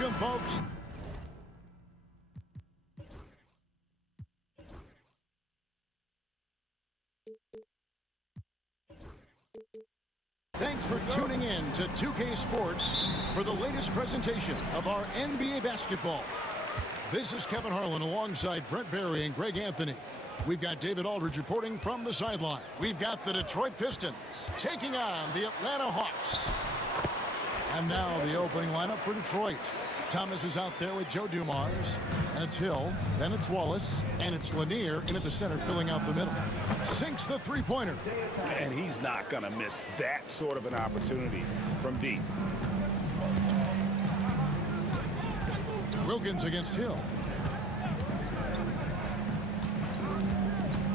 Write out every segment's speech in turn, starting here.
Welcome, folks. Thanks for tuning in to 2K Sports for the latest presentation of our NBA basketball. This is Kevin Harlan alongside Brent Barry and Greg Anthony. We've got David Aldridge reporting from the sideline. We've got the Detroit Pistons taking on the Atlanta Hawks. And now the opening lineup for Detroit. Thomas is out there with Joe Dumars, and it's Hill, then it's Wallace, and it's Lanier in at the center filling out the middle. Sinks the three-pointer. And he's not going to miss that sort of an opportunity from deep. Wilkins against Hill.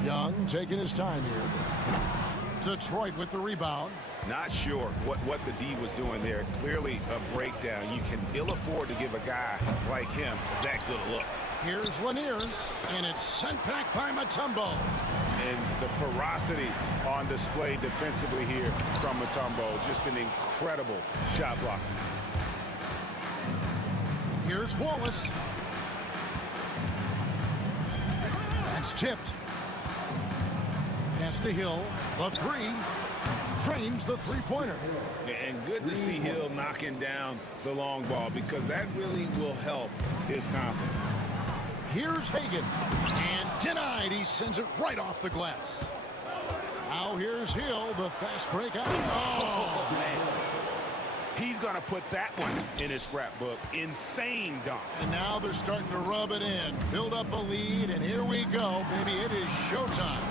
Young taking his time here. Detroit with the rebound. Not sure what the D was doing there. Clearly a breakdown. You can ill afford to give a guy like him that good a look. Here's Lanier, and it's sent back by Mutombo. And the ferocity on display defensively here from Mutombo. Just an incredible shot block. Here's Wallace. That's tipped. Pass to Hill. The three. Drains the three-pointer. And good to see Hill knocking down the long ball because that really will help his confidence. Here's Hagan. And denied. He sends it right off the glass. Now here's Hill, the fast break out. Oh, man. He's going to put that one in his scrapbook. Insane dunk. And now they're starting to rub it in. Build up a lead, and here we go, baby. It is showtime.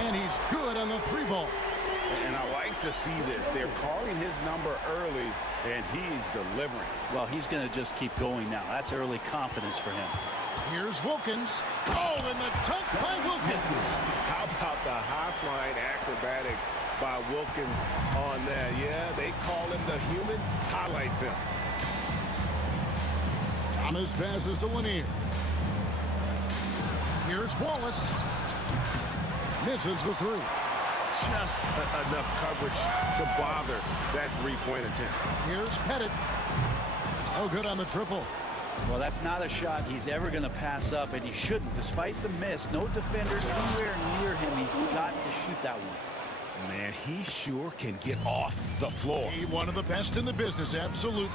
And he's good on the three ball. And I like to see this. They're calling his number early, and he's delivering. Well, he's going to just keep going now. That's early confidence for him. Here's Wilkins. Oh, and the dunk by Wilkins. How about the high-flying acrobatics by Wilkins on that? Yeah, they call him the human highlight film. Thomas passes to Lanier. Here's Wallace. Misses the three. Just enough coverage to bother that three-point attempt. Here's Pettit. Oh, good on the triple. Well, that's not a shot he's ever going to pass up, and he shouldn't. Despite the miss, no defender anywhere near him. He's got to shoot that one. Man, he sure can get off the floor. He one of the best in the business, absolutely.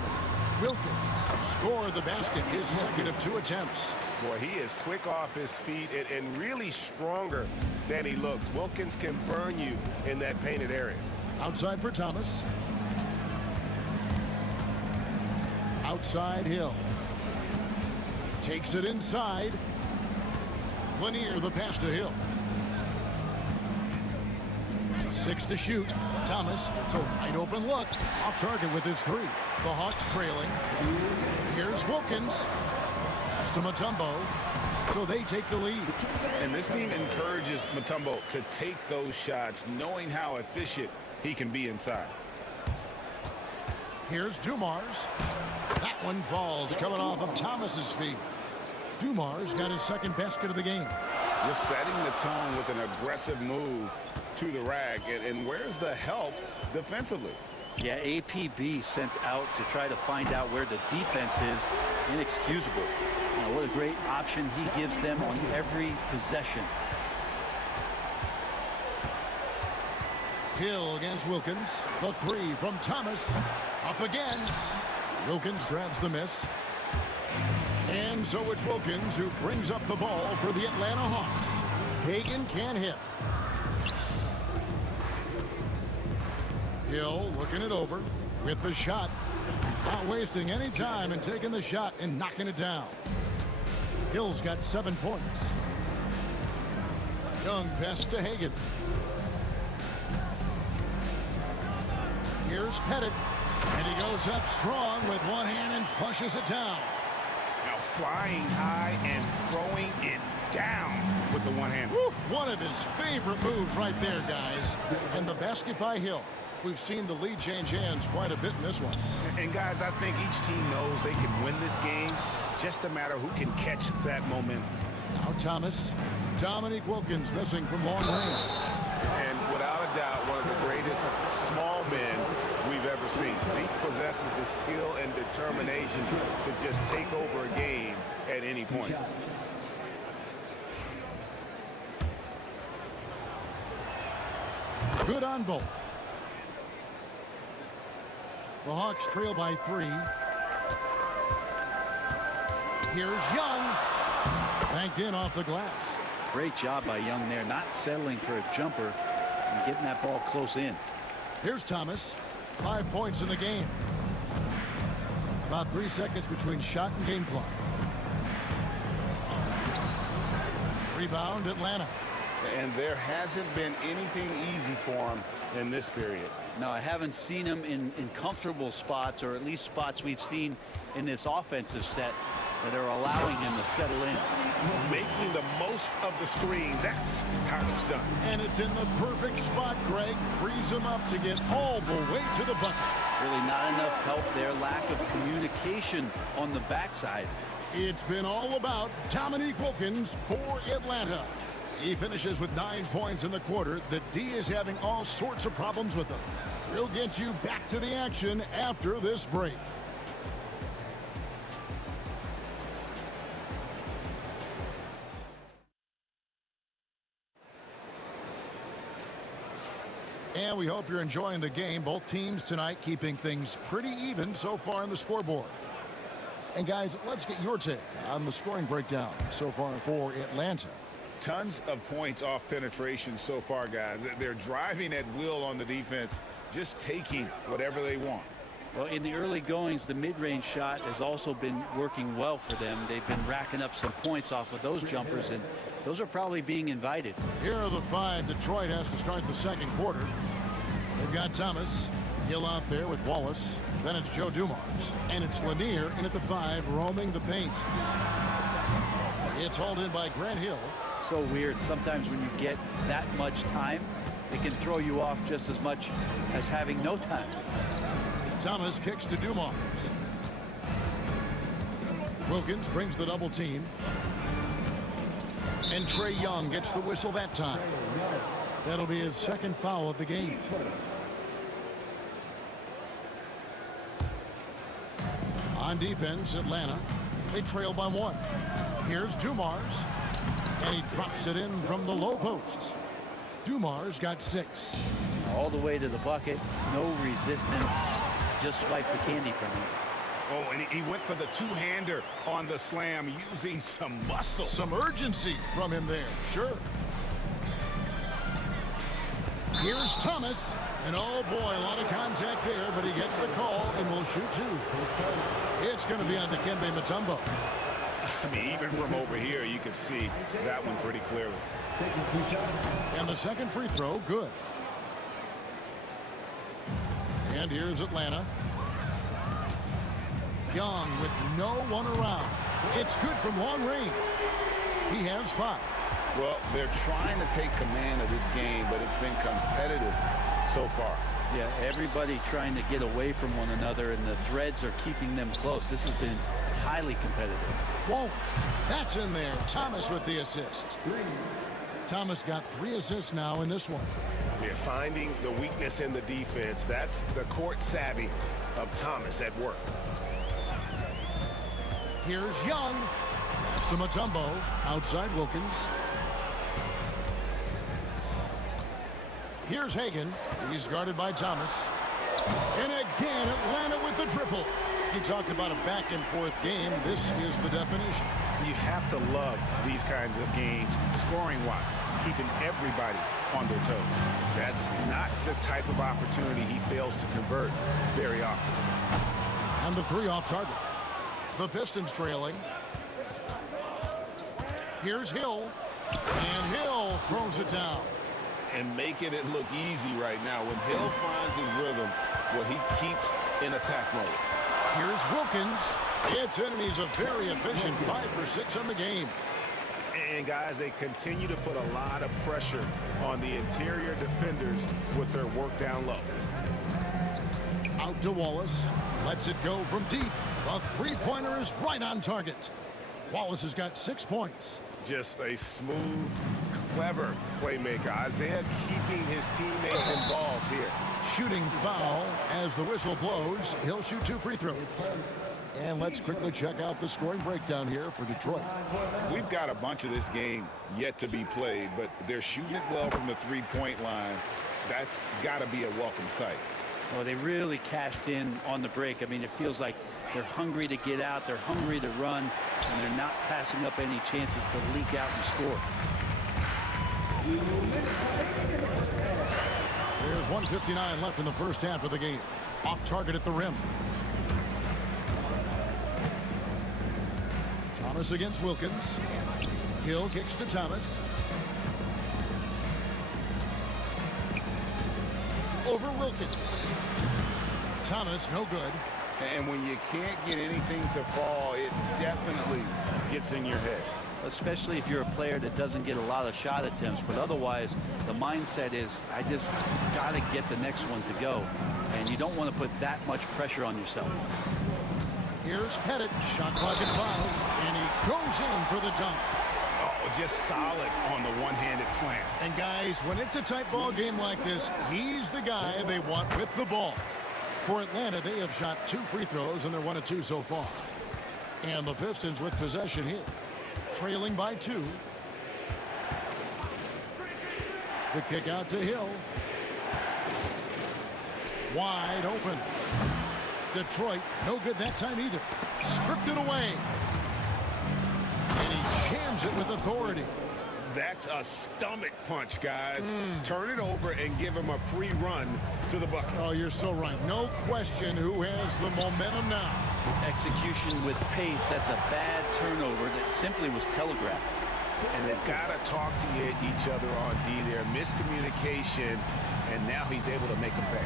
Wilkins scored the basket, his second of 2 attempts. Boy, he is quick off his feet and really stronger than he looks. Wilkins can burn you in that painted area. Outside for Thomas. Outside Hill. Takes it inside. Lanier, the pass to Hill. 6 to shoot. Thomas gets a wide open look. Off target with his 3. The Hawks trailing. Here's Wilkins. Pass to Mutombo. So they take the lead. And this team encourages Mutombo to take those shots, knowing how efficient he can be inside. Here's Dumars. That one falls, coming off of Thomas's feet. Dumars got his second basket of the game. Just setting the tone with an aggressive move to the rack. And where's the help defensively? Yeah, APB sent out to try to find out where the defense is. Inexcusable. You know, what a great option he gives them on every possession. Hill against Wilkins. The 3 from Thomas. Up again. Wilkins grabs the miss. And so it's Wilkins who brings up the ball for the Atlanta Hawks. Hagan can't hit. Hill looking it over with the shot. Not wasting any time and taking the shot and knocking it down. Hill's got 7 points. Young pass to Hagan. Here's Pettit. And he goes up strong with one hand and flushes it down. Now flying high and throwing it down with the one hand. Woo, one of his favorite moves right there, guys. And the basket by Hill. We've seen the lead change hands quite a bit in this one. And guys, I think each team knows they can win this game. Just a matter who can catch that momentum. Now Thomas. Dominique Wilkins missing from long range. And without a doubt, one of the greatest small men we've ever seen. Zeke possesses the skill and determination to just take over a game at any point. Good on both. The Hawks trail by 3. Here's Young. Banked in off the glass. Great job by Young there, not settling for a jumper and getting that ball close in. Here's Thomas. 5 points in the game. About 3 seconds between shot and game clock. Rebound, Atlanta. And there hasn't been anything easy for him in this period. No, I haven't seen him in comfortable spots, or at least spots we've seen in this offensive set that are allowing him to settle in. Making the most of the screen, that's how it's done. And it's in the perfect spot, Greg. Frees him up to get all the way to the bucket. Really not enough help there. Lack of communication on the backside. It's been all about Dominique Wilkins for Atlanta. He finishes with 9 points in the quarter. The D is having all sorts of problems with him. We'll get you back to the action after this break. And we hope you're enjoying the game. Both teams tonight keeping things pretty even so far on the scoreboard. And guys, let's get your take on the scoring breakdown so far for Atlanta. Tons of points off penetration so far, guys. They're driving at will on the defense, just taking whatever they want. Well, in the early goings, the mid-range shot has also been working well for them. They've been racking up some points off of those jumpers, and those are probably being invited. Here are the 5 Detroit has to start the second quarter. They've got Thomas, Hill out there with Wallace. Then it's Joe Dumars. And it's Lanier in at the 5, roaming the paint. It's hauled in by Grant Hill. So weird. Sometimes when you get that much time, it can throw you off just as much as having no time. Thomas kicks to Dumars. Wilkins brings the double team. And Trey Young gets the whistle that time. That'll be his second foul of the game. On defense, Atlanta. They trail by 1. Here's Dumars. And he drops it in from the low post. Dumars got 6. All the way to the bucket. No resistance. Just swipe the candy from him. Oh, and he went for the two-hander on the slam, using some muscle. Some urgency from him there, sure. Here's Thomas. And oh boy, a lot of contact there, but he gets the call and will shoot 2. It's going to be on Dikembe Mutombo. I mean, even from over here, you can see that one pretty clearly. And the second free throw, good. And here's Atlanta. Young with no one around. It's good from long range. He has 5. Well, they're trying to take command of this game, but it's been competitive so far. Yeah, everybody trying to get away from one another, and the threads are keeping them close. This has been highly competitive. Won't. That's in there. Thomas with the assist. Thomas got 3 assists now in this one. Yeah, finding the weakness in the defense. That's the court savvy of Thomas at work. Here's Young. Pass to Mutombo. Outside Wilkins. Here's Hagan. He's guarded by Thomas. And again, Atlanta with the triple. You talked about a back-and-forth game. This is the definition. You have to love these kinds of games, scoring-wise, keeping everybody on their toes. That's not the type of opportunity he fails to convert very often. And the 3 off target. The Pistons trailing. Here's Hill. And Hill throws it down. And making it look easy right now. When Hill finds his rhythm, well, he keeps in attack mode. Here's Wilkins. It's in, and he's a very efficient 5 for 6 on the game. And, guys, they continue to put a lot of pressure on the interior defenders with their work down low. Out to Wallace. Lets it go from deep. The three-pointer is right on target. Wallace has got 6 points. Just a smooth, clever playmaker. Isaiah keeping his teammates involved here. Shooting foul as the whistle blows. He'll shoot 2 free throws. And let's quickly check out the scoring breakdown here for Detroit. We've got a bunch of this game yet to be played, but they're shooting it well from the three-point line. That's got to be a welcome sight. Well, they really cashed in on the break. I mean, it feels like they're hungry to get out, they're hungry to run, and they're not passing up any chances to leak out and score. There's 1:59 left in the first half of the game. Off target at the rim. Thomas against Wilkins. Hill kicks to Thomas. Over Wilkins. Thomas, no good. And when you can't get anything to fall, it definitely gets in your head. Especially if you're a player that doesn't get a lot of shot attempts, but otherwise the mindset is I just got to get the next one to go, and you don't want to put that much pressure on yourself. Here's Pettit, shot clock at 5, and he goes in for the dunk. Oh, just solid on the one-handed slam. And guys, when it's a tight ball game like this, he's the guy they want with the ball. For Atlanta, they have shot 2 free throws, and they're 1 of 2 so far. And the Pistons with possession here, trailing by 2. The kick out to Hill. Wide open. Detroit, no good that time either. Stripped it away. And he jams it with authority. That's a stomach punch, guys. Turn it over and give him a free run to the bucket. Oh, you're so right. No question who has the momentum now. Execution with pace, that's a bad turnover that simply was telegraphed. And they've got to talk to each other on D there. Miscommunication, and now he's able to make a pay.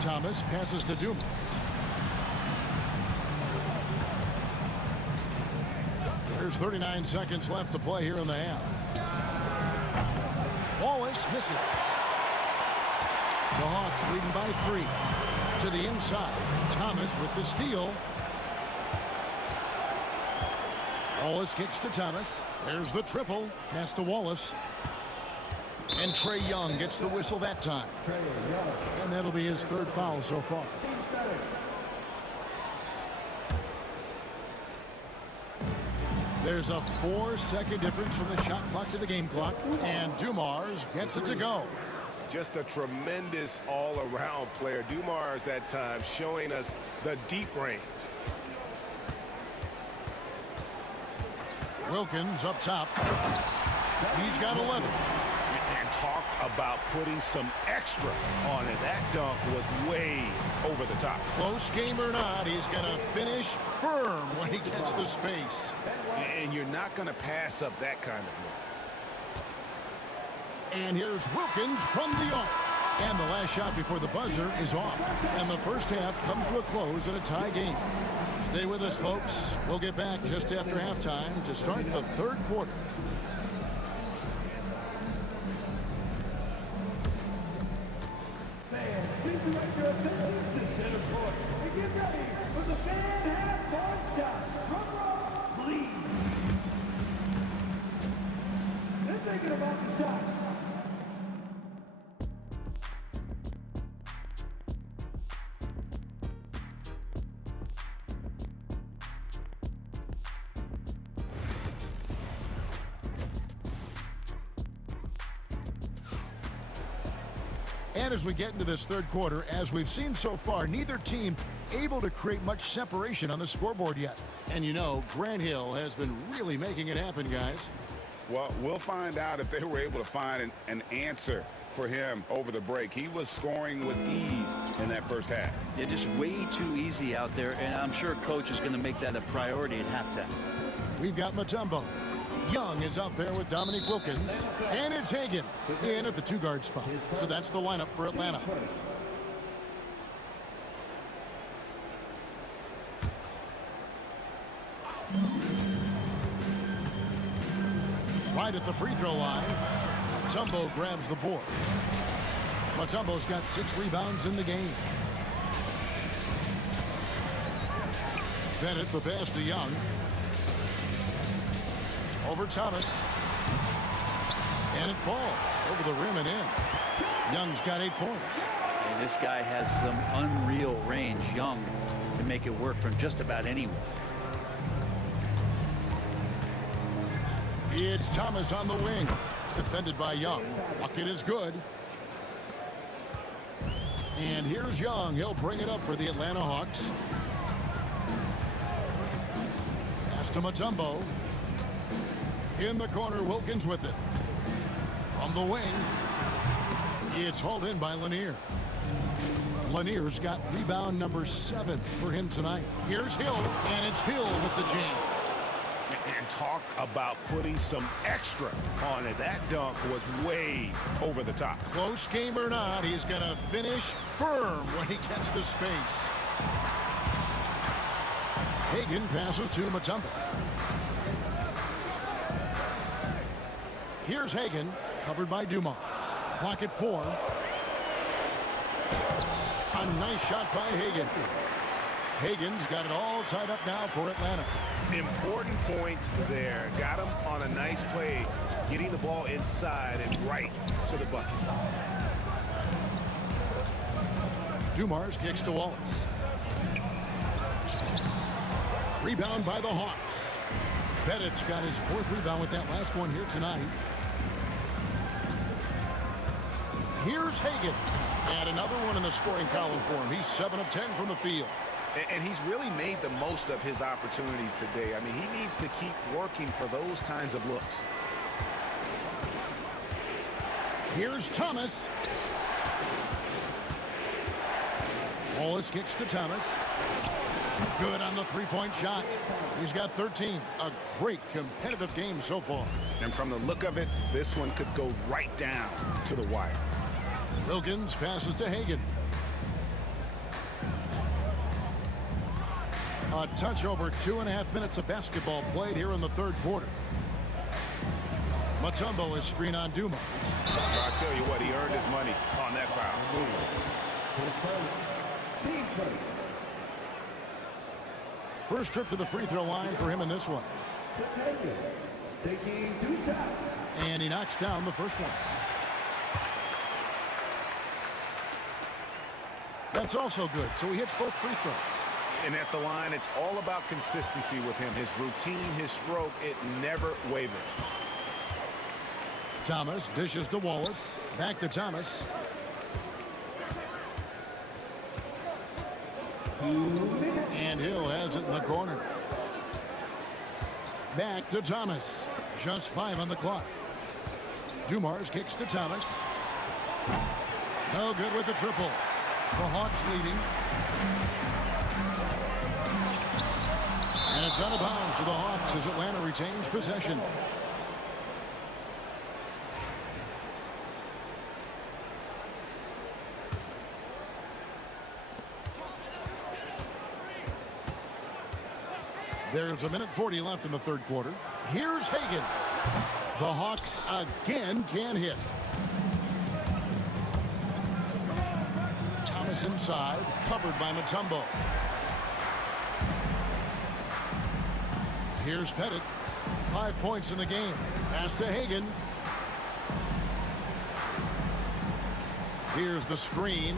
Thomas passes to Dumas. There's 39 seconds left to play here in the half. Wallace misses. The Hawks leading by 3. To the inside. Thomas with the steal. Wallace kicks to Thomas. There's the triple. Pass to Wallace. And Trae Young gets the whistle that time. And that'll be his 3rd foul so far. There's a 4-second difference from the shot clock to the game clock. And Dumars gets it to go. Just a tremendous all-around player. Dumars at times showing us the deep range. Wilkins up top. He's got 11. And talk about putting some extra on it. That dunk was way over the top. Close game or not, he's going to finish firm when he gets the space. And you're not going to pass up that kind of look. And here's Wilkins from the arc. And the last shot before the buzzer is off. And the first half comes to a close in a tie game. Stay with us, folks. We'll get back just after halftime to start the 3rd quarter. Please direct your attention to center court and get ready for the fan half-court shot. Drum roll, please. They're thinking about the shot. And as we get into this 3rd quarter, as we've seen so far, neither team able to create much separation on the scoreboard yet. And you know, Grant Hill has been really making it happen, guys. Well, we'll find out if they were able to find an answer for him over the break. He was scoring with ease in that first half. Yeah, just way too easy out there, and I'm sure coach is going to make that a priority at halftime. We've got Mutombo. Young is out there with Dominique Wilkins. And it's Hagan in at the 2-guard spot. So that's the lineup for Atlanta. Right at the free throw line, Mutombo grabs the board. Mutombo's got 6 rebounds in the game. Bennett the pass to Young. Over Thomas. And it falls over the rim and in. Young's got 8 points. And this guy has some unreal range. Young can make it work from just about anywhere. It's Thomas on the wing. Defended by Young. Bucket is good. And here's Young. He'll bring it up for the Atlanta Hawks. Pass to Mutombo. In the corner, Wilkins with it. From the wing. It's hauled in by Lanier. Lanier's got rebound number 7 for him tonight. Here's Hill, and it's Hill with the jam. And talk about putting some extra on it. That dunk was way over the top. Close game or not, he's going to finish firm when he gets the space. Hagan passes to Mutombo. Here's Hagan, covered by Dumars. Clock at 4. A nice shot by Hagan. Hagan's got it all tied up now for Atlanta. Important points there. Got him on a nice play, getting the ball inside and right to the bucket. Dumars kicks to Wallace. Rebound by the Hawks. Bennett's got his 4th rebound with that last one here tonight. Here's Hagan. And another one in the scoring column for him. He's 7 of 10 from the field. And he's really made the most of his opportunities today. I mean, he needs to keep working for those kinds of looks. Here's Thomas. Wallace kicks to Thomas. Good on the 3-point shot. He's got 13. A great competitive game so far. And from the look of it, this one could go right down to the wire. Wilkins passes to Hagan. A touch over 2.5 minutes of basketball played here in the 3rd quarter. Mutombo is screen on Dumars. I tell you what, he earned his money on that foul. First trip to the free throw line for him in this one. Taking 2 shots. And he knocks down the first one. That's also good, so he hits both free throws. And at the line, it's all about consistency with him. His routine, his stroke, it never wavers. Thomas dishes to Wallace. Back to Thomas. 2 minutes. And Hill has it in the corner. Back to Thomas. Just 5 on the clock. Dumars kicks to Thomas. No good with the triple. The Hawks leading. And it's out of bounds for the Hawks as Atlanta retains possession. There's 1:40 left in the 3rd quarter. Here's Hagan. The Hawks again can't hit. Thomas inside, covered by Mutombo. Here's Pettit. 5 points in the game. Pass to Hagan. Here's the screen.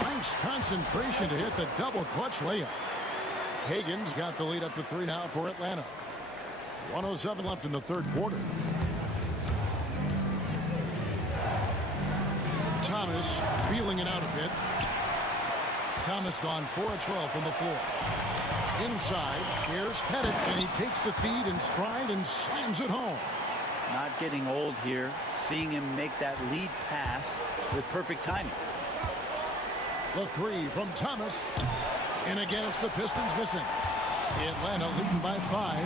Nice concentration to hit the double clutch layup. Hagan's got the lead up to 3 now for Atlanta. 1:07 left in the 3rd quarter. Thomas feeling it out a bit. Thomas gone 4 of 12 from the floor. Inside, here's Pettit, and he takes the feed in stride and slams it home. not getting old here. Seeing him make that lead pass with perfect timing. The three from Thomas. And again, it's the Pistons missing. Atlanta leading by 5.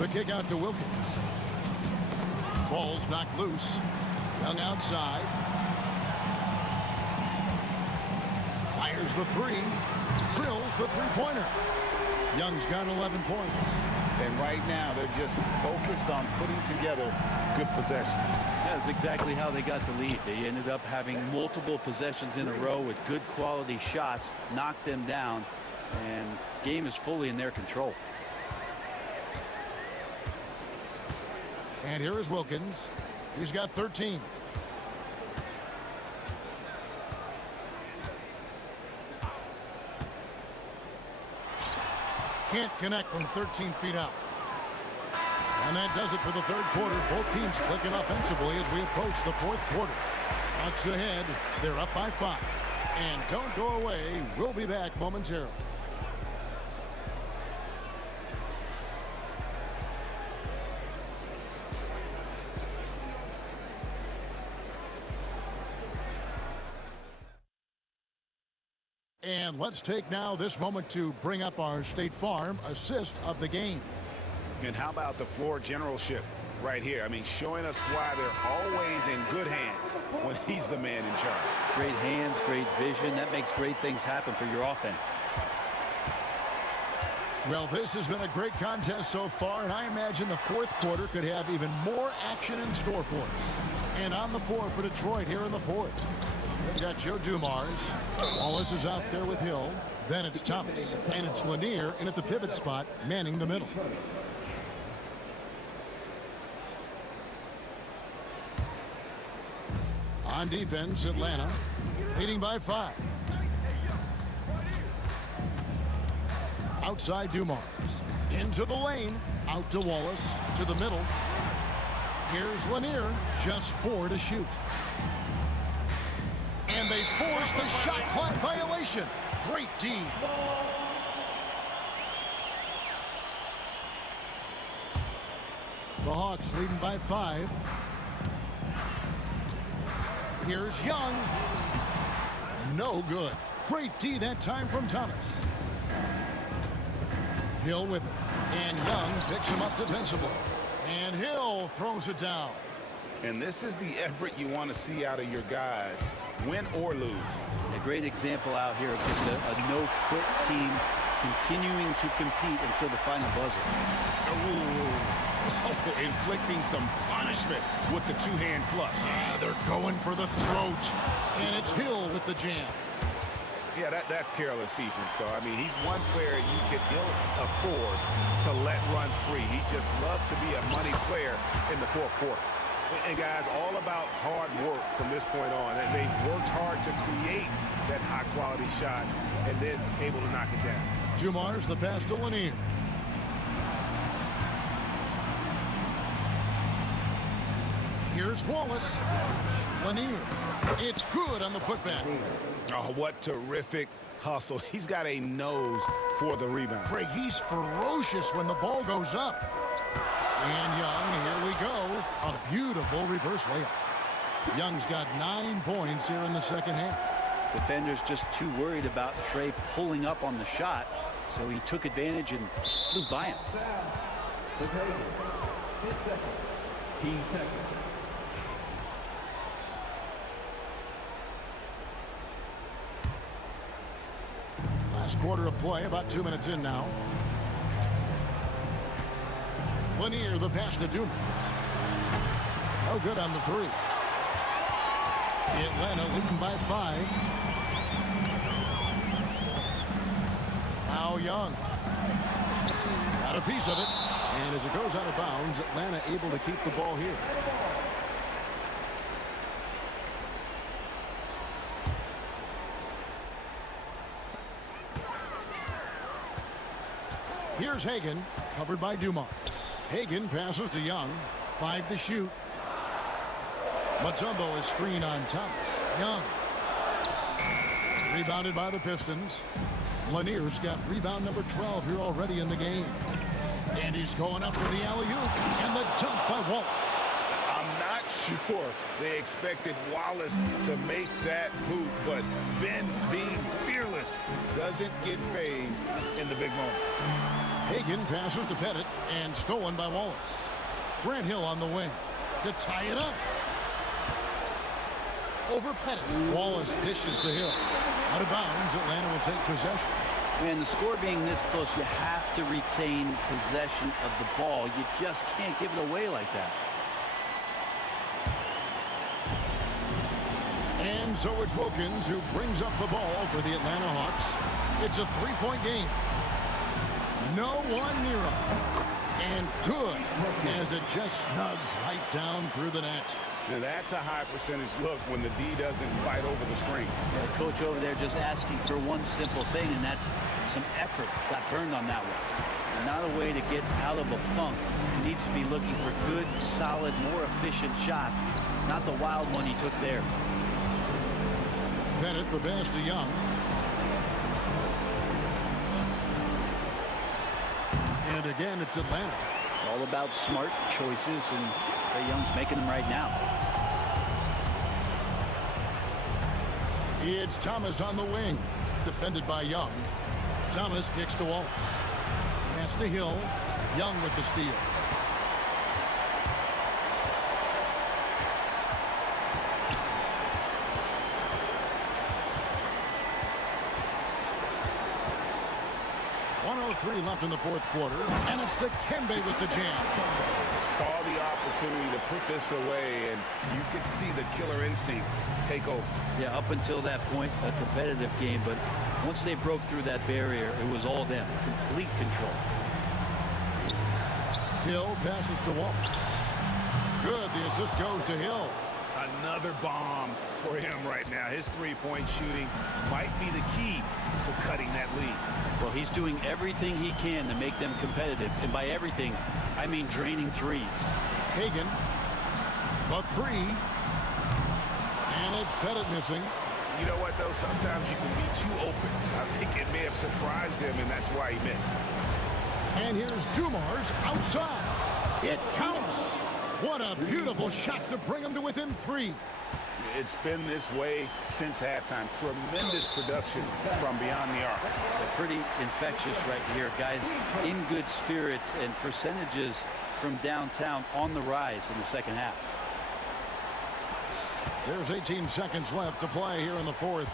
The kick out to Wilkins. Ball's knocked loose. Young outside. Fires the three. Drills the three-pointer. Young's got 11 points. And right now, they're just focused on putting together good possessions. That's exactly how they got the lead. They ended up having multiple possessions in a row with good quality shots, knocked them down, and the game is fully in their control. And here is Wilkins. He's got 13. Can't connect from 13 feet out. And that does it for the third quarter. Both teams clicking offensively as we approach the fourth quarter. Bucks ahead. They're up by 5. And don't go away. We'll be back momentarily. And let's take now this moment to bring up our State Farm assist of the game. And how about the floor generalship right here? I mean, showing us why they're always in good hands when he's the man in charge. Great hands, great vision. That makes great things happen for your offense. Well, this has been a great contest so far, and I imagine the fourth quarter could have even more action in store for us. And on the floor for Detroit here in the fourth. We've got Joe Dumars. Wallace is out there with Hill. Then it's Thomas. And it's Lanier in at the pivot spot, manning the middle. On defense, Atlanta leading by 5. Outside Dumars. Into the lane. Out to Wallace. To the middle. Here's Lanier. Just 4 to shoot. And they force the shot clock violation. Great D. The Hawks leading by 5. Here's Young. No good. Great D that time from Thomas. Hill with it. And Young picks him up defensively. And Hill throws it down. And this is the effort you want to see out of your guys, win or lose. A great example out here of just a no-quit team continuing to compete until the final buzzer. Ooh. Inflicting some punishment with the two-hand flush. Yeah, they're going for the throat. And it's Hill with the jam. Yeah, that's careless defense, though. I mean, he's one player you could ill afford to let run free. He just loves to be a money player in the fourth quarter. And guys, all about hard work from this point on. And they've worked hard to create that high-quality shot as they're able to knock it down. Dumars, the pass to Lanier. Here's Wallace. Lanier. It's good on the putback. Oh, what terrific hustle. He's got a nose for the rebound. Craig, he's ferocious when the ball goes up. And Young, here we go. A beautiful reverse layup. Young's got 9 points here in the second half. Defenders just too worried about Trey pulling up on the shot, so he took advantage and flew by him. 10 seconds. Team seconds. Last quarter of play, about 2 minutes in now. Lanier, the pass to Dumars. No good on the three. Atlanta leading by 5. Now Young. Got a piece of it. And as it goes out of bounds, Atlanta able to keep the ball here. Here's Hagan, covered by Dumars. Hagan passes to Young. 5 to shoot. Mutombo is screen on Thomas. Young. Rebounded by the Pistons. Lanier's got rebound number 12 here already in the game. And he's going up for the alley-oop. And the dunk by Wallace. I'm not sure they expected Wallace to make that hoop, but Ben, being fearless, doesn't get phased in the big moment. Hagan passes to Pettit, and stolen by Wallace. Grant Hill on the wing to tie it up. Over Pettit. Wallace dishes to Hill. Out of bounds, Atlanta will take possession. And the score being this close, you have to retain possession of the ball. You just can't give it away like that. And so it's Wilkins who brings up the ball for the Atlanta Hawks. It's a three-point game. No one near him. And good, as it just snugs right down through the net. Now that's a high percentage look when the D doesn't fight over the screen. The coach over there just asking for one simple thing, and that's some effort. Got burned on that one. And not a way to get out of a funk. He needs to be looking for good, solid, more efficient shots, not the wild one he took there. Pettit, the pass to Young. And again, it's Atlanta. It's all about smart choices, and Trae Young's making them right now. It's Thomas on the wing. Defended by Young. Thomas kicks to Wallace. Pass to Hill. Young with the steal. .103 left in the fourth quarter, and it's Dikembe with the jam. Saw the opportunity to put this away, and you could see the killer instinct take over. Yeah, up until that point, a competitive game, but once they broke through that barrier, it was all them. Complete control. Hill passes to Wallace. Good, the assist goes to Hill. Another bomb for him right now. His three-point shooting might be the key to cutting that lead. Well, he's doing everything he can to make them competitive. And by everything, I mean draining threes. Hagan, the three. And it's Pettit missing. You know what, though? Sometimes you can be too open. I think it may have surprised him, and that's why he missed. And here's Dumars outside. It counts. What a beautiful shot to bring him to within three. It's been this way since halftime. Tremendous production from beyond the arc. They're pretty infectious right here. Guys in good spirits, and percentages from downtown on the rise in the second half. There's 18 seconds left to play here in the fourth.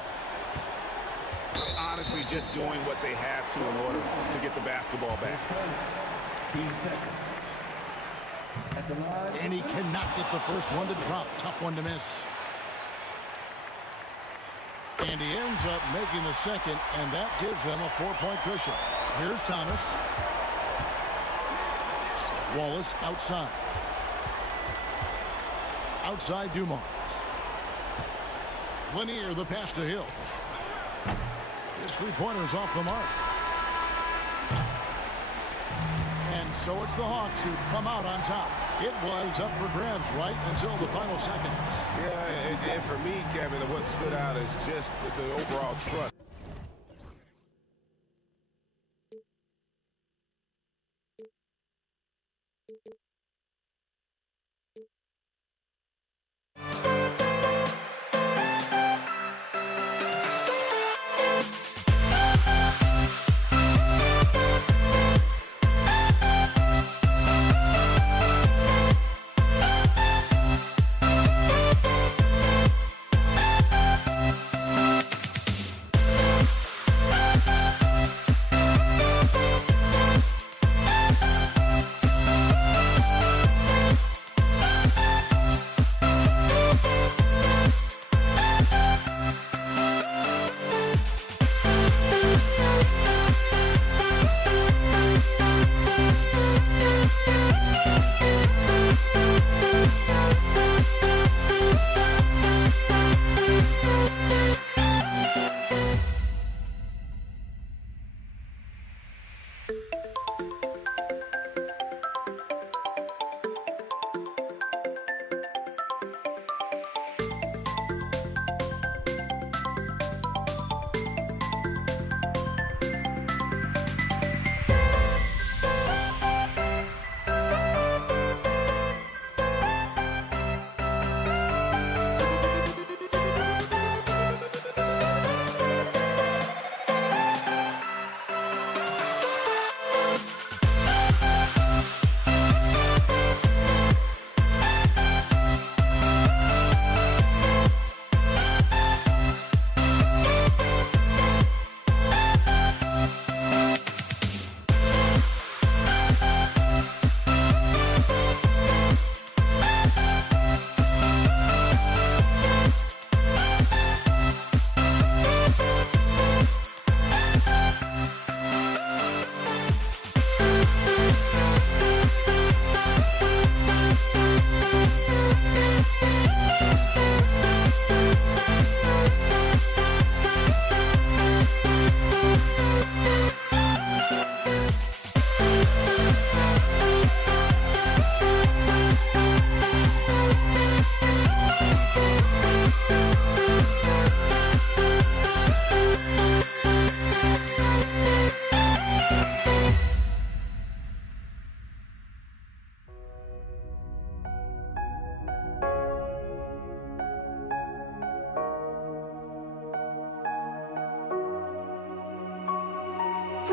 Honestly, just doing what they have to in order to get the basketball back. 15 seconds. At the line. And he cannot get the first one to drop. Tough one to miss. And he ends up making the second, and that gives them a 4-point cushion. Here's Thomas. Wallace outside. Outside Dumars. Lanier, the pass to Hill. His three-pointer's off the mark. And so it's the Hawks who come out on top. It was up for grabs right until the final seconds. Yeah, and for me, Kevin, what stood out is just the overall trust.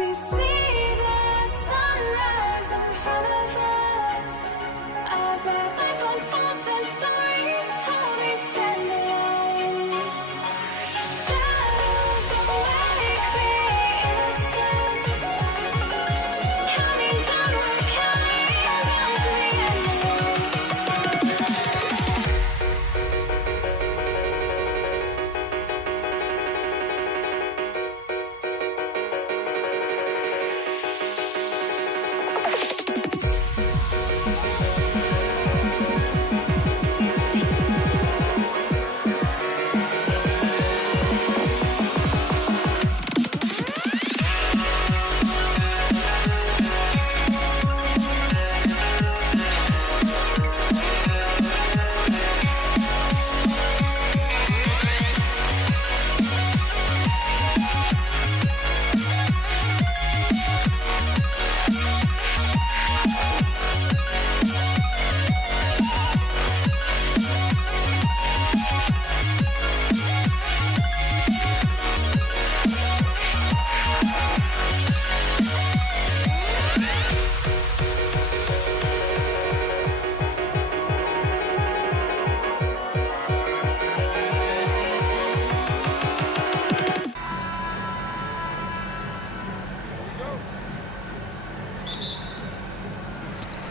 we see the sunrise in front of us. As our life unfolds and stories told, we stand alone. Shadows that make the innocence. Counting down, we're counting down to the end of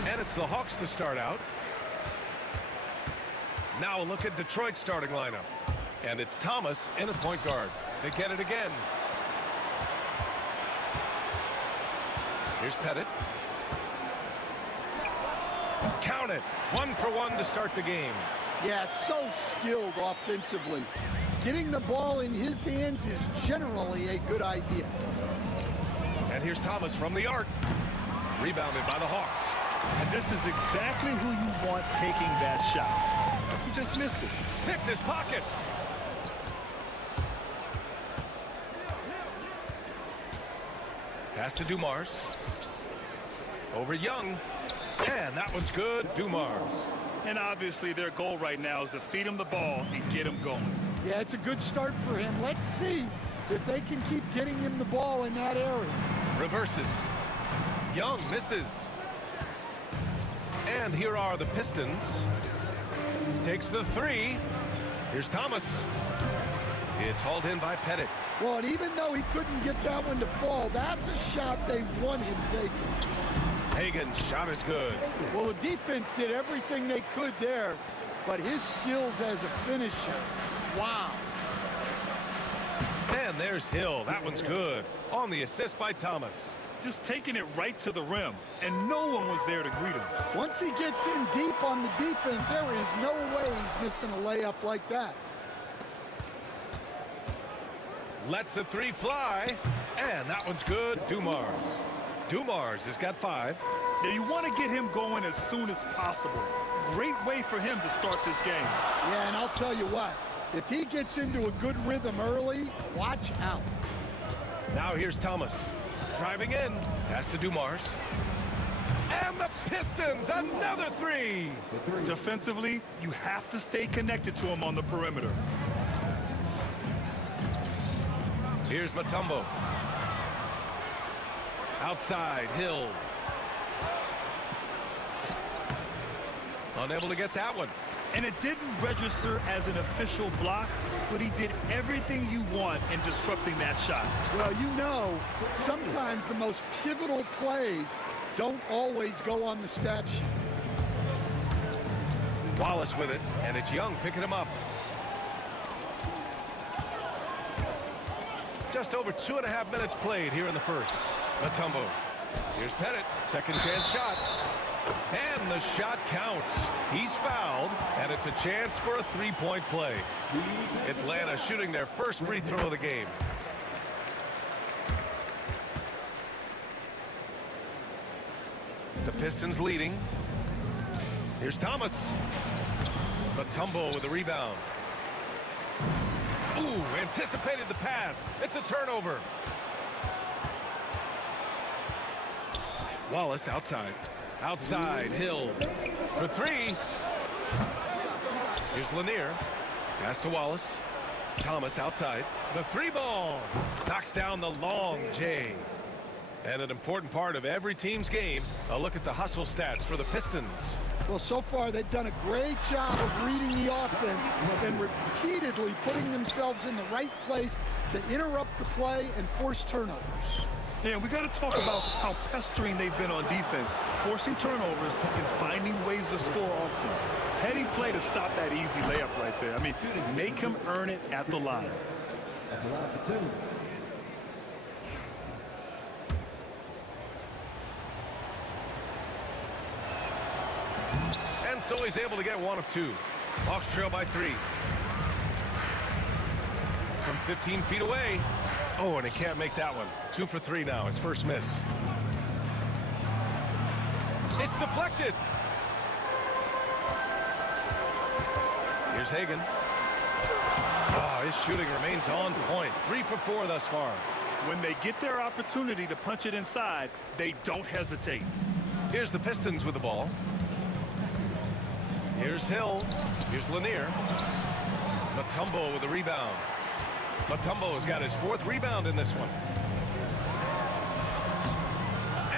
And it's the Hawks to start out. Now a look at Detroit's starting lineup. And it's Thomas in at point guard. They get it again. Here's Pettit. Count it. 1 for 1 to start the game. Yeah, so skilled offensively. Getting the ball in his hands is generally a good idea. And here's Thomas from the arc. Rebounded by the Hawks. And this is exactly who you want taking that shot. He just missed it. Picked his pocket. Pass to Dumars. Over Young. And that one's good. Dumars. And obviously their goal right now is to feed him the ball and get him going. Yeah, it's a good start for him. Let's see if they can keep getting him the ball in that area. Reverses. Young misses. And here are the Pistons. Takes the three. Here's Thomas. It's hauled in by Pettit. Well, and even though he couldn't get that one to fall, that's a shot they want him taking. Hagan's shot is good. Well, the defense did everything they could there, but his skills as a finisher, wow. And there's Hill. That one's good. On the assist by Thomas. Just taking it right to the rim, and no one was there to greet him. Once he gets in deep on the defense, there is no way he's missing a layup like that. Lets the three fly. And that one's good. Dumars. Dumars has got 5. Now you want to get him going as soon as possible. Great way for him to start this game. Yeah, and I'll tell you what, if he gets into a good rhythm early, watch out. Now here's Thomas. Driving in. Pass to Dumars. And the Pistons, another 3. Defensively, you have to stay connected to him on the perimeter. Here's Mutombo. Outside, Hill. Unable to get that one. And it didn't register as an official block, but he did everything you want in disrupting that shot. Well, you know, sometimes the most pivotal plays don't always go on the stat sheet. Wallace with it, and it's Young picking him up. Just over 2.5 minutes played here in the first. Mutombo. Here's Pettit. Second chance shot. And the shot counts. He's fouled, and it's a chance for a 3-point play. Atlanta shooting their first free throw of the game. The Pistons leading. Here's Thomas. Mutombo with the rebound. Ooh, anticipated the pass. It's a turnover. Wallace outside. Outside, Hill for 3. Here's Lanier. Pass to Wallace. Thomas outside. The 3 ball. Knocks down the long J. And an important part of every team's game, a look at the hustle stats for the Pistons. Well, so far they've done a great job of reading the offense and repeatedly putting themselves in the right place to interrupt the play and force turnovers. Yeah, we got to talk about how pestering they've been on defense, forcing turnovers and finding ways to score often. Heady play to stop that easy layup right there. I mean, make him earn it at the line. At the line for 2. And so he's able to get one of 2. Hawks trail by 3. From 15 feet away. Oh, and he can't make that one. 2 for 3 now, his first miss. It's deflected. Here's Hagan. Oh, his shooting remains on point. 3 for 4 thus far. When they get their opportunity to punch it inside, they don't hesitate. Here's the Pistons with the ball. Here's Hill. Here's Lanier. Mutombo with the rebound. Mutombo has got his 4th rebound in this one.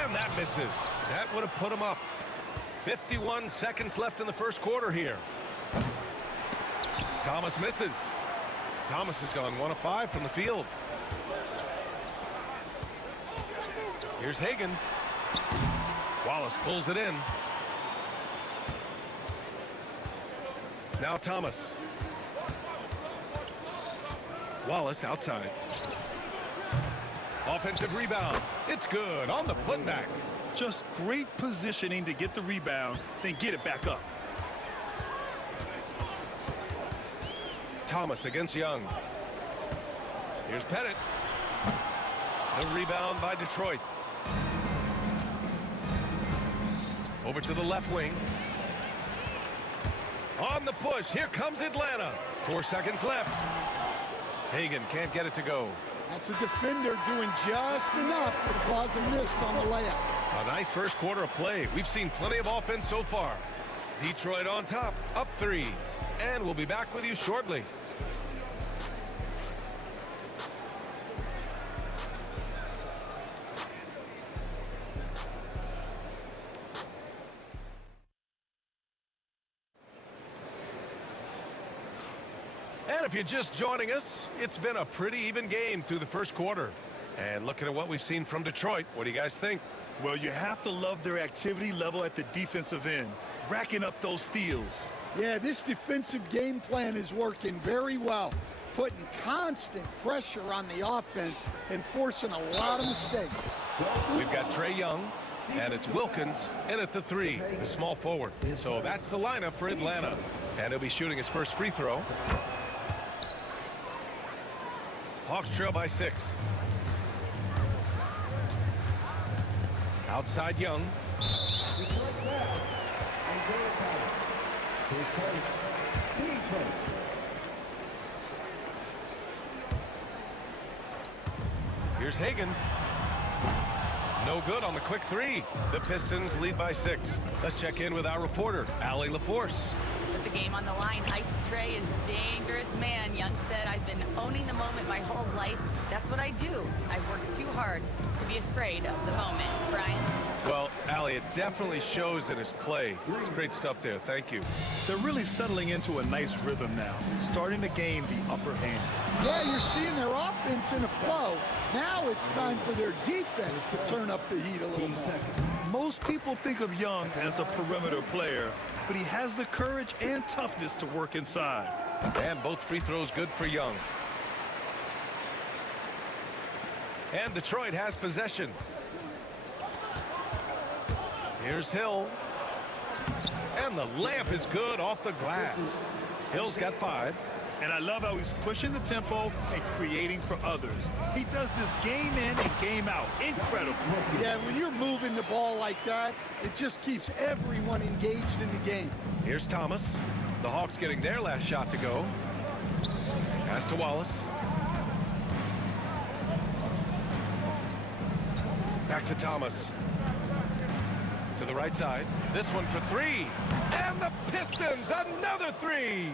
And that misses. That would have put him up. 51 seconds left in the first quarter here. Thomas misses. Thomas has gone 1 of 5 from the field. Here's Hagan. Wallace pulls it in. Now Thomas. Wallace outside. Offensive rebound. It's good on the putback. Just great positioning to get the rebound, then get it back up. Thomas against Young. Here's Pettit. The rebound by Detroit. Over to the left wing. On the push. Here comes Atlanta. 4 seconds left. Hagan can't get it to go. That's a defender doing just enough to cause a miss on the layup. A nice first quarter of play. We've seen plenty of offense so far. Detroit on top, up 3. And we'll be back with you shortly. And if you're just joining us, it's been a pretty even game through the first quarter. And looking at what we've seen from Detroit, what do you guys think? Well, you have to love their activity level at the defensive end, racking up those steals. Yeah, this defensive game plan is working very well, putting constant pressure on the offense and forcing a lot of mistakes. We've got Trae Young, and it's Wilkins in at the 3, the small forward. So that's the lineup for Atlanta. And he'll be shooting his first free throw. Hawks trail by 6. Outside Young. Here's Hagan. No good on the quick 3. The Pistons lead by 6. Let's check in with our reporter, Allie LaForce. With the game on the line, Ice Trae is dangerous man. Young said, I've been owning the moment my whole life. That's what I do. I've worked too hard to be afraid of the moment. Brian? Well, Allie, it definitely shows in his play. It's great stuff there. Thank you. They're really settling into a nice rhythm now, starting to gain the upper hand. Yeah, you're seeing their offense in a flow. Now it's time for their defense to turn up the heat a little more. Most people think of Young as a perimeter player, but he has the courage and toughness to work inside. And both free throws good for Young. And Detroit has possession. Here's Hill. And the layup is good off the glass. Hill's got 5. And I love how he's pushing the tempo and creating for others. He does this game in and game out. Incredible. Yeah, when you're moving the ball like that, it just keeps everyone engaged in the game. Here's Thomas. The Hawks getting their last shot to go. Pass to Wallace. Back to Thomas. To the right side. This one for 3. And the Pistons, another 3.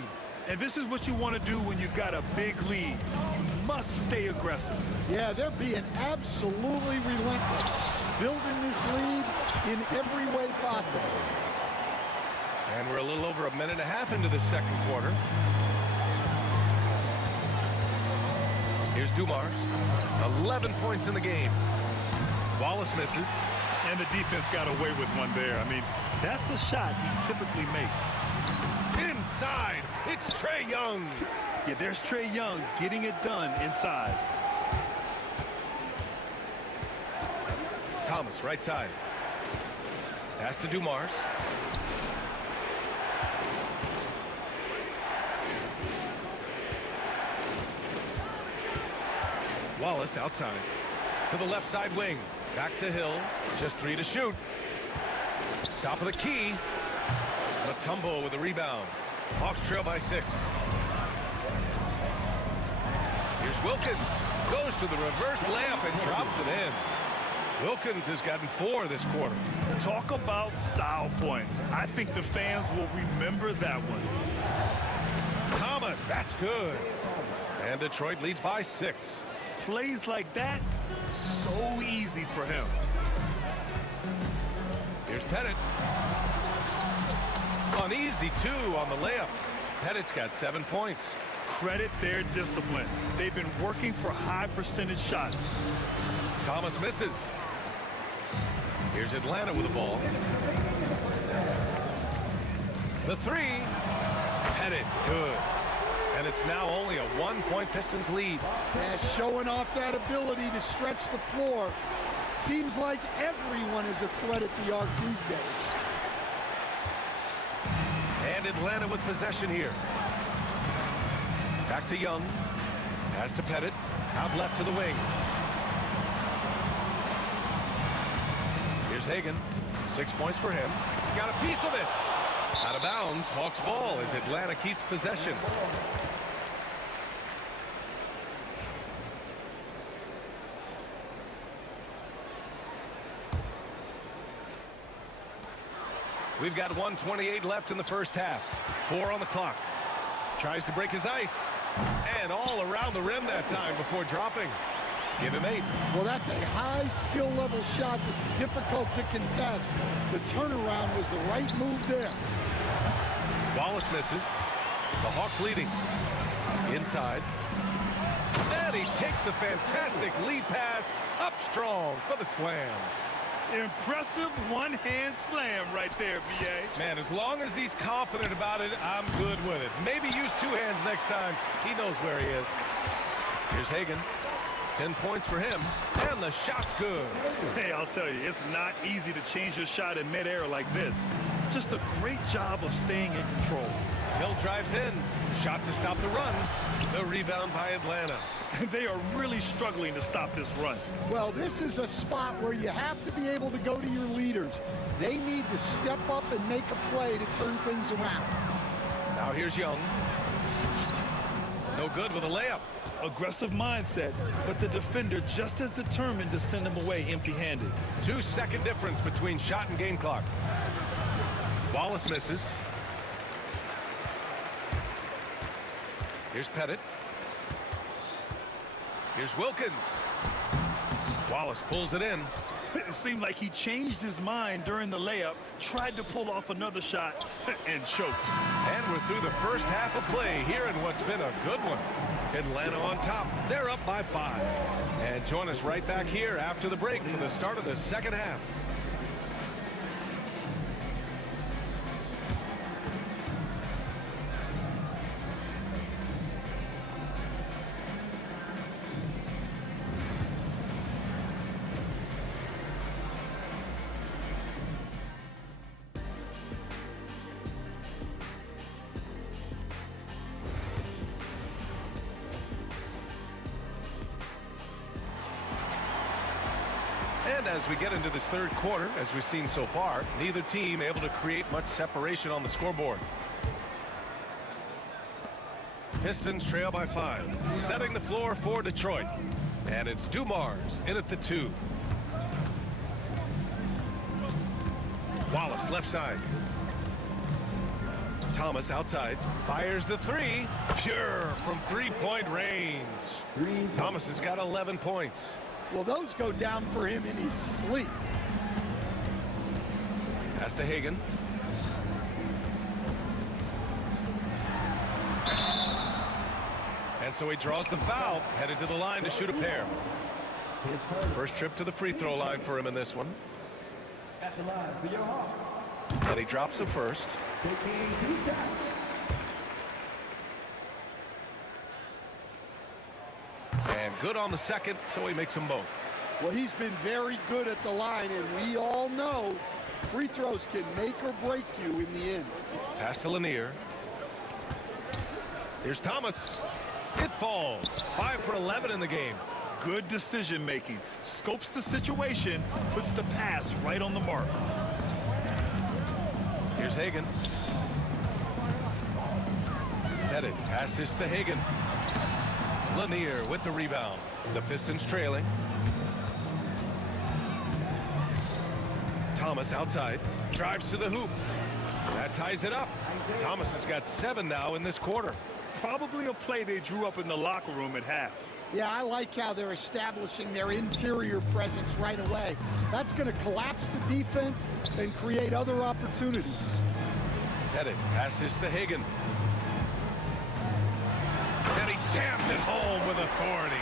And this is what you want to do when you've got a big lead. You must stay aggressive. Yeah, they're being absolutely relentless, building this lead in every way possible. And we're a little over a minute and a half into the second quarter. Here's Dumars. 11 points in the game. Wallace misses. And the defense got away with one there. I mean, that's a shot he typically makes. Inside, it's Trae Young. Yeah, there's Trae Young getting it done inside. Thomas, right side. Pass to Dumars. Wallace outside. To the left side wing. Back to Hill. Just 3 to shoot. Top of the key. Mutombo with a rebound. Hawks trail by 6. Here's Wilkins. Goes to the reverse layup and drops it in. Wilkins has gotten 4 this quarter. Talk about style points. I think the fans will remember that one. Thomas, that's good. And Detroit leads by 6. Plays like that, so easy for him. Here's Pettit. Uneasy 2 on the layup. Pettit's got 7 points. Credit their discipline. They've been working for high percentage shots. Thomas misses. Here's Atlanta with the ball. The 3. Pettit, good. And it's now only a 1-point Pistons lead. Yeah, showing off that ability to stretch the floor. Seems like everyone is a threat at the arc these days. And Atlanta with possession here. Back to Young. Pass to Pettit. Out left to the wing. Here's Hagan. 6 points for him. Got a piece of it. Out of bounds. Hawks ball as Atlanta keeps possession. We've got 1:28 left in the first half. 4 on the clock. Tries to break his ice. And all around the rim that time before dropping. Give him 8. Well, that's a high skill level shot that's difficult to contest. The turnaround was the right move there. Wallace misses. The Hawks leading. Inside. And he takes the fantastic lead pass up strong for the slam. Impressive one-hand slam right there, B.A. Man, as long as he's confident about it, I'm good with it. Maybe use 2 hands next time. He knows where he is. Here's Hagan. 10 points for him. And the shot's good. Hey, I'll tell you, it's not easy to change your shot in midair like this. Just a great job of staying in control. Hill drives in. Shot to stop the run. The rebound by Atlanta. They are really struggling to stop this run. Well, this is a spot where you have to be able to go to your leaders. They need to step up and make a play to turn things around. Now here's Young. No good with a layup. Aggressive mindset, but the defender just as determined to send him away empty-handed. 2-second difference between shot and game clock. Wallace misses. Here's Pettit. Here's Wilkins. Wallace pulls it in. It seemed like he changed his mind during the layup, tried to pull off another shot, and choked. And we're through the first half of play here in what's been a good one. Atlanta on top. They're up by 5. And join us right back here after the break for the start of the second half. And as we get into this third quarter, as we've seen so far, neither team able to create much separation on the scoreboard. Pistons trail by 5, setting the floor for Detroit. And it's Dumars in at the 2. Wallace left side. Thomas outside. Fires the three. Pure from three-point range. Thomas has got 11 points. Well, those go down for him in his sleep. Pass to Hagan. And so he draws the foul, headed to the line to shoot a pair. First trip to the free throw line for him in this one. At the line for your Hawks. And he drops the first. Taking 2 shots. And good on the second, so he makes them both. Well, he's been very good at the line, and we all know free throws can make or break you in the end. Pass to Lanier. Here's Thomas. It falls. 5 for 11 in the game. Good decision making. Scopes the situation, puts the pass right on the mark. Here's Hagan. Headed. Passes to Hagan. Lanier with the rebound. The Pistons trailing. Thomas outside. Drives to the hoop. That ties it up. Thomas has got 7 now in this quarter. Probably a play they drew up in the locker room at half. Yeah, I like how they're establishing their interior presence right away. That's going to collapse the defense and create other opportunities. Headed. Passes to Hagan. And he jams it home with authority.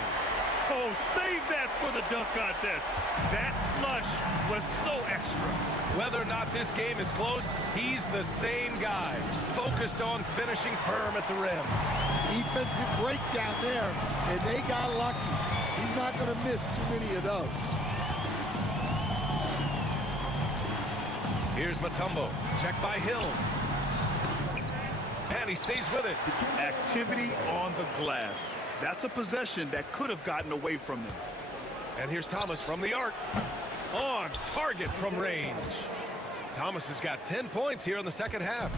Oh, save that for the dunk contest. That flush was so extra. Whether or not this game is close, he's the same guy, focused on finishing firm at the rim. Defensive breakdown there, and they got lucky. He's not going to miss too many of those. Here's Mutombo. Check by Hill. And he stays with it. Activity on the glass. That's a possession that could have gotten away from them. And here's Thomas from the arc. On target from range. Thomas has got 10 points here in the second half.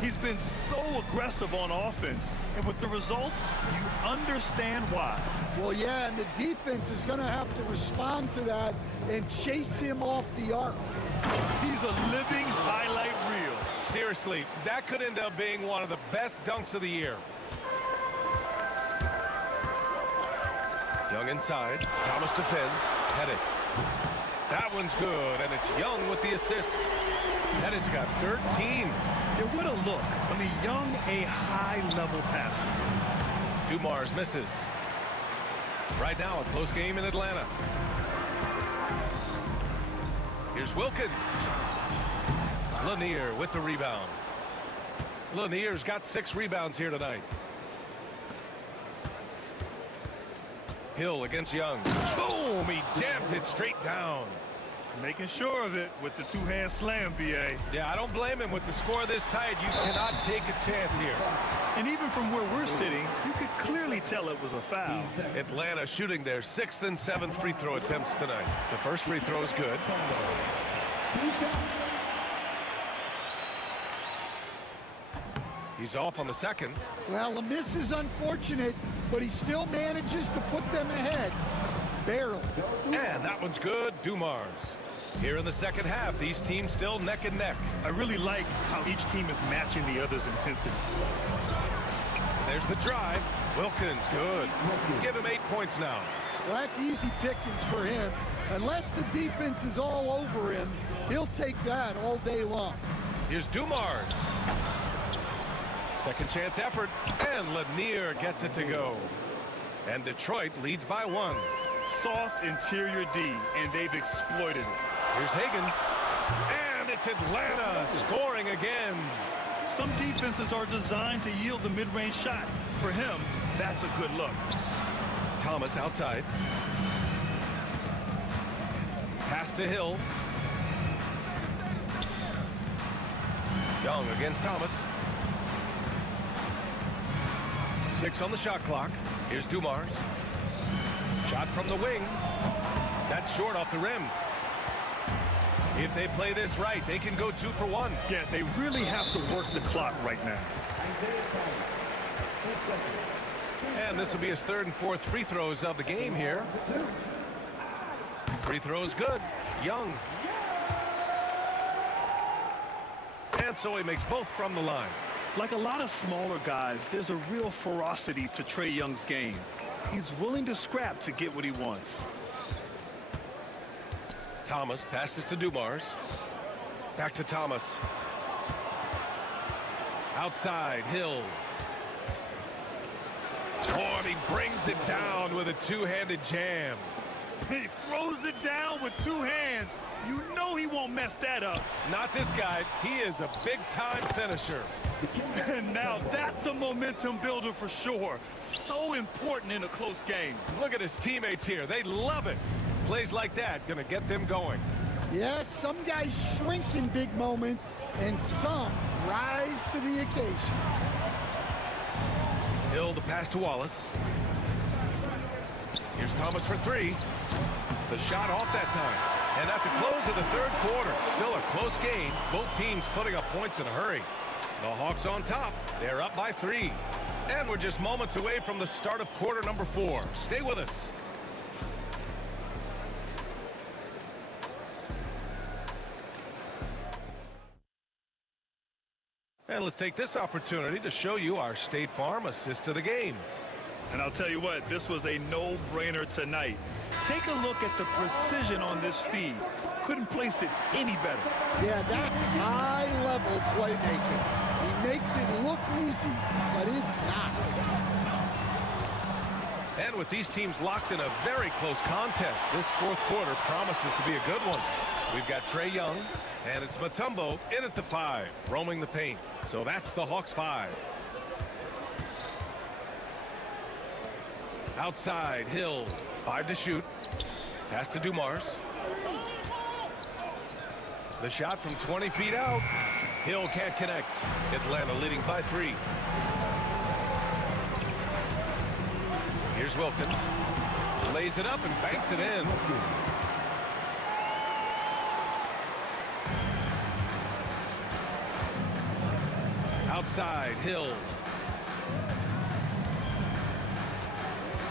He's been so aggressive on offense, and with the results, you understand why. Well, yeah, and the defense is going to have to respond to that and chase him off the arc. He's a living highlight reel. Seriously, that could end up being one of the best dunks of the year. Young inside. Thomas defends. Headed. That one's good, and it's Young with the assist. Headed's got 13. Yeah, what a look. I mean, Young, a high-level passer. Dumars misses. Right now, a close game in Atlanta. Here's Wilkins. Lanier with the rebound. Lanier's got 6 rebounds here tonight. Hill against Young. Boom! He jams it straight down. Making sure of it with the two-hand slam, B.A. Yeah, I don't blame him. With the score this tight, you cannot take a chance here. And even from where we're sitting, you could clearly tell it was a foul. Atlanta shooting their 6th and 7th free throw attempts tonight. The first free throw is good. He's off on the second. Well, the miss is unfortunate, but he still manages to put them ahead. Barely. And that one's good. Dumars. Here in the second half, these teams still neck and neck. I really like how each team is matching the other's intensity. There's the drive. Wilkins, good. Give him 8 points now. Well, that's easy pickings for him. Unless the defense is all over him, he'll take that all day long. Here's Dumars. Second chance effort, and Lanier gets it to go. And Detroit leads by 1. Soft interior D, and they've exploited it. Here's Hagan. And it's Atlanta scoring again. Some defenses are designed to yield the mid-range shot. For him, that's a good look. Thomas outside. Pass to Hill. Young against Thomas. 6 on the shot clock. Here's Dumars. Shot from the wing. That's short off the rim. If they play this right, they can go 2 for 1. Yeah, they really have to work the clock right now. And this will be his 3rd and 4th free throws of the game here. Free throws good. Young. And so he makes both from the line. Like a lot of smaller guys, there's a real ferocity to Trae Young's game. He's willing to scrap to get what he wants. Thomas passes to Dumars. Back to Thomas. Outside, Hill. Oh, and he brings it down with a two-handed jam. He throws it down with two hands. You know he won't mess that up. Not this guy. He is a big-time finisher. And now that's a momentum builder for sure. So important in a close game. Look at his teammates here. They love it. Plays like that gonna get them going. Yes, some guys shrink in big moments, and some rise to the occasion. Hill, the pass to Wallace. Here's Thomas for three. The shot off that time. And at the close of the third quarter, still a close game. Both teams putting up points in a hurry. The Hawks on top. They're up by 3. And we're just moments away from the start of quarter number 4. Stay with us. And let's take this opportunity to show you our State Farm assist to the game. And I'll tell you what, this was a no-brainer tonight. Take a look at the precision on this feed. Couldn't place it any better. Yeah, that's high-level playmaking. He makes it look easy, but it's not. And with these teams locked in a very close contest, this fourth quarter promises to be a good one. We've got Trae Young, and it's Mutombo in at the 5, roaming the paint. So that's the Hawks 5. Outside, Hill, 5 to shoot. Pass to Dumars. The shot from 20 feet out. Hill can't connect. Atlanta leading by 3. Here's Wilkins. Lays it up and banks it in. Outside, Hill.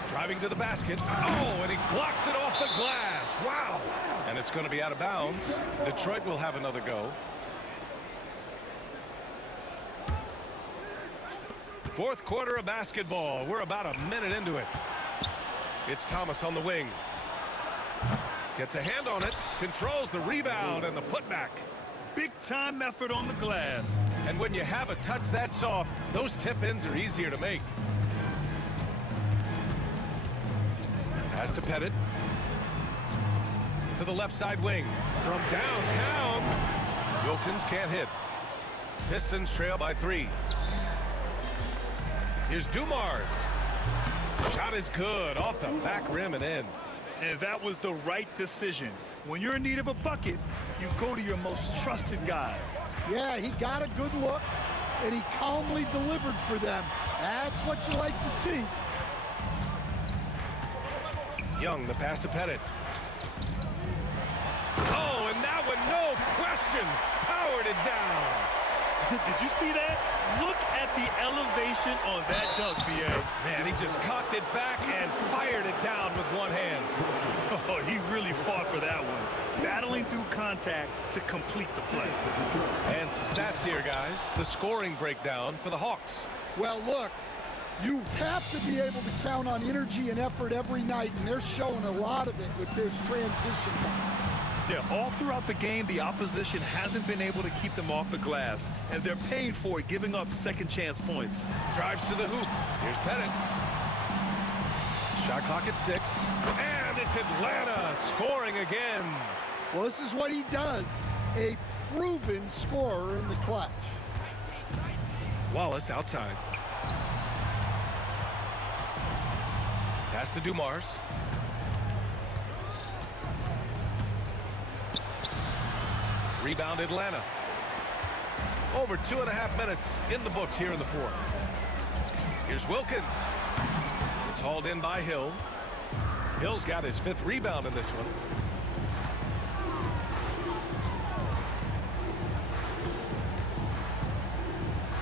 Driving to the basket. Oh, and he blocks it off the glass. Wow. And it's going to be out of bounds. Detroit will have another go. Fourth quarter of basketball. We're about a minute into it. It's Thomas on the wing. Gets a hand on it. Controls the rebound and the putback. Big time effort on the glass. And when you have a touch that soft, those tip-ins are easier to make. Pass to Pettit. To the left side wing. From downtown. Wilkins can't hit. Pistons trail by 3. Here's Dumars. Shot is good. Off the back rim and in. And that was the right decision. When you're in need of a bucket, you go to your most trusted guys. Yeah, he got a good look, and he calmly delivered for them. That's what you like to see. Young, the pass to Pettit. Oh, and that one, no question, powered it down. Did you see that? Look at the elevation on that dunk, B.A. Man, he just cocked it back and fired it down with one hand. Oh, he really fought for that one. Battling through contact to complete the play. And some stats here, guys. The scoring breakdown for the Hawks. Well, look, you have to be able to count on energy and effort every night, and they're showing a lot of it with this transition time. Yeah, all throughout the game, the opposition hasn't been able to keep them off the glass, and they're paying for it, giving up second chance points. Drives to the hoop. Here's Pettit. Shot clock at 6. And it's Atlanta scoring again. Well, this is what he does. A proven scorer in the clutch. Wallace outside. Pass to Dumars. Rebound Atlanta. Over 2.5 minutes in the books here in the fourth. Here's Wilkins. It's hauled in by Hill. Hill's got his 5th rebound in this one.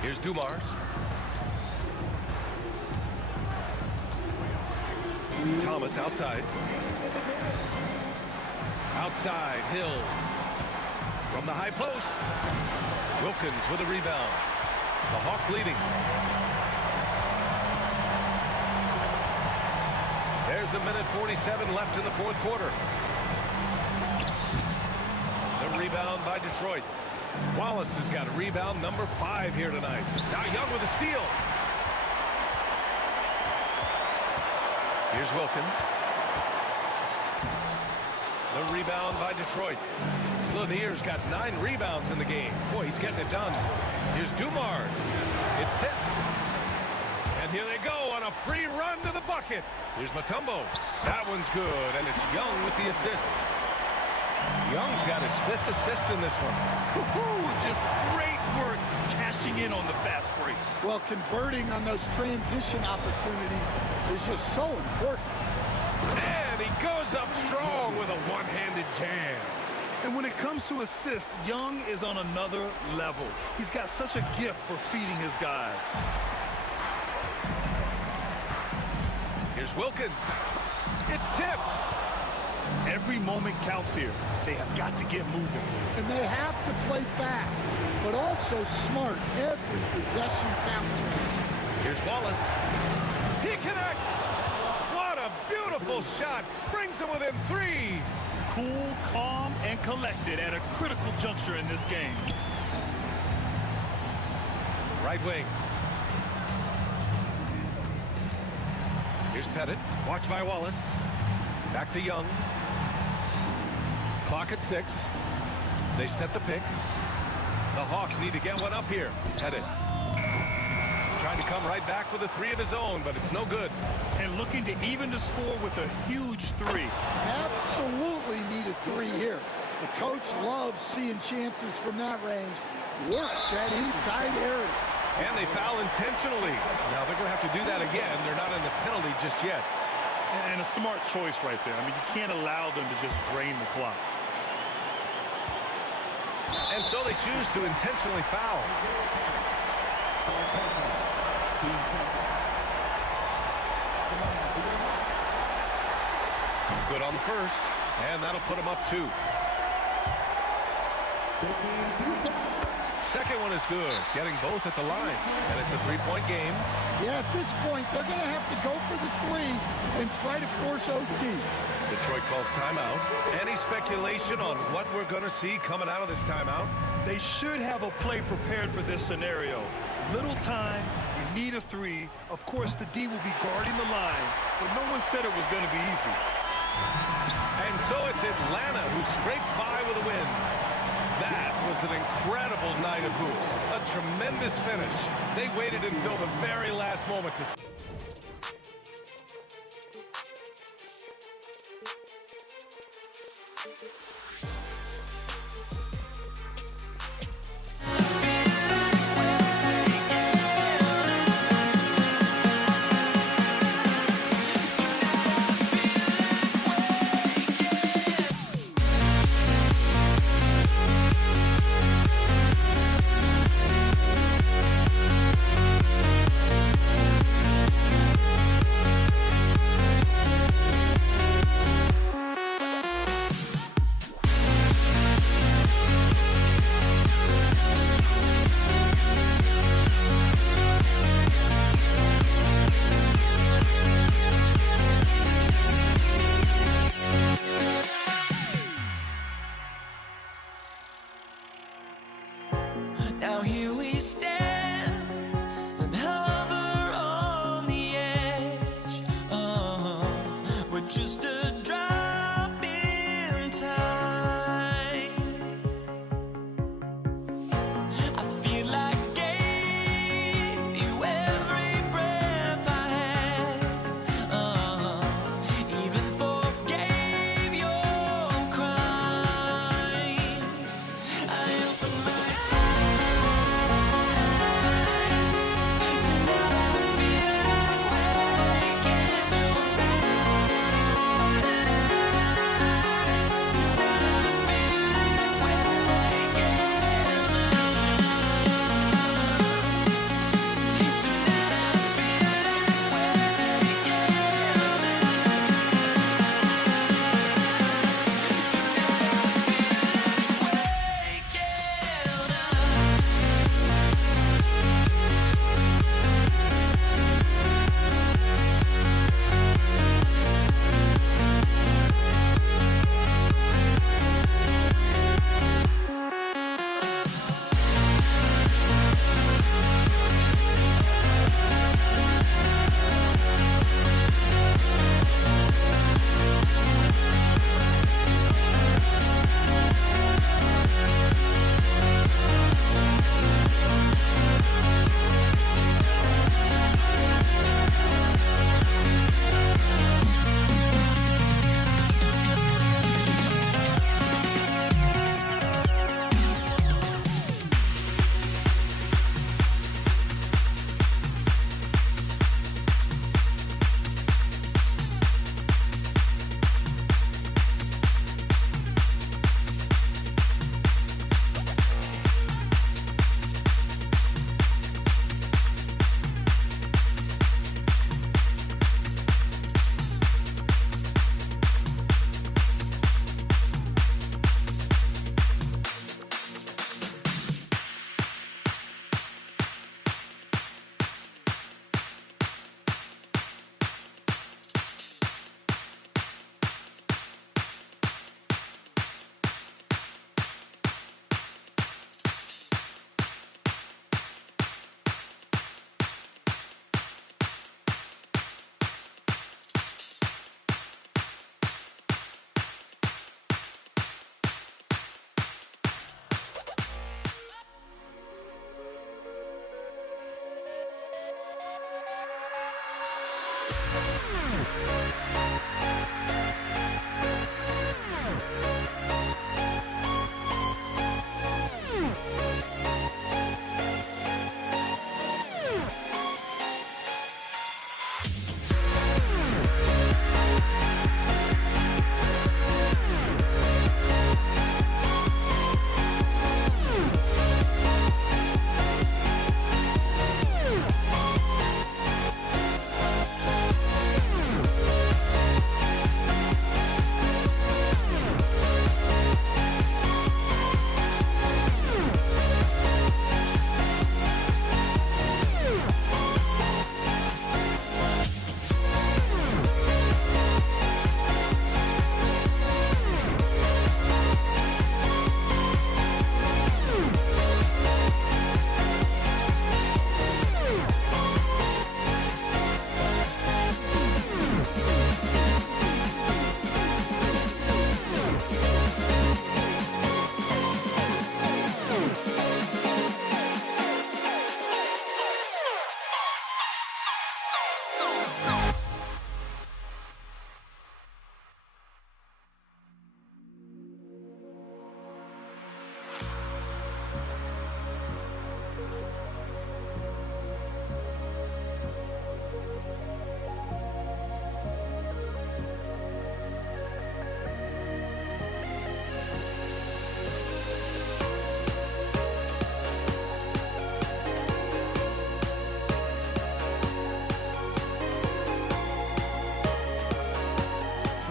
Here's Dumars. Thomas outside. Outside, Hill. From the high post. Wilkins with a rebound. The Hawks leading. There's a minute 47 left in the fourth quarter. The rebound by Detroit. Wallace has got rebound number 5 here tonight. Now Young with a steal. Here's Wilkins. The rebound by Detroit. Lanier's got 9 rebounds in the game. Boy, he's getting it done. Here's Dumars. It's tipped. And here they go on a free run to the bucket. Here's Mutombo. That one's good, and it's Young with the assist. Young's got his 5th assist in this one. Just great work cashing in on the fast break. Well, converting on those transition opportunities is just so important. And he goes up strong with a one-handed jam. And when it comes to assists, Young is on another level. He's got such a gift for feeding his guys. Here's Wilkins. It's tipped. Every moment counts here. They have got to get moving. And they have to play fast, but also smart. Every possession counts. Here's Wallace. He connects. What a beautiful shot. Brings him within 3. Cool, calm, and collected at a critical juncture in this game. Right wing. Here's Pettit. Watched by Wallace. Back to Young. Clock at 6. They set the pick. The Hawks need to get one up here. Pettit. Trying to come right back with a 3 of his own, but it's no good. And looking to even the score with a huge 3. Absolutely need a 3 here. The coach loves seeing chances from that range. Work that inside area. And they foul intentionally. Now they're going to have to do that again. They're not in the penalty just yet. And a smart choice right there. I mean, you can't allow them to just drain the clock. And so they choose to intentionally foul. Good on the first, and that'll put him up 2. Second one is good, getting both at the line, and it's a 3-point game. Yeah, at this point, they're going to have to go for the 3 and try to force OT. Detroit calls timeout. Any speculation on what we're going to see coming out of this timeout? They should have a play prepared for this scenario. Little time, you need a 3. Of course, the D will be guarding the line, but no one said it was going to be easy. And so it's Atlanta who scrapes by with a win. That was an incredible night of hoops. A tremendous finish. They waited until the very last moment to... Now here we stand and hover on the edge. We're just a drop in time. I feel like I gave you every breath I had. Even forgave your crimes. I opened my eyes.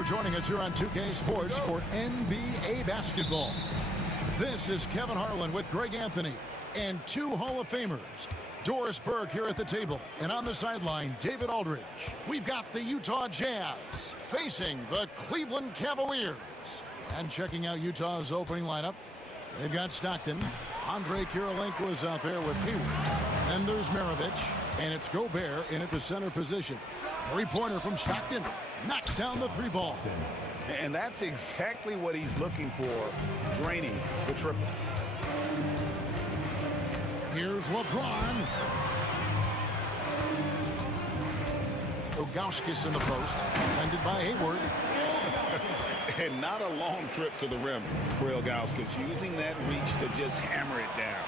joining us here on 2K Sports for NBA basketball. This is Kevin Harlan with Greg Anthony and two Hall of Famers. Doris Burke here at the table, and on the sideline, David Aldridge. We've got the Utah Jazz facing the Cleveland Cavaliers. And checking out Utah's opening lineup, they've got Stockton. Andre Kirilenko is out there with Hayward. And there's Maravich, and it's Gobert in at the center position. Three-pointer from Stockton. Knocks down the three ball. And that's exactly what he's looking for, draining the triple. Here's LeBron. Ogauskas in the post. Defended by Hayward. And not a long trip to the rim for Ilgauskas, using that reach to just hammer it down.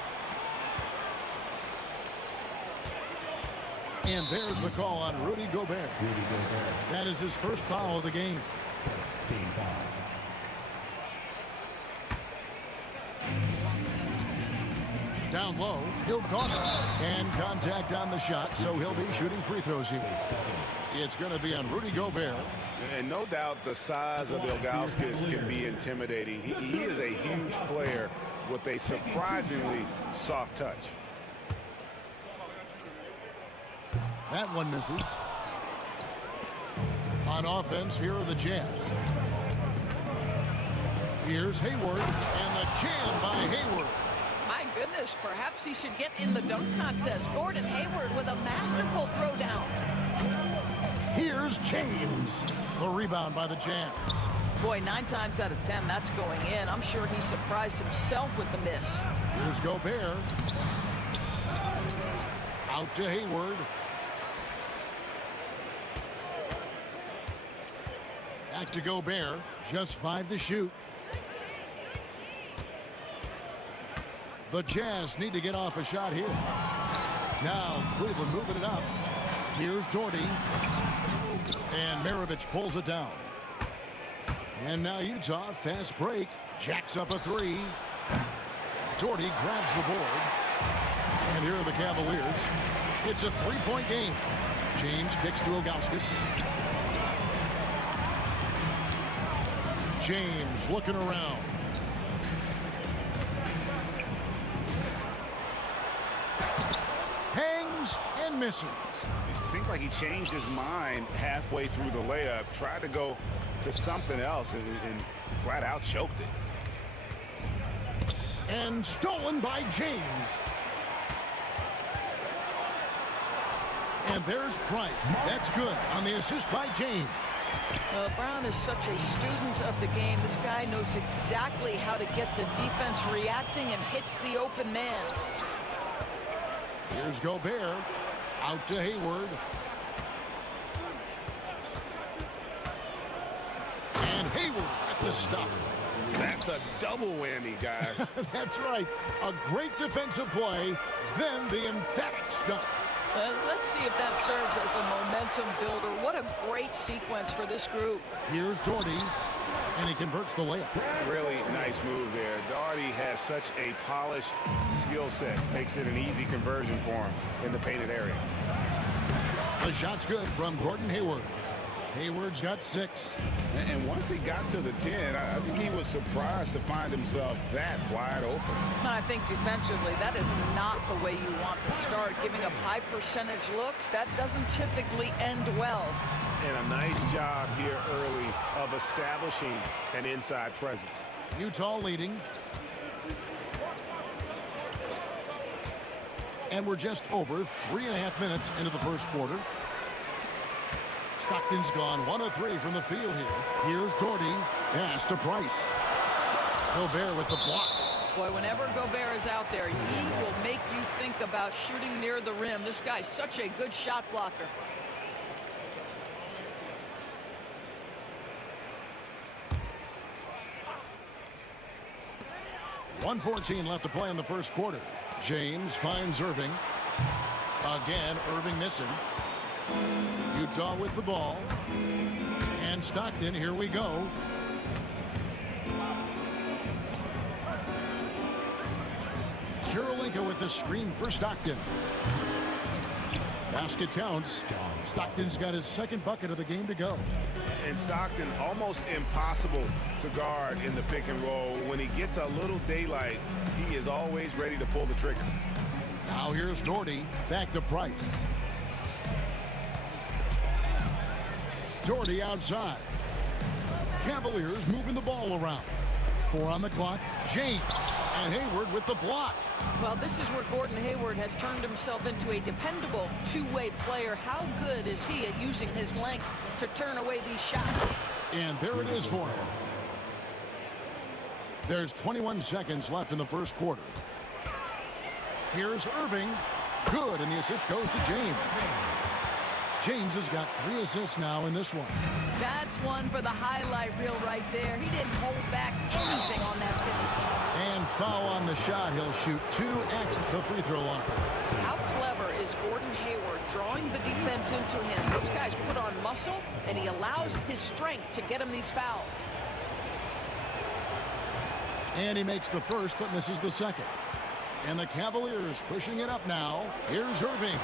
And there's the call on Rudy Gobert. That is his first foul of the game. Team foul. Down low, Ilgauskas, and contact on the shot, so he'll be shooting free throws here. It's going to be on Rudy Gobert. And no doubt the size of Ilgauskas can be intimidating. He is a huge player with a surprisingly soft touch. That one misses. On offense, here are the Jazz. Here's Hayward, and the jam by Hayward. My goodness, perhaps he should get in the dunk contest. Gordon Hayward with a masterful throwdown. Here's James. The rebound by the Jazz. Boy, 9 times out of 10, that's going in. I'm sure he surprised himself with the miss. Here's Gobert. Out to Hayward. Back to Gobert. Just 5 to shoot. The Jazz need to get off a shot here. Now Cleveland moving it up. Here's Doherty. And Maravich pulls it down. And now Utah, fast break. Jacks up a three. Doherty grabs the board. And here are the Cavaliers. It's a three-point game. James kicks to Ilgauskas. James looking around. Hangs and misses. It seemed like he changed his mind halfway through the layup, tried to go to something else, and flat out choked it. And stolen by James. And there's Price. That's good on the assist by James. Brown is such a student of the game. This guy knows exactly how to get the defense reacting and hits the open man. Here's Gobert. Out to Hayward. And Hayward at the stuff. That's a double whammy, guys. That's right. A great defensive play, then the emphatic stuff. Let's see if that serves as a momentum builder. What a great sequence for this group. Here's Doherty, and he converts the layup. Really nice move there. Doherty has such a polished skill set. Makes it an easy conversion for him in the painted area. The shot's good from Gordon Hayward. Hayward's got 6. And once he got to the 10, I think he was surprised to find himself that wide open. I think defensively, that is not the way you want to start. Giving up high percentage looks, that doesn't typically end well. And a nice job here early of establishing an inside presence. Utah leading. And we're just over 3.5 minutes into the first quarter. Stockton's gone 1 of 3 from the field here. Here's Doherty. Pass to Price. Gobert with the block. Boy, whenever Gobert is out there, he will make you think about shooting near the rim. This guy's such a good shot blocker. .114 left to play in the first quarter. James finds Irving. Again, Irving missing. Utah with the ball. And Stockton, here we go. Kirilenko with the screen for Stockton. Basket counts. Stockton's got his second bucket of the game to go. And Stockton almost impossible to guard in the pick and roll. When he gets a little daylight, he is always ready to pull the trigger. Now here's Doherty, back to Price. Doherty outside. Cavaliers moving the ball around. 4 on the clock. James and Hayward with the block. Well, this is where Gordon Hayward has turned himself into a dependable two-way player. How good is he at using his length to turn away these shots? And there it is for him. There's 21 seconds left in the first quarter. Here's Irving. Good, and the assist goes to James. James has got 3 assists now in this one. That's one for the highlight reel right there. He didn't hold back anything on that finish. And foul on the shot. He'll shoot 2 at the free throw line. How clever is Gordon Hayward drawing the defense into him? This guy's put on muscle, and he allows his strength to get him these fouls. And he makes the first, but misses the second. And the Cavaliers pushing it up now. Here's Irving.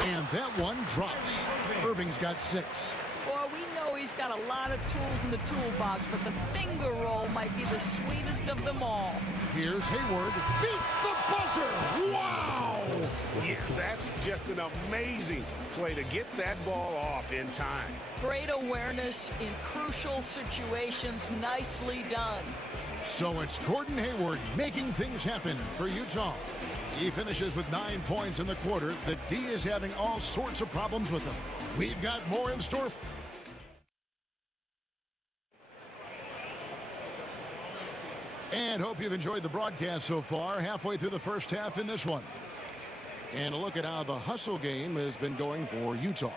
And that one drops. Irving's got 6. Well, we know he's got a lot of tools in the toolbox, but the finger roll might be the sweetest of them all. Here's Hayward. Beats the buzzer. Wow! Yeah, that's just an amazing play to get that ball off in time. Great awareness in crucial situations. Nicely done. So it's Gordon Hayward making things happen for Utah. He finishes with 9 points in the quarter. The D is having all sorts of problems with him. We've got more in store. And hope you've enjoyed the broadcast so far. Halfway through the first half in this one. And a look at how the hustle game has been going for Utah.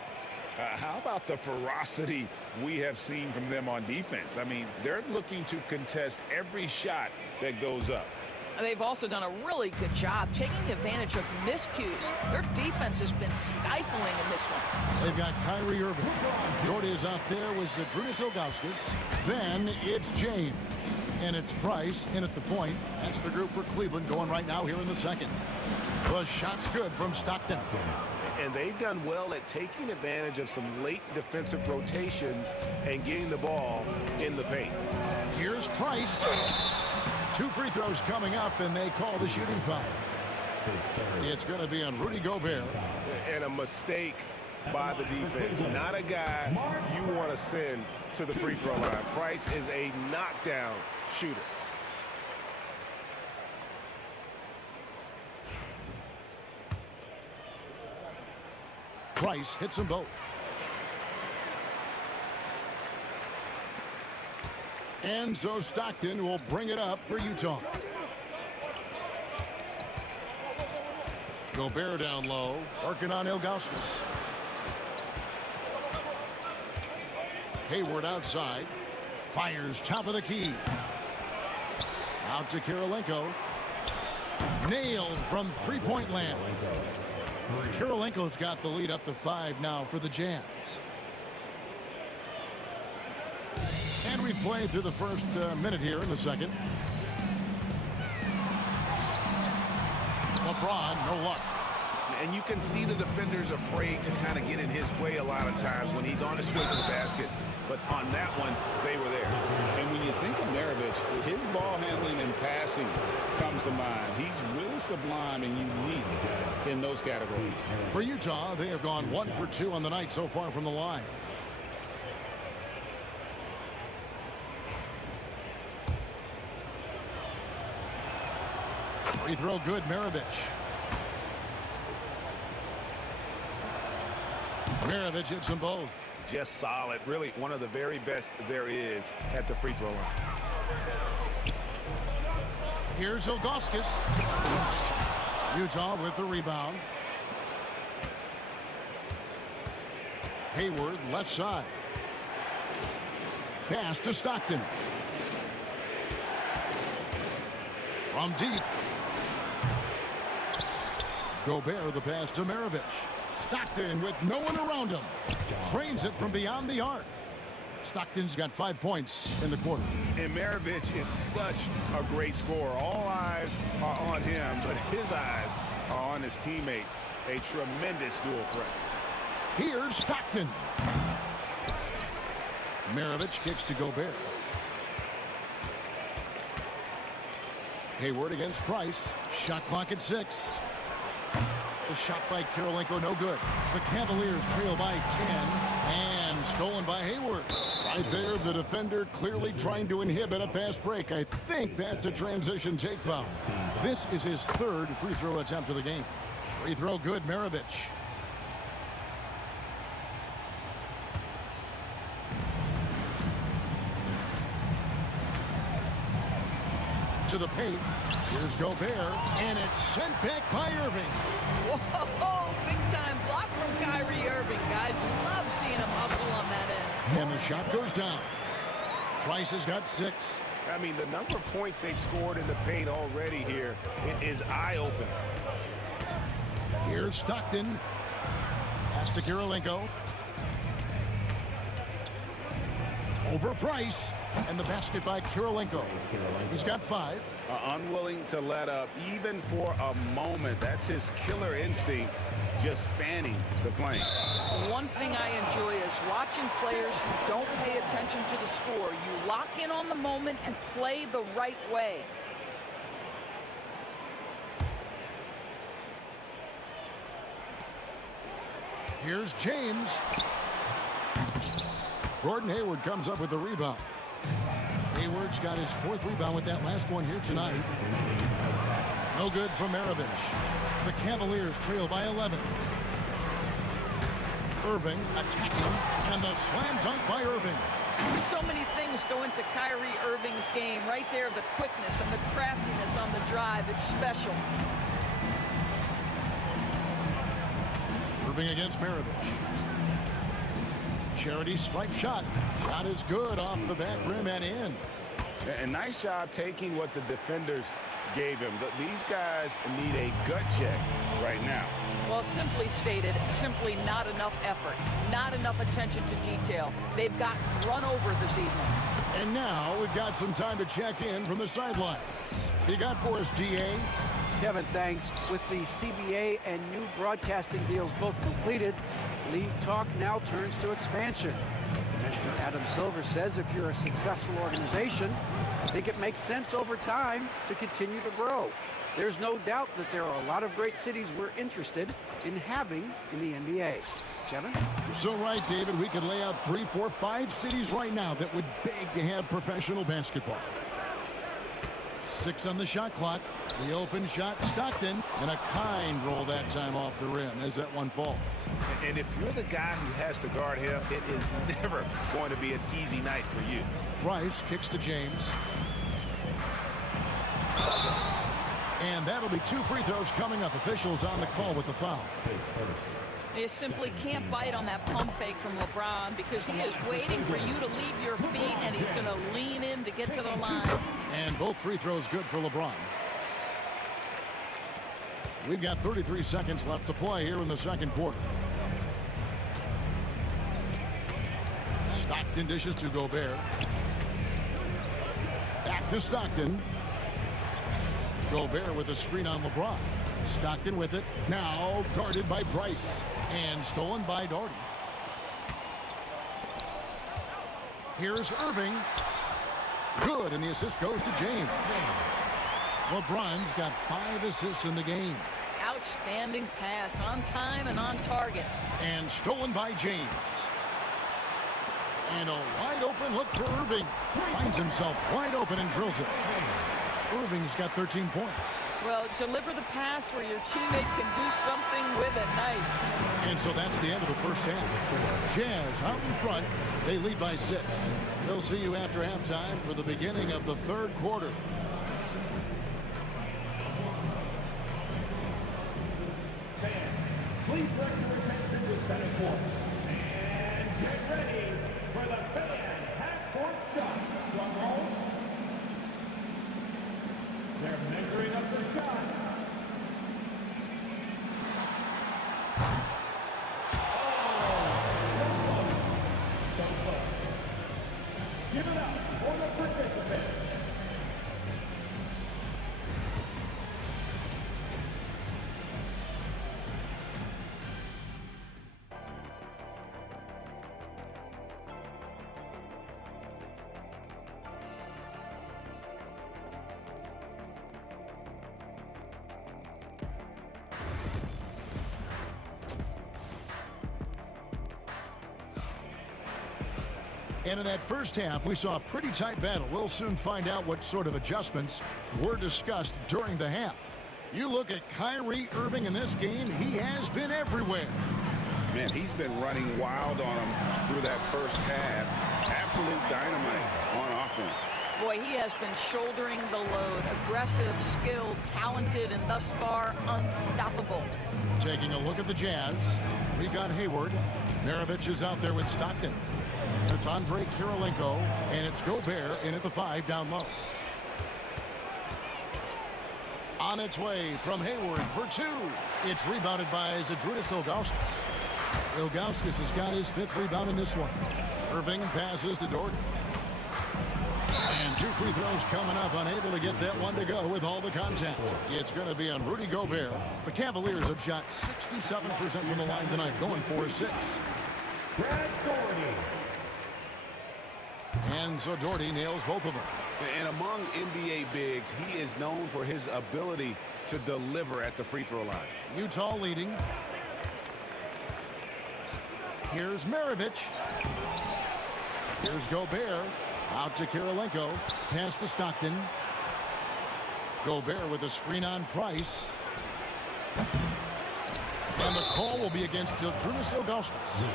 How about the ferocity we have seen from them on defense? I mean, they're looking to contest every shot that goes up. They've also done a really good job taking advantage of miscues. Their defense has been stifling in this one. They've got Kyrie Irving. Doherty is out there with Zadrunas Ilgauskas. Then it's James. And it's Price in at the point. That's the group for Cleveland going right now here in the second. The shot's good from Stockton. And they've done well at taking advantage of some late defensive rotations and getting the ball in the paint. Here's Price. 2 free throws coming up, and they call the shooting foul. It's going to be on Rudy Gobert. And a mistake by the defense. Not a guy you want to send to the free throw line. Price is a knockdown shooter. Price hits them both. And so Stockton will bring it up for Utah. Gobert down low, working on Ilgauskas. Hayward outside, fires top of the key. Out to Kirilenko. Nailed from three-point land. Kirilenko's got the lead up to 5 now for the Jazz. And we've played through the first minute here in the second. LeBron, no luck. And you can see the defenders afraid to kind of get in his way a lot of times when he's on his way to the basket. But on that one, they were there. And when you think of Maravich, his ball handling and passing comes to mind. He's really sublime and unique in those categories. For Utah, they have gone 1 for 2 on the night so far from the line. Free throw good, Maravich. Maravich hits them both. Just solid. Really one of the very best there is at the free throw line. Here's Ilgauskas. Utah with the rebound. Hayward left side. Pass to Stockton. From deep. Gobert the pass to Maravich. Stockton with no one around him. Trains it from beyond the arc. Stockton's got 5 points in the quarter. And Maravich is such a great scorer. All eyes are on him, but his eyes are on his teammates. A tremendous dual threat. Here's Stockton. Maravich kicks to Gobert. Hayward against Price. Shot clock at 6. The shot by Kirilenko, no good. The Cavaliers trail by 10 and stolen by Hayward. Right there, the defender clearly trying to inhibit a fast break. I think that's a transition take foul. This is his 3rd free throw attempt of the game. Free throw good, Maravich. To the paint. Here's Gobert, and it's sent back by Irving. Whoa, big time block from Kyrie Irving. Guys love seeing him hustle on that end. And the shot goes down. Price has got 6. I mean, the number of points they've scored in the paint already here is eye-opening. Here's Stockton. Pass to Kirilenko. Over Price. And the basket by Kirilenko. He's got 5. Unwilling to let up even for a moment. That's his killer instinct, just fanning the flame. One thing I enjoy is watching players who don't pay attention to the score. You lock in on the moment and play the right way. Here's James. Gordon Hayward comes up with the rebound. Hayward's got his 4th rebound with that last one here tonight. No good from Maravich. The Cavaliers trail by 11. Irving attacking, and the slam dunk by Irving. So many things go into Kyrie Irving's game. Right there, the quickness and the craftiness on the drive. It's special. Irving against Maravich. Charity stripe shot. Shot is good off the back rim and in. And nice job taking what the defenders gave him. These guys need a gut check right now. Well, simply stated, simply not enough effort, not enough attention to detail. They've gotten run over this evening. And now we've got some time to check in from the sidelines. You got for us, DA? Kevin, thanks. With the CBA and new broadcasting deals both completed, league talk now turns to expansion. Commissioner Adam Silver says if you're a successful organization, I think it makes sense over time to continue to grow. There's no doubt that there are a lot of great cities we're interested in having in the NBA. Kevin? You're so right, David. We could lay out 3, 4, 5 cities right now that would beg to have professional basketball. 6 on the shot clock. The open shot, Stockton, and a kind roll that time off the rim as that one falls. And if you're the guy who has to guard him, it is never going to be an easy night for you. Price kicks to James. And that'll be 2 free throws coming up. Officials on the call with the foul. You simply can't bite on that pump fake from LeBron because he is waiting for you to leave your feet, and he's going to lean in to get to the line. And both free throws good for LeBron. We've got 33 seconds left to play here in the second quarter. Stockton dishes to Gobert. Back to Stockton. Gobert with a screen on LeBron. Stockton with it. Now guarded by Price. And stolen by Doherty. Here's Irving. Good, and the assist goes to James. LeBron's got 5 assists in the game. Outstanding pass, on time and on target. And stolen by James. And a wide open look for Irving. Finds himself wide open and drills it. Irving's got 13 points. Well, deliver the pass where your teammate can do something with it. Nice. And so that's the end of the first half. Jazz out in front. They lead by 6. We'll see you after halftime for the beginning of the third quarter. Please direct your attention to center court. And get ready for the fan half-court shot. Drum roll. They're measuring up the shot. So close. Give it up for the participants. And in that first half, we saw a pretty tight battle. We'll soon find out what sort of adjustments were discussed during the half. You look at Kyrie Irving in this game, he has been everywhere. Man, he's been running wild on him through that first half. Absolute dynamite on offense. Boy, he has been shouldering the load. Aggressive, skilled, talented, and thus far unstoppable. Taking a look at the Jazz, we've got Hayward. Maravich is out there with Stockton. It's Andre Kirilenko, and it's Gobert in at the 5 down low. On its way from Hayward for 2. It's rebounded by Zydrunas Ilgauskas. Ilgauskas has got his 5th rebound in this one. Irving passes to Dort. And 2 free throws coming up, unable to get that one to go with all the contact. It's going to be on Rudy Gobert. The Cavaliers have shot 67% from the line tonight, going 4-6. And so Doherty nails both of them. And among NBA bigs, he is known for his ability to deliver at the free throw line. Utah leading. Here's Maravich. Here's Gobert. Out to Kirilenko. Pass to Stockton. Gobert with a screen on Price. And the call will be against Zydrunas Ilgauskas.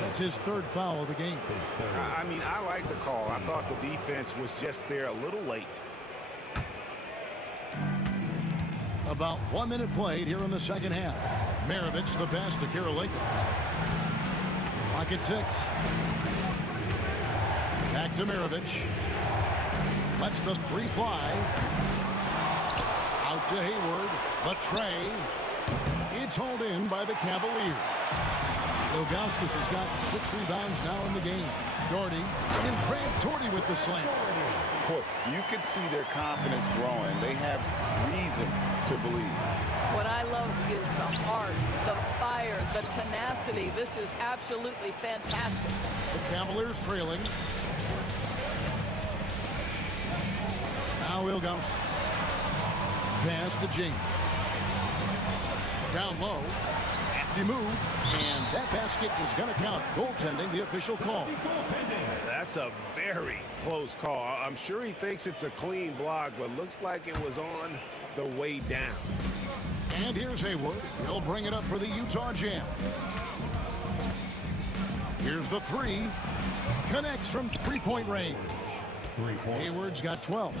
That's his 3rd foul of the game. I mean, I like the call. I thought the defense was just there a little late. About 1 minute played here in the second half. Maravich the pass to Kirilenko. Clock at 6. Back to Maravich. Lets the 3 fly. Out to Hayward. The tray. It's hauled in by the Cavaliers. Ilgauskas has got 6 rebounds now in the game. Doherty and Craig Doherty with the slam. Boy, you can see their confidence growing. They have reason to believe. What I love is the heart, the fire, the tenacity. This is absolutely fantastic. The Cavaliers trailing. Now Ilgauskas. Pass to James. Down low. Nasty move. And that basket is going to count. Goaltending, the official call. That's a very close call. I'm sure he thinks it's a clean block, but looks like it was on the way down. And here's Hayward. He'll bring it up for the Utah Jam. Here's the 3. Connects from 3-point range. Hayward's got 12.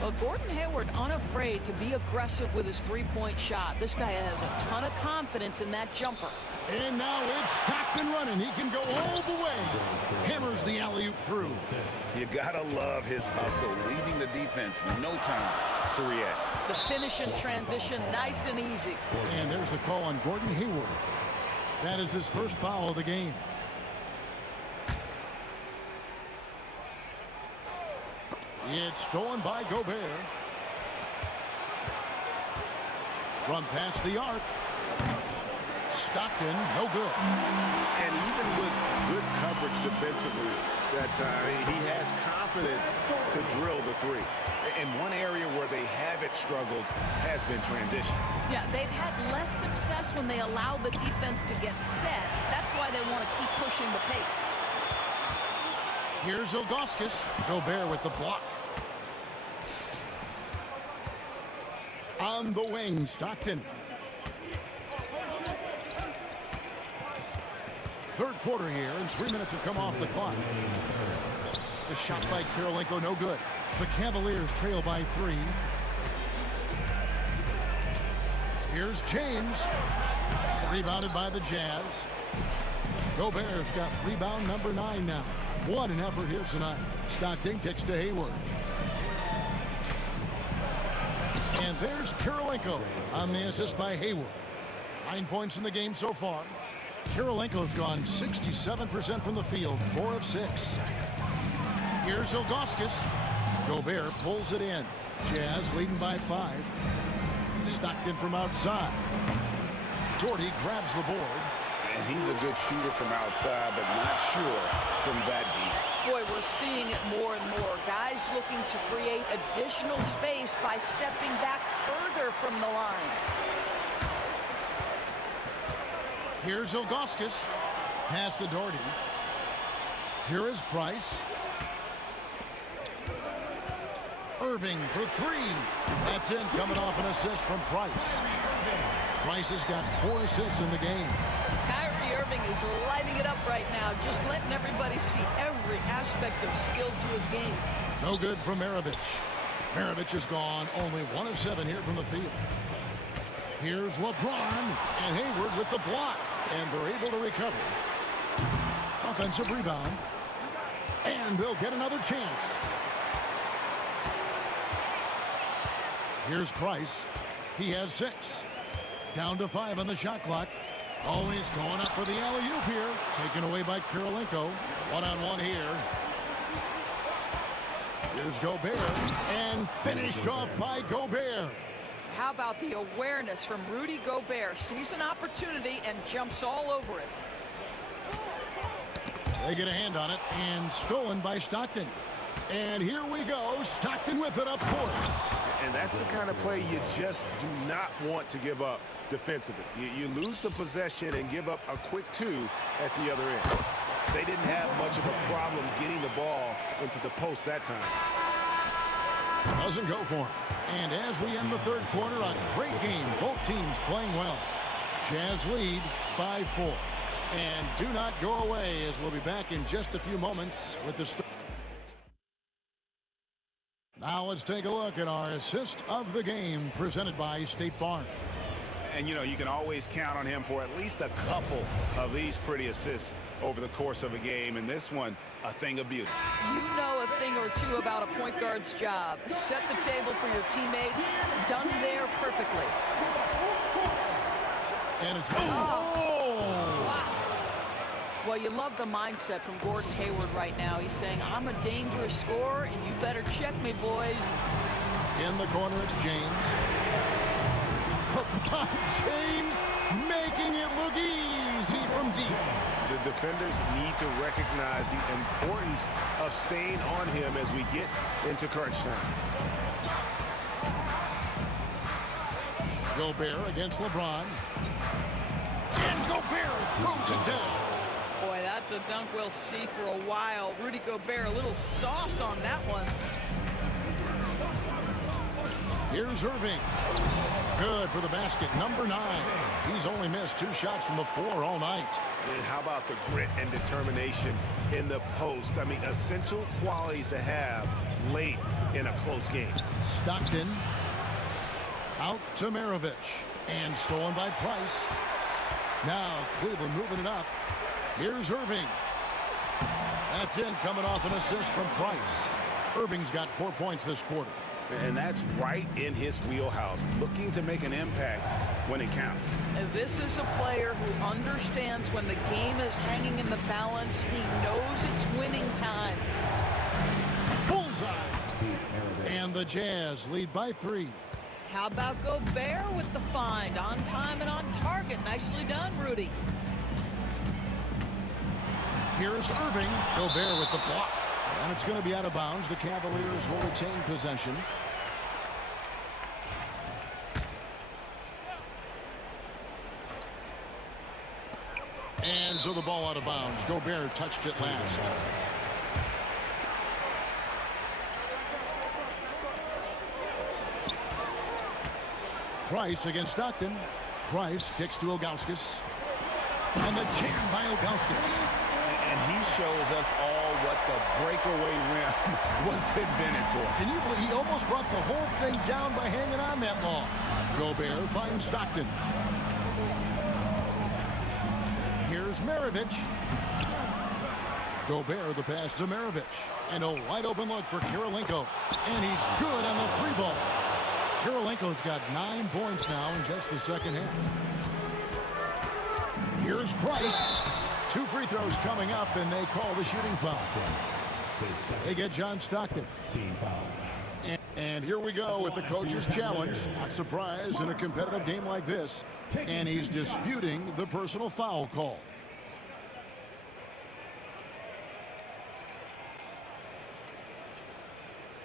Well, Gordon Hayward unafraid to be aggressive with his 3-point shot. This guy has a ton of confidence in that jumper. And now it's Stockton running. He can go all the way. Hammers the alley-oop through. You gotta love his hustle, leaving the defense no time to react. The finish and transition, nice and easy. And there's the call on Gordon Hayward. That is his 1st foul of the game. It's stolen by Gobert. From past the arc. Stockton, no good. And even with good coverage defensively that time, he has confidence to drill the 3. And one area where they haven't struggled has been transition. Yeah, they've had less success when they allow the defense to get set. That's why they want to keep pushing the pace. Here's Ilgauskas. Gobert with the block. On the wing, Stockton. 3rd quarter here, and 3 minutes have come off the clock. The shot by Kirilenko, no good. The Cavaliers trail by 3. Here's James. Rebounded by the Jazz. Gobert's got rebound number 9 now. What an effort here tonight. Stockton kicks to Hayward. And there's Kirilenko on the assist by Hayward. 9 points in the game so far. Kirilenko's gone 67% from the field, 4 of 6. Here's Ilgauskas. Gobert pulls it in. Jazz leading by 5. Stockton from outside. Doherty grabs the board. And he's a good shooter from outside, but not sure from that deep. Boy, we're seeing it more and more. Guys looking to create additional space by stepping back further from the line. Here's Ilgauskas. Pass to Doherty. Here is Price. Irving for three. That's in, coming off an assist from Price. Price has got 4 assists in the game. Kyrie Irving is lighting it up right now, just letting everybody see every aspect of skill to his game. No good from Maravich. Maravich is gone. Only 1 of 7 here from the field. Here's LeBron and Hayward with the block. And they're able to recover. Offensive rebound. And they'll get another chance. Here's Price. He has 6. Down to 5 on the shot clock. Always going up for the alley-oop here. Taken away by Kirilenko. One-on-one here. Here's Gobert. And finished off by Gobert. How about the awareness from Rudy Gobert? Sees an opportunity and jumps all over it. They get a hand on it, and stolen by Stockton. And here we go. Stockton with it up court. And that's the kind of play you just do not want to give up defensively. You lose the possession and give up a quick 2 at the other end. They didn't have much of a problem getting the ball into the post that time. Doesn't go for him. And as we end the third quarter, a great game. Both teams playing well. Jazz lead by 4. And do not go away, as we'll be back in just a few moments with the story. Now let's take a look at our assist of the game presented by State Farm. And, you know, you can always count on him for at least a couple of these pretty assists over the course of a game. And this one, a thing of beauty. You know a thing or two about a point guard's job. Set the table for your teammates. Done there perfectly. And it's... Wow. Well, you love the mindset from Gordon Hayward right now. He's saying, I'm a dangerous scorer, and you better check me, boys. In the corner, it's James. James making it look easy from deep. The defenders need to recognize the importance of staying on him as we get into crunch time. Gobert against LeBron. And Gobert throws it down. Boy, that's a dunk we'll see for a while. Rudy Gobert, a little sauce on that one. Here's Irving. Good for the basket, number 9. He's only missed 2 shots from the floor all night. And how about the grit and determination in the post? I mean, essential qualities to have late in a close game. Stockton out to Maravich. And stolen by Price. Now Cleveland moving it up. Here's Irving. That's in, coming off an assist from Price. Irving's got 4 points this quarter. And that's right in his wheelhouse, looking to make an impact when it counts. And this is a player who understands when the game is hanging in the balance. He knows it's winning time. Bullseye. And the Jazz lead by 3. How about Gobert with the find? On time and on target. Nicely done, Rudy. Here's Irving. Gobert with the block. And it's going to be out of bounds. The Cavaliers will retain possession. And so the ball out of bounds. Gobert touched it last. Price against Stockton. Price kicks to Ilgauskas. And the jam by Ilgauskas. And he shows us all what the breakaway rim was invented for. Can you believe he almost brought the whole thing down by hanging on that long? Gobert finds Stockton. Here's Maravich. Gobert the pass to Maravich. And a wide open look for Kirilenko. And he's good on the 3-ball. Kirilenko's got 9 points now in just the second half. Here's Price. 2 free throws coming up, and they call the shooting foul. They get John Stockton. And here we go with the coach's challenge. Not surprised in a competitive game like this. And he's disputing the personal foul call.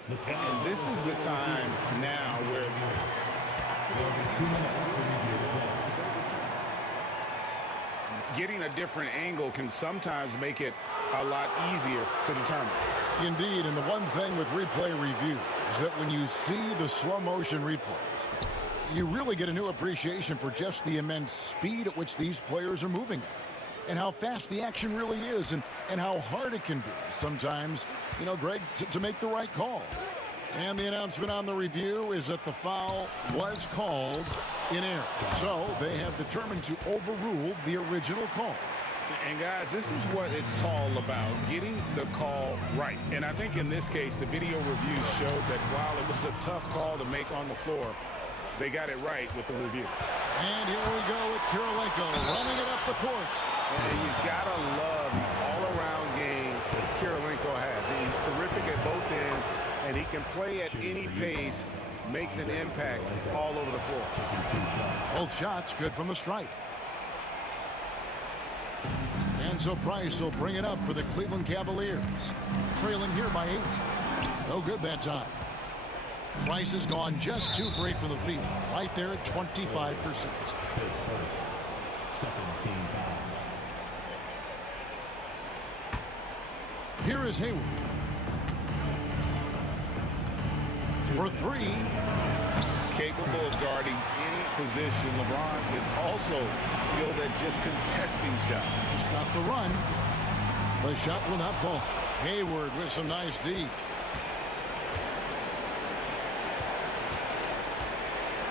And this is the time now where getting a different angle can sometimes make it a lot easier to determine. Indeed, and the one thing with replay review is that when you see the slow motion replays, you really get a new appreciation for just the immense speed at which these players are moving at, and how fast the action really is, and how hard it can be sometimes, you know, Greg, to make the right call. And the announcement on the review is that the foul was called in error. So they have determined to overrule the original call. And guys, this is what it's all about, getting the call right. And I think in this case, the video review showed that while it was a tough call to make on the floor, they got it right with the review. And here we go with Kirilenko running it up the court. And you've got to love the all-around game Kirilenko has. He's terrific at both ends, and he can play at any pace, makes an impact all over the floor. Both shots good from the stripe. And so Price will bring it up for the Cleveland Cavaliers. Trailing here by 8. No good that time. Price has gone just 2 for 8 from the field. Right there at 25%. Here is Hayward. For 3. Capable of guarding any position. LeBron is also skilled at just contesting shots. To stop the run. The shot will not fall. Hayward with some nice D.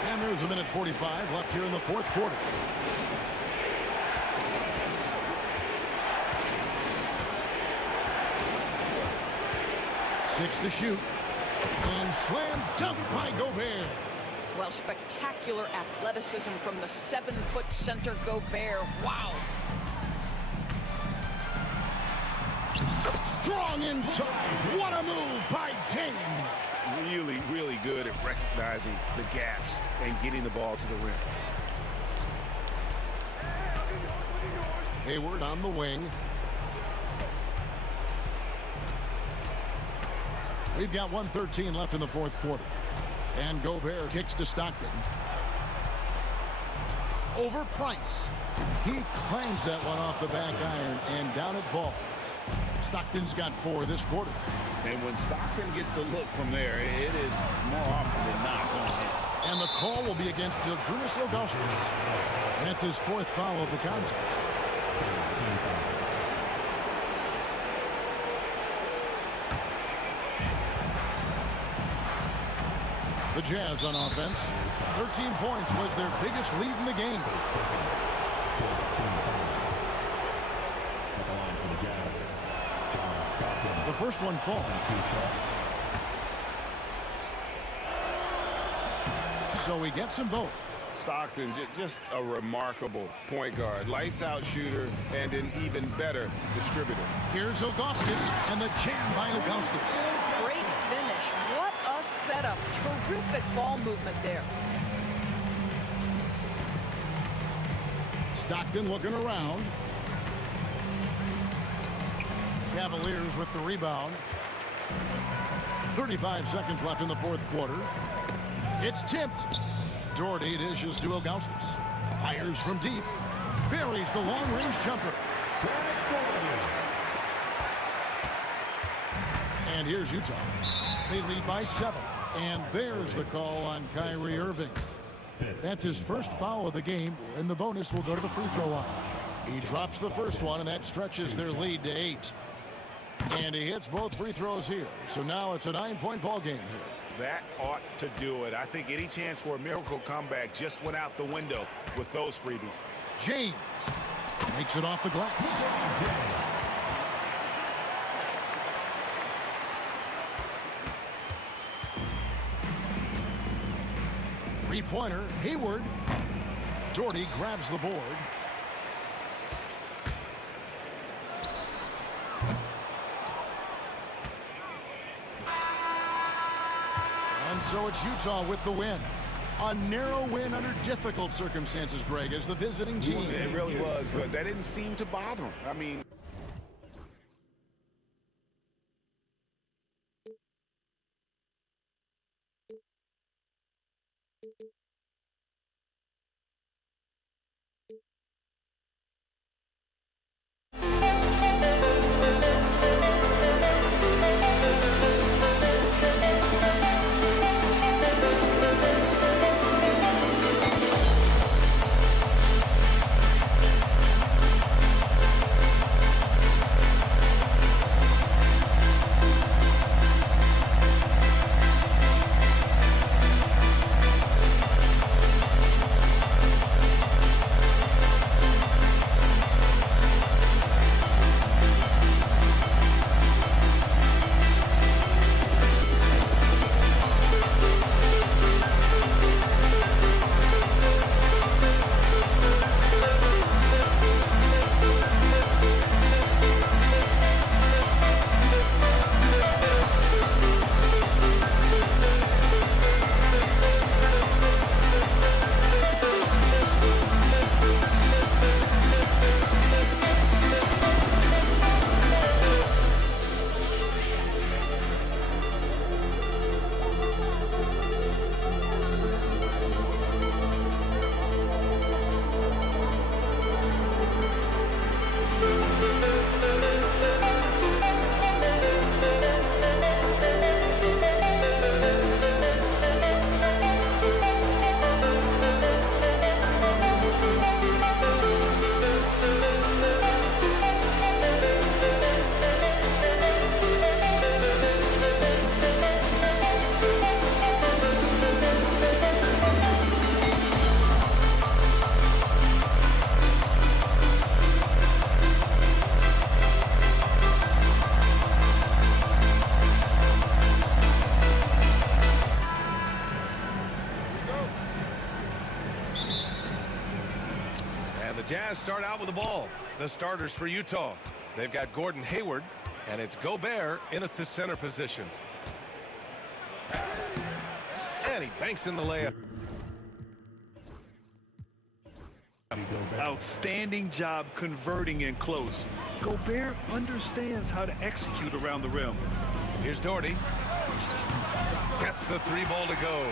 And there's a minute 45 left here in the fourth quarter. Six to shoot. And slam dunk by Gobert. Well, spectacular athleticism from the 7-foot center Gobert. Wow. Strong inside. What a move by James. Really, really good at recognizing the gaps and getting the ball to the rim. Hayward on the wing. We've got 1:13 left in the fourth quarter. And Gobert kicks to Stockton. Over Price. He claims that one off the back iron, and down it falls. Stockton's got 4 this quarter. And when Stockton gets a look from there, it is more often than not going to hit. And the call will be against Zydrunas Ilgauskas. That's his 4th foul of the contest. The Jazz on offense. 13 points was their biggest lead in the game. The first one falls. So he gets them both. Stockton, just a remarkable point guard. Lights out shooter and an even better distributor. Here's Ilgauskas and the jam by Ilgauskas. Great finish. What a setup. Terrific ball movement there. Stockton looking around. Cavaliers with the rebound. 35 seconds left in the fourth quarter. It's tipped. Doherty dishes to Ilgauskas. Fires from deep. Buries the long-range jumper. And here's Utah. They lead by 7. And there's the call on Kyrie Irving. That's his first foul of the game, and the bonus will go to the free throw line. He drops the first one, and that stretches their lead to 8. And he hits both free throws here. So now it's a 9-point ball game here. That ought to do it. I think any chance for a miracle comeback just went out the window with those freebies. James makes it off the glass. Three-pointer, Hayward. Doherty grabs the board. And so it's Utah with the win. A narrow win under difficult circumstances, Greg, as the visiting team. It really was, but that didn't seem to bother him. I mean, Jazz start out with the ball. The starters for Utah. They've got Gordon Hayward, and it's Gobert in at the center position. And he banks in the layup. Outstanding job converting in close. Gobert understands how to execute around the rim. Here's Doherty. Gets the three ball to go.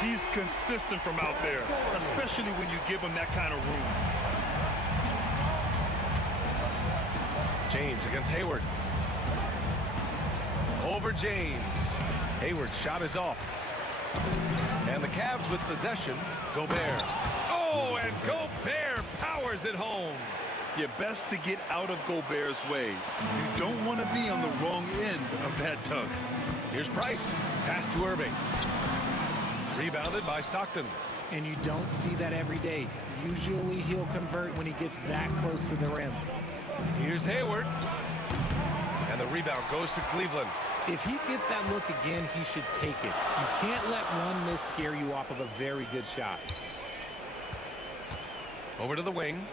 He's consistent from out there, especially when you give him that kind of room. James against Hayward. Over James. Hayward's shot is off. And the Cavs with possession. Gobert. Oh, and Gobert powers it home. You're best to get out of Gobert's way. You don't want to be on the wrong end of that tug. Here's Price. Pass to Irving. Rebounded by Stockton. And you don't see that every day. Usually he'll convert when he gets that close to the rim. Here's Hayward. And the rebound goes to Cleveland. If he gets that look again, he should take it. You can't let one miss scare you off of a very good shot. Over to the wing.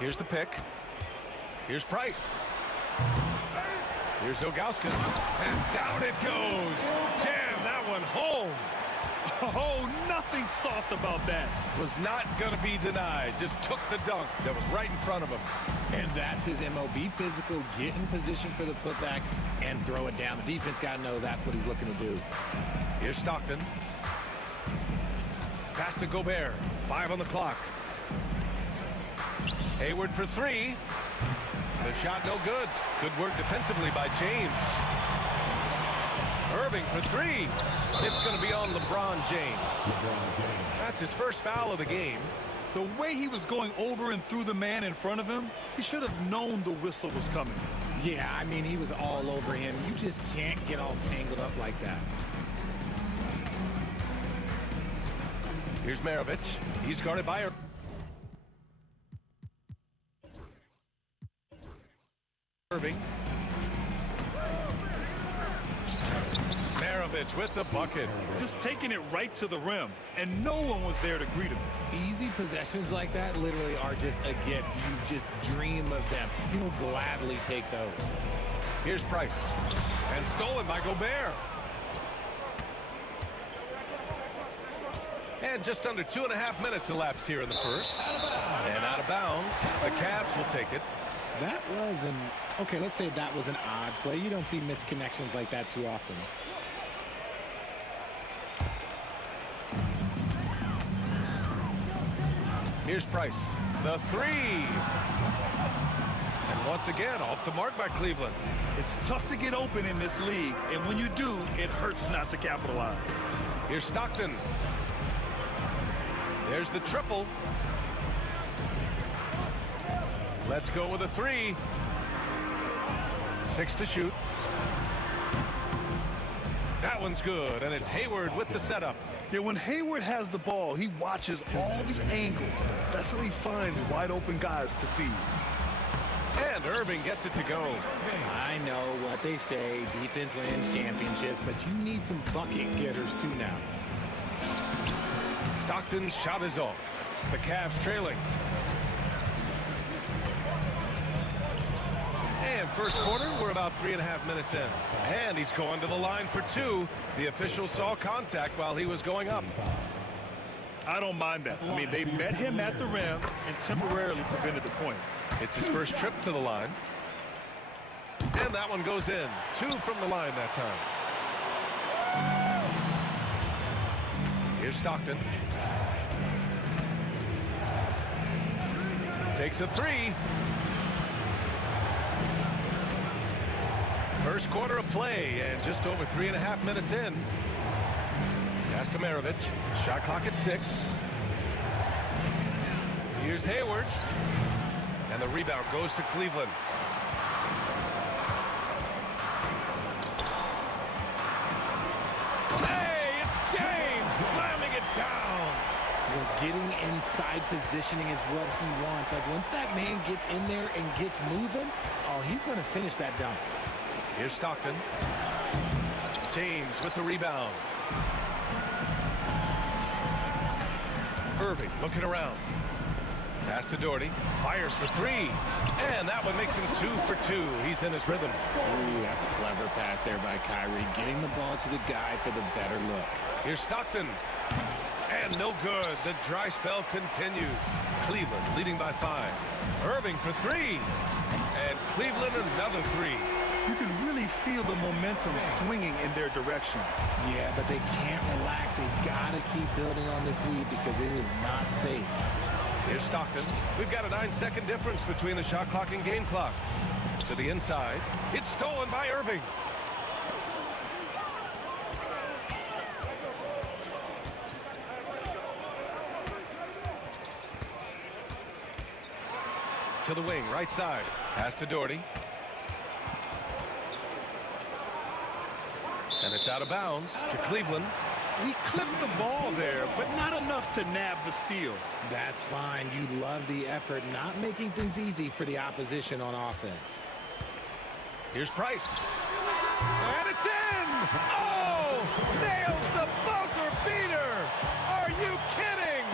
Here's the pick. Here's Price. Here's Ilgauskas. And down it goes. Jam that one home. Oh, nothing soft about that. Was not going to be denied. Just took the dunk that was right in front of him. And that's his MO. Be physical, get in position for the putback, and throw it down. The defense got to know that's what he's looking to do. Here's Stockton. Pass to Gobert. 5 on the clock. Hayward for 3. The shot no good. Good work defensively by James. Irving for 3. It's going to be on LeBron James. That's his first foul of the game. The way he was going over and through the man in front of him, he should have known the whistle was coming. Yeah, I mean, he was all over him. You just can't get all tangled up like that. Here's Maravich. He's guarded by Irving. Maravich with the bucket. Just taking it right to the rim, and no one was there to greet him. Easy possessions like that literally are just a gift. You just dream of them. You'll gladly take those. Here's Price. And stolen by Gobert. And just under 2.5 minutes elapsed here in the first. And out of bounds. The Cavs will take it. That was okay, let's say that was an odd play. You don't see misconnections like that too often. Here's Price. The 3. And once again, off the mark by Cleveland. It's tough to get open in this league, and when you do, it hurts not to capitalize. Here's Stockton. There's the triple. Let's go with a 3. 6 to shoot. That one's good, and it's Hayward with the setup. Yeah, when Hayward has the ball, he watches all the angles. That's how he finds wide open guys to feed. And Irving gets it to go. I know what they say, defense wins championships, but you need some bucket getters too now. Stockton's shot is off. The Cavs trailing. And first quarter, we're about 3.5 minutes in. And he's going to the line for 2. The official saw contact while he was going up. I don't mind that. I mean, they met him at the rim and temporarily prevented the points. It's his first trip to the line. And that one goes in. 2 from the line that time. Here's Stockton. Takes a 3. First quarter of play and just over 3.5 minutes in. Pass to Maravich. Shot clock at 6. Here's Hayward. And the rebound goes to Cleveland. Hey, it's James slamming it down. Getting inside positioning is what he wants. Like, once that man gets in there and gets moving, oh, he's going to finish that dunk. Here's Stockton. James with the rebound. Irving looking around. Pass to Doherty. Fires for three. And that one makes him 2 for 2. He's in his rhythm. Ooh, that's a clever pass there by Kyrie, getting the ball to the guy for the better look. Here's Stockton. And no good. The dry spell continues. Cleveland leading by 5. Irving for three. And Cleveland another three. You can really feel the momentum swinging in their direction. Yeah, but they can't relax. They've got to keep building on this lead because it is not safe. Here's Stockton. We've got a 9-second difference between the shot clock and game clock. To the inside. It's stolen by Irving. To the wing, right side. Pass to Doherty. And it's out of bounds to Cleveland. He clipped the ball there, but not enough to nab the steal. That's fine. You love the effort, not making things easy for the opposition on offense. Here's Price. And it's in! Oh! Nails the buzzer beater! Are you kidding?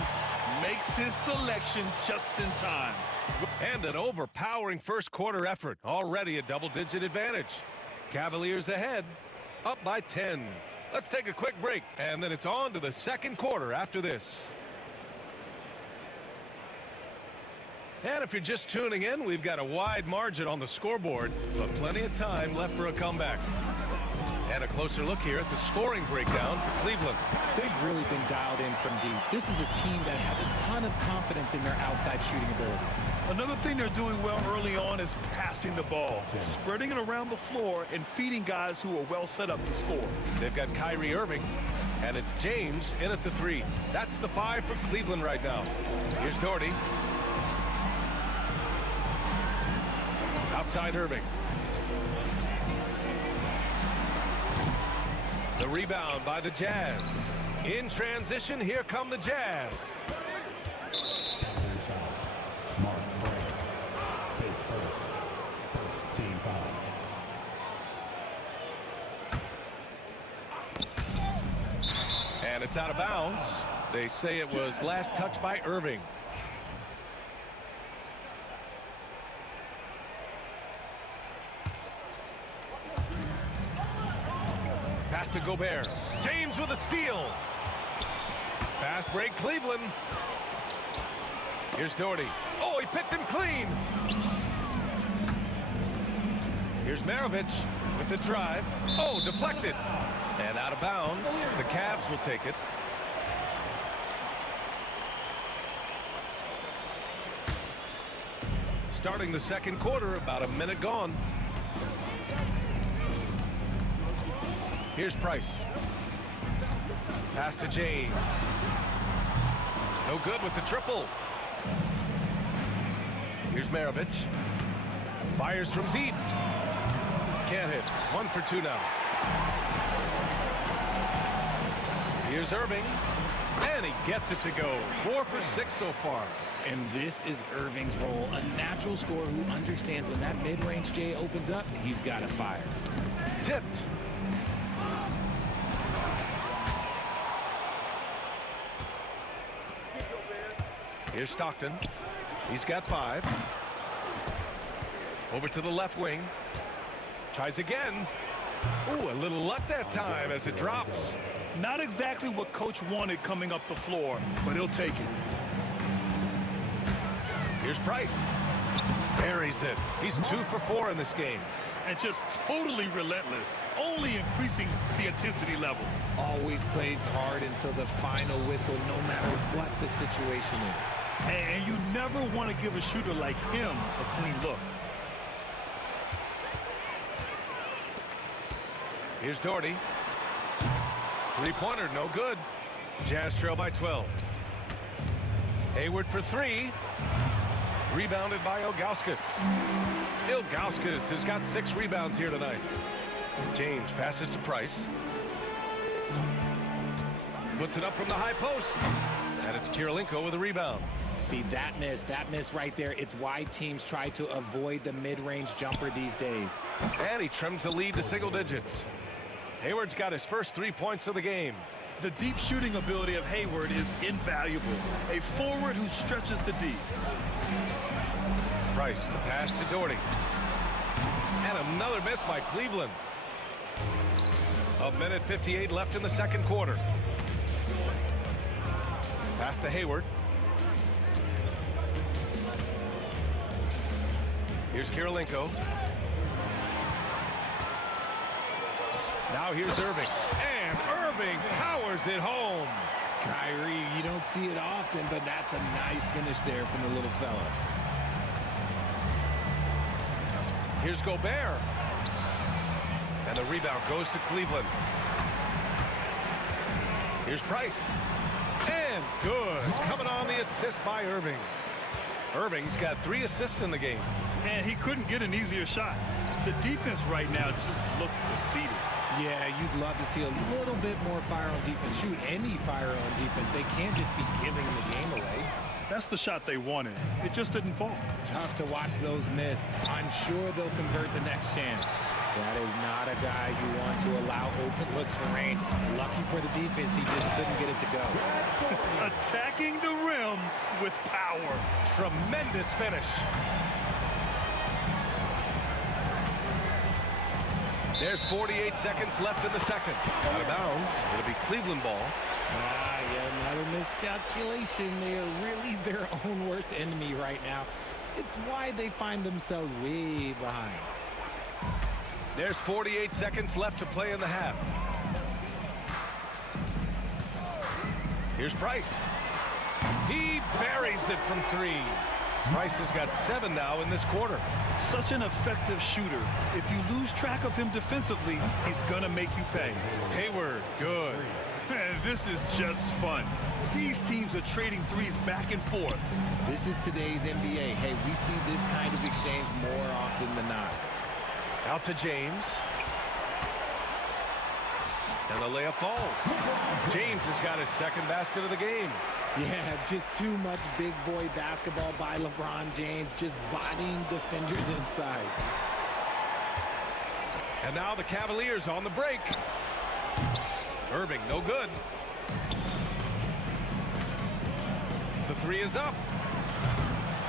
Makes his selection just in time. And an overpowering first quarter effort. Already a double-digit advantage. Cavaliers ahead, up by 10. Let's take a quick break, and then it's on to the second quarter after this. And if you're just tuning in, we've got a wide margin on the scoreboard, but plenty of time left for a comeback. And a closer look here at the scoring breakdown for Cleveland. They've really been dialed in from deep. This is a team that has a ton of confidence in their outside shooting ability. Another thing they're doing well early on is passing the ball, spreading it around the floor and feeding guys who are well set up to score. They've got Kyrie Irving, and it's James in at the 3. That's the 5 for Cleveland right now. Here's Doherty. Outside Irving. The rebound by the Jazz. In transition, here come the Jazz. And it's out of bounds. They say it was last touched by Irving. Pass to Gobert. James with a steal. Fast break, Cleveland. Here's Doherty. Oh, he picked him clean. Here's Maravich with the drive. Oh, deflected. And out of bounds. The Cavs will take it. Starting the second quarter, about a minute gone. Here's Price. Pass to James. No good with the triple. Here's Maravich. Fires from deep. Can't hit. 1 for 2 now. Here's Irving. And he gets it to go. 4 for 6 so far. And this is Irving's role. A natural scorer who understands when that mid-range J opens up, he's got to fire. Tipped. Here's Stockton. He's got 5. Over to the left wing. Tries again. Ooh, a little luck that time as it drops. Not exactly what coach wanted coming up the floor, but he'll take it. Here's Price. Buries it. He's 2 for 4 in this game. And just totally relentless, only increasing the intensity level. Always plays hard until the final whistle, no matter what the situation is. And you never want to give a shooter like him a clean look. Here's Doherty. Three-pointer, no good. Jazz trail by 12. Hayward for 3. Rebounded by Ilgauskas. Ilgauskas has got 6 rebounds here tonight. James passes to Price. Puts it up from the high post. And it's Kirilenko with a rebound. See, that miss right there. It's why teams try to avoid the mid-range jumper these days. And he trims the lead to single digits. Hayward's got his first 3 points of the game. The deep shooting ability of Hayward is invaluable. A forward who stretches the D. Price, the pass to Doherty. And another miss by Cleveland. 1:58 left in the second quarter. Pass to Hayward. Here's Kirilenko. Now here's Irving. And Irving powers it home. Kyrie, you don't see it often, but that's a nice finish there from the little fella. Here's Gobert. And the rebound goes to Cleveland. Here's Price. And good. Coming on the assist by Irving. Irving's got 3 assists in the game. And he couldn't get an easier shot. The defense right now just looks defeated. Yeah, you'd love to see a little bit more fire on defense. Shoot, any fire on defense. They can't just be giving the game away. That's the shot they wanted. It just didn't fall. Tough to watch those miss. I'm sure they'll convert the next chance. That is not a guy you want to allow open looks for range. Lucky for the defense, he just couldn't get it to go. Attacking the rim with power. Tremendous finish. There's 48 seconds left in the second. Out of bounds. It'll be Cleveland ball. Yeah, another miscalculation. They are really their own worst enemy right now. It's why they find themselves way behind. There's 48 seconds left to play in the half. Here's Price. He buries it from 3. Price has got 7 now in this quarter. Such an effective shooter. If you lose track of him defensively, he's going to make you pay. Hayward, good. Man, this is just fun. These teams are trading threes back and forth. This is today's NBA. Hey, we see this kind of exchange more often than not. Out to James. And the layup falls. James has got his second basket of the game. Yeah, just too much big boy basketball by LeBron James, just bodying defenders inside. And now the Cavaliers on the break. Irving, no good. The 3 is up.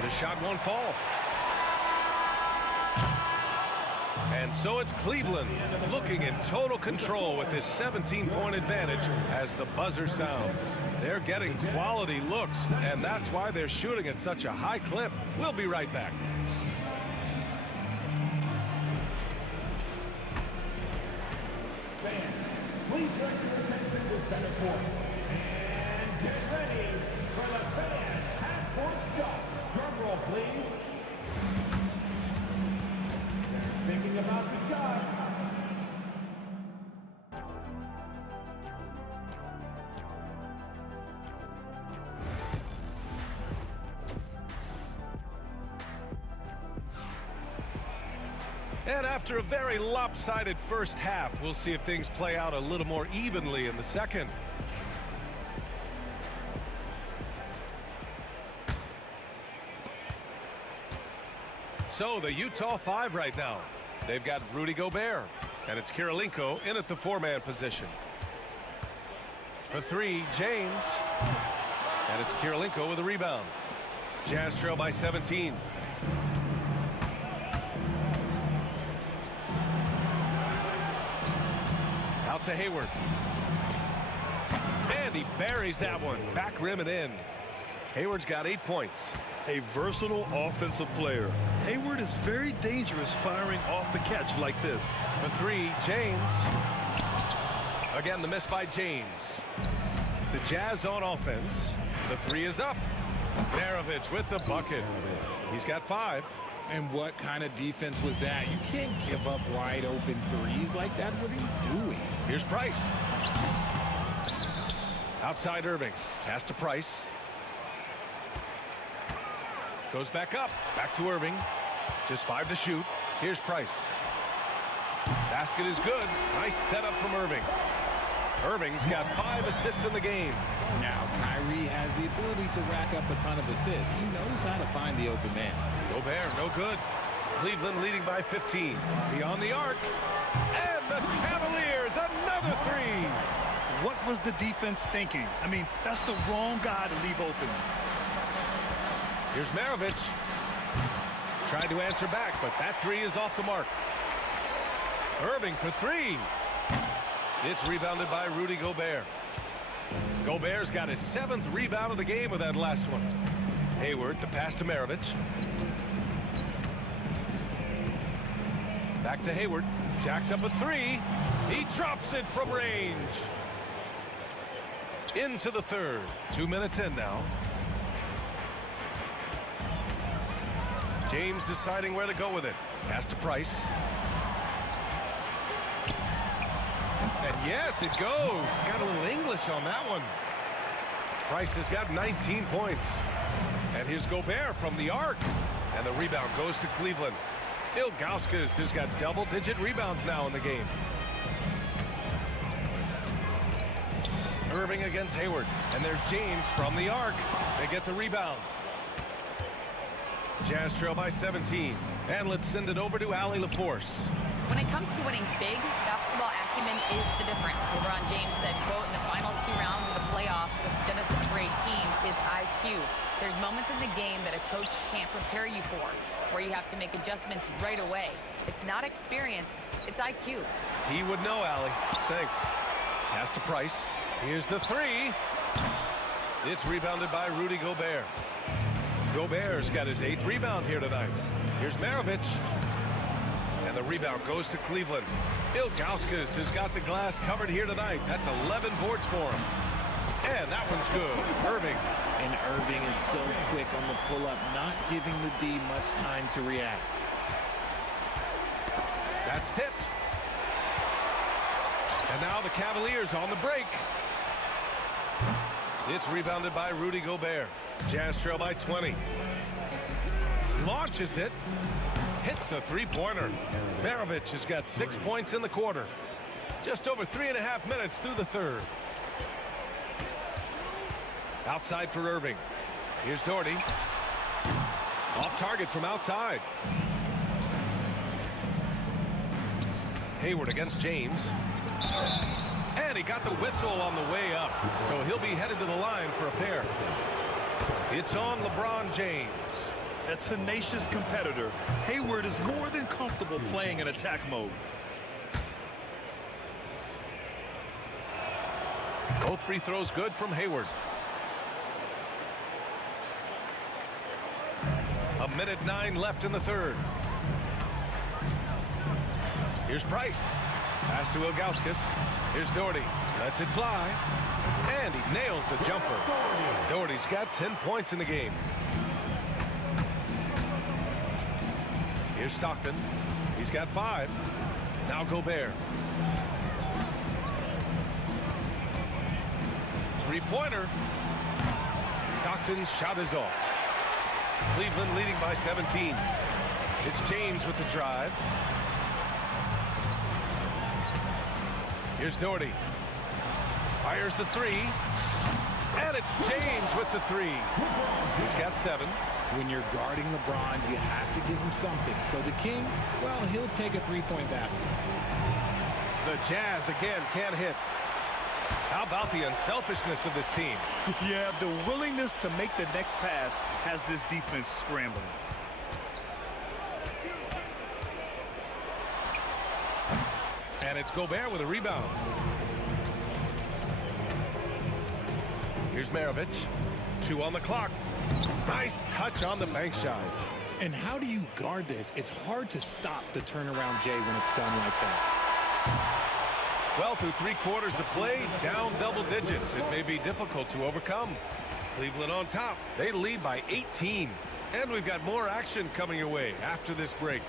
The shot won't fall. And so it's Cleveland looking in total control with this 17-point advantage as the buzzer sounds. They're getting quality looks, and that's why they're shooting at such a high clip. We'll be right back. Fans, please direct your attention to center court. And get ready for the fans half-court shot. Drum roll, please. Thinking about the shot. And after a very lopsided first half, we'll see if things play out a little more evenly in the second. So the Utah 5 right now. They've got Rudy Gobert, and it's Kirilenko in at the 4-man position. For 3, James. And it's Kirilenko with a rebound. Jazz trail by 17. Out to Hayward. And he buries that one. Back rim and in. Hayward's got 8 points. A versatile offensive player. Hayward is very dangerous firing off the catch like this. For 3, James. Again, the miss by James. The Jazz on offense. The 3 is up. Maravich with the bucket. He's got 5. And what kind of defense was that? You can't give up wide open threes like that. What are you doing? Here's Price. Outside Irving. Pass to Price. Goes back up. Back to Irving. Just 5 to shoot. Here's Price. Basket is good. Nice setup from Irving. Irving's got 5 assists in the game. Now, Kyrie has the ability to rack up a ton of assists. He knows how to find the open man. Gobert, no good. Cleveland leading by 15. Beyond the arc. And the Cavaliers, another 3. What was the defense thinking? I mean, that's the wrong guy to leave open. Here's Maravich. Tried to answer back, but that three is off the mark. Irving for three. It's rebounded by Rudy Gobert. Gobert's got his 7th rebound of the game with that last one. Hayward, the pass to Maravich. Back to Hayward. Jacks up a three. He drops it from range. Into the third. 2 minutes in now. James deciding where to go with it. Pass to Price. And yes, it goes. Got a little English on that one. Price has got 19 points. And here's Gobert from the arc. And the rebound goes to Cleveland. Ilgauskas has got double-digit rebounds now in the game. Irving against Hayward. And there's James from the arc. They get the rebound. Jazz trail by 17. And let's send it over to Allie LaForce. When it comes to winning big, basketball acumen is the difference. LeBron James said, quote, in the final 2 rounds of the playoffs, what's going to separate teams is IQ. There's moments in the game that a coach can't prepare you for, where you have to make adjustments right away. It's not experience, it's IQ. He would know, Allie. Thanks. Pass to Price. Here's the three. It's rebounded by Rudy Gobert. Gobert's got his 8th rebound here tonight. Here's Maravich. And the rebound goes to Cleveland. Ilgauskas has got the glass covered here tonight. That's 11 boards for him. And that one's good. Irving. And Irving is so quick on the pull-up, not giving the D much time to react. That's tipped. And now the Cavaliers on the break. It's rebounded by Rudy Gobert. Jazz trail by 20. Launches it. Hits the three-pointer. Maravich has got 6 points in the quarter. Just over 3.5 minutes through the third. Outside for Irving. Here's Doherty. Off target from outside. Hayward against James. And he got the whistle on the way up. So he'll be headed to the line for a pair. It's on LeBron James. A tenacious competitor, Hayward is more than comfortable playing in attack mode. Both free throws good from Hayward. 1:09 left in the third. Here's Price. Pass to Ilgauskas. Here's Doherty. Lets it fly. And he nails the jumper. Doherty's got 10 points in the game. Here's Stockton. He's got 5. Now Gobert. Three-pointer. Stockton's shot is off. Cleveland leading by 17. It's James with the drive. Here's Doherty. Fires the three. And it's James with the three. He's got 7. When you're guarding LeBron, you have to give him something. So the King, well, he'll take a three-point basket. The Jazz again can't hit. How about the unselfishness of this team? Yeah, the willingness to make the next pass has this defense scrambling. And it's Gobert with a rebound. Here's Maravich. 2 on the clock. Nice touch on the bank shot. And how do you guard this? It's hard to stop the turnaround Jay when it's done like that. Well, through 3 quarters of play, down double digits. It may be difficult to overcome. Cleveland on top. They lead by 18. And we've got more action coming your way after this break.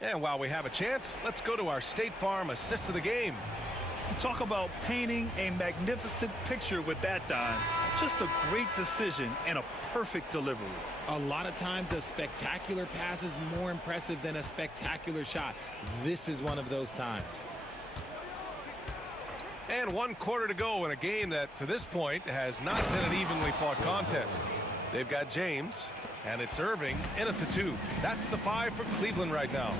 And while we have a chance, let's go to our State Farm assist of the game. You talk about painting a magnificent picture with that dime. Just a great decision and a perfect delivery. A lot of times a spectacular pass is more impressive than a spectacular shot. This is one of those times. And 1 quarter to go in a game that, to this point, has not been an evenly fought contest. They've got James, and it's Irving in at the 2. That's the 5 for Cleveland right now.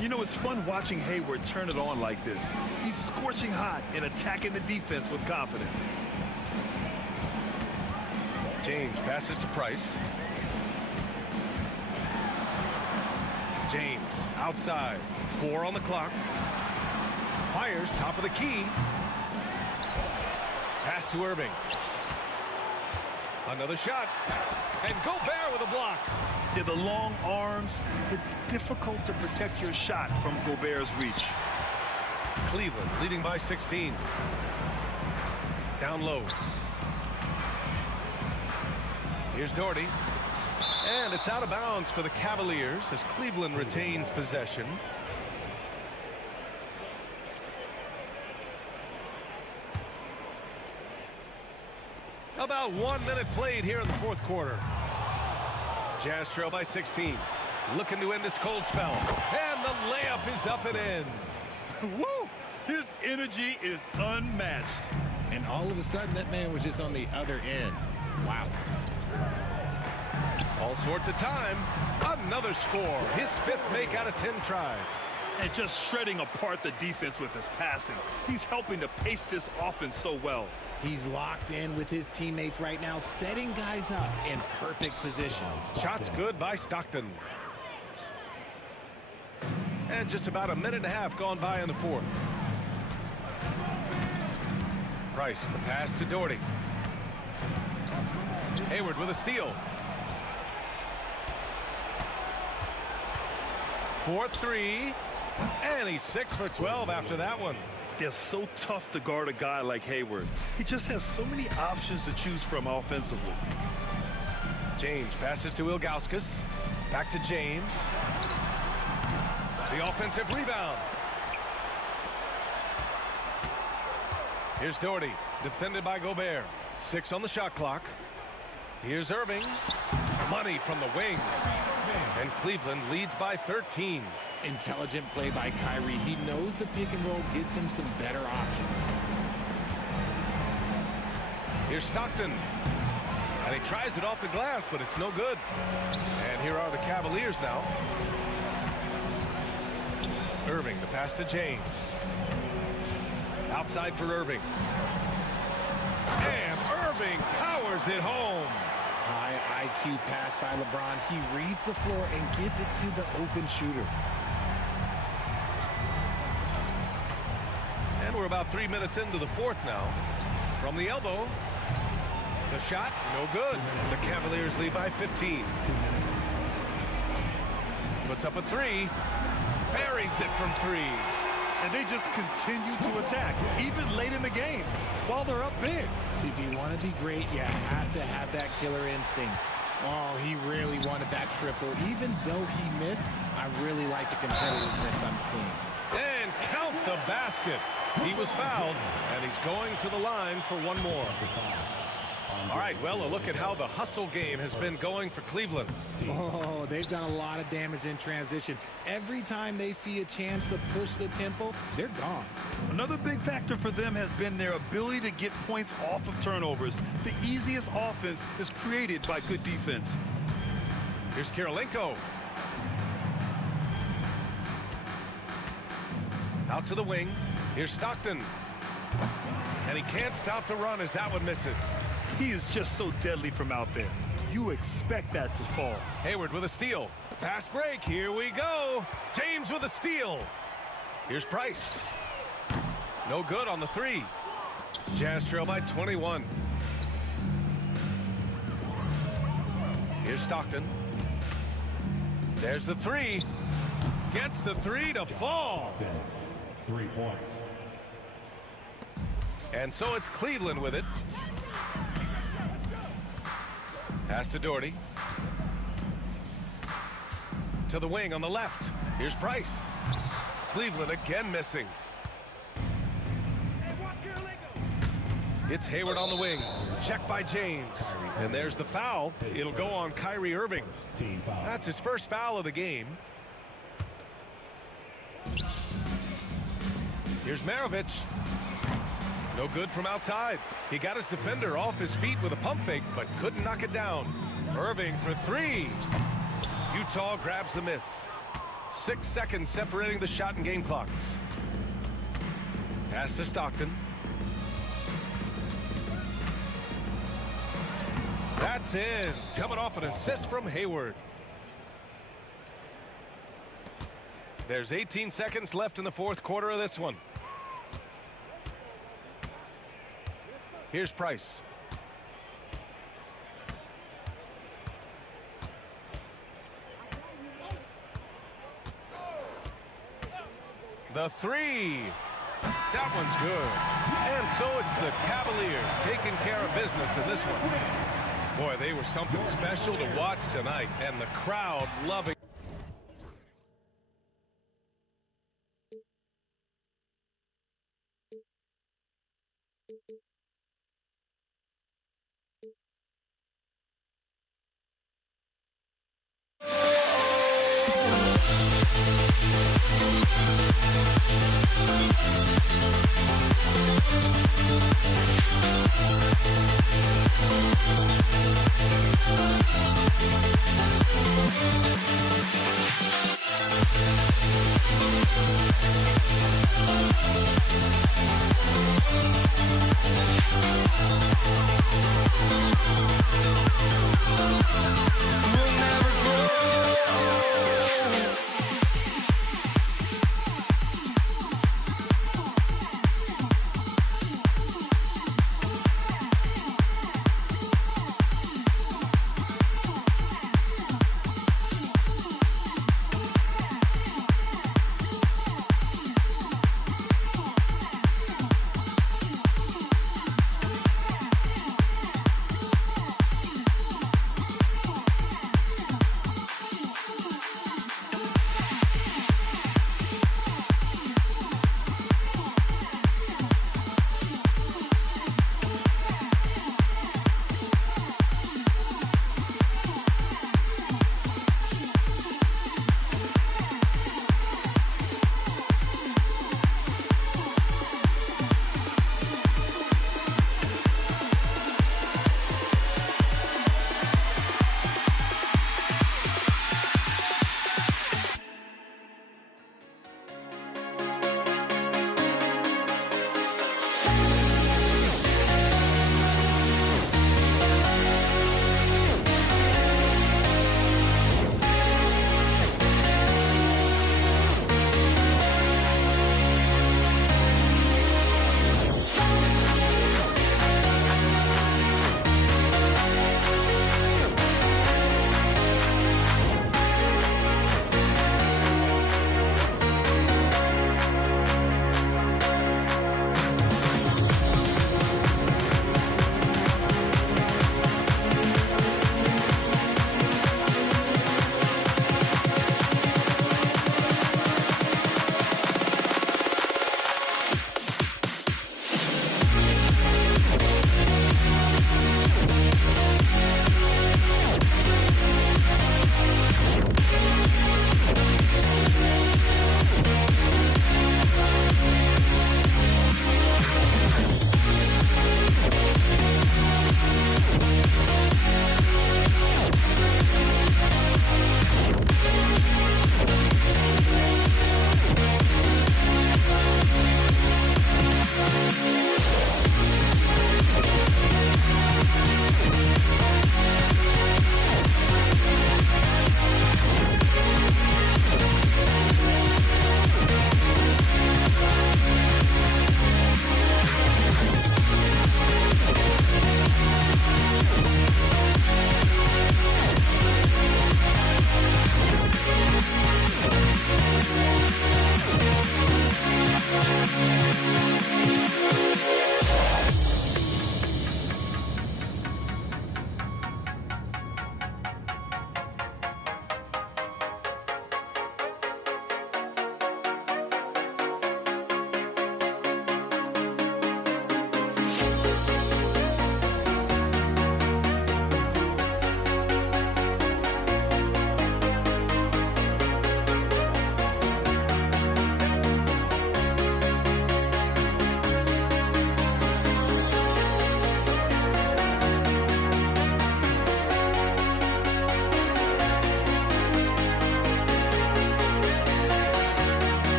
And you know, it's fun watching Hayward turn it on like this. He's scorching hot and attacking the defense with confidence. James passes to Price. James outside. 4 on the clock. Fires top of the key. Pass to Irving. Another shot. And Gobert with a block. Yeah, the long arms, it's difficult to protect your shot from Gobert's reach. Cleveland leading by 16. Down low. Here's Doherty. And it's out of bounds for the Cavaliers as Cleveland retains possession. About 1 minute played here in the fourth quarter. Jazz trail by 16. Looking to end this cold spell. And the layup is up and in. Woo! His energy is unmatched. And all of a sudden, that man was just on the other end. Wow. All sorts of time. Another score. His 5th make out of 10 tries. And just shredding apart the defense with his passing. He's helping to pace this offense so well. He's locked in with his teammates right now, setting guys up in perfect position. Shots good by Stockton. And just about a minute and a half gone by in the fourth. Price, the pass to Doherty. Hayward with a steal. 4-3. And he's 6 for 12 after that one. It's so tough to guard a guy like Hayward. He just has so many options to choose from offensively. James passes to Ilgauskas. Back to James. The offensive rebound. Here's Doherty, defended by Gobert. 6 on the shot clock. Here's Irving. Money from the wing. And Cleveland leads by 13. Intelligent play by Kyrie. He knows the pick and roll gets him some better options. Here's Stockton. And he tries it off the glass, but it's no good. And here are the Cavaliers now. Irving, the pass to James. Outside for Irving. And Irving powers it home. High IQ pass by LeBron. He reads the floor and gets it to the open shooter. And we're about 3 minutes into the fourth now. From the elbow. The shot, no good. The Cavaliers lead by 15. Puts up a 3. Buries it from 3. And they just continue to attack, even late in the game, while they're up big. If you want to be great, you have to have that killer instinct. Oh, he really wanted that triple. Even though he missed, I really like the competitiveness I'm seeing. And count the basket. He was fouled, and he's going to the line for one more. All right, well, a look at how the hustle game has been going for Cleveland. Oh, they've done a lot of damage in transition. Every time they see a chance to push the tempo, they're gone. Another big factor for them has been their ability to get points off of turnovers. The easiest offense is created by good defense. Here's Kirilenko. Out to the wing. Here's Stockton. And he can't stop the run as that one misses. He is just so deadly from out there. You expect that to fall. Hayward with a steal. Fast break. Here we go. James with a steal. Here's Price. No good on the 3. Jazz trail by 21. Here's Stockton. There's the 3. Gets the 3 to fall. 3 points. And so it's Cleveland with it. Pass to Doherty. To the wing on the left. Here's Price. Cleveland again missing. It's Hayward on the wing. Checked by James. And there's the foul. It'll go on Kyrie Irving. That's his first foul of the game. Here's Maravich. No good from outside. He got his defender off his feet with a pump fake, but couldn't knock it down. Irving for 3. Utah grabs the miss. 6 seconds separating the shot and game clocks. Pass to Stockton. That's in. Coming off an assist from Hayward. There's 18 seconds left in the fourth quarter of this one. Here's Price. The three. That one's good. And so it's the Cavaliers taking care of business in this one. Boy, they were something special to watch tonight, and the crowd loving.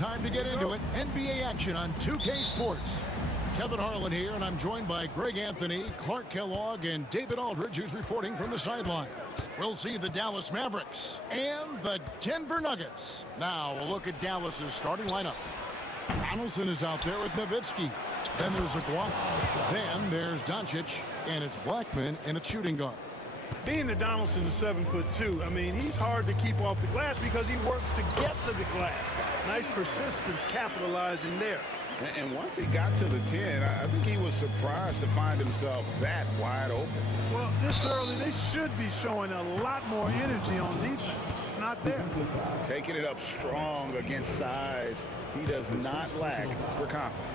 time to get into it. NBA action on 2K Sports. Kevin Harlan here, and I'm joined by Greg Anthony, Clark Kellogg, and David Aldridge, who's reporting from the sidelines. We'll see the Dallas Mavericks and the Denver Nuggets. Now, a look at Dallas's starting lineup. Donaldson is out there with Nowitzki. Then there's Aguirre. Then there's Doncic, and it's Blackman, and a shooting guard. Being that Donaldson is 7'2", I mean, he's hard to keep off the glass because he works to get to the glass. Nice persistence capitalizing there. And once he got to the 10, I think he was surprised to find himself that wide open. Well, this early, they should be showing a lot more energy on defense. It's not there. Taking it up strong against size. He does not lack for confidence.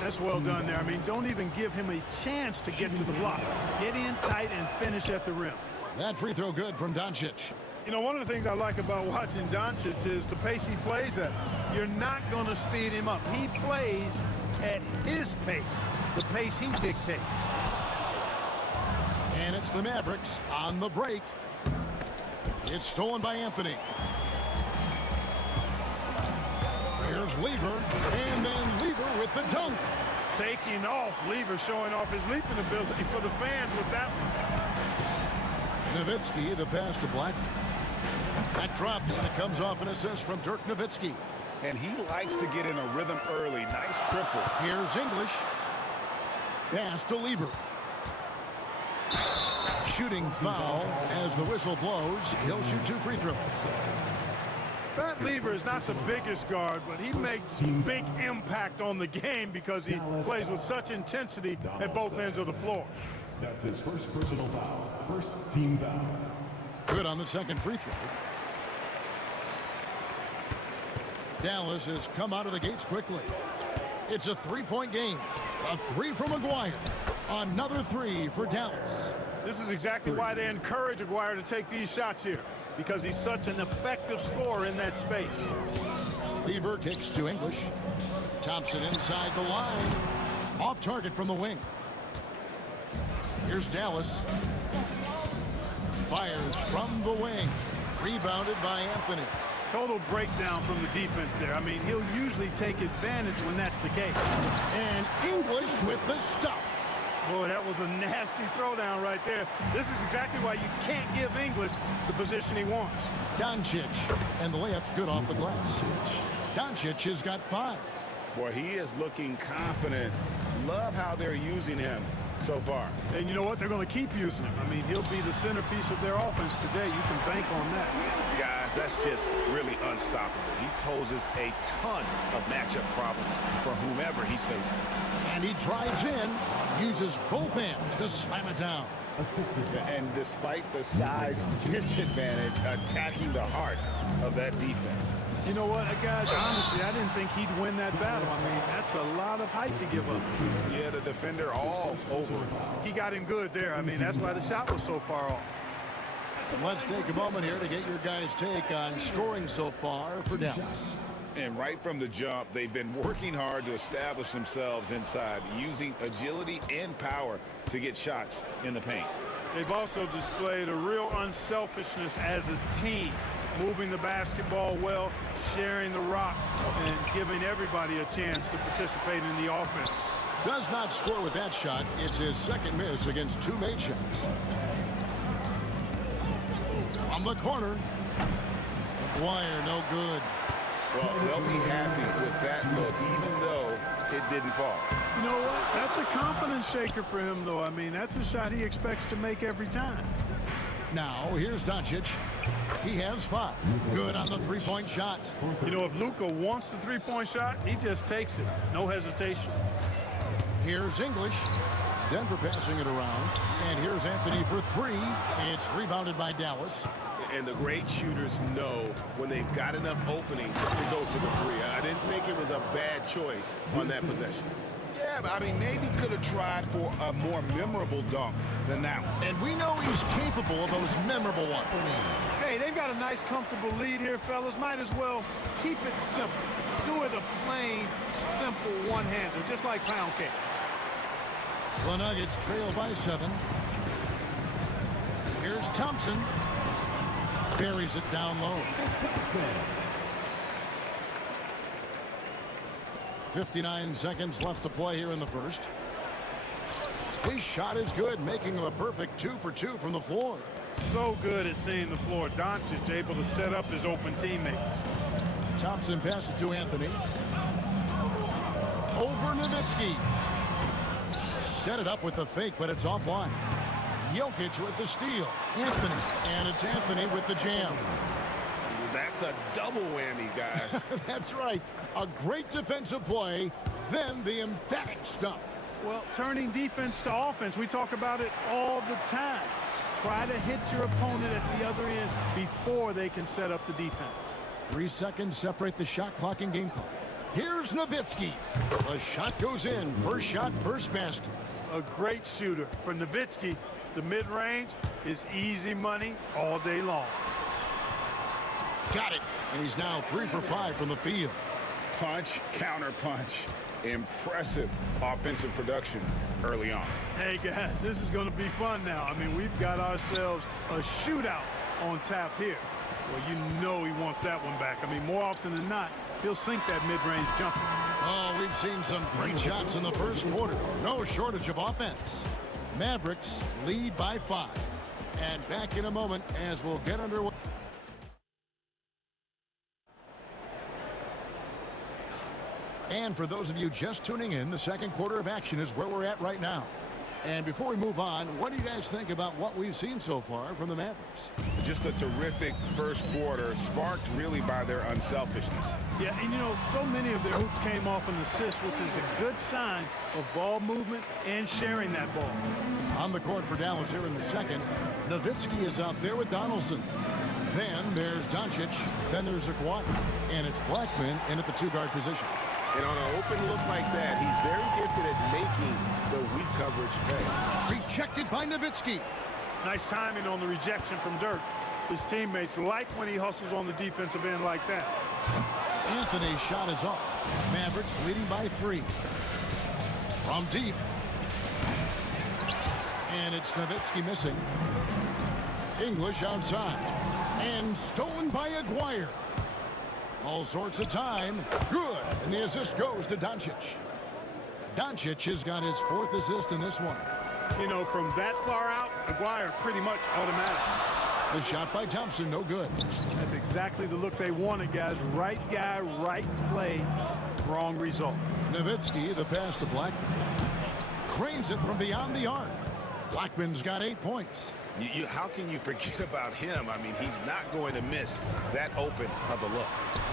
That's well done there. I mean, don't even give him a chance to get to the block. Get in tight and finish at the rim. That free throw good from Doncic. You know, one of the things I like about watching Doncic is the pace he plays at. You're not going to speed him up. He plays at his pace, the pace he dictates. And it's the Mavericks on the break. It's stolen by Anthony. Here's Lever, and then Lever with the dunk. Taking off, Lever showing off his leaping ability for the fans with that one. Nowitzki, the pass to Blackman. That drops, and it comes off an assist from Dirk Nowitzki. And he likes to get in a rhythm early. Nice triple. Here's English. Pass to Lever. Shooting foul as the whistle blows. He'll shoot 2 free throws. Fat Lever is not the biggest guard, but he makes big impact on the game because he plays with such intensity at both ends of the floor. That's his first personal foul. First team foul. Good on the second free throw. Dallas has come out of the gates quickly. It's a 3-point game. A 3 from Aguirre. Another 3 for Dallas. This is exactly why they encourage Aguirre to take these shots here, because he's such an effective scorer in that space. Lever kicks to English. Thompson inside the line. Off target from the wing. Here's Dallas. Fires from the wing. Rebounded by Anthony. Total breakdown from the defense there. I mean, he'll usually take advantage when that's the case. And English with the stuff. Boy, that was a nasty throwdown right there. This is exactly why you can't give English the position he wants. Doncic. And the layup's good off the glass. Doncic has got 5. Boy, he is looking confident. Love how they're using him so far. And you know what? They're going to keep using him. I mean, he'll be the centerpiece of their offense today. You can bank on that. Guys, that's just really unstoppable. He poses a ton of matchup problems for whomever he's facing. And he drives in, uses both hands to slam it down. And despite the size disadvantage, attacking the heart of that defense. You know what, guys, honestly, I didn't think he'd win that battle. I mean, that's a lot of height to give up. Yeah, the defender all over. He got him good there. I mean, that's why the shot was so far off. And let's take a moment here to get your guys' take on scoring so far for Dallas. And right from the jump, they've been working hard to establish themselves inside, using agility and power to get shots in the paint. They've also displayed a real unselfishness as a team, moving the basketball well, sharing the rock, and giving everybody a chance to participate in the offense. Does not score with that shot. It's his second miss against 2 made shots. From the corner. Aguirre, no good. Well, they'll be happy with that look, even though it didn't fall. You know what? That's a confidence shaker for him, though. I mean, that's a shot he expects to make every time. Now, here's Doncic. He has 5. Good on the 3-point shot. You know, if Luka wants the 3-point shot, he just takes it. No hesitation. Here's English. Denver passing it around. And here's Anthony for 3. It's rebounded by Dallas. And the great shooters know when they've got enough opening to go for the 3. I didn't think it was a bad choice on that possession. Yeah, but I mean, maybe could have tried for a more memorable dunk than that one. And we know he's capable of those memorable ones. Hey, they've got a nice, comfortable lead here, fellas. Might as well keep it simple. Do it a plain, simple one-hander, just like pound cake. The Nuggets trail by 7. Here's Thompson. Buries it down low. 59 seconds left to play here in the first. His shot is good, making him a perfect 2 for 2 from the floor. So good at seeing the floor. Doncic able to set up his open teammates. Thompson passes to Anthony. Over Nowitzki. Set it up with the fake, but it's offline. Jokic with the steal. Anthony. And it's Anthony with the jam. That's a double whammy, guys. That's right. A great defensive play, then the emphatic stuff. Well, turning defense to offense, we talk about it all the time. Try to hit your opponent at the other end before they can set up the defense. 3 seconds separate the shot clock and game clock. Here's Nowitzki. The shot goes in. First shot, first basket. A great shooter. For Nowitzki, the mid-range is easy money all day long. Got it. And he's now 3 for 5 from the field. Punch, counter punch. Impressive offensive production early on. Hey, guys, this is going to be fun now. I mean, we've got ourselves a shootout on tap here. Well, you know he wants that one back. I mean, more often than not, he'll sink that mid-range jumper. Oh, we've seen some great shots in the first quarter. No shortage of offense. Mavericks lead by 5. And back in a moment as we'll get underway. And for those of you just tuning in, the second quarter of action is where we're at right now. And before we move on, what do you guys think about what we've seen so far from the Mavericks? Just a terrific first quarter, sparked really by their unselfishness. Yeah, and you know, so many of their hoops came off an assist, which is a good sign of ball movement and sharing that ball. On the court for Dallas here in the second, Nowitzki is out there with Donaldson. Then there's Doncic, then there's Aguirre, and it's Blackman in at the 2-guard position. And on an open look like that, he's very gifted at making the weak coverage pay. Rejected by Nowitzki. Nice timing on the rejection from Dirk. His teammates like when he hustles on the defensive end like that. Anthony's shot is off. Mavericks leading by 3. From deep. And it's Nowitzki missing. English outside. And stolen by Aguirre. All sorts of time. Good. And the assist goes to Doncic. Doncic has got his 4th assist in this one. You know, from that far out, Aguirre pretty much automatic. The shot by Thompson, no good. That's exactly the look they wanted, guys. Right guy, right play, wrong result. Nowitzki, the pass to Blackman. Cranes it from beyond the arc. Blackman's got 8 points. How can you forget about him? I mean, he's not going to miss that open of a look.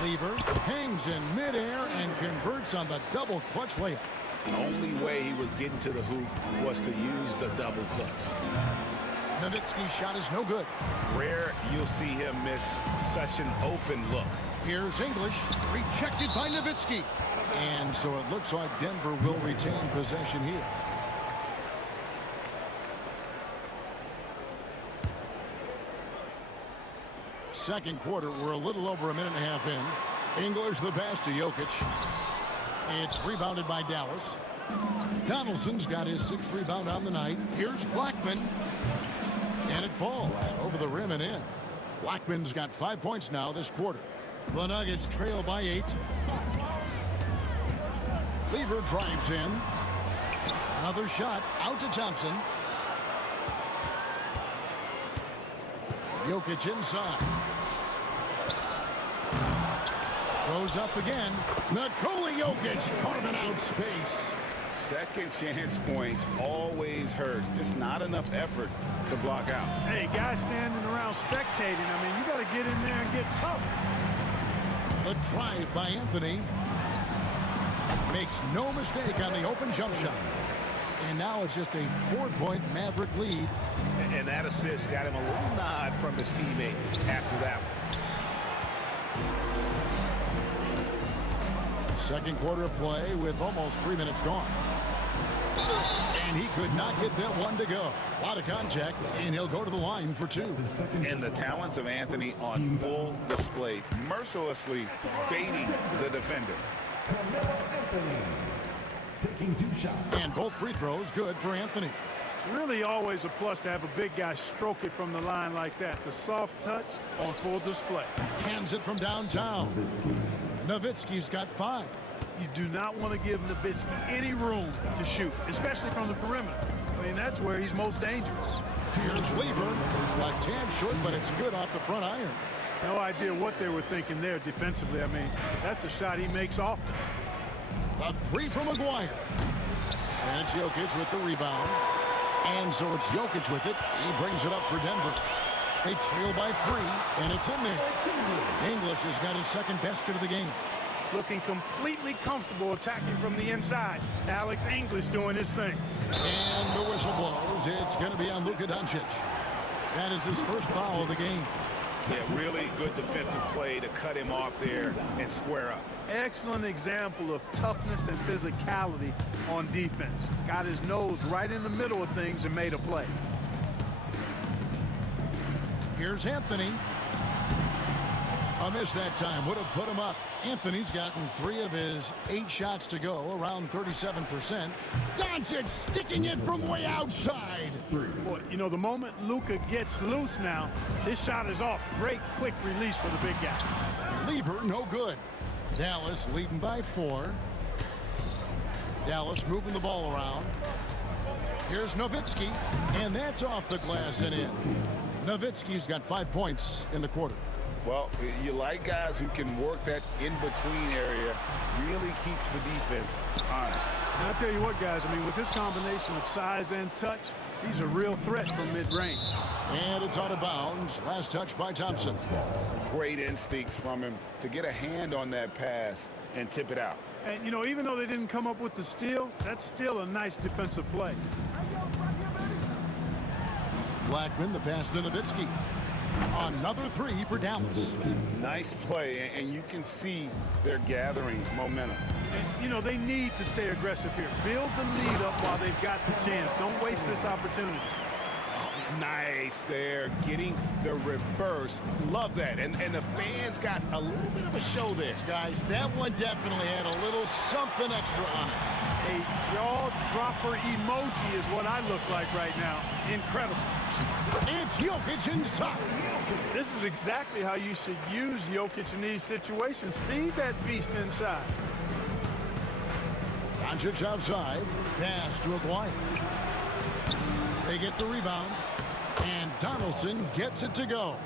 Lever hangs in midair and converts on the double clutch layup. The only way he was getting to the hoop was to use the double clutch. Nowitzki's shot is no good. Rare you'll see him miss such an open look. Here's English, rejected by Nowitzki. And so it looks like Denver will retain possession here. Second quarter, we're a little over a minute and a half in. English the pass to Jokic. It's rebounded by Dallas. Donaldson's got his 6th rebound on the night. Here's Blackman. And it falls over the rim and in. Blackman's got 5 points now this quarter. The Nuggets trail by 8. Lever drives in. Another shot out to Thompson. Jokic inside. Goes up again. Nikola Jokic carving out space. Second chance points always hurt. Just not enough effort to block out. Hey, guys standing around spectating. I mean, you got to get in there and get tough. The drive by Anthony. Makes no mistake on the open jump shot. And now it's just a 4-point Maverick lead. And that assist got him a little nod from his teammate after that one. Second quarter of play with almost 3 minutes gone. And he could not get that one to go. A lot of contact, and he'll go to the line for 2. And the talents of Anthony on full display, mercilessly baiting the defender. Taking 2 shots. And both free throws good for Anthony. Really always a plus to have a big guy stroke it from the line like that. The soft touch on full display. Hands it from downtown. Nowitzki's got 5. You do not want to give Nowitzki any room to shoot, especially from the perimeter. I mean, that's where he's most dangerous. Here's Weaver. A tad short, but it's good off the front iron. No idea what they were thinking there defensively. I mean, that's a shot he makes often. A three from Maguire. And it's Jokic with the rebound. And so it's Jokic with it. He brings it up for Denver. They trail by 3, and it's in there. English has got his second basket of the game. Looking completely comfortable attacking from the inside. Alex English doing his thing. And the whistle blows. It's going to be on Luka Doncic. That is his first foul of the game. Yeah, really good defensive play to cut him off there and square up. Excellent example of toughness and physicality on defense. Got his nose right in the middle of things and made a play. Here's Anthony. A miss that time would have put him up. Anthony's gotten 3 of his 8 shots to go, around 37%. Doncic sticking it from way outside. Boy, you know, the moment Luka gets loose now, his shot is off. Great quick release for the big guy. Lever, no good. Dallas leading by 4. Dallas moving the ball around. Here's Nowitzki, and that's off the glass and in. Nowitzki's got 5 points in the quarter. Well, you like guys who can work that in-between area, really keeps the defense honest. And I'll tell you what, guys, I mean, with this combination of size and touch, he's a real threat from mid-range. And it's out of bounds. Last touch by Thompson. Great instincts from him to get a hand on that pass and tip it out. And, you know, even though they didn't come up with the steal, that's still a nice defensive play. Blackman, the pass to Nowitzki. Another 3 for Dallas. Nice play, and you can see they're gathering momentum. And, you know, they need to stay aggressive here. Build the lead up while they've got the chance. Don't waste this opportunity. Nice there, getting the reverse. Love that. And the fans got a little bit of a show there. Guys, that one definitely had a little something extra on it. A jaw-dropper emoji is what I look like right now. Incredible. It's Jokic inside. This is exactly how you should use Jokic in these situations. Feed that beast inside. Doncic outside. Pass to Aguirre. They get the rebound. And Donaldson gets it to go.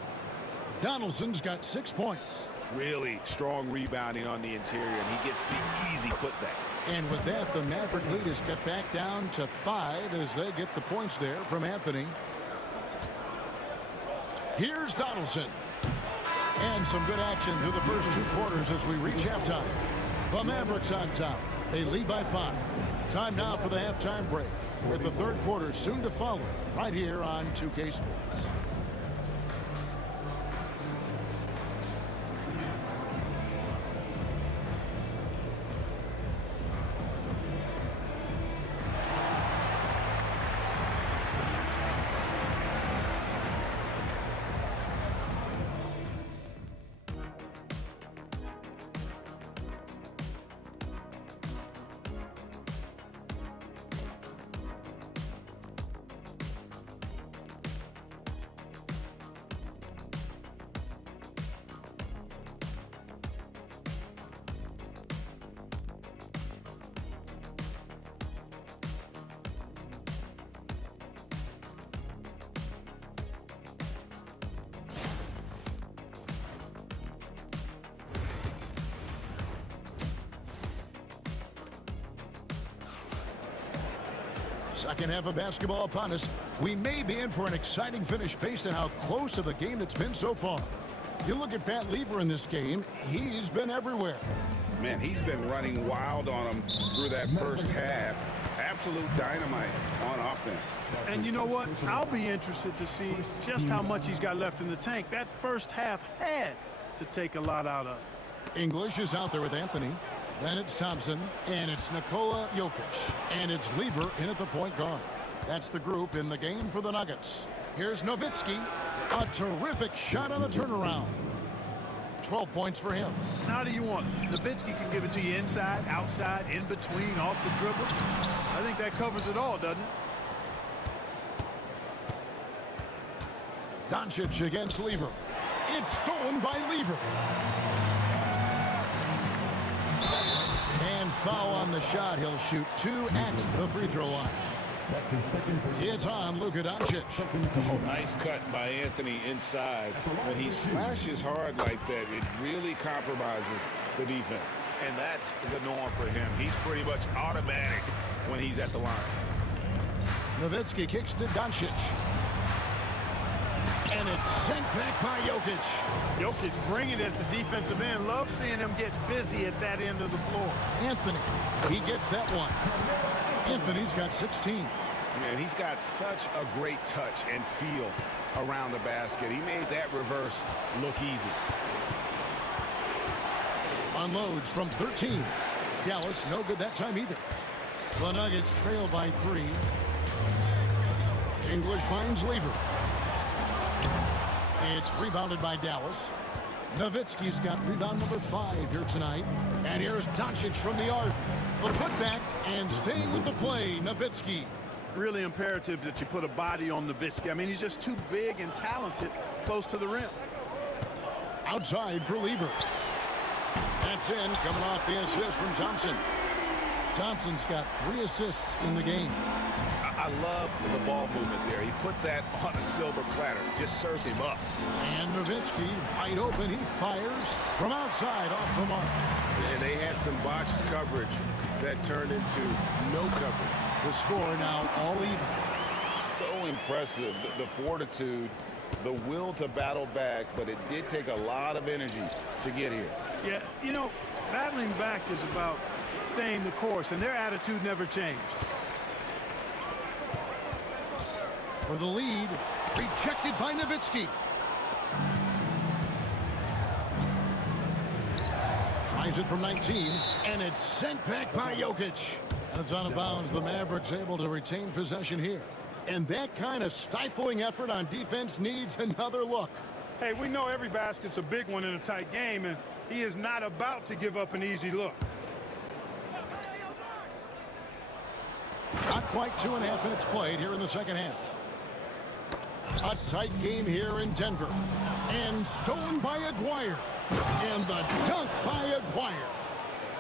Donaldson's got 6 points. Really strong rebounding on the interior, and he gets the easy putback. And with that, the Maverick lead is cut back down to 5 as they get the points there from Anthony. Here's Donaldson. And some good action through the first 2 quarters as we reach halftime. The Mavericks on top. They lead by 5. Time now for the halftime break, with the third quarter soon to follow right here on 2K Sports. Second half of basketball upon us. We may be in for an exciting finish based on how close of a game it's been so far. You look at Pat Lever in this game, he's been everywhere. Man, he's been running wild on him through that first half. Absolute dynamite on offense. And you know what? I'll be interested to see just how much he's got left in the tank. That first half had to take a lot out of. English is out there with Anthony. Then it's Thompson, and it's Nikola Jokic, and it's Lever in at the point guard. That's the group in the game for the Nuggets. Here's Nowitzki, a terrific shot on the turnaround. 12 points for him. How do you want it? Nowitzki can give it to you inside, outside, in between, off the dribble. I think that covers it all, doesn't it? Doncic against Lever. It's stolen by Lever. And foul on the shot. He'll shoot 2 at the free throw line. It's on Luka Doncic. Nice cut by Anthony inside. When he slashes hard like that, it really compromises the defense. And that's the norm for him. He's pretty much automatic when he's at the line. Nowitzki kicks to Doncic. And it's sent back by Jokic. Jokic bringing it at the defensive end. Love seeing him get busy at that end of the floor. Anthony, he gets that one. Anthony's got 16. Man, he's got such a great touch and feel around the basket. He made that reverse look easy. Unloads from 13. Dallas, no good that time either. The Nuggets trail by 3. English finds Lever. It's rebounded by Dallas. Nowitzki's got rebound number 5 here tonight. And here's Doncic from the arc. A putback and staying with the play, Nowitzki. Really imperative that you put a body on Nowitzki. I mean, he's just too big and talented close to the rim. Outside for Lever. That's in, coming off the assist from Thompson. Thompson's got 3 assists in the game. I love the ball movement there. He put that on a silver platter. Just served him up. And Nowitzki, wide open, he fires from outside off the mark. And they had some botched coverage that turned into no coverage. The score now all even. So impressive, the fortitude, the will to battle back, but it did take a lot of energy to get here. Yeah, you know, battling back is about staying the course, and their attitude never changed. For the lead, rejected by Nowitzki. Tries it from 19, and it's sent back by Jokic. And it's out of bounds. The Mavericks able to retain possession here. And that kind of stifling effort on defense needs another look. Hey, we know every basket's a big one in a tight game, and he is not about to give up an easy look. Not quite 2.5 minutes played here in the second half. A tight game here in Denver. And stolen by Aguirre. And the dunk by Aguirre.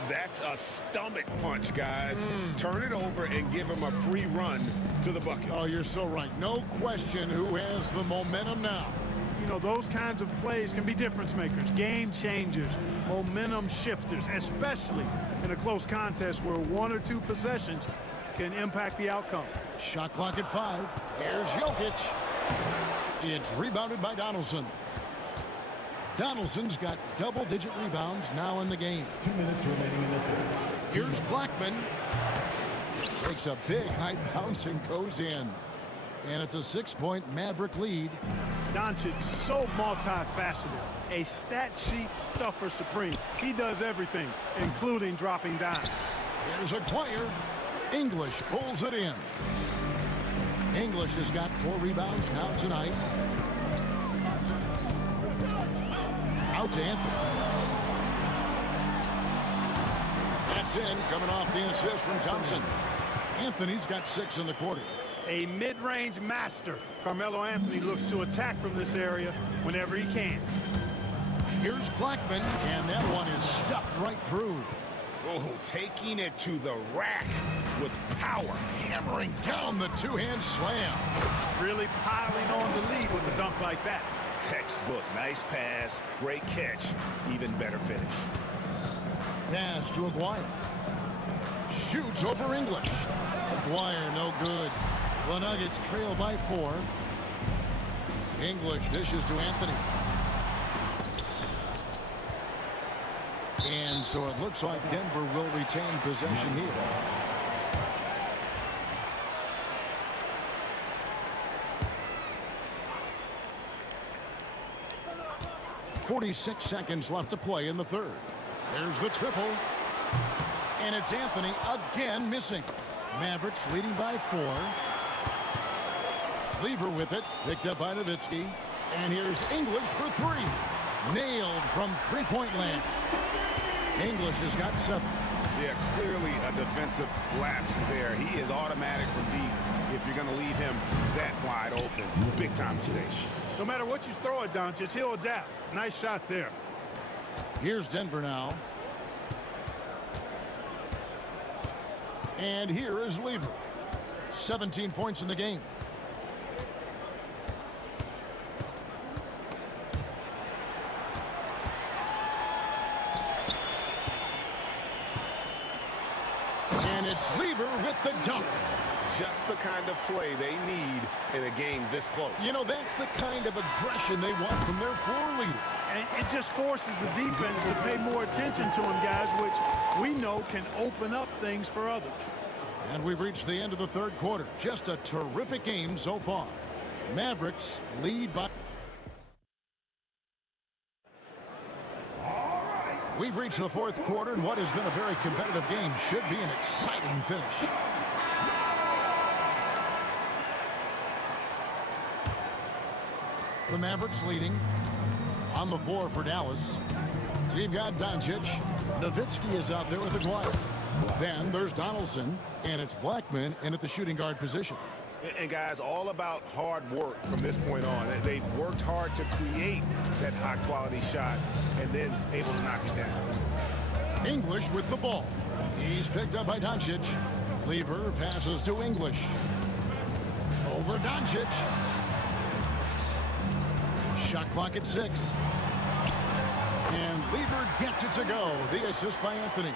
That's a stomach punch, guys. Turn it over and give him a free run to the bucket. Oh, you're so right. No question who has the momentum now. You know, those kinds of plays can be difference makers, game changers, momentum shifters, especially in a close contest where 1 or 2 possessions can impact the outcome. Shot clock at 5. Here's Jokic. It's rebounded by Donaldson. Donaldson's got double-digit rebounds now in the game. 2 minutes remaining in the third. Here's Blackman. Makes a big high bounce and goes in. And it's a 6-point Maverick lead. Doncic, so multifaceted. A stat sheet stuffer supreme. He does everything, including dropping dimes. Here's Aguirre. English pulls it in. English has got 4 rebounds now tonight. Out to Anthony. That's in, coming off the assist from Thompson. Anthony's got 6 in the quarter. A mid-range master. Carmelo Anthony looks to attack from this area whenever he can. Here's Blackman, and that one is stuffed right through. Oh, taking it to the rack with power. Hammering down the 2-hand slam. Really piling on the lead with a dunk like that. Textbook. Nice pass. Great catch. Even better finish. Pass to Aguirre. Shoots over English. Aguirre, no good. The Nuggets trail by 4. English dishes to Anthony. And so it looks like Denver will retain possession here. .46 seconds left to play in the third. There's the triple. And it's Anthony again missing. Mavericks leading by 4. Lever with it. Picked up by Nowitzki. And here's English for 3. Nailed from 3-point land. English has got 7. Yeah, clearly a defensive lapse there. He is automatic from deep if you're going to leave him that wide open. Big time mistake. No matter what you throw at Doncic, he'll adapt. Nice shot there. Here's Denver now. And here is Lever. 17 points in the game. And it's Lever with the dunk. Just the kind of play they need in a game this close. You know, that's the kind of aggression they want from their floor leader. And it just forces the defense to pay more attention to him, guys, which we know can open up things for others. And we've reached the end of the third quarter. Just a terrific game so far. Mavericks lead by... We've reached the fourth quarter, and what has been a very competitive game should be an exciting finish. The Mavericks leading. On the floor for Dallas, we've got Doncic. Nowitzki is out there with Aguirre. Then there's Donaldson, and it's Blackman in at the shooting guard position. And guys, all about hard work from this point on. They've worked hard to create that high-quality shot and then able to knock it down. English with the ball. He's picked up by Doncic. Lever passes to English. Over Doncic. Shot clock at 6. And Lever gets it to go. The assist by Anthony.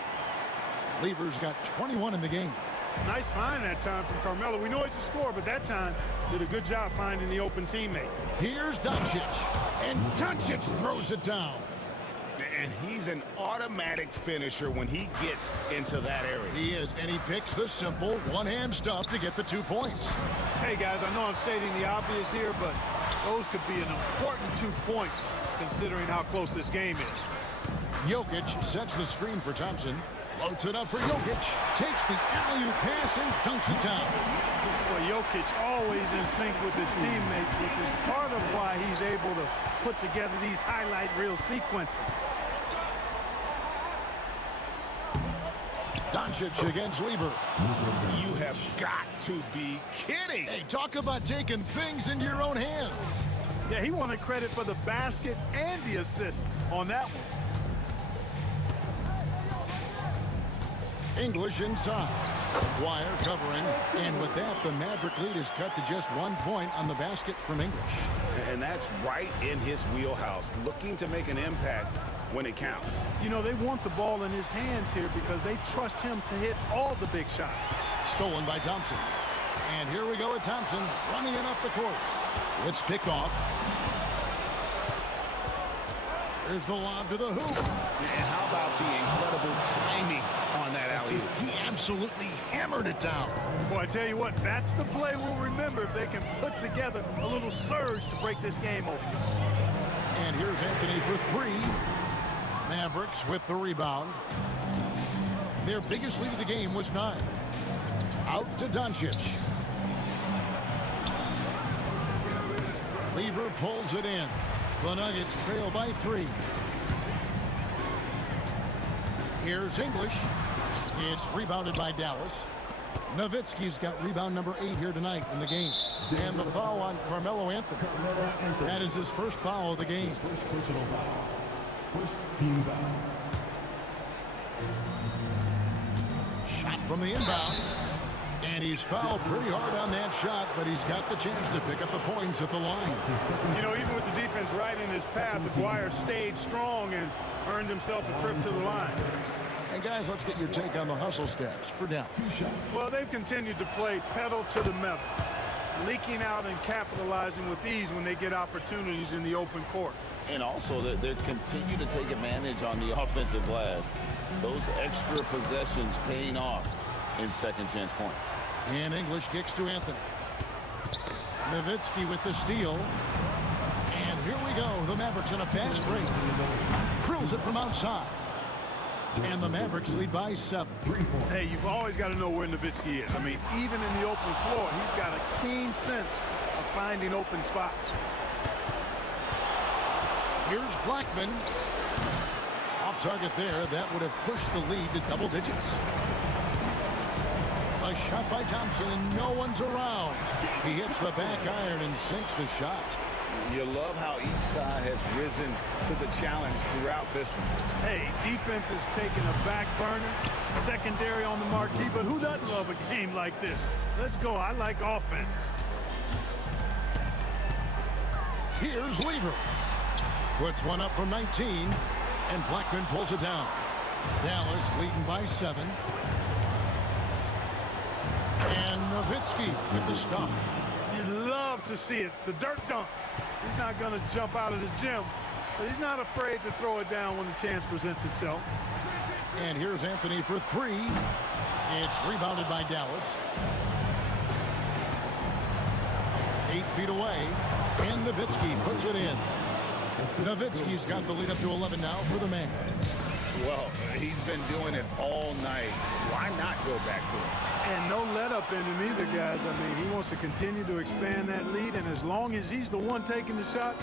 Lever's got 21 in the game. Nice find that time from Carmelo. We know he's a scorer, but that time did a good job finding the open teammate. Here's Doncic. And Doncic throws it down. And he's an automatic finisher when he gets into that area. He is, and he picks the simple one-hand stuff to get the 2 points. Hey, guys, I know I'm stating the obvious here, but those could be an important 2 points considering how close this game is. Jokic sets the screen for Thompson. Floats it up for Jokic. Takes the alley-oop pass and dunks it down. Well, Jokic always in sync with his teammates, which is part of why he's able to put together these highlight reel sequences. Doncic against Lever. You have got to be kidding. Hey, talk about taking things into your own hands. Yeah, he wanted credit for the basket and the assist on that one. English inside. Wire covering. And with that, the Maverick lead is cut to just 1 point on the basket from English. And that's right in his wheelhouse, looking to make an impact when it counts. You know, they want the ball in his hands here because they trust him to hit all the big shots. Stolen by Thompson. And here we go with Thompson running it up the court. It's picked off. Here's the lob to the hoop. And how about the incredible timing on that alley-oop? He absolutely hammered it down. Boy, I tell you what, that's the play we'll remember if they can put together a little surge to break this game open. And here's Anthony for 3. Mavericks with the rebound. Their biggest lead of the game was 9. Out to Doncic. Lever pulls it in. The Nuggets trail by 3. Here's English. It's rebounded by Dallas. Nowitzki's got rebound number 8 here tonight in the game. And the foul on Carmelo Anthony. That is his first foul of the game. First team foul. Shot from the inbound. And he's fouled pretty hard on that shot, but he's got the chance to pick up the points at the line. You know, even with the defense right in his path, Aguirre stayed strong and earned himself a trip to the line. And guys, let's get your take on the hustle stats for Dallas. Well, they've continued to play pedal to the metal, leaking out and capitalizing with ease when they get opportunities in the open court. And also, they continue to take advantage on the offensive glass. Those extra possessions paying off in second chance points. And English kicks to Anthony. Nowitzki with the steal. And here we go. The Mavericks in a fast break. Drills it from outside. And the Mavericks lead by 7. Hey, you've always got to know where Nowitzki is. I mean, even in the open floor, he's got a keen sense of finding open spots. Here's Blackman. Off target there. That would have pushed the lead to double digits. A shot by Thompson, and no one's around. He hits the back iron and sinks the shot. You love how each side has risen to the challenge throughout this one. Hey, defense is taking a back burner, secondary on the marquee, but who doesn't love a game like this? Let's go. I like offense. Here's Lever. Puts one up from 19, and Blackman pulls it down. Dallas leading by 7. And Nowitzki with the stuff. You'd love to see it. The dirt dunk. He's not going to jump out of the gym, but he's not afraid to throw it down when the chance presents itself. And here's Anthony for 3. It's rebounded by Dallas. 8 feet away, and Nowitzki puts it in. Nowitzki's got the lead up to 11 now for the man. Well, he's been doing it all night. Why not go back to it? And no let up in him either, guys. I mean, he wants to continue to expand that lead, and as long as he's the one taking the shot,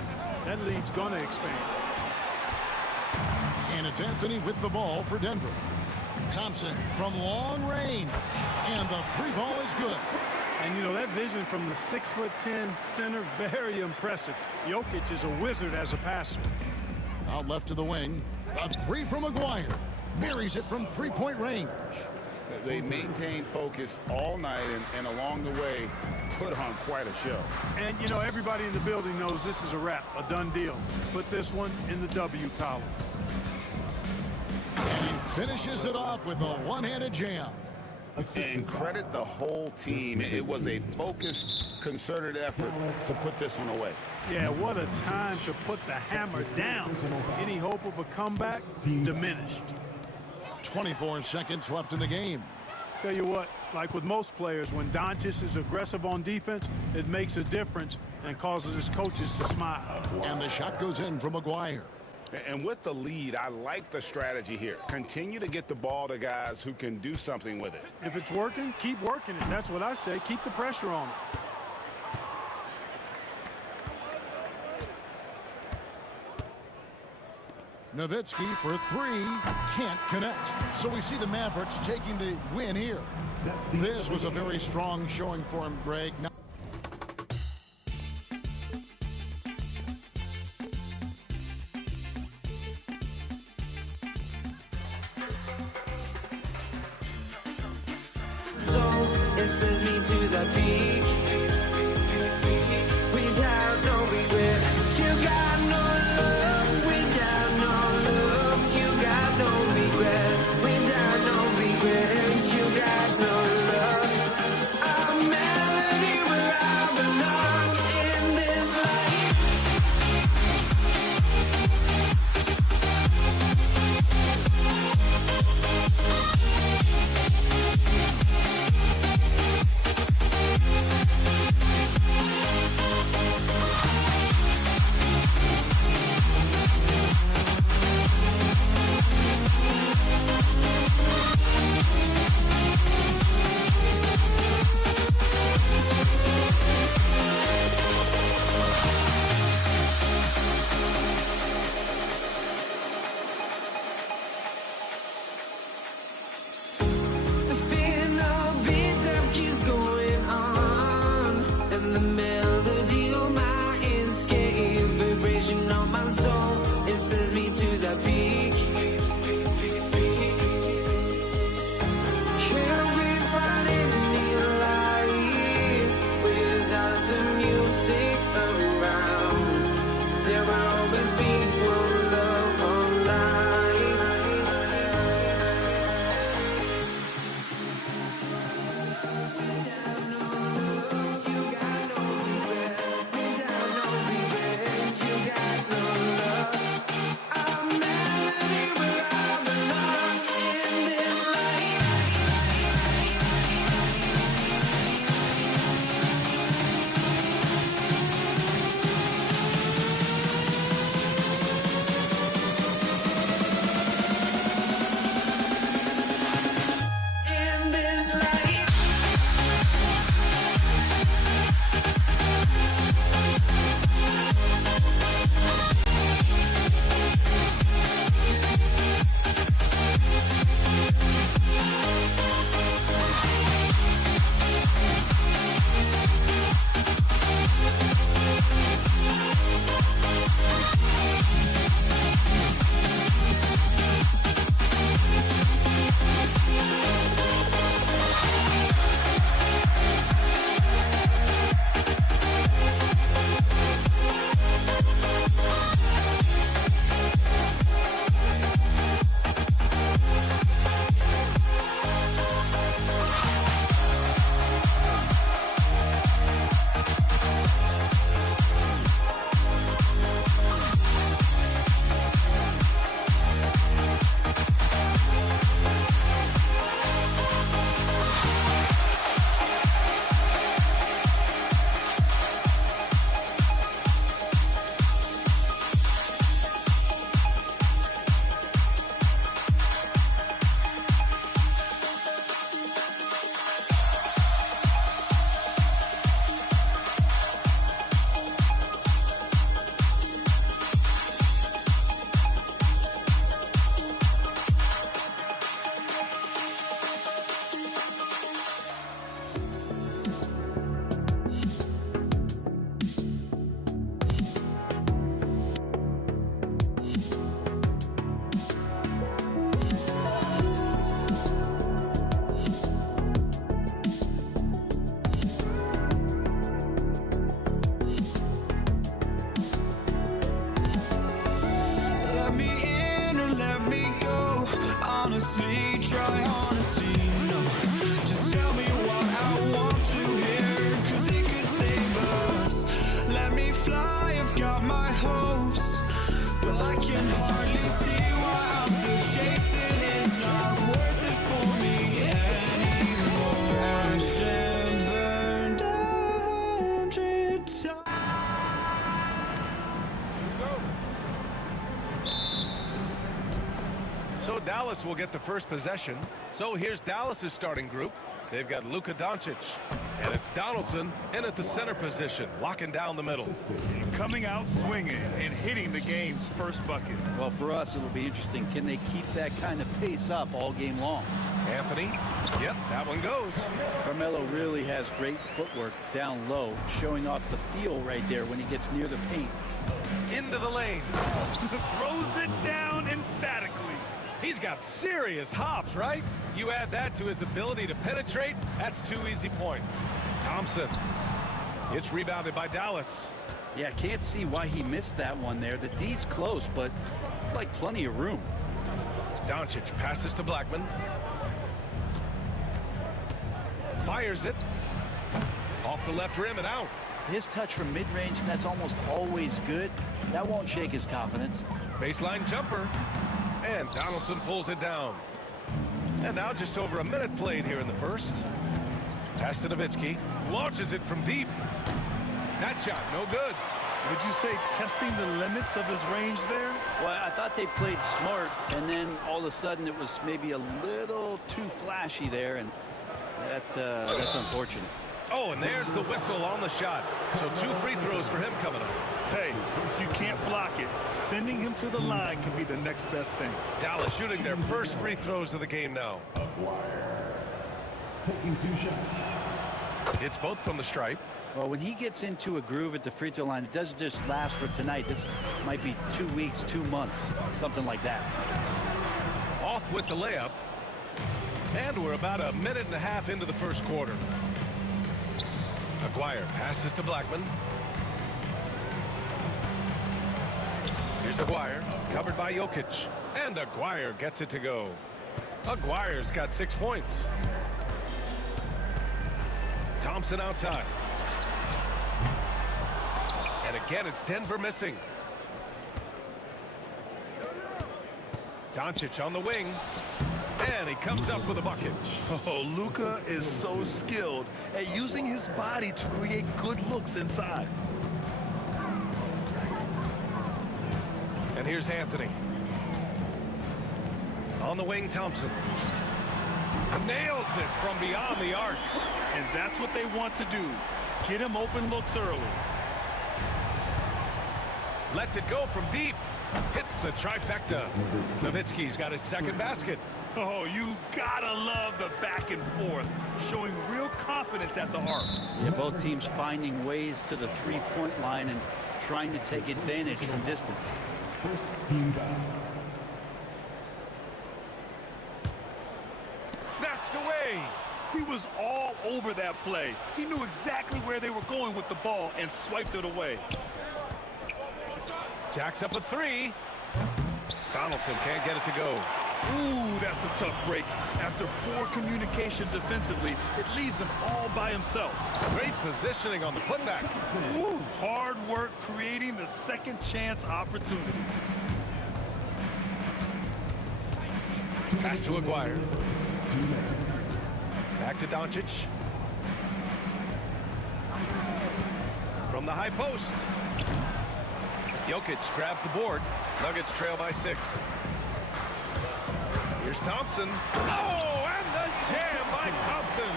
that lead's going to expand. And it's Anthony with the ball for Denver. Thompson from long range, and the 3 ball is good. And, you know, that vision from the 6'10" center, very impressive. Jokic is a wizard as a passer. Out left to the wing. A 3 from McGuire. Buries it from 3-point range. They maintained focus all night and along the way put on quite a show. And, you know, everybody in the building knows this is a wrap, a done deal. Put this one in the W column. And he finishes it off with a one-handed jam. And credit the whole team. It was a focused, concerted effort to put this one away. Yeah, what a time to put the hammer down. Any hope of a comeback? Diminished. 24 seconds left in the game. Tell you what, like with most players, when Doncic is aggressive on defense, it makes a difference and causes his coaches to smile. And the shot goes in from McGuire. And with the lead, I like the strategy here. Continue to get the ball to guys who can do something with it. If it's working, keep working it. That's what I say. Keep the pressure on it. Nowitzki for 3, can't connect. So we see the Mavericks taking the win here. This was a very strong showing for him, Greg. Now It sends me to the peak without no regret. You got no love without no love. You got no regret without no regret. You got no love. A melody honestly, try honesty. No, just tell me what I want to hear, 'cause it could save us. Let me fly, I've got my hopes, but I can hardly see why I'm still chasing. It's not worth it for me anymore. Crashed and burned 100 times. So Dallas will get the first possession. So here's Dallas's starting group. They've got Luka Doncic, and it's Donaldson in at the center position, locking down the middle. Coming out swinging and hitting the game's first bucket. Well, for us, it'll be interesting. Can they keep that kind of pace up all game long? Anthony, yep, that one goes. Carmelo really has great footwork down low, showing off the feel right there when he gets near the paint. Into the lane. Throws it down emphatically. He's got serious hops, right? You add that to his ability to penetrate, that's 2 easy points. Thompson. It's rebounded by Dallas. Yeah, can't see why he missed that one there. The D's close, but like plenty of room. Doncic passes to Blackman. Fires it. Off the left rim and out. His touch from mid-range, that's almost always good. That won't shake his confidence. Baseline jumper. And Donaldson pulls it down. And now just over a minute played here in the first. Pass to Nowitzki. Launches it from deep. That shot, no good. Would you say testing the limits of his range there? Well, I thought they played smart, and then all of a sudden it was maybe a little too flashy there, and that's unfortunate. Oh, and there's the whistle on the shot. So 2 free throws for him coming up. Hey, if you can't block it, sending him to the line can be the next best thing. Dallas shooting their first free throws of the game now. Taking 2 shots. It's both from the stripe. Well, when he gets into a groove at the free throw line, it doesn't just last for tonight. This might be 2 weeks, 2 months, something like that. Off with the layup. And we're about a minute and a half into the first quarter. Aguirre passes to Blackman. Here's Aguirre, covered by Jokic. And Aguirre gets it to go. Aguirre's got 6 points. Thompson outside. And again, it's Denver missing. Doncic on the wing. And he comes up with a bucket. Oh, Luka is so skilled at using his body to create good looks inside. And here's Anthony. On the wing, Thompson. Nails it from beyond the arc. And that's what they want to do. Get him open looks early. Lets it go from deep. Hits the trifecta. Nowitzki's got his second basket. Oh, you gotta love the back and forth, showing real confidence at the arc. Yeah, both teams finding ways to the three-point line and trying to take advantage from distance. First team foul. Snatched away. He was all over that play. He knew exactly where they were going with the ball and swiped it away. Jacks up a 3. Donaldson can't get it to go. Ooh, that's a tough break. After poor communication defensively, it leaves him all by himself. Great positioning on the putback. Ooh, hard work creating the second chance opportunity. Pass to Aguirre. Back to Doncic. From the high post. Jokic grabs the board. Nuggets trail by 6. Here's Thompson. Oh, and the jam by Thompson.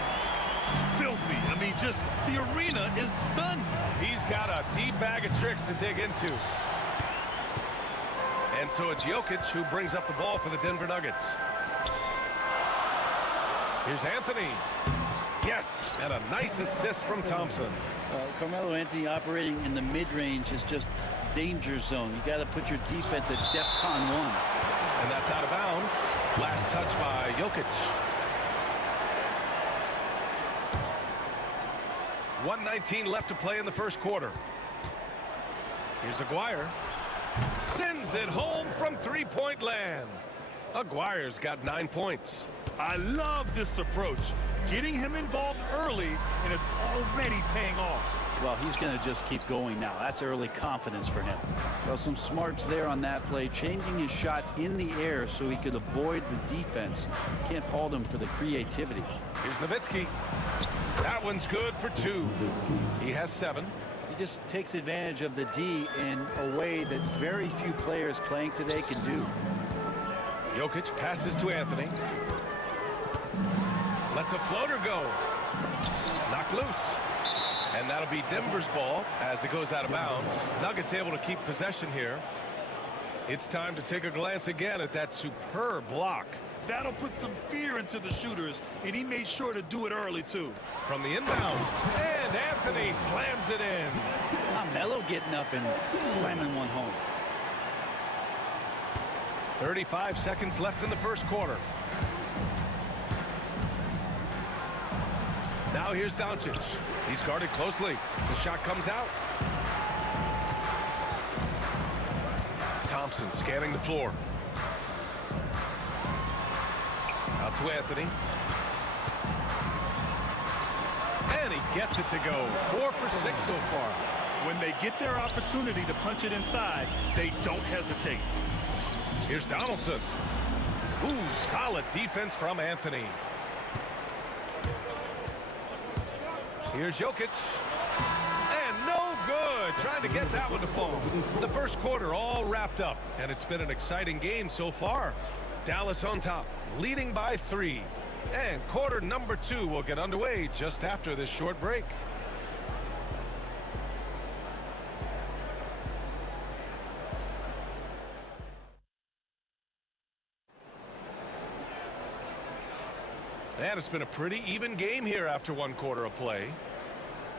Filthy. I mean, just the arena is stunned. He's got a deep bag of tricks to dig into. And so it's Jokic who brings up the ball for the Denver Nuggets. Here's Anthony. Yes, and a nice assist from Thompson. Carmelo Anthony operating in the mid-range is just danger zone. You got to put your defense at DEFCON 1. And that's out of bounds. Last touch by Jokic. 1:19 left to play in the first quarter. Here's Aguirre. Sends it home from three-point land. Aguirre's got 9 points. I love this approach. Getting him involved early, and it's already paying off. Well, he's going to just keep going now. That's early confidence for him. Well, some smarts there on that play, changing his shot in the air so he could avoid the defense. Can't fault him for the creativity. Here's Nowitzki. That one's good for 2. He has 7. He just takes advantage of the D in a way that very few players playing today can do. Jokic passes to Anthony. Lets a floater go. Knocked loose. And that'll be Denver's ball as it goes out of bounds. Nuggets able to keep possession here. It's time to take a glance again at that superb block. That'll put some fear into the shooters, and he made sure to do it early, too. From the inbound, and Anthony slams it in. Melo getting up and slamming one home. 35 seconds left in the first quarter. Now here's Doncic. He's guarded closely. The shot comes out. Thompson scanning the floor. Out to Anthony. And he gets it to go. 4 for 6 so far. When they get their opportunity to punch it inside, they don't hesitate. Here's Donaldson. Ooh, solid defense from Anthony. Here's Jokic. And no good. Trying to get that one to fall. The first quarter all wrapped up, and it's been an exciting game so far. Dallas on top, leading by 3. And quarter number 2 will get underway just after this short break. And it's been a pretty even game here after 1 quarter of play.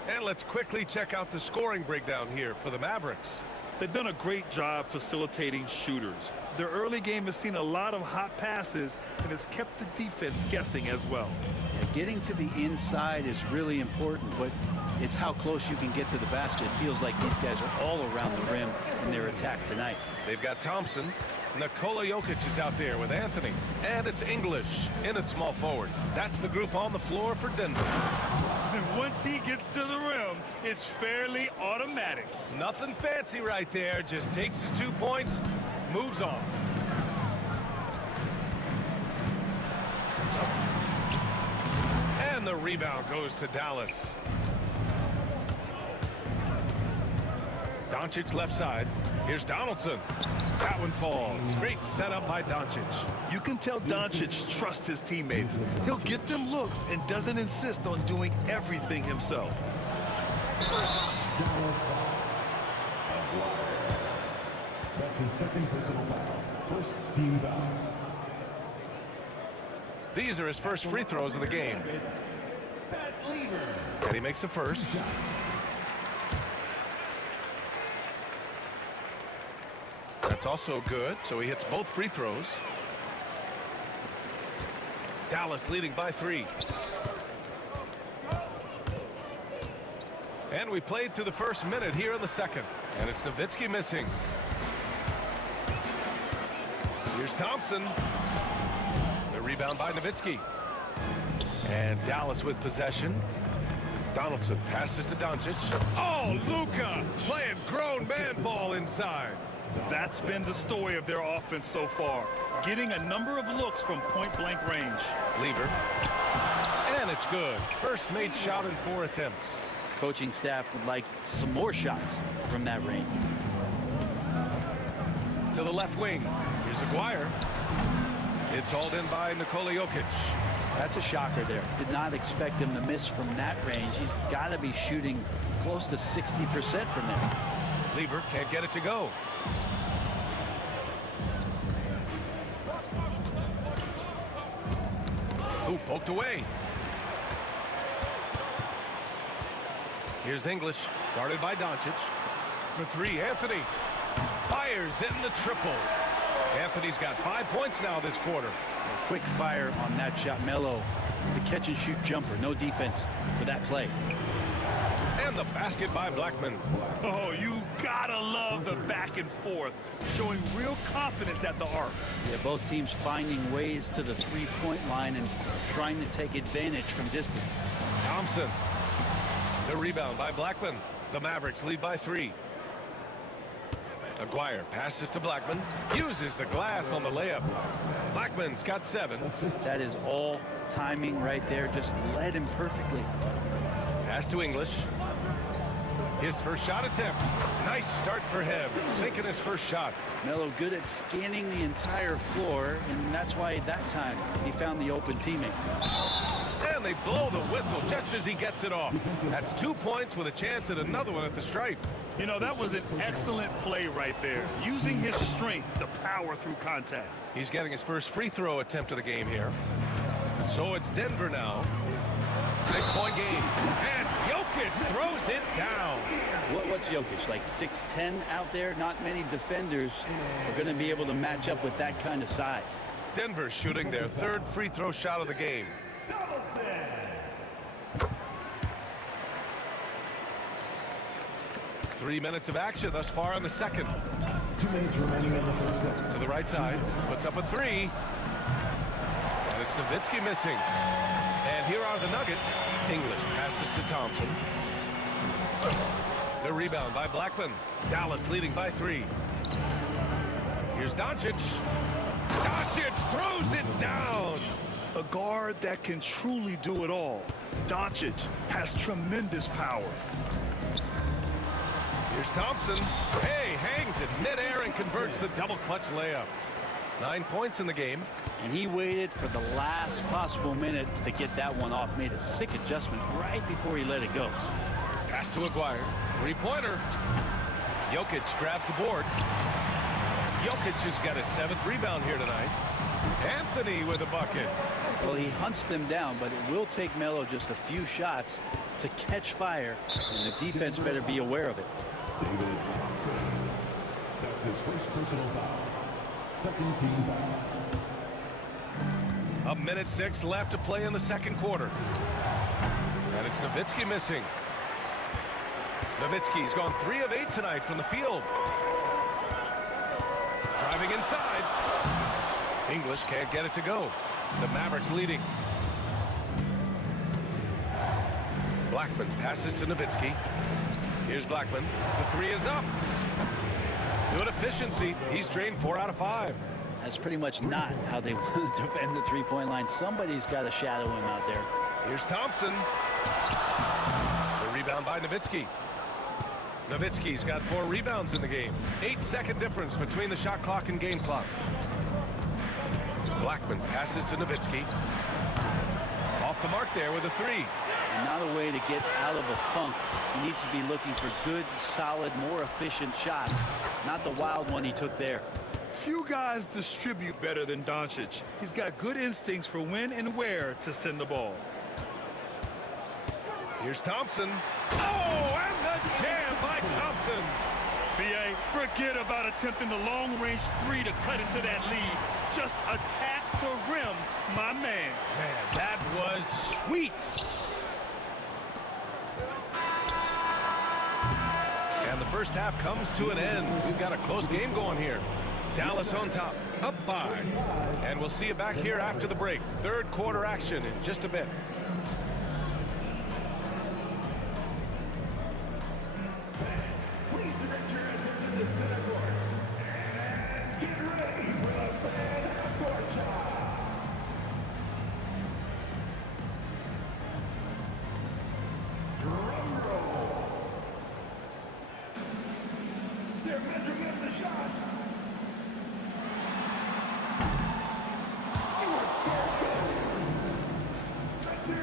And let's quickly check out the scoring breakdown here for the Mavericks. They've done a great job facilitating shooters. Their early game has seen a lot of hot passes and has kept the defense guessing as well. Yeah, getting to the inside is really important, but it's how close you can get to the basket. It feels like these guys are all around the rim in their attack tonight. They've got Thompson. Nikola Jokic is out there with Anthony. And it's English in at small forward. That's the group on the floor for Denver. And once he gets to the rim, it's fairly automatic. Nothing fancy right there. Just takes his 2 points, moves on. And the rebound goes to Dallas. Doncic left side. Here's Donaldson. That one falls. Great setup by Doncic. You can tell Doncic trusts his teammates. He'll get them looks and doesn't insist on doing everything himself. That's his second personal foul. First team foul. These are his first free throws of the game. And he makes the first. That's also good, so he hits both free throws. Dallas leading by 3. And we played through the first minute here in the second. And it's Nowitzki missing. Here's Thompson. The rebound by Nowitzki. And Dallas with possession. Donaldson passes to Doncic. Oh, Luka playing grown man ball inside. That's been the story of their offense so far. Getting a number of looks from point-blank range. Lever. And it's good. First made shot in 4 attempts. Coaching staff would like some more shots from that range. To the left wing. Here's Aguirre. It's hauled in by Nikola Jokic. That's a shocker there. Did not expect him to miss from that range. He's got to be shooting close to 60% from there. Lever can't get it to go. Ooh, poked away. Here's English, guarded by Doncic. For 3, Anthony fires in the triple. Anthony's got 5 points now this quarter. A quick fire on that shot. Melo, the catch and shoot jumper. No defense for that play. And the basket by Blackman. Oh, you gotta love the back and forth, showing real confidence at the arc. Yeah, both teams finding ways to the three-point line and trying to take advantage from distance. Thompson. The rebound by Blackman. The Mavericks lead by 3. Aguirre passes to Blackman. Uses the glass on the layup. Blackman's got 7. That is all timing right there. Just led him perfectly. Pass to English. His first shot attempt. Nice start for him. Sinking his first shot. Melo good at scanning the entire floor, and that's why that time he found the open teammate. And they blow the whistle just as he gets it off. That's 2 points with a chance at another one at the stripe. You know, that was an excellent play right there, using his strength to power through contact. He's getting his first free throw attempt of the game here. So it's Denver now. 6-point game. And Jokic throws it down. What's Jokic, like 6'10" out there? Not many defenders are going to be able to match up with that kind of size. Denver shooting their 3rd free throw shot of the game. 3 minutes of action thus far in the second. 2 minutes remaining in the first. To the right side, puts up a 3. And it's Nowitzki missing. And here are the Nuggets. English passes to Thompson. The rebound by Blackman. Dallas leading by 3. Here's Doncic. Doncic throws it down. A guard that can truly do it all. Doncic has tremendous power. Here's Thompson. Hey, hangs it midair and converts the double clutch layup. 9 points in the game. And he waited for the last possible minute to get that one off. Made a sick adjustment right before he let it go. Pass to Aguirre. 3-pointer. Jokic grabs the board. Jokic has got his 7th rebound here tonight. Anthony with a bucket. Well, he hunts them down, but it will take Melo just a few shots to catch fire, and the defense better be aware of it. David Robinson. That's his first personal foul. Second team foul. 1:06 left to play in the second quarter. And it's Nowitzki missing. Nowitzki's gone 3 of 8 tonight from the field. Driving inside. English can't get it to go. The Mavericks leading. Blackman passes to Nowitzki. Here's Blackman. The 3 is up. Good efficiency. He's drained 4 out of 5. That's pretty much not how they want to defend the three-point line. Somebody's got to shadow him out there. Here's Thompson. The rebound by Nowitzki. Nowitzki's got 4 rebounds in the game. 8-second difference between the shot clock and game clock. Blackman passes to Nowitzki. Off the mark there with a 3. Not a way to get out of a funk. He needs to be looking for good, solid, more efficient shots. Not the wild one he took there. Few guys distribute better than Doncic. He's got good instincts for when and where to send the ball. Here's Thompson. Oh, and the jam by Thompson. B.A., forget about attempting the long-range 3 to cut into that lead. Just attack the rim, my man. Man, that was sweet. And the first half comes to an end. We've got a close game going here. Dallas on top, up 5. And we'll see you back here after the break. Third quarter action in just a bit. Please direct your attention to center court. And get ready for the fan half-court shot. Drum roll. They're measuring up the shot. You are so good. That's it.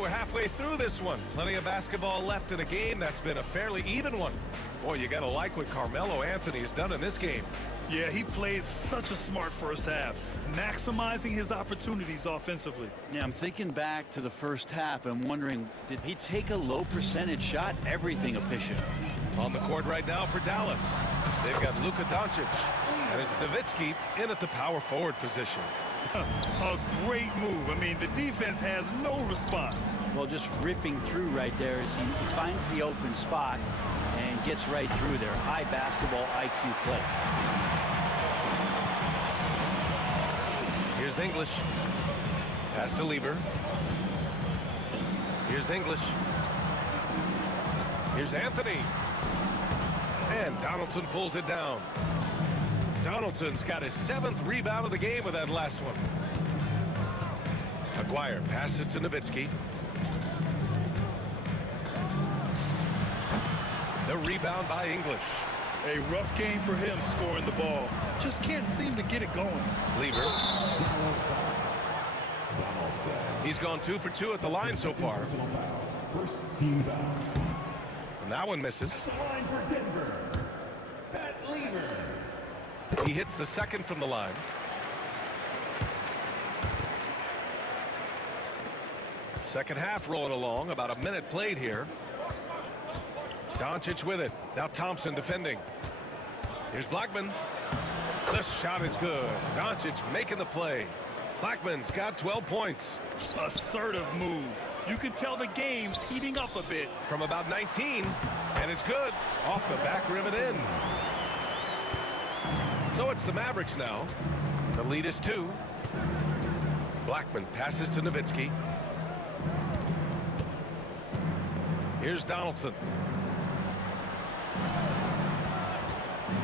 we're halfway through this one. Plenty of basketball left in a game that's been a fairly even one. Boy, you got to like what Carmelo Anthony has done in this game. Yeah, he played such a smart first half, maximizing his opportunities offensively. Yeah, I'm thinking back to the first half and wondering, did he take a low percentage shot? Everything efficient. On the court right now for Dallas, they've got Luka Doncic, and it's Nowitzki in at the power forward position. A great move. I mean, the defense has no response. Well, just ripping through right there as he finds the open spot and gets right through there. High basketball IQ play. Here's English. Pass to Lever. Here's English. Here's Anthony. And Donaldson pulls it down. Donaldson's got his 7th rebound of the game with that last one. Aguirre passes to Nowitzki. The rebound by English. A rough game for him scoring the ball. Just can't seem to get it going. Lever. He's gone 2 for 2 at the line so far. First team foul. And that one misses. Line for Denver. Pat Lever. He hits the second from the line. Second half rolling along. About a minute played here. Doncic with it. Now Thompson defending. Here's Blackman. The shot is good. Doncic making the play. Blackman's got 12 points. Assertive move. You can tell the game's heating up a bit. From about 19, and it's good. Off the back rim and in. So it's the Mavericks now. The lead is 2. Blackman passes to Nowitzki. Here's Donaldson.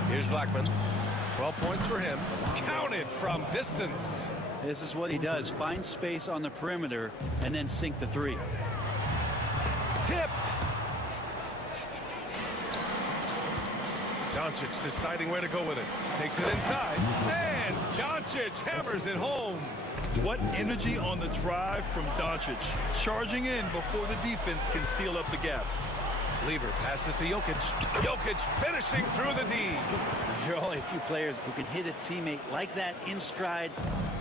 Here's Blackman. 12 points for him. Counted from distance. This is what he does. Find space on the perimeter and then sink the 3. Tipped. Doncic deciding where to go with it. Takes it inside. And Doncic hammers it home. What energy on the drive from Doncic. Charging in before the defense can seal up the gaps. Lever passes to Jokic. Jokic finishing through the D. There are only a few players who can hit a teammate like that in stride.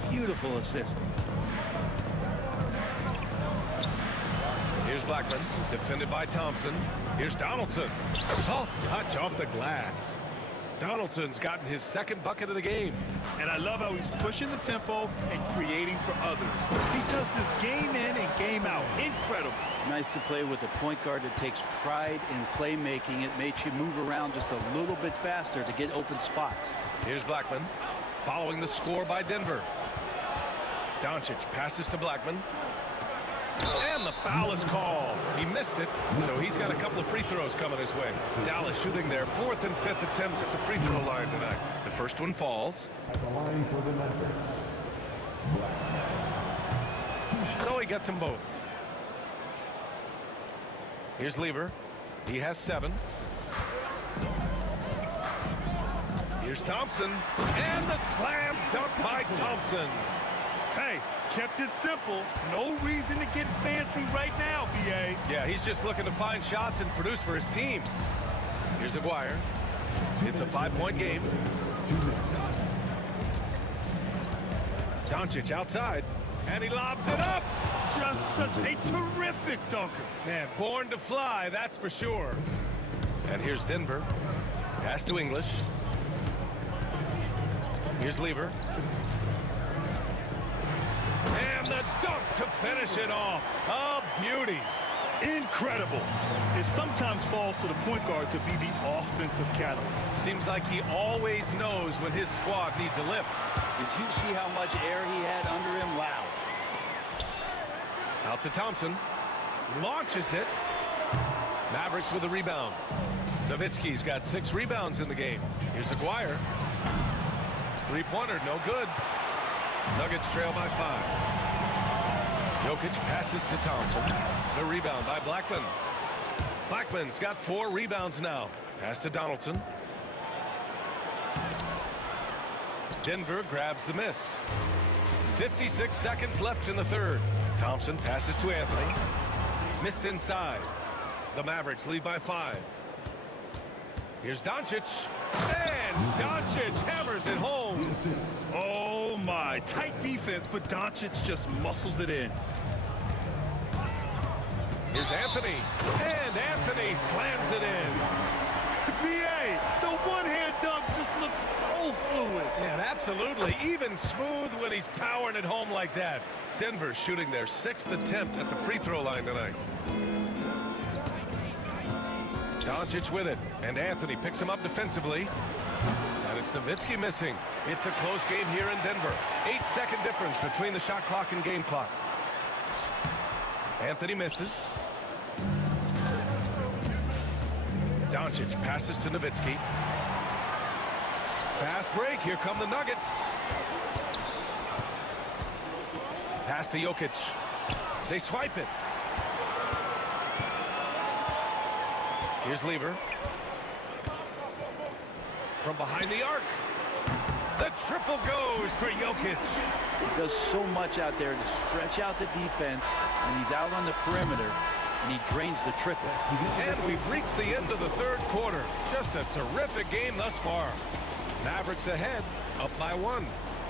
Beautiful assist. Here's Blackman, defended by Thompson. Here's Donaldson. Soft touch off the glass. Donaldson's gotten his 2nd bucket of the game. And I love how he's pushing the tempo and creating for others. He does this game in and game out. Incredible. Nice to play with a point guard that takes pride in playmaking. It makes you move around just a little bit faster to get open spots. Here's Blackman, following the score by Denver. Doncic passes to Blackman. And the foul is called. He missed it, so he's got a couple of free throws coming his way. Dallas shooting their 4th and 5th attempts at the free throw line tonight. The first one falls. At the line for the Mavericks. So he gets them both. Here's Lever. He has 7. Here's Thompson. And the slam dunk by Thompson. Hey, kept it simple. No reason to get fancy right now, B.A. Yeah, he's just looking to find shots and produce for his team. Here's Aguirre. It's a 5-point game. Doncic outside, and he lobs it up. Just such a terrific dunker. Man, born to fly, that's for sure. And here's Denver. Pass to English. Here's Lever. And the dunk to finish it off. A beauty. Incredible. It sometimes falls to the point guard to be the offensive catalyst. Seems like he always knows when his squad needs a lift. Did you see how much air he had under him? Wow. Out to Thompson. Launches it. Mavericks with a rebound. Nowitzki's got 6 rebounds in the game. Here's Aguirre. 3-pointer, no good. Nuggets trail by 5. Jokic passes to Thompson. The rebound by Blackman. Blackman's got 4 rebounds now. Pass to Donaldson. Denver grabs the miss. 56 seconds left in the 3rd. Thompson passes to Anthony. Missed inside. The Mavericks lead by 5. Here's Doncic. And Doncic hammers it home. Oh, my. Tight defense, but Doncic just muscles it in. Here's Anthony. And Anthony slams it in. B.A., the one-hand dunk just looks so fluid. Yeah, absolutely. Even smooth when he's powering it home like that. Denver shooting their 6th attempt at the free throw line tonight. Doncic with it, and Anthony picks him up defensively. And it's Nowitzki missing. It's a close game here in Denver. 8-second difference between the shot clock and game clock. Anthony misses. Doncic passes to Nowitzki. Fast break. Here come the Nuggets. Pass to Jokic. They swipe it. Here's Lever. From behind the arc. The triple goes for Jokic. He does so much out there to stretch out the defense, and he's out on the perimeter, and he drains the triple. And we've reached the end of the 3rd quarter. Just a terrific game thus far. Mavericks ahead, up by 1.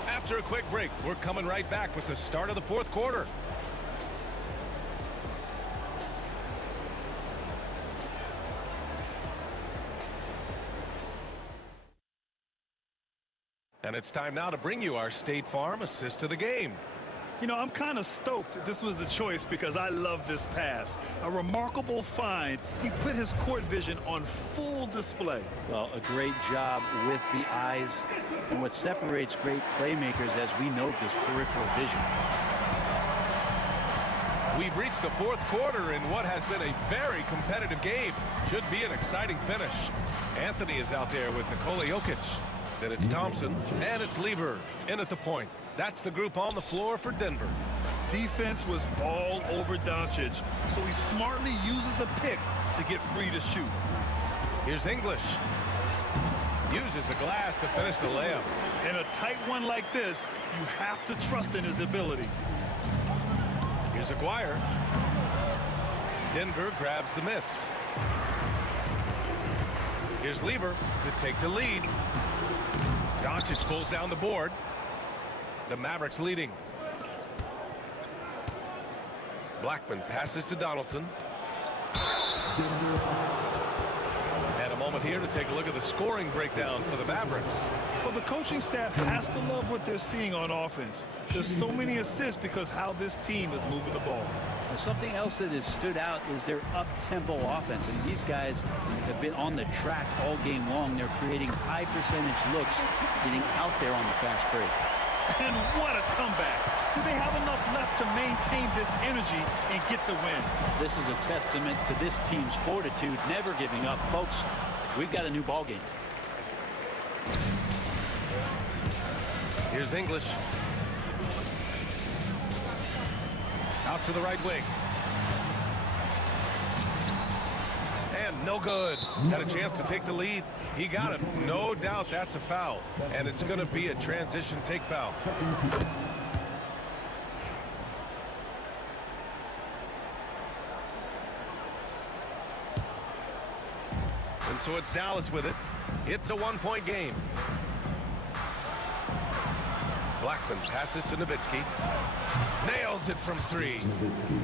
After a quick break, we're coming right back with the start of the 4th quarter. And it's time now to bring you our State Farm assist to the game. You know, I'm kind of stoked this was a choice because I love this pass. A remarkable find. He put his court vision on full display. Well, a great job with the eyes. And what separates great playmakers, as we note, is peripheral vision. We've reached the 4th quarter in what has been a very competitive game. Should be an exciting finish. Anthony is out there with Nikola Jokic. Then it's Thompson, and it's Lever in at the point. That's the group on the floor for Denver. Defense was all over Doncic, so he smartly uses a pick to get free to shoot. Here's English. Uses the glass to finish the layup. In a tight one like this, you have to trust in his ability. Here's Aguirre. Denver grabs the miss. Here's Lever to take the lead. Doncic pulls down the board. The Mavericks leading. Blackman passes to Donaldson. And a moment here to take a look at the scoring breakdown for the Mavericks. Well, the coaching staff has to love what they're seeing on offense. There's so many assists because how this team is moving the ball. Well, something else that has stood out is their up-tempo offense. And these guys have been on the track all game long. They're creating high-percentage looks, getting out there on the fast break. And what a comeback. Do they have enough left to maintain this energy and get the win? This is a testament to this team's fortitude, never giving up. Folks, we've got a new ball game. Here's English. Out to the right wing. And no good. Had a chance to take the lead. He got it. No doubt that's a foul. And it's going to be a transition take foul. And so it's Dallas with it. It's a 1-point game. Blackman passes to Nowitzki. Nails it from 3.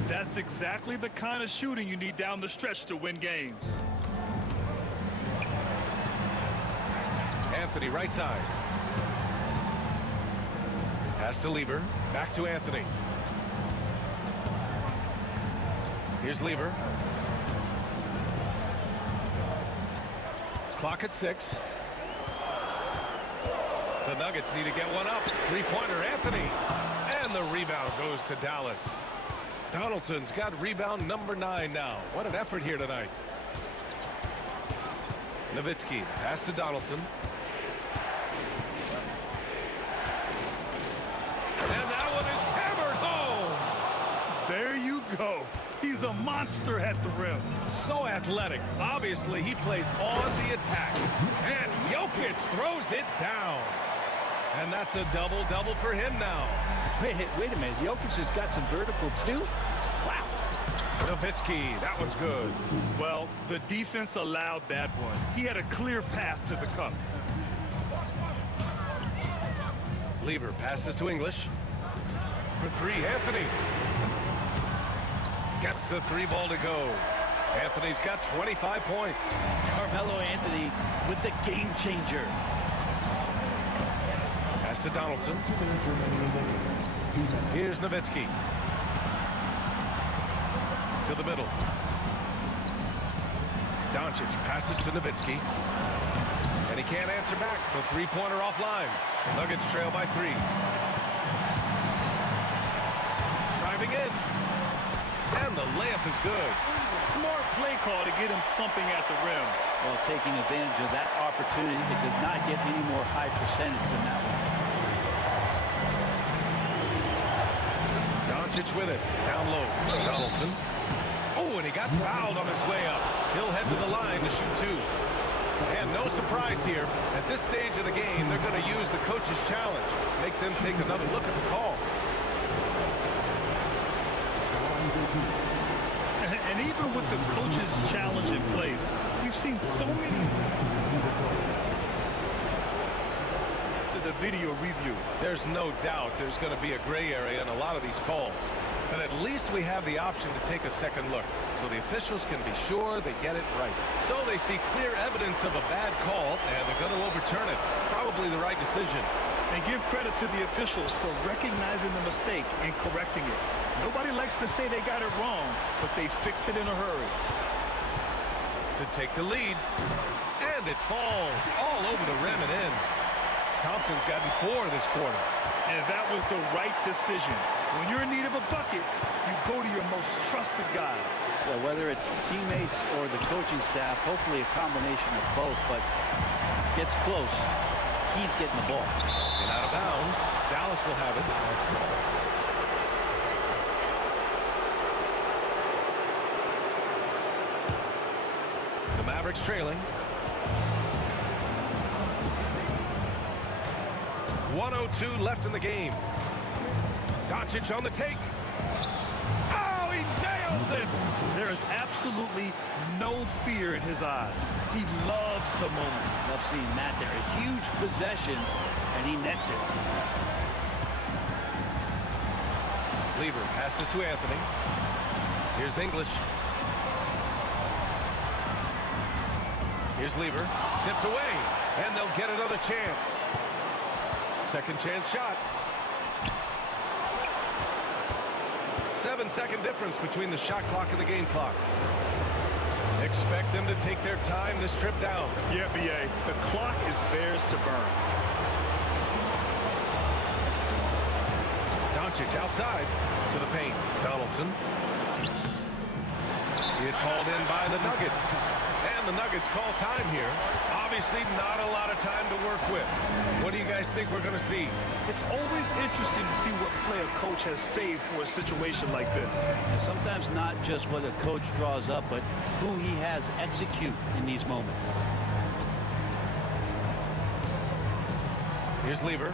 That's exactly the kind of shooting you need down the stretch to win games. Anthony right side. Pass to Lever. Back to Anthony. Here's Lever. Clock at 6. The Nuggets need to get one up. Three-pointer, Anthony. And the rebound goes to Dallas. Donaldson's got rebound number 9 now. What an effort here tonight. Nowitzki, pass to Donaldson. And that one is hammered home. There you go. He's a monster at the rim. So athletic. Obviously, he plays on the attack. And Jokic throws it down. And that's a double-double for him now. Wait a minute. Jokic has got some vertical, too? Wow. Nowitzki, that one's good. Well, the defense allowed that one. He had a clear path to the cup. Lever passes to English. For three, Anthony. Gets the three ball to go. Anthony's got 25 points. Carmelo Anthony with the game changer. Pass to Donaldson. Here's Nowitzki. To the middle. Doncic passes to Nowitzki. And he can't answer back. The three-pointer offline. Nuggets trail by 3. Driving in. And the layup is good. Smart play call to get him something at the rim. Well, taking advantage of that opportunity, it does not get any more high percentage than that one. Doncic with it. Down low. Donaldson. Oh, and he got fouled on his way up. He'll head to the line to shoot 2. And no surprise here. At this stage of the game, they're going to use the coach's challenge. Make them take another look at the call. And even with the coach's challenge in place, we've seen so many. The video review. There's no doubt there's going to be a gray area in a lot of these calls. But at least we have the option to take a second look, so the officials can be sure they get it right. So they see clear evidence of a bad call, and they're going to overturn it. Probably the right decision. And give credit to the officials for recognizing the mistake and correcting it. Nobody likes to say they got it wrong, but they fixed it in a hurry. To take the lead, and it falls all over the rim and in. Thompson's gotten 4 this quarter. And that was the right decision. When you're in need of a bucket, you go to your most trusted guys. Well, whether it's teammates or the coaching staff, hopefully a combination of both, but gets close. He's getting the ball. And out of bounds, Dallas will have it. The Mavericks trailing. 1:02 left in the game. Doncic on the take. Oh, he nails it! There is absolutely no fear in his eyes. He loves the moment. Love seeing that there. A huge possession, and he nets it. Lever passes to Anthony. Here's English. Here's Lever. Tipped away, and they'll get another chance. Second chance shot. 7-second difference between the shot clock and the game clock. Expect them to take their time this trip down. Yeah, B.A. The clock is theirs to burn. Doncic outside to the paint. Donaldson. It's hauled in by the Nuggets. And the Nuggets call time here. Obviously not a lot of time to work with. What do you guys think we're going to see? It's always interesting to see what play a coach has saved for a situation like this. And sometimes not just what a coach draws up, but who he has execute in these moments. Here's Lever.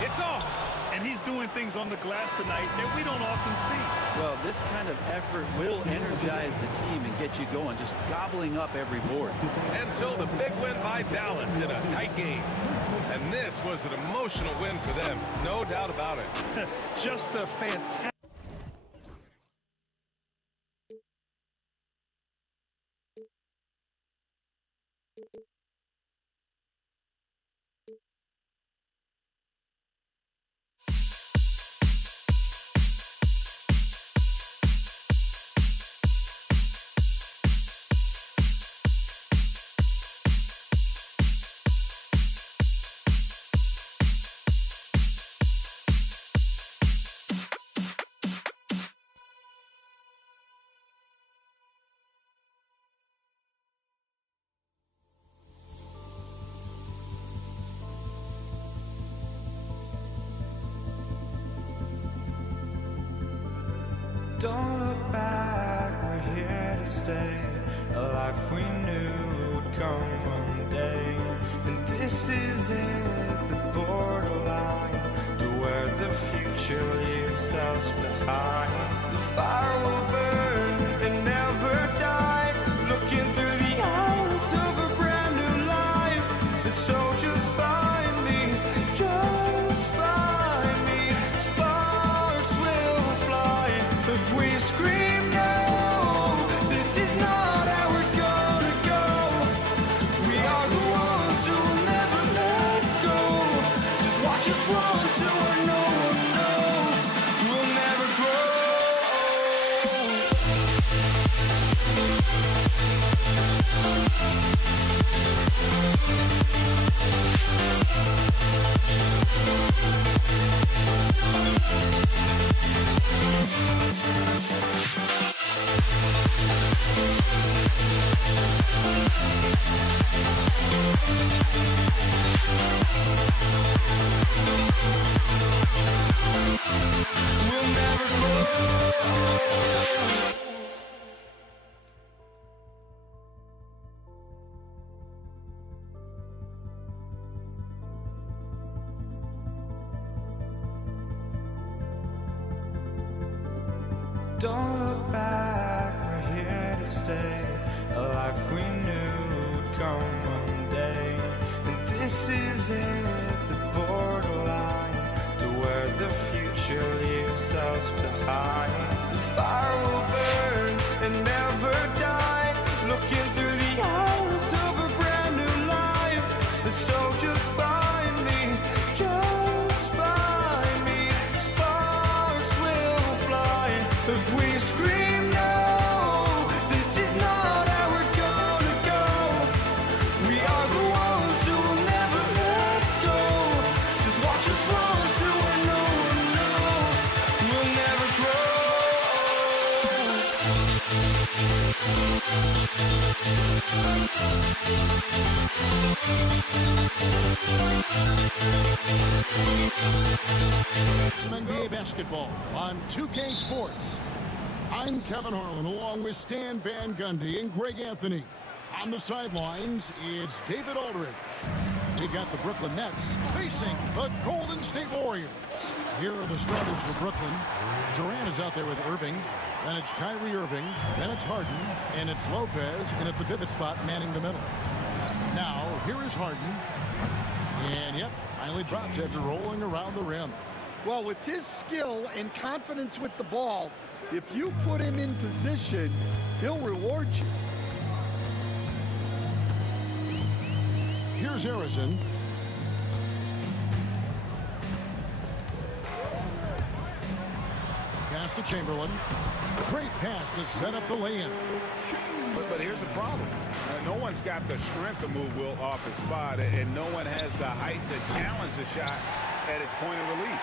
It's off. And he's doing things on the glass tonight that we don't often see. Well, this kind of effort will energize the team and get you going, just gobbling up every board. And so the big win by Dallas in a tight game. And this was an emotional win for them, no doubt about it. Just a fantastic. Don't look back, we're here to stay. A life we knew would come one day. And this is it, the borderline to where the future leaves us behind. The fire will burn and never die. Looking through the eyes of a brand new life. And so just find me, just find me. Sparks will fly if we scream no. This is not how we're gonna go. We are the ones who will never let go. Just watch us run to where no one knows. We'll never grow. We'll never grow. Don't look back, we're here to stay. A life we knew would come one day. And this is it, the borderline to where the future leaves us behind. The fire will burn and never die. Looking through the eyes of a brand new life. And so just find me, just find me. Sparks will fly if we scream no. This is not how we're gonna go. We are the ones who will never let go. Just watch us run to where no one knows. We'll never grow. NBA basketball on 2K Sports. I'm Kevin Harlan along with Stan Van Gundy and Greg Anthony. On the sidelines, it's David Aldridge. We've got the Brooklyn Nets facing the Golden State Warriors. Here are the starters for Brooklyn. Durant is out there with Irving. Then it's Kyrie Irving. Then it's Harden. And it's Lopez in at the pivot spot manning the middle. Now, here is Harden. And, yep, finally drops after rolling around the rim. Well, with his skill and confidence with the ball, if you put him in position, he'll reward you. Here's Harrison. Pass to Chamberlain. Great pass to set up the lay-in. But here's the problem. No one's got the strength to move Will off his spot, and no one has the height to challenge the shot at its point of release.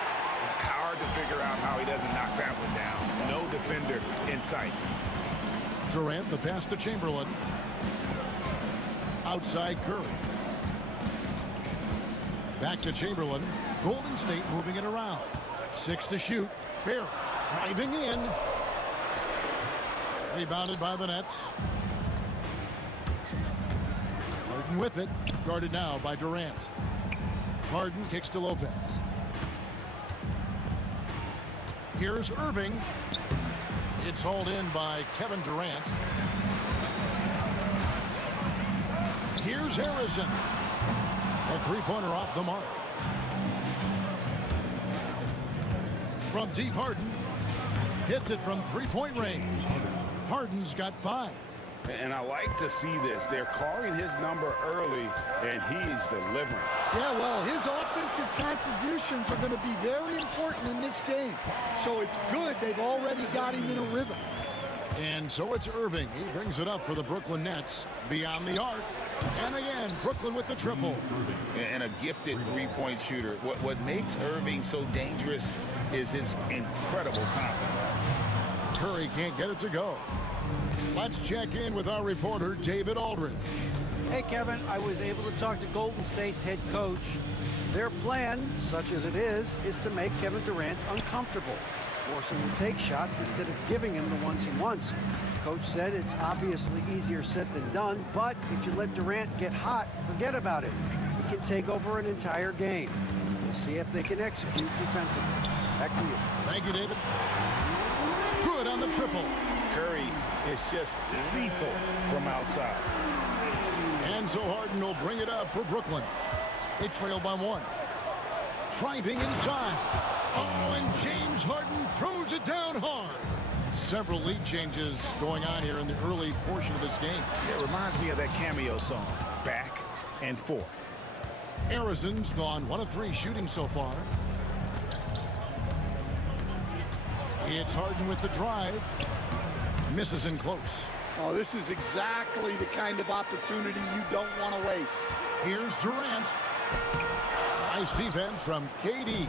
Hard to figure out how he doesn't knock that one down. No defender in sight. Durant, the pass to Chamberlain. Outside Curry. Back to Chamberlain. Golden State moving it around. 6 to shoot. Barry driving in. Rebounded by the Nets. Harden with it. Guarded now by Durant. Harden kicks to Lopez. Here's Irving. It's hauled in by Kevin Durant. Here's Harrison. A three-pointer off the mark. From deep, Harden hits it from three-point range. Harden's got 5. And I like to see this. They're calling his number early, and he's delivering. Yeah, well, his offensive contributions are going to be very important in this game. So it's good they've already got him in a rhythm. And so it's Irving. He brings it up for the Brooklyn Nets. Beyond the arc. And again, Brooklyn with the triple. And a gifted three-point shooter. What makes Irving so dangerous is his incredible confidence. Curry can't get it to go. Let's check in with our reporter, David Aldridge. Hey, Kevin, I was able to talk to Golden State's head coach. Their plan, such as it is to make Kevin Durant uncomfortable, force him to take shots instead of giving him the ones he wants. Coach said it's obviously easier said than done, but if you let Durant get hot, forget about it. He can take over an entire game. We'll see if they can execute defensively. Back to you. Thank you, David. Good on the triple. Curry is just lethal from outside. And so Harden will bring it up for Brooklyn. They trail by 1. Driving inside. Oh, and James Harden throws it down hard. Several lead changes going on here in the early portion of this game. It reminds me of that cameo song, Back and Forth. Arizon's gone 1 of 3 shooting so far. It's Harden with the drive. Misses in close. Oh, this is exactly the kind of opportunity you don't want to waste. Here's Durant. Nice defense from KD.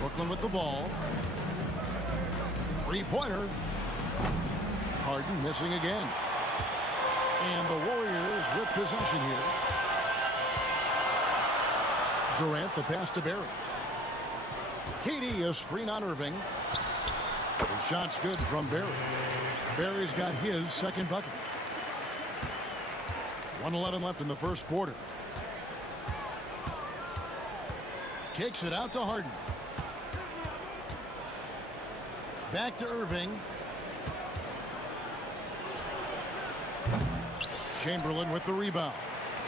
Brooklyn with the ball. 3-pointer. Harden missing again. And the Warriors with possession here. Durant the pass to Barry. KD a screen on Irving. The shot's good from Barry. Barry's got his second bucket. 1:11 left in the first quarter. Kicks it out to Harden. Back to Irving. Chamberlain with the rebound.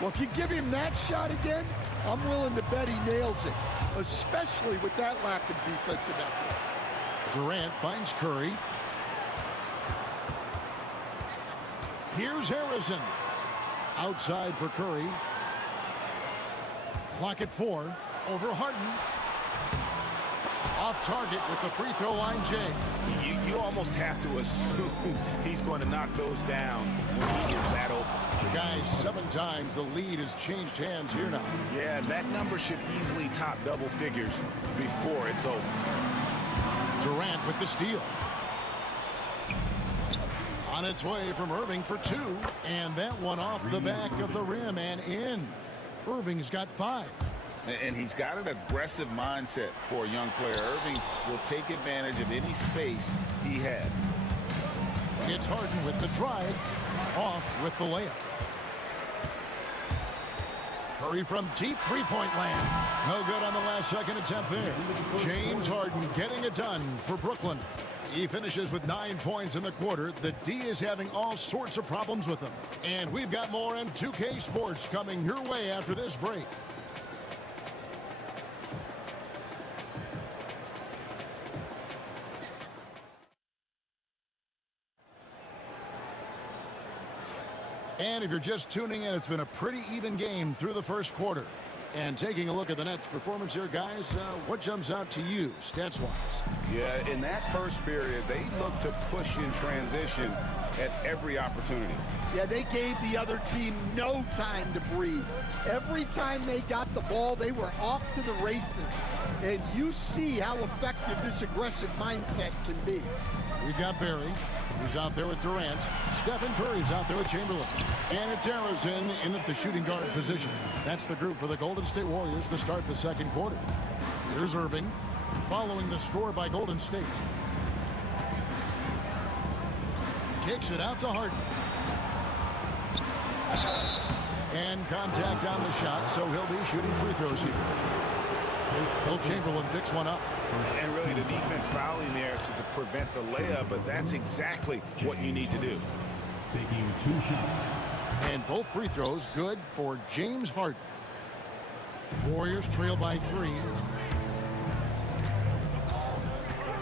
Well, if you give him that shot again, I'm willing to bet he nails it, especially with that lack of defensive effort. Durant finds Curry. Here's Harrison. Outside for Curry. Clock at 4. Over Harden. Off target with the free throw line, Jay. You almost have to assume he's going to knock those down when he is that open. Guys, 7 times the lead has changed hands here now. Yeah, that number should easily top double figures before it's over. Durant with the steal. On its way from Irving for 2. And that one off the back of the rim and in. Irving's got 5. And he's got an aggressive mindset for a young player. Irving will take advantage of any space he has. It's Harden with the drive. Off with the layup. Curry from deep three-point land. No good on the last second attempt there. James Harden getting it done for Brooklyn. He finishes with 9 points in the quarter. The D is having all sorts of problems with him. And we've got more on 2K Sports coming your way after this break. And if you're just tuning in, it's been a pretty even game through the first quarter. And taking a look at the Nets' performance here, guys, what jumps out to you, stats-wise? Yeah, in that first period, they looked to push in transition at every opportunity. Yeah, they gave the other team no time to breathe. Every time they got the ball, they were off to the races. And you see how effective this aggressive mindset can be. We've got Barry, who's out there with Durant. Stephen Curry's out there with Chamberlain. And it's Arizon in at the shooting guard position. That's the group for the Golden State Warriors to start the second quarter. Here's Irving, following the score by Golden State. Kicks it out to Harden. And contact on the shot, so he'll be shooting free throws here. Bill Chamberlain picks one up. And really the defense fouling there to prevent the layup, but that's exactly what you need to do. Taking 2 shots. And both free throws good for James Harden. Warriors trail by 3.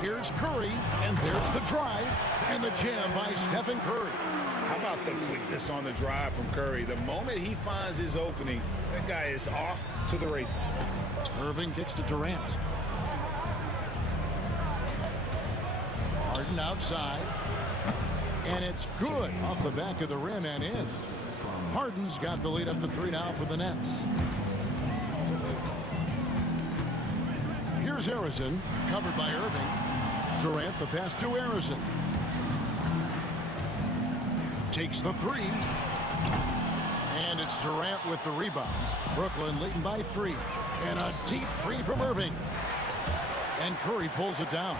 Here's Curry, and there's the drive, and the jam by Stephen Curry. How about the quickness on the drive from Curry? The moment he finds his opening, that guy is off to the races. Irving kicks to Durant. Harden outside. And it's good off the back of the rim and in. Harden's got the lead up to 3 now for the Nets. Here's Harrison, covered by Irving. Durant the pass to Harrison. Takes the 3. And it's Durant with the rebound. Brooklyn leading by 3. And a deep 3 from Irving. And Curry pulls it down.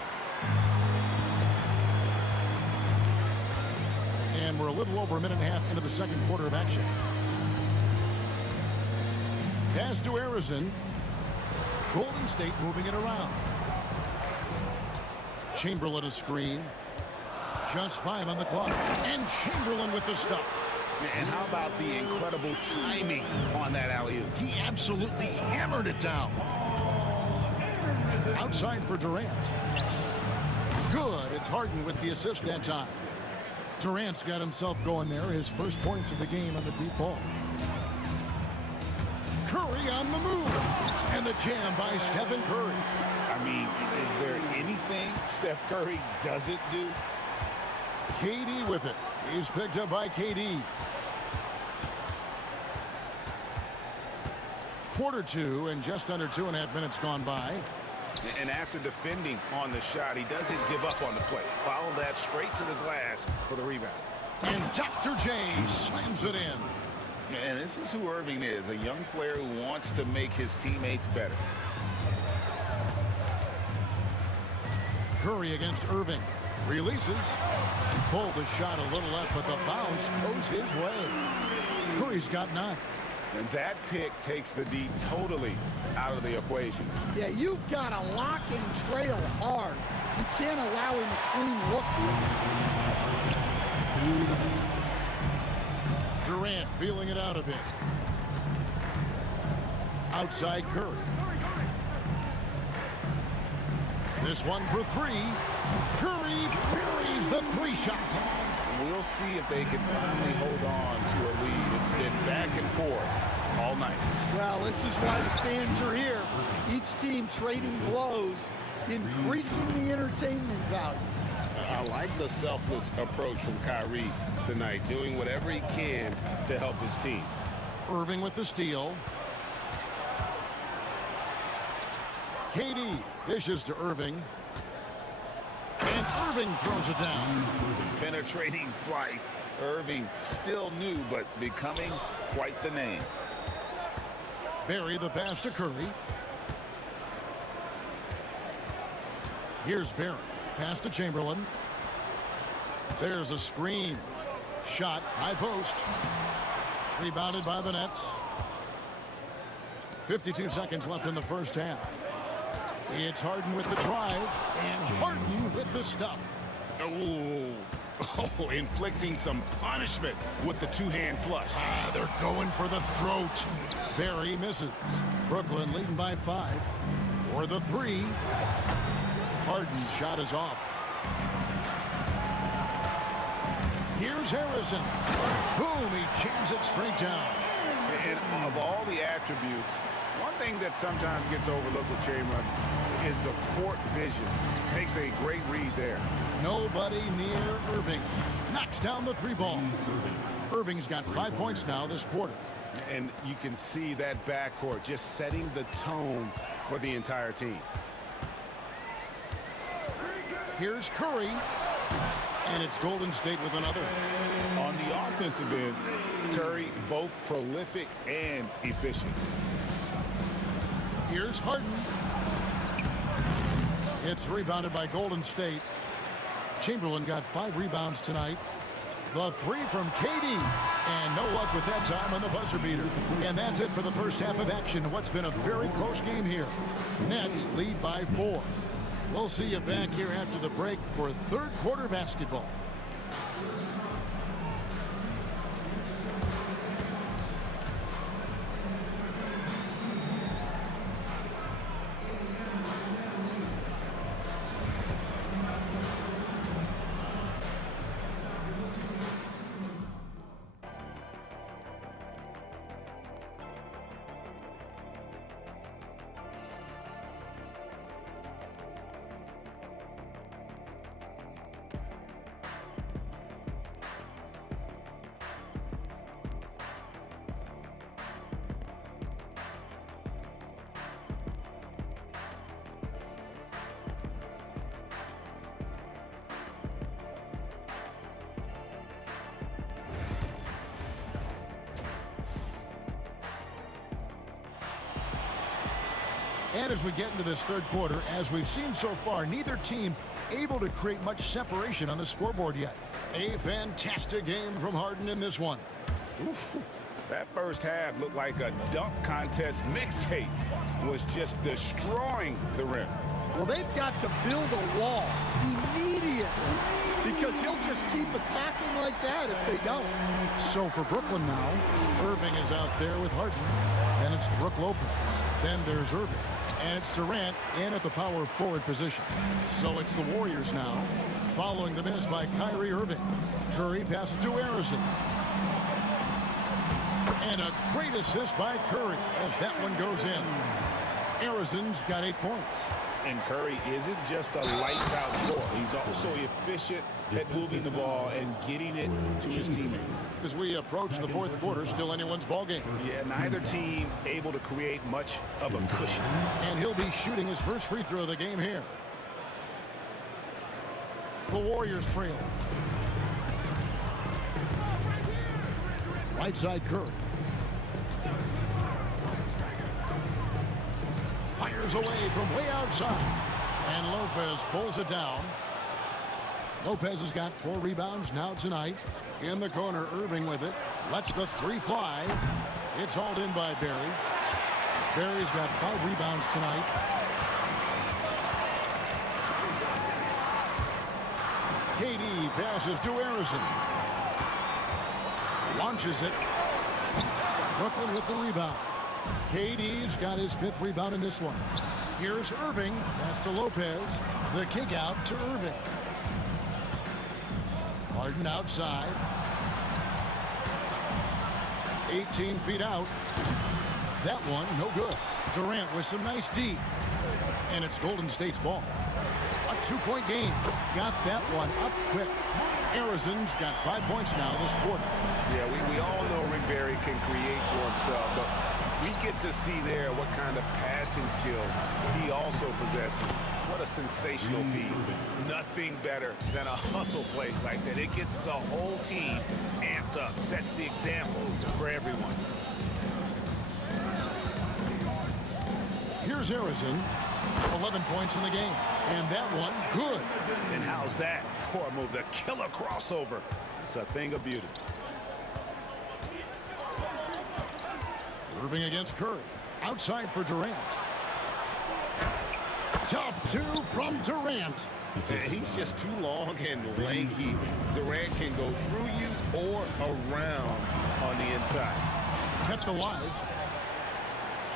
And we're a little over a minute and a half into the second quarter of action. Pass to Arizon. Golden State moving it around. Chamberlain a screen. Just 5 on the clock. And Chamberlain with the stuff. And how about the incredible timing on that alley-oop? He absolutely hammered it down. Outside for Durant. Good. It's Harden with the assist that time. Durant's got himself going there. His first points of the game on the deep ball. Curry on the move. And the jam by Stephen Curry. I mean, is there anything Steph Curry doesn't do? KD with it. He's picked up by KD. Quarter 2 and just under 2.5 minutes gone by. And after defending on the shot, he doesn't give up on the play. Follow that straight to the glass for the rebound. And Dr. J slams it in. And this is who Irving is, a young player who wants to make his teammates better. Curry against Irving. Releases. Pulled the shot a little up, but the bounce goes his way. Curry's got 9. And that pick takes the D totally out of the equation. Yeah, you've got to lock and trail hard. You can't allow him a clean look. Durant feeling it out a bit. Outside Curry. This one for 3. Curry buries the 3 shot. We'll see if they can finally hold on to a lead. It's been back and forth all night. Well, this is why the fans are here. Each team trading blows, increasing the entertainment value. I like the selfless approach from Kyrie tonight, doing whatever he can to help his team. Irving with the steal. KD dishes to Irving. And Irving throws it down. Penetrating flight. Irving still new, but becoming quite the name. Barry the pass to Curry. Here's Barry. Pass to Chamberlain. There's a screen. Shot, high post. Rebounded by the Nets. 52 seconds left in the first half. It's Harden with the drive, and Harden with the stuff. Oh, inflicting some punishment with the two-hand flush. They're going for the throat. Barry misses. Brooklyn leading by 5. For the 3. Harden's shot is off. Here's Harrison. Boom, he jams it straight down. And of all the attributes, one thing that sometimes gets overlooked with Chamberlain is the court vision. Makes a great read there. Nobody near Irving. Knocks down the 3 ball. Irving's got 5 points now this quarter. And you can see that backcourt just setting the tone for the entire team. Here's Curry. And it's Golden State with another. On the offensive end, Curry both prolific and efficient. Here's Harden. It's rebounded by Golden State. Chamberlain got 5 rebounds tonight. The 3 from KD. And no luck with that time on the buzzer beater. And that's it for the first half of action. What's been a very close game here. Nets lead by 4. We'll see you back here after the break for third quarter basketball. And as we get into this third quarter, as we've seen so far, neither team able to create much separation on the scoreboard yet. A fantastic game from Harden in this one. Ooh, that first half looked like a dunk contest mixtape. Was just destroying the rim. Well, they've got to build a wall immediately immediately because he'll just keep attacking like that if they don't. So for Brooklyn now, Irving is out there with Harden. Then it's Brook Lopez. Then there's Irving. And it's Durant in at the power forward position. So it's the Warriors now, following the miss by Kyrie Irving. Curry passes to Harrison. And a great assist by Curry as that one goes in. Harrison's got 8 points. And Curry isn't just a lights-out scorer. He's also efficient at moving the ball and getting it to his teammates. As we approach the fourth quarter, still anyone's ball game. Yeah, neither team able to create much of a cushion. And he'll be shooting his first free throw of the game here. The Warriors trail. Right side Curry. Fires away from way outside. And Lopez pulls it down. Lopez has got 4 rebounds now tonight. In the corner, Irving with it. Lets the 3 fly. It's hauled in by Barry. Barry's got 5 rebounds tonight. KD passes to Harrison. Launches it. Brooklyn with the rebound. KD's got his 5th rebound in this one. Here's Irving. Pass to Lopez. The kick out to Irving. Harden outside. 18 feet out. That one, no good. Durant with some nice D. And it's Golden State's ball. A 2-point game. Got that one up quick. Harrison's got 5 points now this quarter. Yeah, we all know Rick Barry can create for himself, but we get to see there what kind of passing skills he also possesses. What a sensational feed. Nothing better than a hustle play like that. It gets the whole team amped up, sets the example for everyone. Here's Harrison. 11 points in the game. And that one, good. And how's that for a move? The killer crossover. It's a thing of beauty. Irving against Curry. Outside for Durant. Tough 2 from Durant. And he's just too long and lanky. Durant can go through you or around on the inside. Kept alive.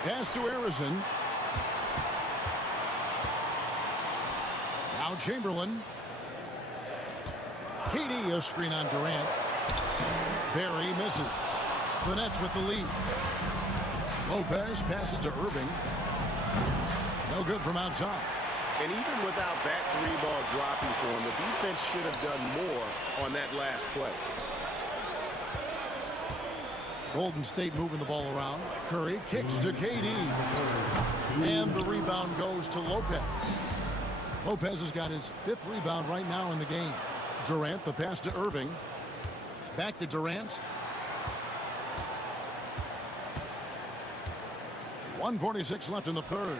Pass to Harrison. Now Chamberlain. KD a screen on Durant. Barry misses. The Nets with the lead. Lopez passes to Irving. No good from outside. And even without that 3-ball dropping for him, the defense should have done more on that last play. Golden State moving the ball around. Curry kicks to KD. And the rebound goes to Lopez. Lopez has got his 5th rebound right now in the game. Durant, the pass to Irving. Back to Durant. 1:46 left in the third.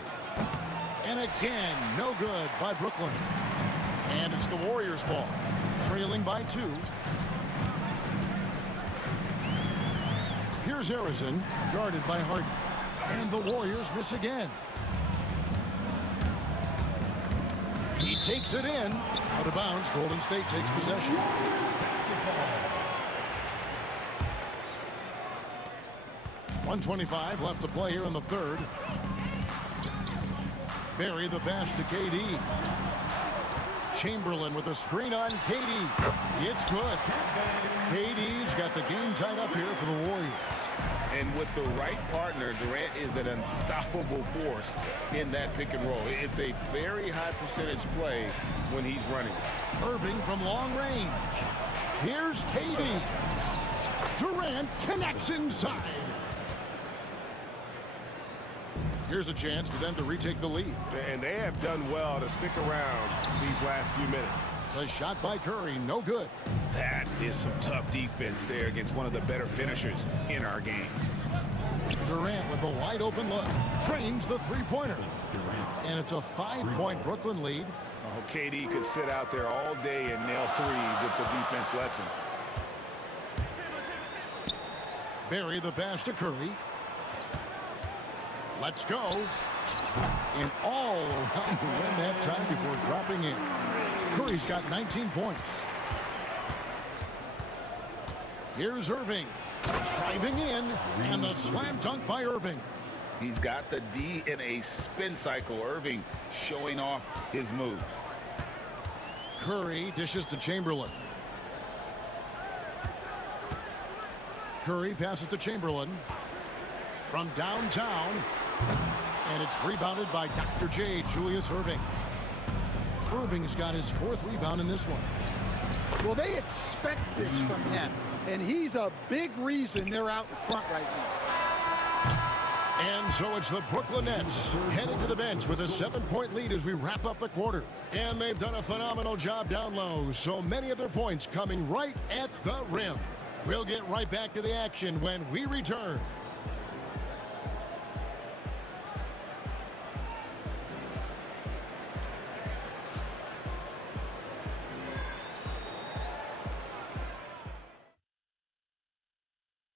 And again, no good by Brooklyn. And it's the Warriors' ball, trailing by 2. Here's Harrison, guarded by Harden. And the Warriors miss again. He takes it in. Out of bounds. Golden State takes possession. .125 left to play here in the third. Barry the pass to KD. Chamberlain with a screen on KD. It's good. KD's got the game tied up here for the Warriors. And with the right partner, Durant is an unstoppable force in that pick and roll. It's a very high percentage play when he's running. Irving from long range. Here's KD. Durant connects inside. Here's a chance for them to retake the lead. And they have done well to stick around these last few minutes. The shot by Curry, no good. That is some tough defense there against one of the better finishers in our game. Durant with a wide open look. Trains the 3-pointer. And it's a 5-point Brooklyn lead. Oh, KD could sit out there all day and nail threes if the defense lets him. Barry the pass to Curry. Let's go. And all around the rim that time before dropping in. Curry's got 19 points. Here's Irving. Driving in, and the slam dunk by Irving. He's got the D in a spin cycle. Irving showing off his moves. Curry dishes to Chamberlain. Curry passes to Chamberlain from downtown, and it's rebounded by Dr. J, Julius Irving. Irving's got his 4th rebound in this one. Well, they expect this from him, and he's a big reason they're out in front right now. And so it's the Brooklyn Nets heading to the bench with a 7-point lead as we wrap up the quarter. And they've done a phenomenal job down low, so many of their points coming right at the rim. We'll get right back to the action when we return.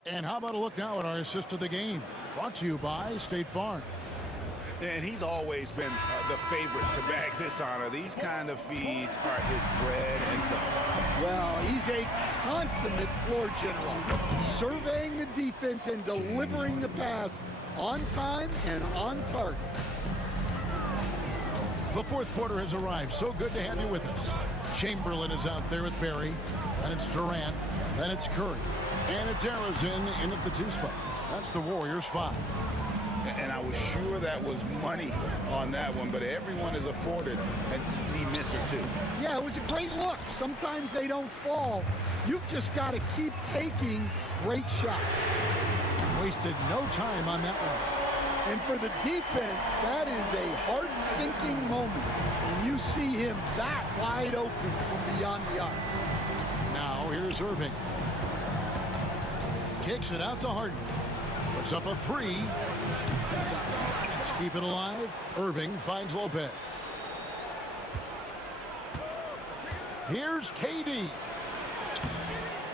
And how about a look now at our assist of the game? Brought to you by State Farm. And he's always been the favorite to bag this honor. These kind of feeds are his bread and butter. Well, he's a consummate floor general, surveying the defense and delivering the pass on time and on target. The 4th quarter has arrived. So good to have you with us. Chamberlain is out there with Barry. Then it's Durant. Then it's Curry. And it's Arizin in at the 2 spot. That's the Warriors' 5. And I was sure that was money on that one, but everyone is afforded an easy miss or two. Yeah, it was a great look. Sometimes they don't fall. You've just got to keep taking great shots. Wasted no time on that one. And for the defense, that is a heart-sinking moment when you see him that wide open from beyond the arc. Now here's Irving. Kicks it out to Harden. Puts up a 3. Let's keep it alive. Irving finds Lopez. Here's KD.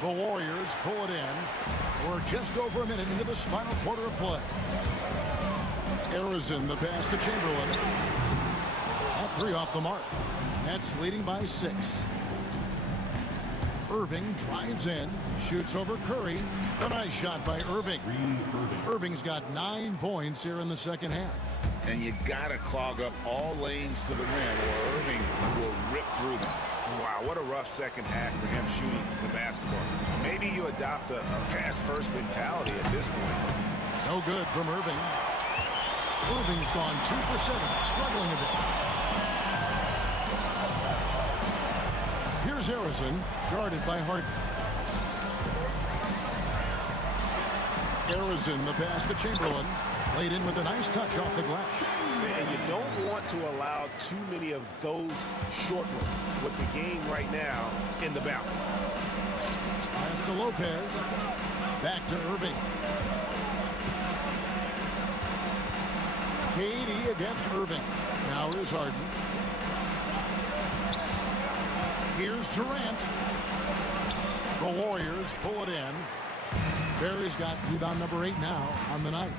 The Warriors pull it in. We're just over a minute into this final quarter of play. Arizin the pass to Chamberlain. That 3 off the mark. Nets leading by 6. Irving drives in, shoots over Curry. A nice shot by Irving. Irving's got 9 points here in the second half. And you gotta clog up all lanes to the rim or Irving will rip through them. Wow, what a rough second half for him shooting the basketball. Maybe you adopt a pass-first mentality at this point. No good from Irving. Irving's gone 2 for 7, struggling a bit. Here's Arizin, guarded by Harden. Arizin the pass to Chamberlain. Laid in with a nice touch off the glass. And you don't want to allow too many of those short ones with the game right now in the balance. Pass to Lopez. Back to Irving. KD against Irving. Now here's Harden. Here's Durant. The Warriors pull it in. Barry's got rebound number 8 now on the night.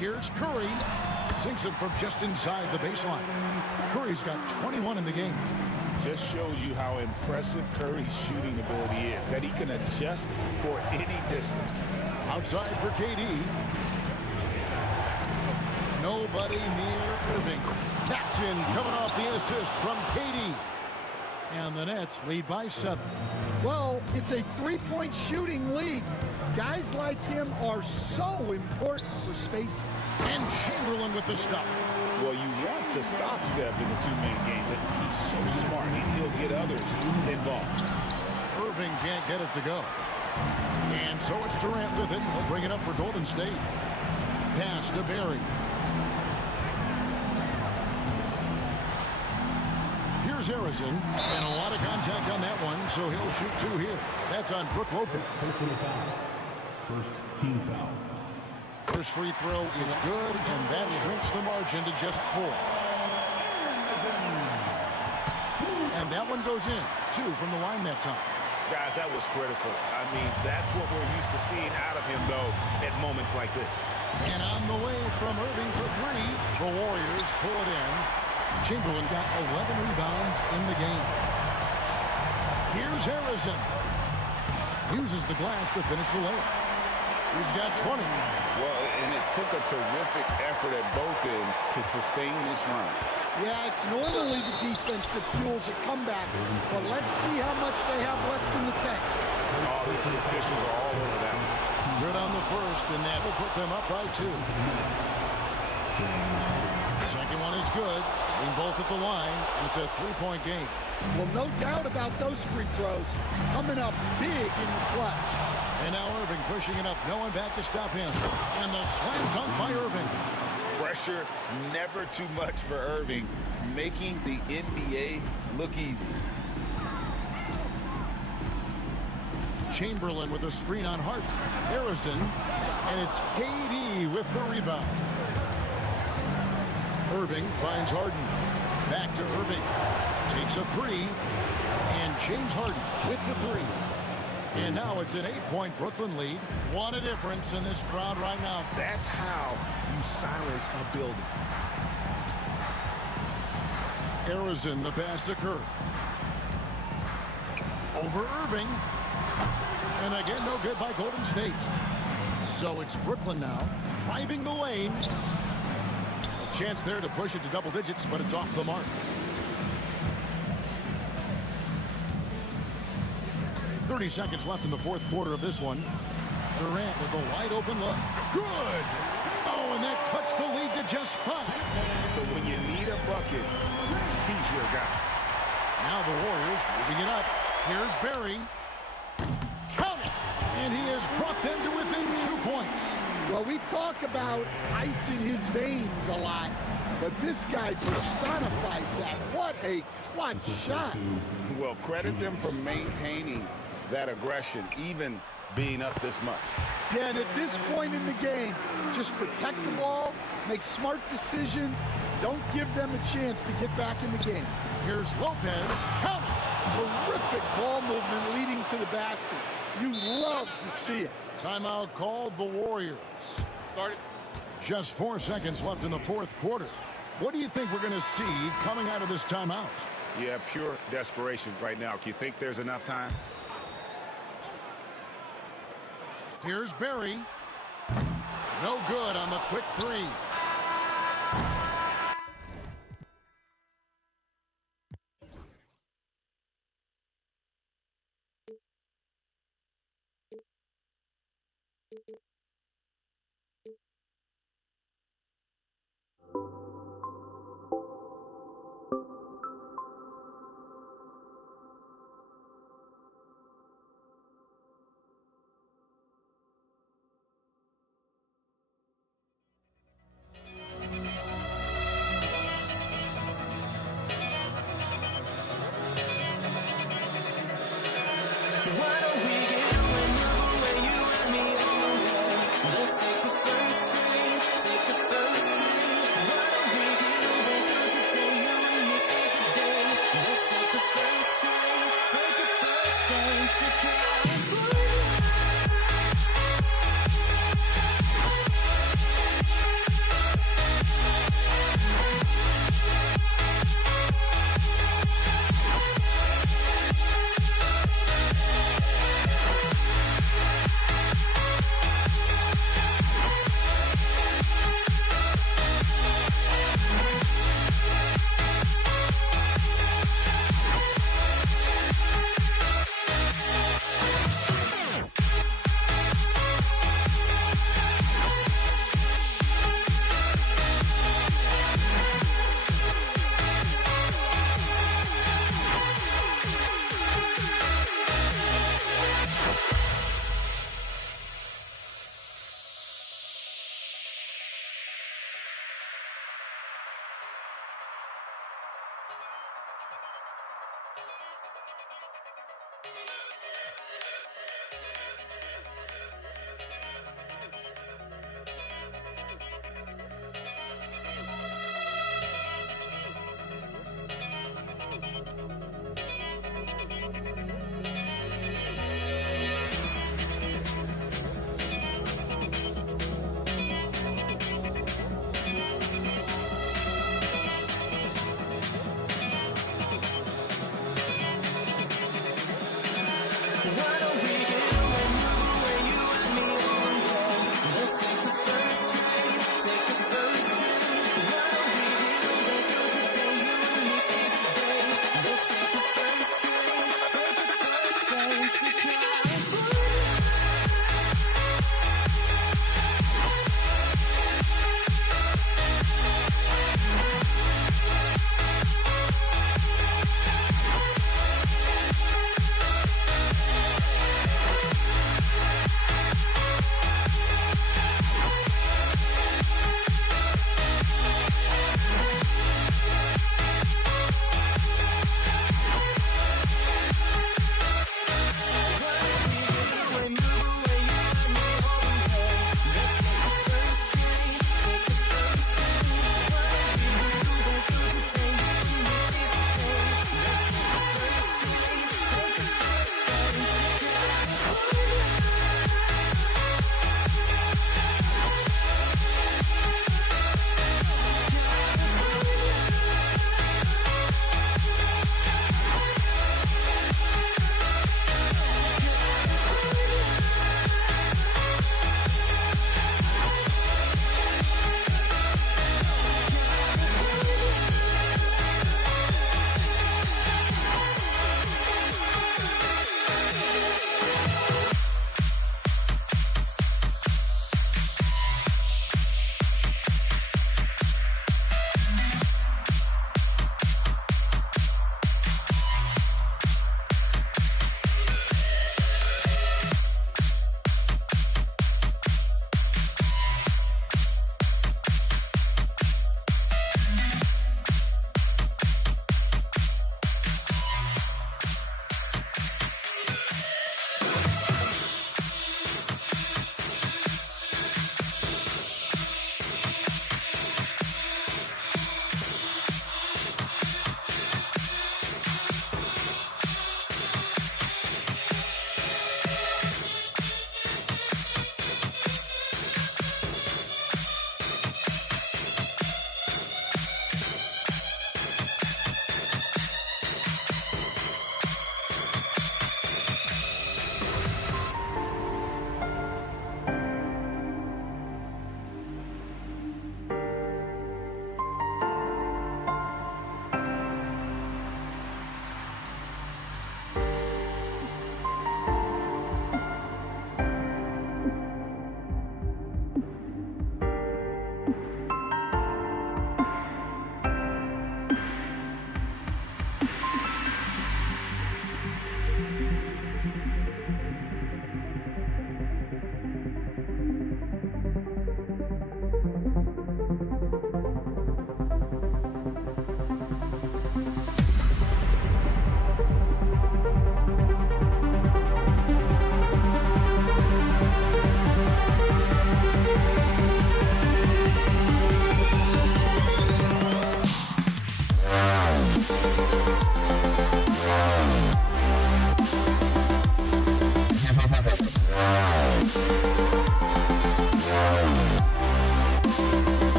Here's Curry. Sinks it from just inside the baseline. Curry's got 21 in the game. Just shows you how impressive Curry's shooting ability is, that he can adjust for any distance. Outside for KD. Nobody near Irving. That's in, coming off the assist from KD. And the Nets lead by 7. Well, it's a 3-point shooting league. Guys like him are so important for space. And Chamberlain with the stuff. Well, you want to stop Steph in the 2-man game, but he's so smart. He'll get others involved. Irving can't get it to go. And so it's Durant with it. He'll bring it up for Golden State. Pass to Barry. Here's Arizin, and a lot of contact on that one, so he'll shoot 2 here. That's on Brook Lopez. First team foul. First free throw is good, and that shrinks the margin to just 4. And that one goes in. 2 from the line that time. Guys, that was critical. I mean, that's what we're used to seeing out of him, though, at moments like this. And on the way from Irving for 3, the Warriors pull it in. Chamberlain got 11 rebounds in the game. Here's Harrison. Uses the glass to finish the layup. He's got 20. Well, and it took a terrific effort at both ends to sustain this run. Yeah, it's normally the defense that fuels a comeback, but let's see how much they have left in the tank. Oh, the officials are all over that one. Good on the first, and that will put them up by 2. Second one is good. Getting both at the line, and it's a 3-point game. Well, no doubt about those free throws coming up big in the clutch. And now Irving pushing it up. No one back to stop him. And the slam dunk by Irving. Pressure never too much for Irving, making the NBA look easy. Chamberlain with a screen on Hart. Harrison, and it's KD with the rebound. Irving finds Harden. Back to Irving. Takes a 3. And James Harden with the 3. And now it's an 8-point Brooklyn lead. What a difference in this crowd right now. That's how you silence a building. Harrison, the pass to Kerr. Over Irving. And again, no good by Golden State. So it's Brooklyn now, driving the lane. A chance there to push it to double digits, but it's off the mark. .30 seconds left in the fourth quarter of this one. Durant with a wide open look. Good! Oh, and that cuts the lead to just 5. But when you need a bucket, he's your guy. Now the Warriors moving it up. Here's Barry. Count it! And he has brought them to within 2 points. Well, we talk about ice in his veins a lot, but this guy personifies that. What a clutch shot. Well, credit them for maintaining that aggression, even being up this much. Yeah, and at this point in the game, just protect the ball, make smart decisions, don't give them a chance to get back in the game. Here's Lopez. Count it! Terrific ball movement leading to the basket. You love to see it. Timeout called the Warriors. Start it. Just 4 seconds left in the fourth quarter. What do you think we're going to see coming out of this timeout? Yeah, pure desperation right now. Do you think there's enough time? Here's Barry. No good on the quick 3.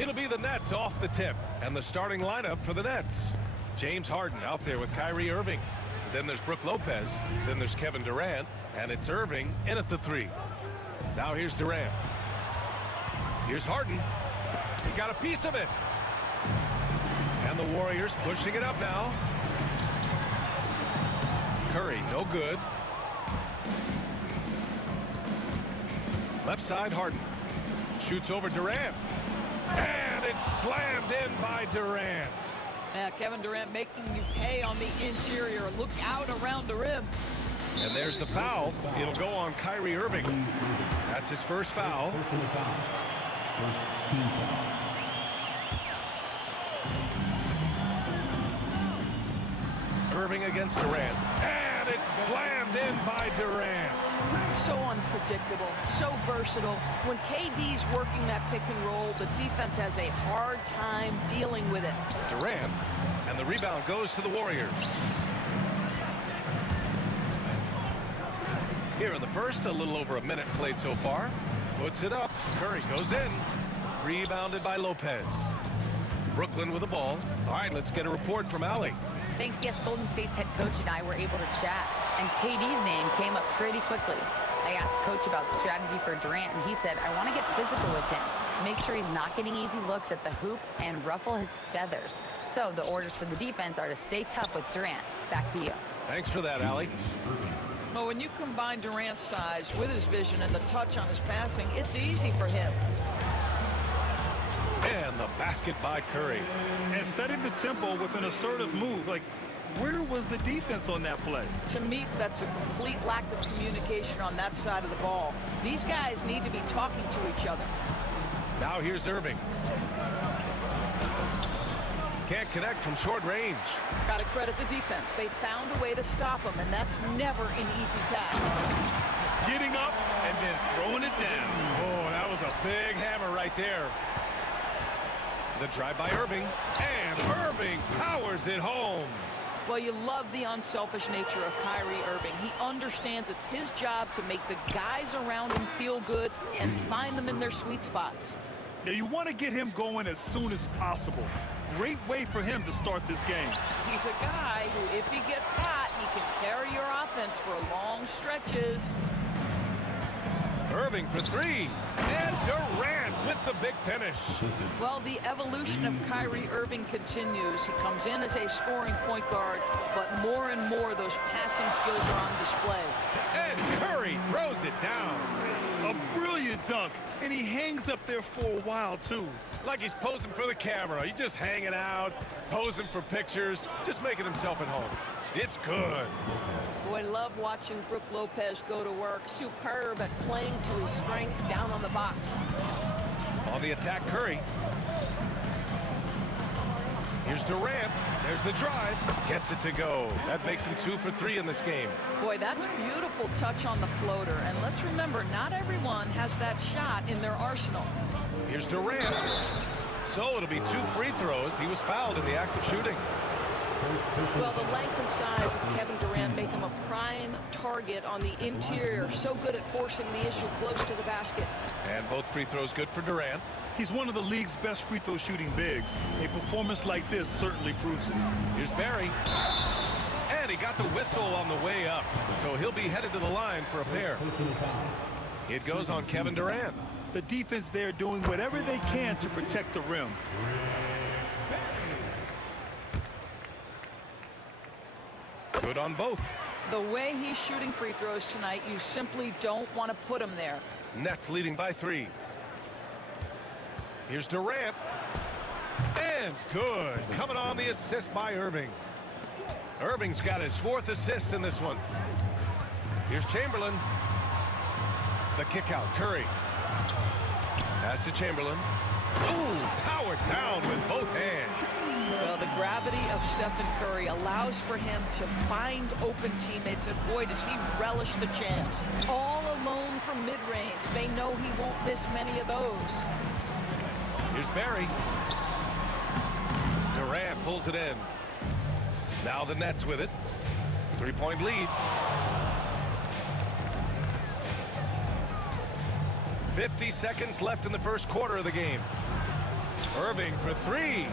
It'll be the Nets off the tip, and the starting lineup for the Nets. James Harden out there with Kyrie Irving. Then there's Brook Lopez. Then there's Kevin Durant, and it's Irving in at the 3. Now here's Durant. Here's Harden. He got a piece of it. And the Warriors pushing it up now. Curry, no good. Left side, Harden. Shoots over Durant. And it's slammed in by Durant. Yeah, Kevin Durant making you pay on the interior. Look out around the rim. And there's the foul. It'll go on Kyrie Irving. That's his first foul. Irving against Durant. And it's slammed in by Durant. So unpredictable, so versatile. When KD's working that pick and roll, the defense has a hard time dealing with it. Durant, and the rebound goes to the Warriors. Here in the first, a little over a minute played so far. Puts it up. Curry goes in. Rebounded by Lopez. Brooklyn with the ball. All right, let's get a report from Allie. Thanks, yes, Golden State's head coach and I were able to chat, and KD's name came up pretty quickly. I asked Coach about strategy for Durant, and he said, I want to get physical with him, make sure he's not getting easy looks at the hoop, and ruffle his feathers. So the orders for the defense are to stay tough with Durant. Back to you. Thanks for that, Allie. Well, when you combine Durant's size with his vision and the touch on his passing, it's easy for him. And the basket by Curry. And setting the tempo with an assertive move. Like, where was the defense on that play? To me, that's a complete lack of communication on that side of the ball. These guys need to be talking to each other. Now here's Irving. Can't connect from short range. Got to credit the defense. They found a way to stop him, and that's never an easy task. Getting up and then throwing it down. Oh, that was a big hammer right there. The drive by Irving, and Irving powers it home. Well, you love the unselfish nature of Kyrie Irving. He understands it's his job to make the guys around him feel good and find them in their sweet spots. Now, you want to get him going as soon as possible. Great way for him to start this game. He's a guy who, if he gets hot, he can carry your offense for long stretches. Irving for 3. And Durant with the big finish. Well, the evolution of Kyrie Irving continues. He comes in as a scoring point guard, but more and more those passing skills are on display. And Curry throws it down. A brilliant dunk, and he hangs up there for a while, too. Like he's posing for the camera. He's just hanging out, posing for pictures, just making himself at home. It's good. Boy, love watching Brook Lopez go to work. Superb at playing to his strengths down on the box. On the attack, Curry. Here's Durant. There's the drive. Gets it to go. That makes him 2 for 3 in this game. Boy, that's beautiful touch on the floater. And let's remember, not everyone has that shot in their arsenal. Here's Durant. So it'll be 2 free throws. He was fouled in the act of shooting. Well, the length and size of Kevin Durant make him a prime target on the interior. So good at forcing the issue close to the basket. And both free throws good for Durant. He's one of the league's best free throw shooting bigs. A performance like this certainly proves it. Here's Barry. And he got the whistle on the way up. So he'll be headed to the line for a pair. It goes on Kevin Durant. The defense there doing whatever they can to protect the rim. Good on both. The way he's shooting free throws tonight, you simply don't want to put him there. Nets leading by 3. Here's Durant. And good. Coming on the assist by Irving. Irving's got his 4th assist in this one. Here's Chamberlain. The kick out. Curry. Pass to Chamberlain. Ooh, powered down with both hands. Well, the gravity of Stephen Curry allows for him to find open teammates, and boy, does he relish the chance. All alone from mid-range. They know he won't miss many of those. Here's Barry. Durant pulls it in. Now the Nets with it. 3-point lead. 50 seconds left in the first quarter of the game. Irving for 3.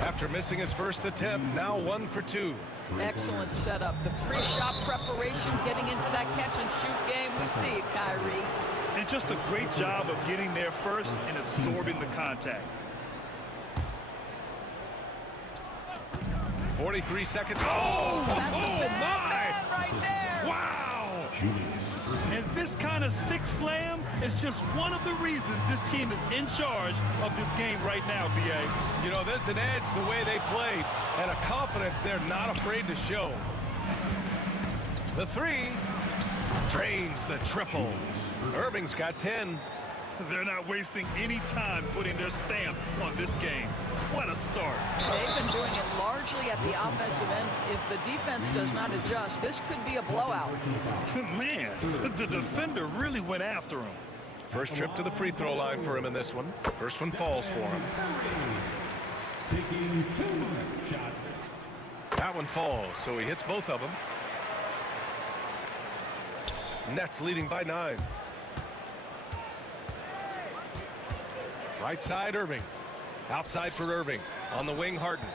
After missing his first attempt, now 1 for 2. Excellent setup. The pre-shot preparation getting into that catch-and-shoot game. We see it, Kyrie. And just a great job of getting there first and absorbing the contact. 43 seconds. Oh, That's oh a bad my! man right there. Wow! And this kind of sick slam is just one of the reasons this team is in charge of this game right now, B.A. You know, there's an edge the way they played and a confidence they're not afraid to show. The 3 drains the triple. Irving's got 10. They're not wasting any time putting their stamp on this game. What a start. They've been doing it largely at the offensive end. If the defense does not adjust, this could be a blowout. Man, the defender really went after him. First trip to the free throw line for him in this one. First one falls for him. Taking 2 shots. That one falls, so he hits both of them. Nets leading by 9. Right side, Irving. Outside for Irving. On the wing, Harden.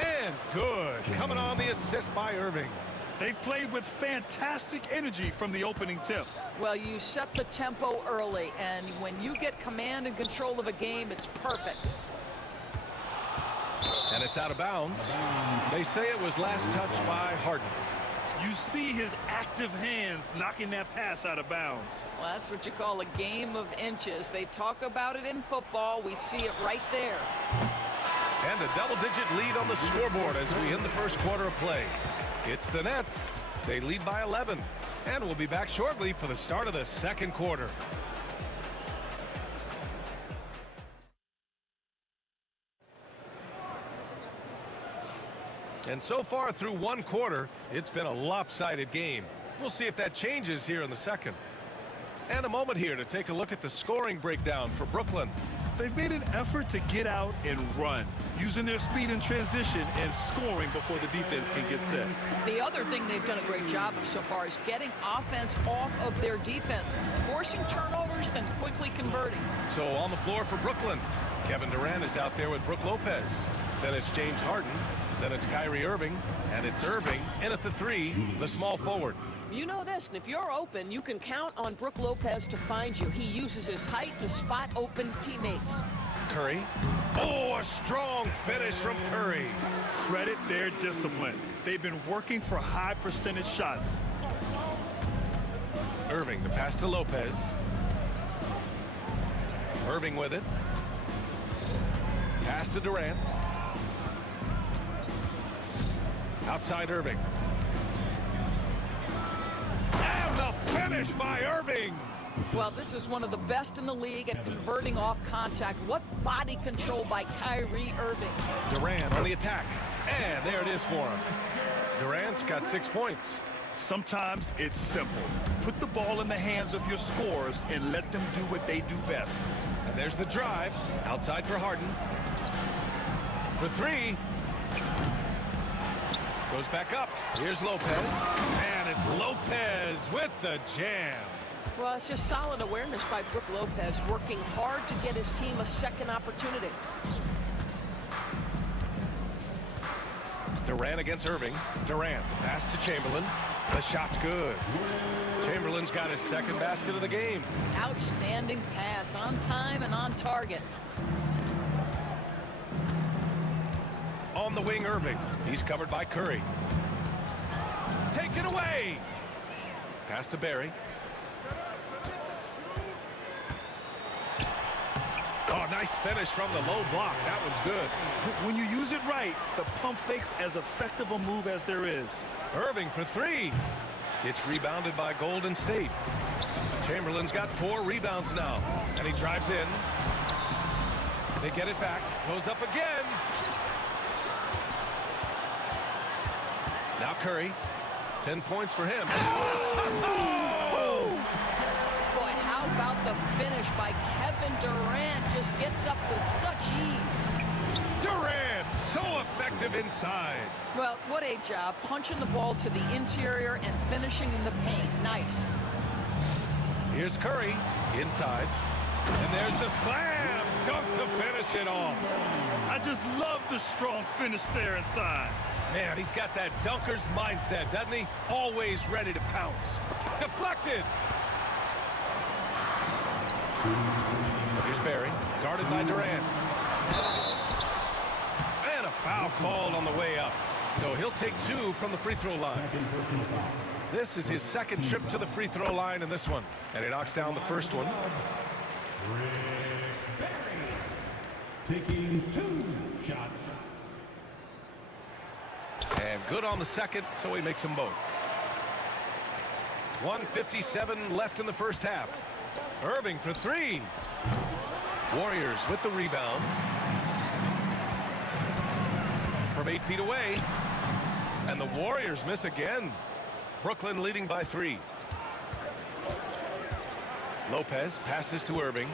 And good. Coming on the assist by Irving. They've played with fantastic energy from the opening tip. Well, you set the tempo early, and when you get command and control of a game, it's perfect. And it's out of bounds. They say it was last touched by Harden. You see his active hands knocking that pass out of bounds. Well, that's what you call a game of inches. They talk about it in football. We see it right there. And a double-digit lead on the scoreboard as we end the first quarter of play. It's the Nets. They lead by 11. And we'll be back shortly for the start of the second quarter. And so far through one quarter, it's been a lopsided game. We'll see if that changes here in the second. And a moment here to take a look at the scoring breakdown for Brooklyn. They've made an effort to get out and run, using their speed in transition and scoring before the defense can get set. The other thing they've done a great job of so far is getting offense off of their defense, forcing turnovers, then quickly converting. So on the floor for Brooklyn, Kevin Durant is out there with Brook Lopez. Then it's James Harden. Then it's Kyrie Irving. And it's Irving in at the 3, the small forward. You know this, and if you're open, you can count on Brook Lopez to find you. He uses his height to spot open teammates. Curry. Oh, a strong finish from Curry. Credit their discipline. They've been working for high percentage shots. Irving, the pass to Lopez. Irving with it. Pass to Durant. Outside Irving. And the finish by Irving. Well, this is one of the best in the league at converting off contact. What body control by Kyrie Irving. Durant on the attack. And there it is for him. Durant's got 6 points. Sometimes it's simple. Put the ball in the hands of your scorers and let them do what they do best. And there's the drive. Outside for Harden. For 3. Goes back up. Here's Lopez. And it's Lopez with the jam. Well, it's just solid awareness by Brook Lopez, working hard to get his team a second opportunity. Durant against Irving. Durant, pass to Chamberlain. The shot's good. Chamberlain's got his second basket of the game. Outstanding pass, on time and on target. On the wing, Irving. He's covered by Curry. Taken away. Pass to Barry. Nice finish from the low block. That one's good. When you use it right, the pump fake's as effective a move as there is. Irving for three. It's rebounded by Golden State. Chamberlain's got 4 rebounds now, and he drives in. They get it back. Goes up again. Now Curry. 10 points for him. Oh! Boy, how about the finish by Kevin Durant? Just gets up with such ease. Durant, so effective inside. Well, what a job. Punching the ball to the interior and finishing in the paint. Nice. Here's Curry inside. And there's the slam. Dunk to finish it off. I just love the strong finish there inside. Man, he's got that dunker's mindset, doesn't he? Always ready to pounce. Deflected. Here's Barry, guarded by Durant. And a foul called on the way up. So he'll take 2 from the free throw line. This is his second trip to the free throw line in this one. And he knocks down the first one. Taking 2 shots. And good on the second, so he makes them both. 1:57 left in the first half. Irving for 3. Warriors with the rebound. From 8 feet away. And the Warriors miss again. Brooklyn leading by 3. Lopez passes to Irving.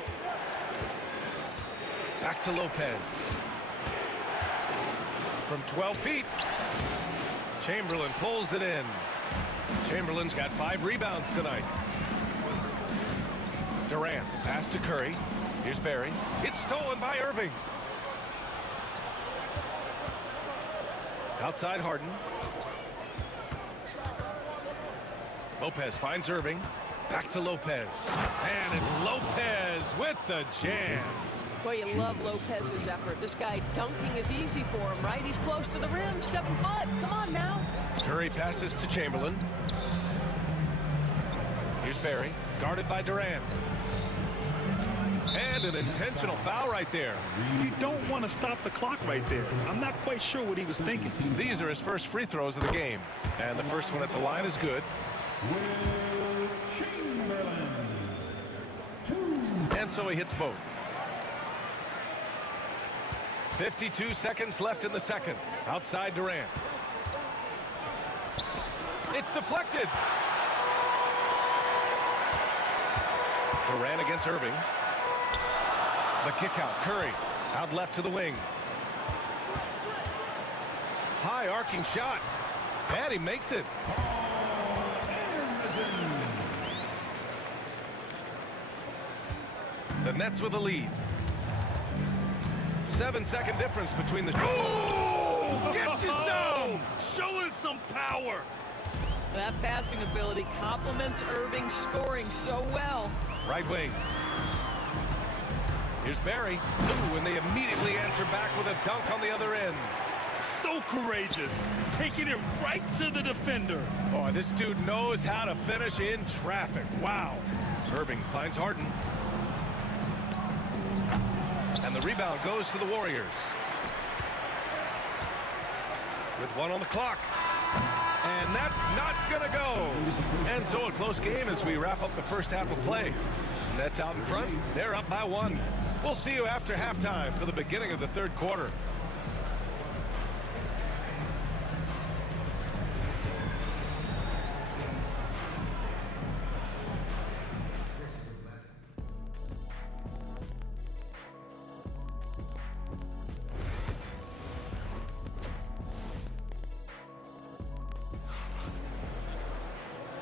Back to Lopez. From 12 feet. Chamberlain pulls it in. Chamberlain's got 5 rebounds tonight. Durant, pass to Curry. Here's Barry. It's stolen by Irving. Outside Harden. Lopez finds Irving. Back to Lopez. And it's Lopez with the jam. Boy, you love Lopez's effort. This guy dunking is easy for him, right? He's close to the rim, 7 foot. Come on now. Curry passes to Chamberlain. Here's Barry, guarded by Durant. And an intentional foul right there. You don't want to stop the clock right there. I'm not quite sure what he was thinking. These are his first free throws of the game. And the first one at the line is good. And so he hits both. 52 seconds left in the second. Outside Durant. It's deflected. Durant against Irving. The kick out. Curry out left to the wing. High arcing shot. And he makes it. The Nets with a lead. 7-second difference between the... Oh! Gets you some! Show us some power! That passing ability complements Irving's scoring so well. Right wing. Here's Barry. Ooh, and they immediately answer back with a dunk on the other end. So courageous. Taking it right to the defender. Oh, this dude knows how to finish in traffic. Wow. Irving finds Harden. And the rebound goes to the Warriors. With 1 on the clock. And that's not gonna go. And so a close game as we wrap up the first half of play. Nets out in front. They're up by 1. We'll see you after halftime for the beginning of the third quarter.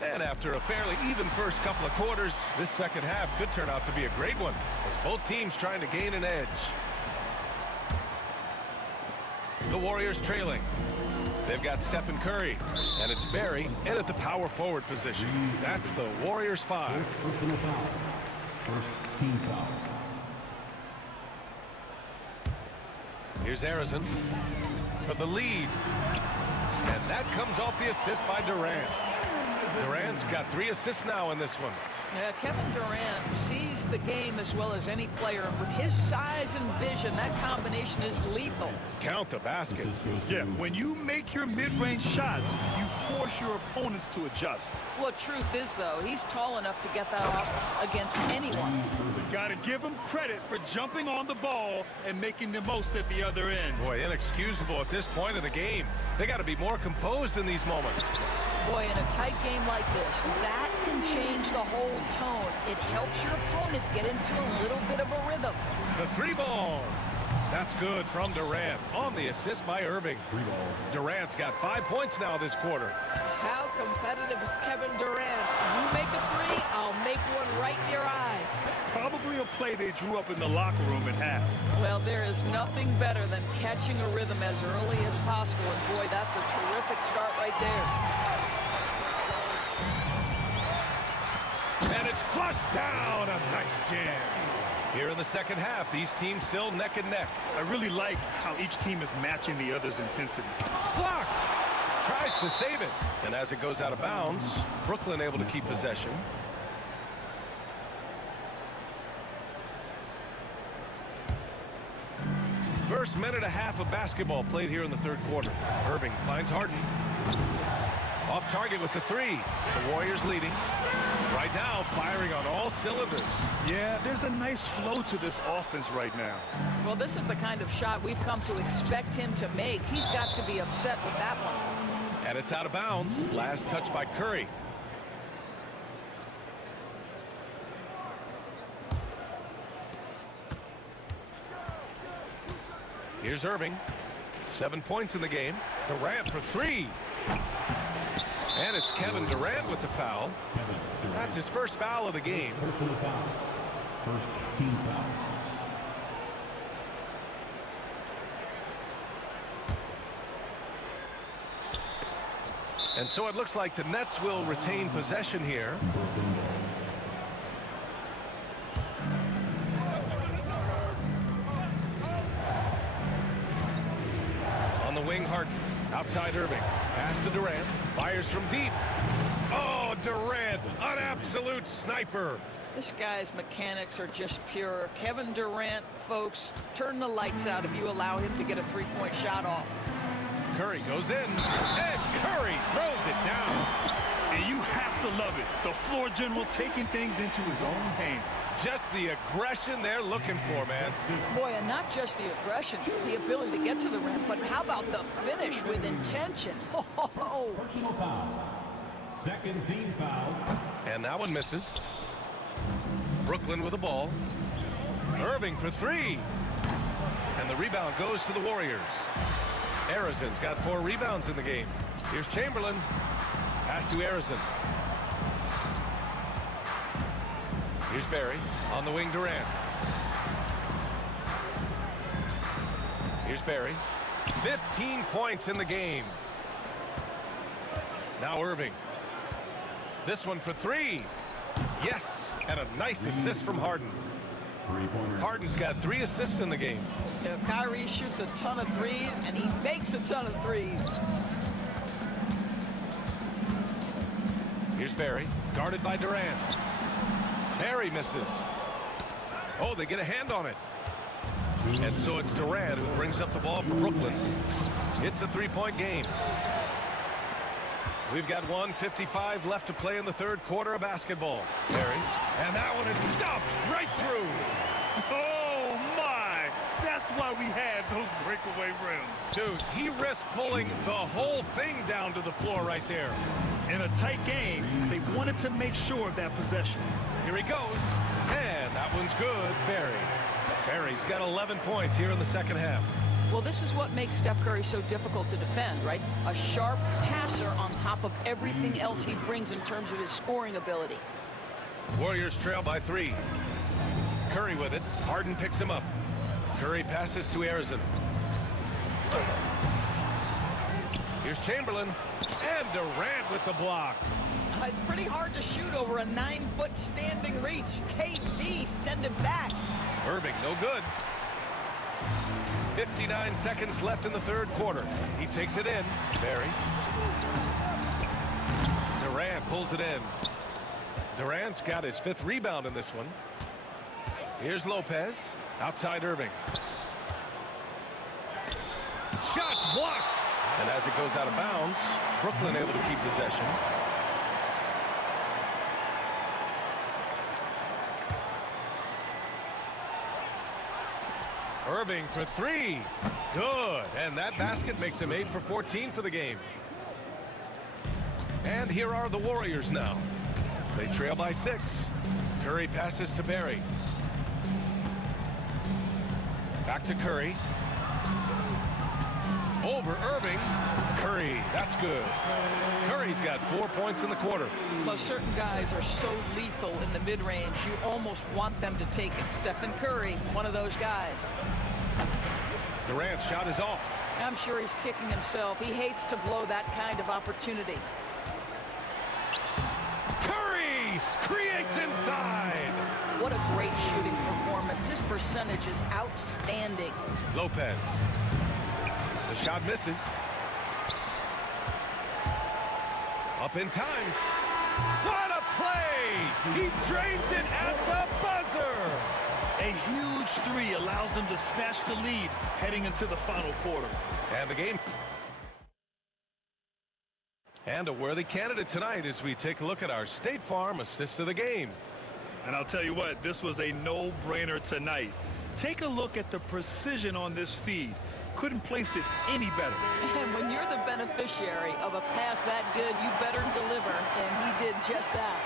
And after a fairly even first couple of quarters, this second half could turn out to be a great one as both teams trying to gain an edge. The Warriors trailing. They've got Stephen Curry, and it's Barry in at the power forward position. That's the Warriors 5. First team foul. Here's Harrison for the lead. And that comes off the assist by Durant. Durant's got 3 assists now in this one. Yeah, Kevin Durant sees the game as well as any player, and with his size and vision, that combination is lethal. Count the basket. Yeah, when you make your mid-range shots, you force your opponents to adjust. Well, truth is, though, he's tall enough to get that off against anyone. You gotta give him credit for jumping on the ball and making the most at the other end. Boy, inexcusable at this point of the game. They got to be more composed in these moments. Boy, in a tight game like this, that can change the whole tone. It helps your opponent get into a little bit of a rhythm. The three ball. That's good from Durant on the assist by Irving. Durant's got 5 points now this quarter. How competitive is Kevin Durant? You make a three, I'll make one right in your eye. Probably a play they drew up in the locker room at half. Well, there is nothing better than catching a rhythm as early as possible. And boy, that's a terrific start right there. And it's flushed down. A nice jam. Here in the second half, these teams still neck and neck. I really like how each team is matching the other's intensity. Blocked. Tries to save it. And as it goes out of bounds, Brooklyn able to keep possession. First minute and a half of basketball played here in the third quarter. Irving finds Harden. Off target with the three. The Warriors leading. Right now, firing on all cylinders. Yeah, there's a nice flow to this offense right now. Well, this is the kind of shot we've come to expect him to make. He's got to be upset with that one. And it's out of bounds. Last touch by Curry. Here's Irving. 7 points in the game. Durant for three. And it's Kevin Durant with the foul. That's his first foul of the game. First team foul. And so it looks like the Nets will retain possession here. On the wing, Harden. Outside Irving. Pass to Durant. Fires from deep. Oh, Durant, an absolute sniper. This guy's mechanics are just pure. Kevin Durant, folks, turn the lights out if you allow him to get a three-point shot off. Curry goes in, and Curry throws it down. And you have to love it. The floor general taking things into his own hands. Just the aggression they're looking for, man. Boy, and not just the aggression, the ability to get to the rim, but how about the finish with intention? Oh. Personal foul. Second team foul. And that one misses. Brooklyn with the ball. Irving for three. And the rebound goes to the Warriors. Arizon's got 4 rebounds in the game. Here's Chamberlain. Pass to Arizon. Here's Barry. On the wing, Durant. Here's Barry. 15 points in the game. Now Irving. This one for three. Yes, and a nice assist from Harden. Harden's got 3 assists in the game. You know, Kyrie shoots a ton of threes, and he makes a ton of threes. Here's Barry, guarded by Durant. Barry misses. Oh, they get a hand on it. And so it's Durant who brings up the ball for Brooklyn. It's a 3-point game. We've got 1:55 left to play in the third quarter of basketball. Barry, and that one is stuffed right through. Oh, my. That's why we had those breakaway rims. Dude, he risked pulling the whole thing down to the floor right there. In a tight game, they wanted to make sure of that possession. Here he goes. And that one's good. Barry. Barry's got 11 points here in the second half. Well, this is what makes Steph Curry so difficult to defend, right? A sharp passer on top of everything else he brings in terms of his scoring ability. Warriors trail by 3. Curry with it. Harden picks him up. Curry passes to Arizon. Here's Chamberlain. And Durant with the block. It's pretty hard to shoot over a 9-foot standing reach. KD, send it back. Irving, no good. 59 seconds left in the third quarter. He takes it in. Barry. Durant pulls it in. Durant's got his 5th rebound in this one. Here's Lopez. Outside Irving. Shot's blocked. And as it goes out of bounds, Brooklyn able to keep possession. Irving for 3. Good. And that basket makes him 8 for 14 for the game. And here are the Warriors now. They trail by 6. Curry passes to Barry. Back to Curry. Over Irving. Curry, that's good. Curry's got 4 points in the quarter. Well, certain guys are so lethal in the mid-range, you almost want them to take it. Stephen Curry, one of those guys. Durant's shot is off. I'm sure he's kicking himself. He hates to blow that kind of opportunity. Curry creates inside. What a great shooting performance. His percentage is outstanding. Lopez. The shot misses. Up in time. What a play! He drains it at the buzzer. A huge 3 allows them to snatch the lead heading into the final quarter. And the game. And a worthy candidate tonight as we take a look at our State Farm assists of the game. And I'll tell you what, this was a no-brainer tonight. Take a look at the precision on this feed. Couldn't place it any better. And when you're the beneficiary of a pass that good, you better deliver, and he did just that.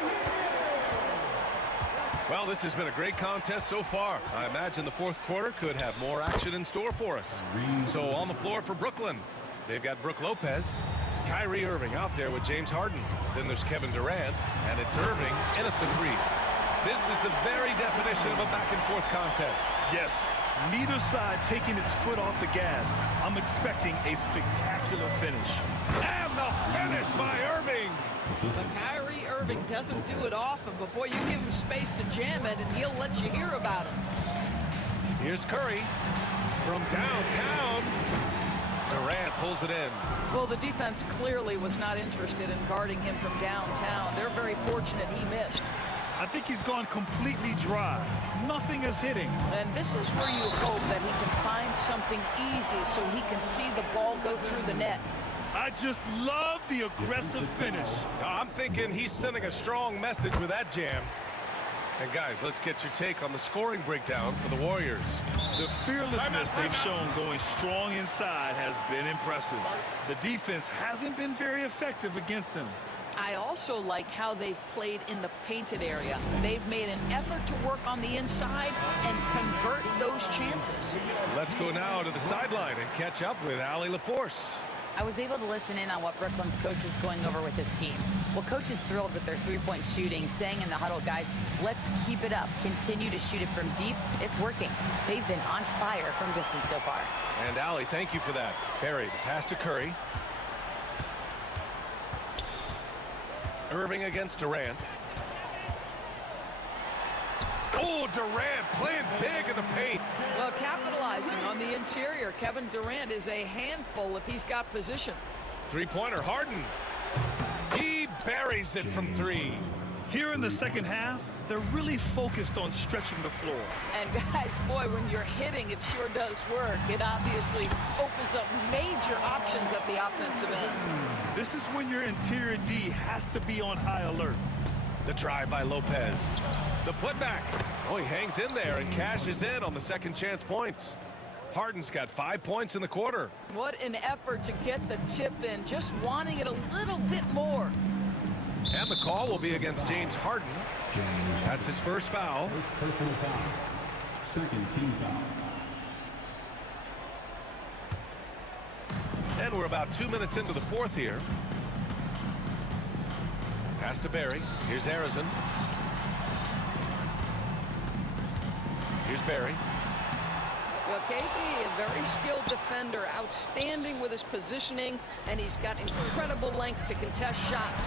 Well, this has been a great contest so far. I imagine the 4th quarter could have more action in store for us. So on the floor for Brooklyn, they've got Brook Lopez, Kyrie Irving out there with James Harden. Then there's Kevin Durant, and it's Irving in at the 3. This is the very definition of a back-and-forth contest. Yes, neither side taking its foot off the gas. I'm expecting a spectacular finish. And the finish by Irving. But Kyrie Irving doesn't do it often, but boy, you give him space to jam it, and he'll let you hear about it. Here's Curry from downtown. Durant pulls it in. Well, the defense clearly was not interested in guarding him from downtown. They're very fortunate he missed. I think he's gone completely dry. Nothing is hitting. And this is where you hope that he can find something easy so he can see the ball go through the net. I just love the aggressive finish. I'm thinking he's sending a strong message with that jam. And guys, let's get your take on the scoring breakdown for the Warriors. The fearlessness they've shown going strong inside has been impressive. The defense hasn't been very effective against them. I also like how they've played in the painted area. They've made an effort to work on the inside and convert those chances. Let's go now to the sideline and catch up with Allie LaForce. I was able to listen in on what Brooklyn's coach was going over with his team. Well, coach is thrilled with their three-point shooting, saying in the huddle, guys, let's keep it up. Continue to shoot it from deep. It's working. They've been on fire from distance so far. And Allie, thank you for that. Barry, the pass to Curry. Irving against Durant. Oh, Durant playing big in the paint. Well, capitalizing on the interior. Kevin Durant is a handful if he's got position. Three-pointer, Harden. He buries it from 3. Here in the second half, they're really focused on stretching the floor. And guys, boy, when you're hitting, it sure does work. It obviously opens up major options at the offensive end. This is when your interior D has to be on high alert. The try by Lopez. The putback. Oh, he hangs in there and cashes in on the second chance points. Harden's got 5 points in the quarter. What an effort to get the tip in, just wanting it a little bit more. And the call will be against James Harden. That's his first foul. Personal foul. Second team foul. And we're about 2 minutes into the fourth here. Pass to Barry. Here's Harrison. Here's Barry. Well, KD, a very skilled defender, outstanding with his positioning, and he's got incredible length to contest shots.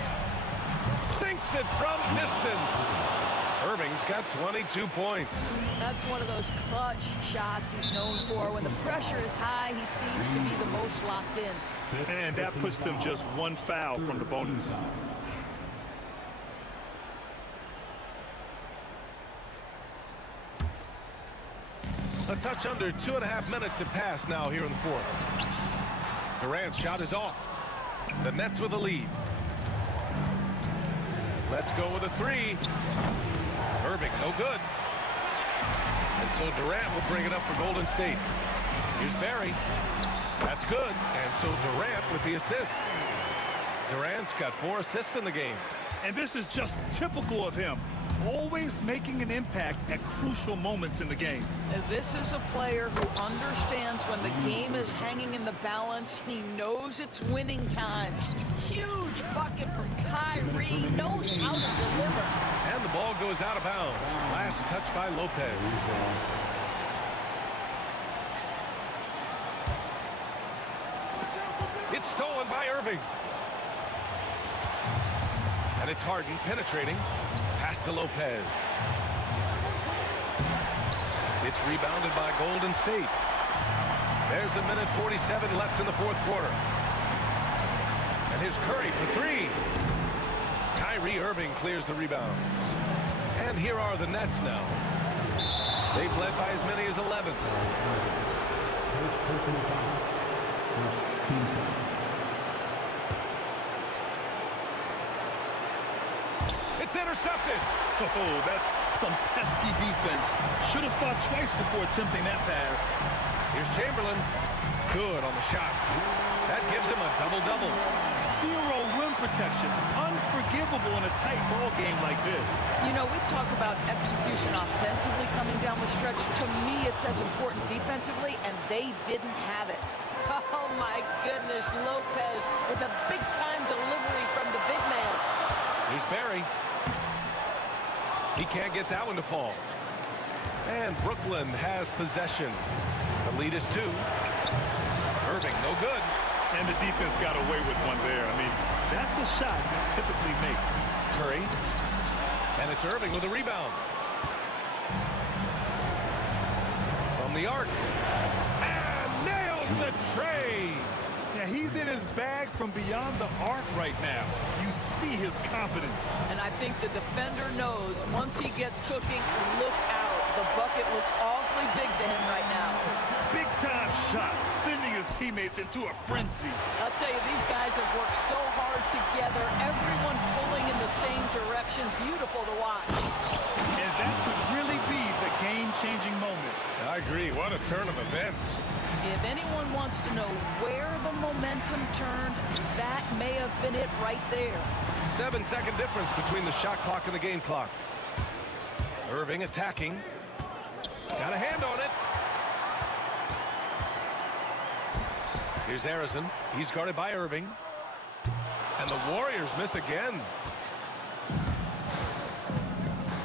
Sinks it from distance. Irving's got 22 points. That's one of those clutch shots he's known for. When the pressure is high, he seems to be the most locked in. And that puts them just one foul from the bonus. touch under 2.5 minutes have passed now here in the fourth. Durant's shot is off. The Nets with a lead. Let's go with a three. Irving, no good. And so Durant will bring it up for Golden State. Here's Barry. That's good. And so Durant with the assist. Durant's got 4 assists in the game. And this is just typical of him. Always making an impact at crucial moments in the game. And this is a player who understands when the game is hanging in the balance. He knows it's winning time. Huge bucket from Kyrie. Knows how to deliver. And the ball goes out of bounds. Last touch by Lopez. It's stolen by Irving. And it's Harden penetrating. Pass to Lopez. It's rebounded by Golden State. There's a minute 47 left in the fourth quarter. And here's Curry for 3. Kyrie Irving clears the rebound. And here are the Nets now. They've led by as many as 11. It's intercepted. Oh, that's some pesky defense. Should have thought twice before attempting that pass. Here's Chamberlain. Good on the shot. That gives him a double-double. 0 rim protection. Unforgivable in a tight ball game like this. You know, we talk about execution offensively coming down the stretch. To me, it's as important defensively, and they didn't have it. Oh, my goodness, Lopez with a big-time delivery from the big man. Here's Barry. He can't get that one to fall. And Brooklyn has possession. The lead is 2. Irving, no good. And the defense got away with one there. I mean, that's a shot he typically makes. Curry. And it's Irving with a rebound. From the arc. And nails the tray. Yeah, he's in his bag from beyond the arc right now. You see his confidence. And I think the defender knows once he gets cooking, look out. The bucket looks awfully big to him right now. Big-time shot, sending his teammates into a frenzy. I'll tell you, these guys have worked so hard together. Everyone pulling in the same direction. Beautiful to watch. And that could really be the game-changing moment. I agree. What a turn of events. If anyone wants to know where the momentum turned, that may have been it right there. 7-second difference between the shot clock and the game clock. Irving attacking. Got a hand on it. Here's Harrison. He's guarded by Irving. And the Warriors miss again.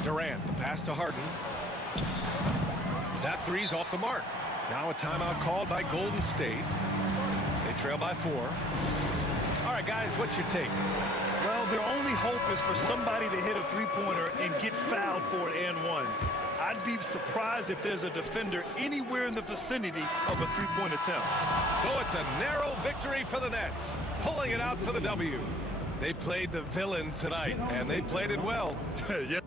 Durant, the pass to Harden. That three's off the mark. Now a timeout called by Golden State. They trail by 4. All right, guys, what's your take? Well, their only hope is for somebody to hit a three-pointer and get fouled for it and 1. I'd be surprised if there's a defender anywhere in the vicinity of a three-point attempt. So it's a narrow victory for the Nets, pulling it out for the W. They played the villain tonight, and they played it well. Yeah.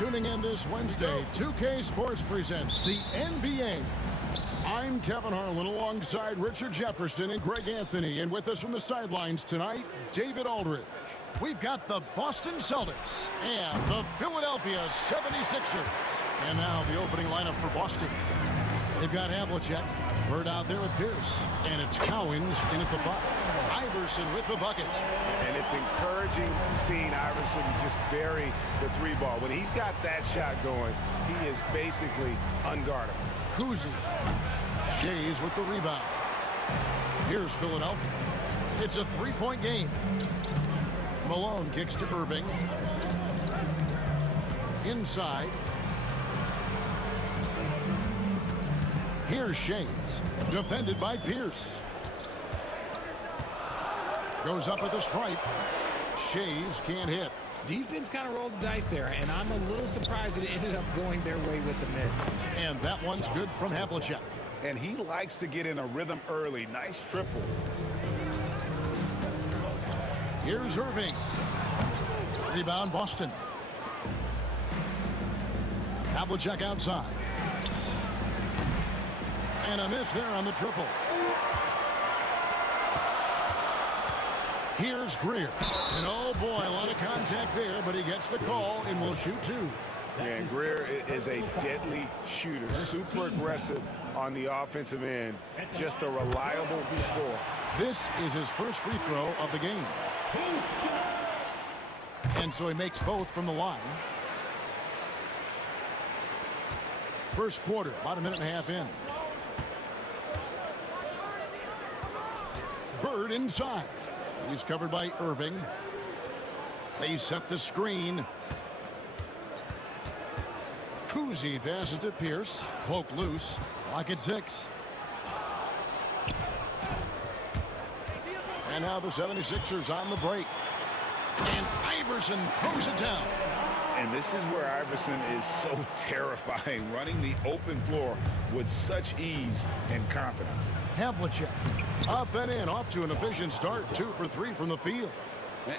tuning in this Wednesday. 2K Sports presents the NBA. I'm Kevin Harlan alongside Richard Jefferson and Greg Anthony. And with us from the sidelines tonight, David Aldridge. We've got the Boston Celtics and the Philadelphia 76ers. And now the opening lineup for Boston. They've got Havlicek, Bird out there with Pierce, and it's Cowens in at the 5. Iverson with the bucket. And it's encouraging seeing Iverson just bury the 3-ball. When he's got that shot going, he is basically unguardable. Kuzi. Shays with the rebound. Here's Philadelphia. It's a 3-point game. Malone kicks to Irving. Inside. Here's Shays. Defended by Pierce. Goes up at the stripe. Shays can't hit. Defense kind of rolled the dice there, and I'm a little surprised that it ended up going their way with the miss. And that one's good from Havlicek. And he likes to get in a rhythm early. Nice triple. Here's Irving. Rebound Boston. Havlicek outside. And a miss there on the triple. Here's Greer. And oh boy, a lot of contact there, but he gets the call and will shoot 2. And Greer is a deadly shooter. Super aggressive on the offensive end. Just a reliable scorer. This is his first free throw of the game. And so he makes both from the line. First quarter, about a minute and a half in. Bird inside. He's covered by Irving. They set the screen. Kuzi passes to Pierce. Poked loose. Lock at 6. And now the 76ers on the break. And Iverson throws it down. And this is where Iverson is so terrifying, running the open floor with such ease and confidence. Havlicek up and in, off to an efficient start. 2 for 3 from the field.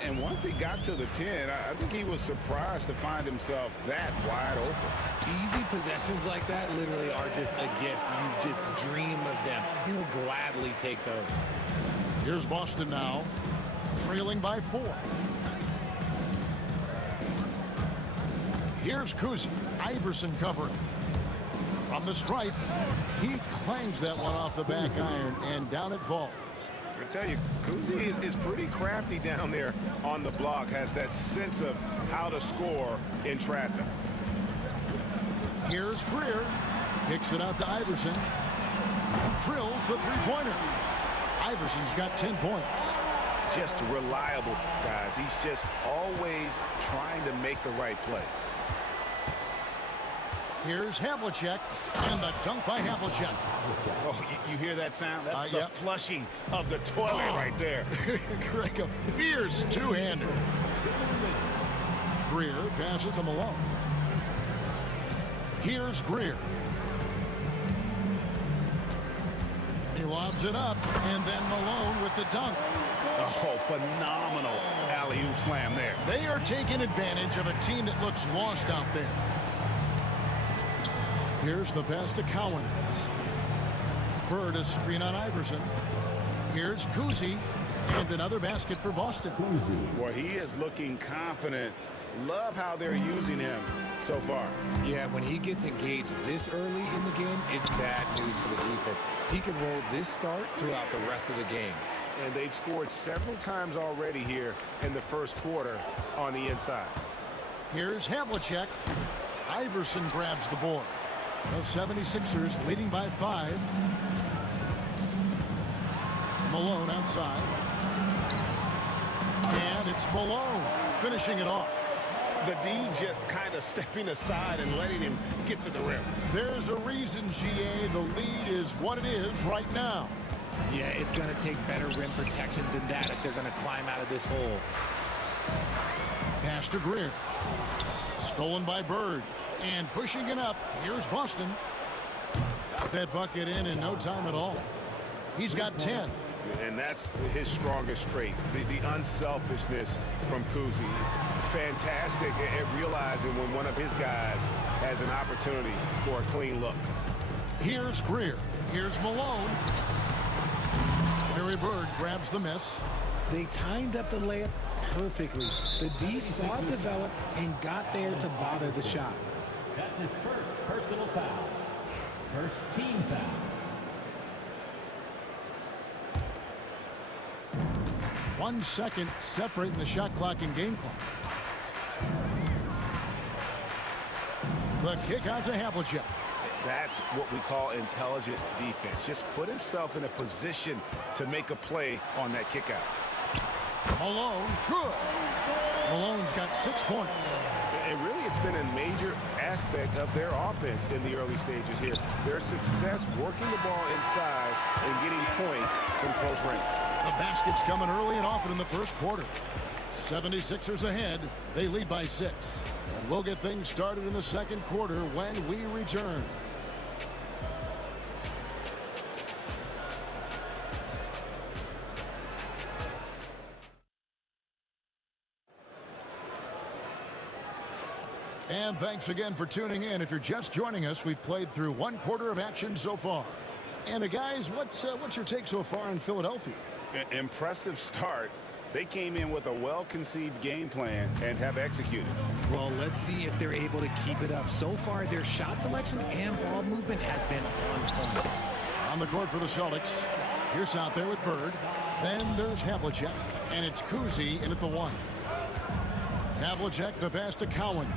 And once he got to the 10, I think he was surprised to find himself that wide open. Easy possessions like that literally are just a gift. You just dream of them. He'll gladly take those. Here's Boston now, trailing by 4. Here's Kuzi. Iverson covering. From the stripe, he clangs that one off the back iron, and down it falls. I tell you, Kuzi is pretty crafty down there on the block, has that sense of how to score in traffic. Here's Greer. Kicks it out to Iverson. Drills the 3-pointer. Iverson's got 10 points. Just reliable, guys. He's just always trying to make the right play. Here's Havlicek, and the dunk by Havlicek. Oh, you hear that sound? That's the flushing of the toilet right there. Greg, a fierce two-hander. Greer passes to Malone. Here's Greer. He lobs it up, and then Malone with the dunk. Oh, phenomenal alley-oop slam there. They are taking advantage of a team that looks lost out there. Here's the pass to Cowens. Bird a screen on Iverson. Here's Kuzi, and another basket for Boston. Well, he is looking confident. Love how they're using him so far. Yeah, when he gets engaged this early in the game, it's bad news for the defense. He can roll this start throughout the rest of the game. And they've scored several times already here in the first quarter on the inside. Here's Havlicek. Iverson grabs the board. The 76ers leading by 5. Malone outside. And it's Malone finishing it off. The D just kind of stepping aside and letting him get to the rim. There's a reason, GA, the lead is what it is right now. Yeah, it's going to take better rim protection than that if they're going to climb out of this hole. Pass to Greer. Stolen by Bird. And pushing it up, here's Boston. Got that bucket in no time at all. He's got 10. And that's his strongest trait, the unselfishness from Kuzi. fantastic at realizing when one of his guys has an opportunity for a clean look. Here's Greer. Here's Malone. Larry Bird grabs the miss. They timed up the layup perfectly. The D saw it develop and got there to bother the shot. That's his first personal foul. First team foul. One second separating the shot clock and game clock. The kick out to Havlicek. That's what we call intelligent defense. Just put himself in a position to make a play on that kick out. Malone, good. Malone's got 6 points. And really, it's been a major aspect of their offense in the early stages here. Their success working the ball inside and getting points from close range. The basket's coming early and often in the first quarter. 76ers ahead. They lead by 6. And we'll get things started in the second quarter when we return. And thanks again for tuning in. If you're just joining us, we've played through 1 quarter of action so far. And guys, what's your take so far on Philadelphia? Impressive start. They came in with a well-conceived game plan and have executed. Well, let's see if they're able to keep it up. So far, their shot selection and ball movement has been on point. On the court for the Celtics. Here's out there with Bird. Then there's Havlicek. And it's Kuzi in at the 1. Havlicek, the pass to Cowens.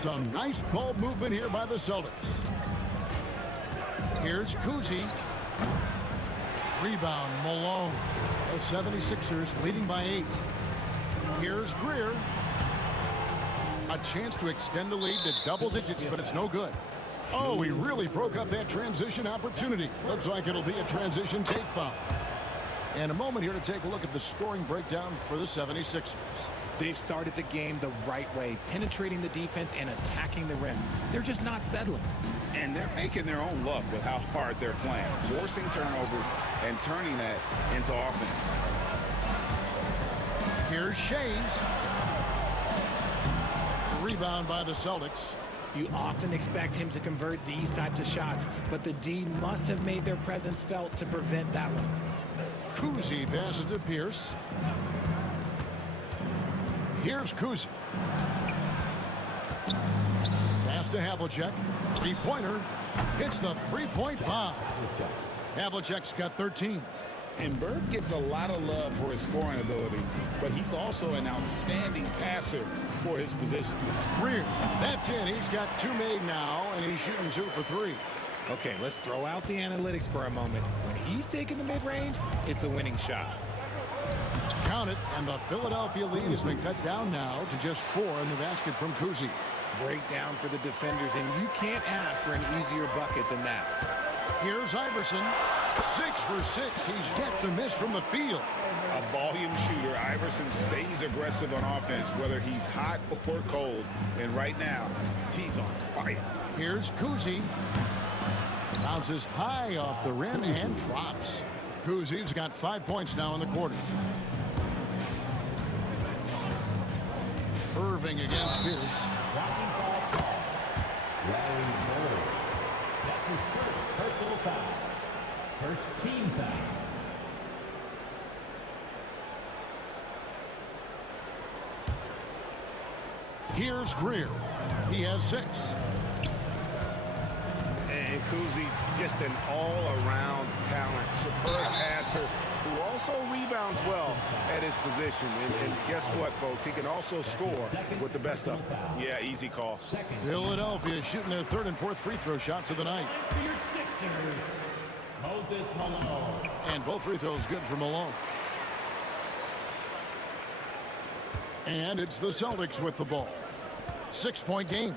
Some nice ball movement here by the Celtics. Here's Kuzi. Rebound, Malone. The 76ers leading by 8. Here's Greer. A chance to extend the lead to double digits, but it's no good. Oh, he really broke up that transition opportunity. Looks like it'll be a transition take foul. And a moment here to take a look at the scoring breakdown for the 76ers. They've started the game the right way, penetrating the defense and attacking the rim. They're just not settling. And they're making their own luck with how hard they're playing, forcing turnovers and turning that into offense. Here's Shays. Rebound by the Celtics. You often expect him to convert these types of shots, but the D must have made their presence felt to prevent that one. Kuzi passes to Pierce. Here's Kuzi. Pass to Havlicek. Three-pointer. Hits the three-point bomb. Havlicek's got 13. And Bird gets a lot of love for his scoring ability, but he's also an outstanding passer for his position. Greer, that's in. He's got 2 made now, and he's shooting 2 for 3. Okay, let's throw out the analytics for a moment. When he's taking the mid-range, it's a winning shot. Count it, and the Philadelphia lead has been cut down now to just 4 in the basket from Kuzi. Breakdown for the defenders, and you can't ask for an easier bucket than that. Here's Iverson. 6 for 6. He's yet to miss from the field. A volume shooter, Iverson stays aggressive on offense, whether he's hot or cold. And right now, he's on fire. Here's Kuzi. Bounces high off the rim and drops. Kuzi's got 5 points now in the quarter. Irving against Pierce. That's his first personal foul. First team foul. Here's Greer. He has 6. And Kuzi, just an all-around talent, superb passer who also rebounds well at his position. And guess what, folks? He can also score with the best of them. Yeah, easy call. Philadelphia shooting their 3rd and 4th free throw shots of the night. For your Sixers, Moses Malone. And both free throws good for Malone. And it's the Celtics with the ball. 6-point game.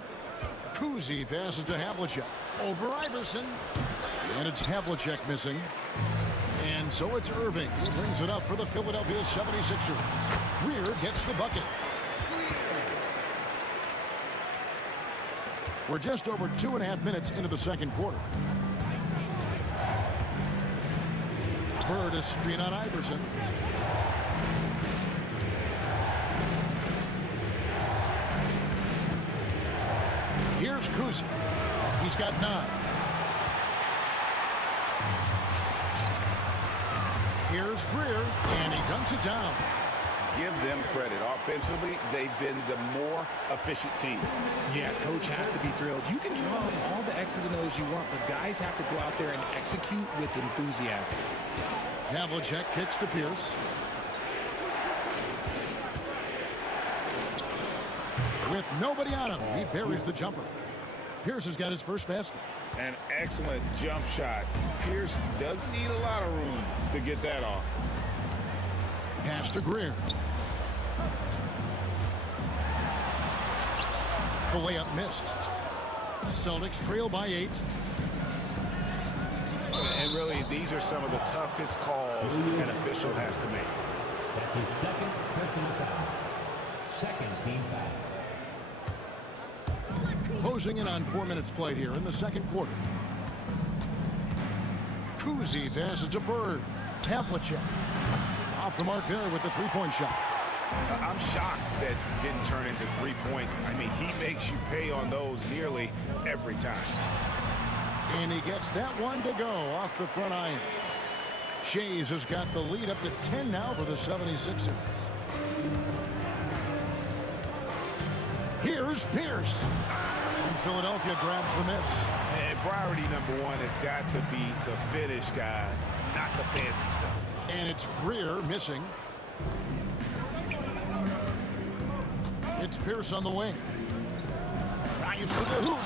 Kuzi passes to Havlicek. Over Iverson. And it's Havlicek missing. And so it's Irving who brings it up for the Philadelphia 76ers. Greer gets the bucket. We're just over 2.5 minutes into the second quarter. Bird is screen on Iverson. Kuzi. He's got 9. Here's Greer, and he dunks it down. Give them credit. Offensively, they've been the more efficient team. Yeah, coach has to be thrilled. You can draw up all the X's and O's you want, but guys have to go out there and execute with enthusiasm. Havlicek kicks to Pierce. With nobody on him, he buries the jumper. Pierce has got his first basket. An excellent jump shot. Pierce doesn't need a lot of room to get that off. Pass to Greer. The layup missed. Celtics trail by 8. And really, these are some of the toughest calls an official has to make. That's his second personal foul. Second team foul. Closing in on 4 minutes played here in the second quarter. Kuzi passes to Bird. Havlicek off the mark there with the three-point shot. I'm shocked that didn't turn into 3 points. I mean, he makes you pay on those nearly every time. And he gets that one to go off the front iron. Shays has got the lead up to 10 now for the 76ers. Here's Pierce. And Philadelphia grabs the miss. And priority number 1 has got to be the finish, guys, not the fancy stuff. And it's Greer missing. It's Pierce on the wing. Drives for the hoop.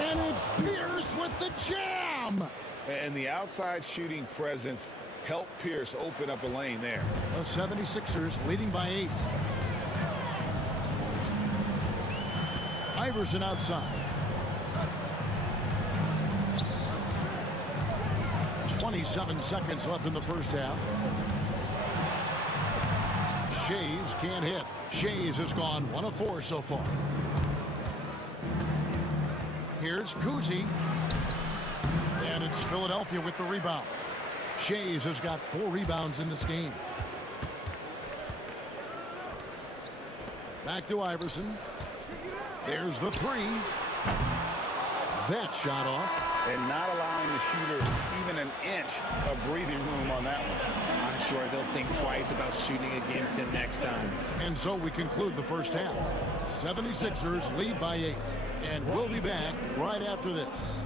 And it's Pierce with the jam. And the outside shooting presence helped Pierce open up a lane there. The 76ers leading by 8. Iverson outside. 27 seconds left in the first half. Shays can't hit. Shays has gone 1 of 4 so far. Here's Kuzi. And it's Philadelphia with the rebound. Shays has got 4 rebounds in this game. Back to Iverson. There's the 3. That shot off. And not allowing the shooter even an inch of breathing room on that one. I'm sure they'll think twice about shooting against him next time. And so we conclude the first half. 76ers lead by 8. And we'll be back right after this.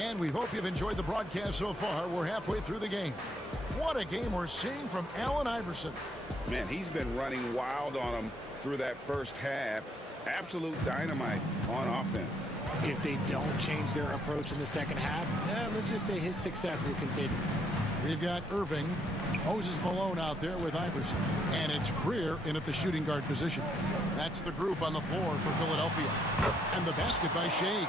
And we hope you've enjoyed the broadcast so far. We're halfway through the game. What a game we're seeing from Allen Iverson. Man, he's been running wild on them through that first half. Absolute dynamite on offense. If they don't change their approach in the second half, let's just say his success will continue. We've got Irving, Moses Malone out there with Iverson. And it's Greer in at the shooting guard position. That's the group on the floor for Philadelphia. And the basket by Shea.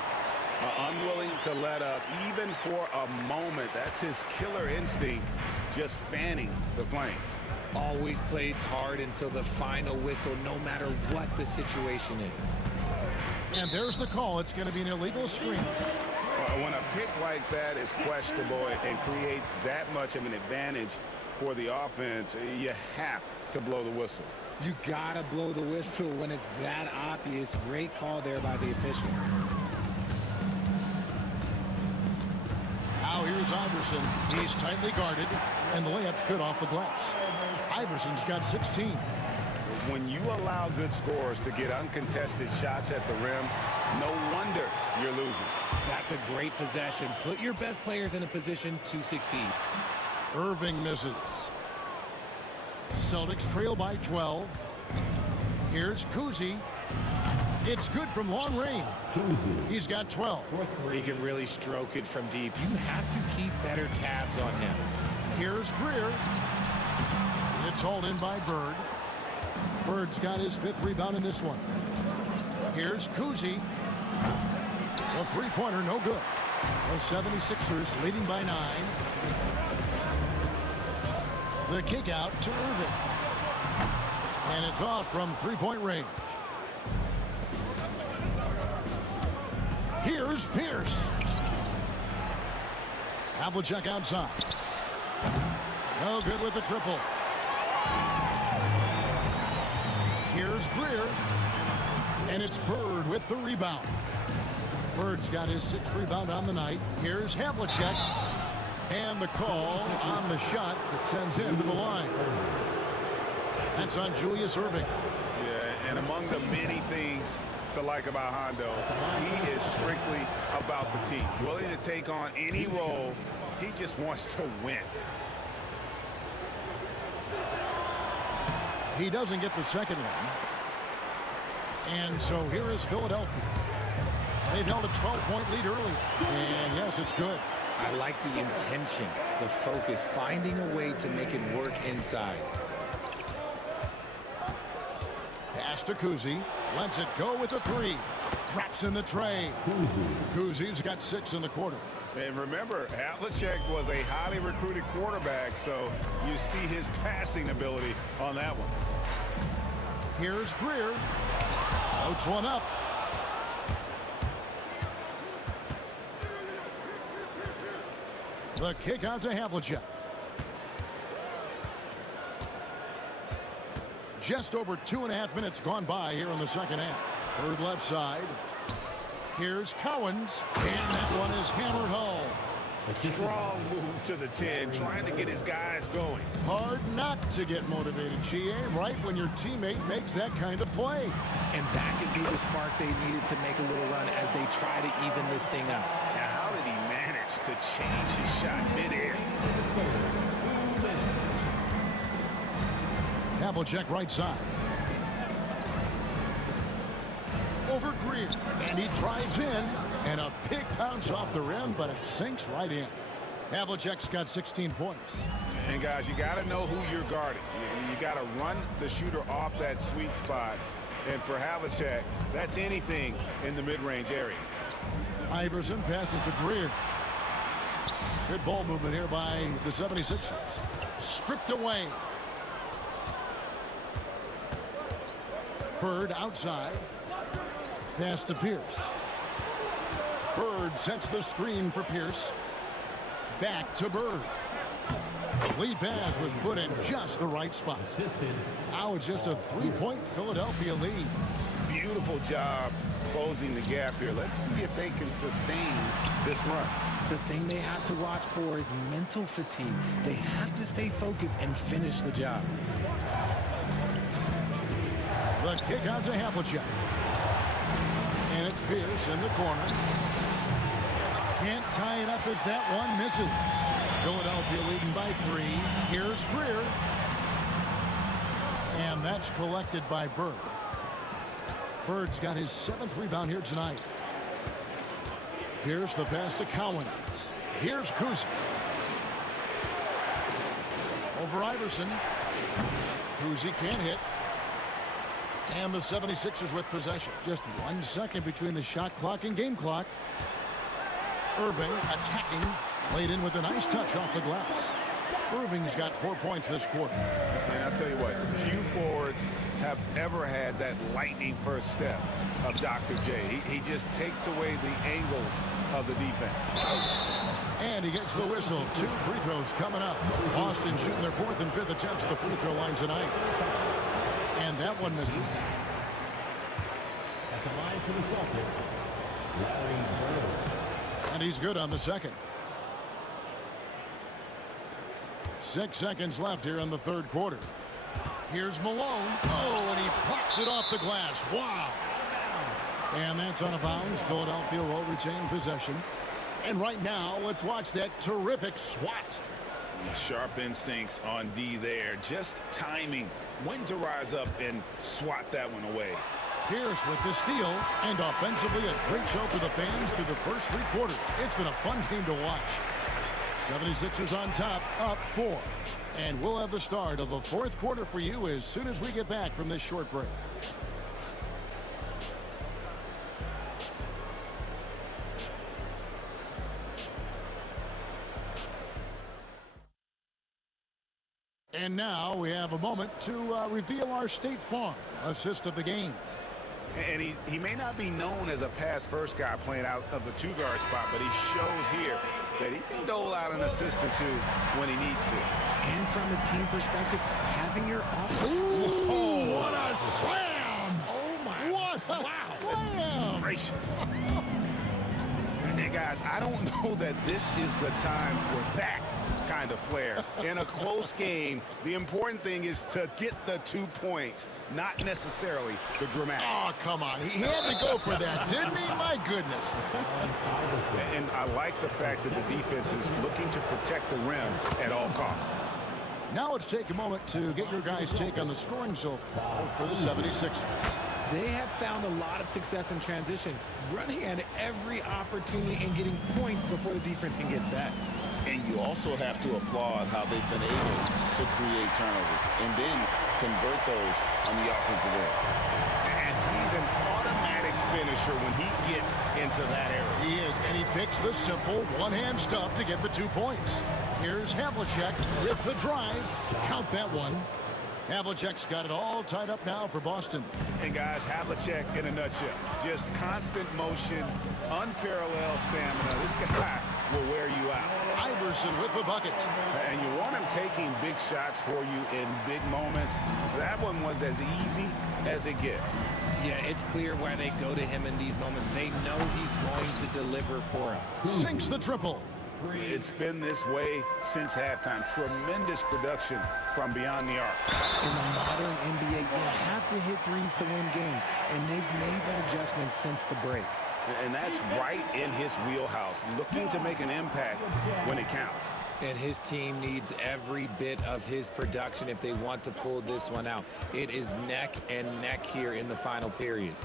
Unwilling to let up even for a moment. That's his killer instinct, just fanning the flames. Always plays hard until the final whistle, no matter what the situation is. And there's the call. It's going to be an illegal screen. When a pick like that is questionable and creates that much of an advantage for the offense, you have to blow the whistle. You gotta blow the whistle when it's that obvious. Great call there by the official. Now here's Iverson. He's tightly guarded, and the layup's good off the glass. Iverson's got 16. When you allow good scorers to get uncontested shots at the rim, no wonder you're losing. That's a great possession. Put your best players in a position to succeed. Irving misses. Celtics trail by 12. Here's Kuzi. It's good from long range. He's got 12. He can really stroke it from deep. You have to keep better tabs on him. Here's Greer. It's hauled in by Bird. Bird's got his 5th rebound in this one. Here's Kuzi. The three-pointer, no good. The 76ers leading by 9. The kick out to Irving. And it's off from three-point range. Here's Pierce. Havlicek outside. No good with the triple. Here's Greer. And it's Bird with the rebound. Bird's got his 6th rebound on the night. Here's Havlicek. And the call on the shot that sends him to the line. That's on Julius Irving. Yeah, and among the many things to like about Hondo, he is strictly about the team. Willing to take on any role. He just wants to win. He doesn't get the second one. And so here is Philadelphia. They've held a 12-point lead earlier. And yes, it's good. I like the intention, the focus, finding a way to make it work inside. Pass to Kuzi. Lets it go with the 3. Drops in the tray. Kuzi's got 6 in the quarter. And remember, Havlicek was a highly recruited quarterback, so you see his passing ability on that one. Here's Greer. Floats one up. The kick out to Havlicek. Just over 2.5 minutes gone by here in the second half. Bird left side. Here's Cowens. And that one is hammered home. Strong move to the 10, trying to get his guys going. Hard not to get motivated, GA, right when your teammate makes that kind of play. And that could be the spark they needed to make a little run as they try to even this thing out. Now, how did he manage to change his shot midair? Havlicek right side. Over Greer. And he drives in. And a big bounce off the rim, but it sinks right in. Havlicek's got 16 points. And guys, you got to know who you're guarding. You got to run the shooter off that sweet spot. And for Havlicek, that's anything in the mid-range area. Iverson passes to Greer. Good ball movement here by the 76ers. Stripped away. Bird outside. Pass to Pierce. Bird sets the screen for Pierce. Back to Bird. Lead pass was put in just the right spot. Now it's just a 3-point Philadelphia lead. Beautiful job closing the gap here. Let's see if they can sustain this run. The thing they have to watch for is mental fatigue. They have to stay focused and finish the job. The kick out to Havlicek. And it's Pierce in the corner. Can't tie it up as that one misses. Philadelphia leading by 3. Here's Greer. And that's collected by Bird. Bird's got his 7th rebound here tonight. Pierce the pass to Cowens. Here's Kuzi. Over Iverson. Kuzi can't hit. And the 76ers with possession. Just 1 second between the shot clock and game clock. Irving attacking. Laid in with a nice touch off the glass. Irving's got 4 points this quarter. And I'll tell you what, few forwards have ever had that lightning first step of Dr. J. He just takes away the angles of the defense. And he gets the whistle. 2 free throws coming up. Boston shooting their 4th and 5th attempts at the free throw line tonight. And that one misses. At the line for the Celtics, Larry Bird. And he's good on the second. 6 seconds left here in the third quarter. Here's Malone. Oh, and he blocks it off the glass. Wow. And that's out of bounds. Philadelphia will retain possession. And right now, let's watch that terrific swat. Sharp instincts on D there. Just timing when to rise up and swat that one away. Pierce with the steal, and offensively a great show for the fans through the first 3 quarters. It's been a fun game to watch. 76ers on top, up 4. And we'll have the start of the fourth quarter for you as soon as we get back from this short break. And now we have a moment to reveal our State Farm assist of the game. And he may not be known as a pass-first guy playing out of the two-guard spot, but he shows here that he can dole out an assist or two when he needs to. And from a team perspective, having your offense. Ooh, what a slam! Oh, my. What a slam! Gracious. And guys, I don't know that this is the time for that kind of flair. In a close game, the important thing is to get the 2 points, not necessarily the dramatics. Oh, come on. He had to go for that, didn't he? My goodness. And I like the fact that the defense is looking to protect the rim at all costs. Now let's take a moment to get your guys' take on the scoring so far for the 76ers. They have found a lot of success in transition, running at every opportunity and getting points before the defense can get set. And you also have to applaud how they've been able to create turnovers and then convert those on the offensive end. And he's an automatic finisher when he gets into that area. He is, and he picks the simple one-hand stuff to get the 2 points. Here's Havlicek with the drive. Count that one. Havlicek's got it all tied up now for Boston. And guys, Havlicek in a nutshell. Just constant motion, unparalleled stamina. This guy will wear you out. Iverson with the bucket. And you want him taking big shots for you in big moments. That one was as easy as it gets. Yeah, it's clear why they go to him in these moments. They know he's going to deliver for them. Sinks the triple. It's been this way since halftime. Tremendous production from beyond the arc. In the modern NBA, you have to hit threes to win games, and they've made that adjustment since the break. And that's right in his wheelhouse, looking to make an impact when it counts. And his team needs every bit of his production if they want to pull this one out. It is neck and neck here in the final period.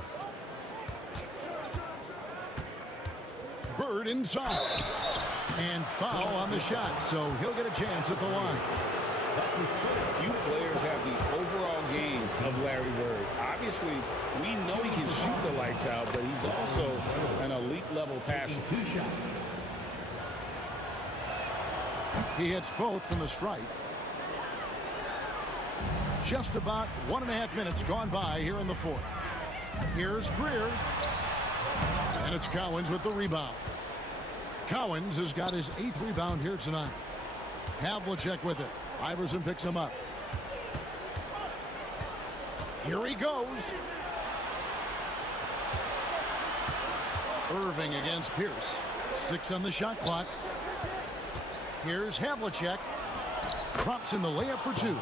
Bird inside. And foul on the shot, so he'll get a chance at the line. Few players have the overall game of Larry Bird. Obviously, we know he can shoot the lights out, but he's also an elite level passer. He hits both from the stripe. Just about 1.5 minutes gone by here in the fourth. Here's Greer. And it's Cowens with the rebound. Cowens has got his 8th rebound here tonight. Havlicek with it. Iverson picks him up. Here he goes. Irving against Pierce. 6 on the shot clock. Here's Havlicek. Drops in the layup for 2.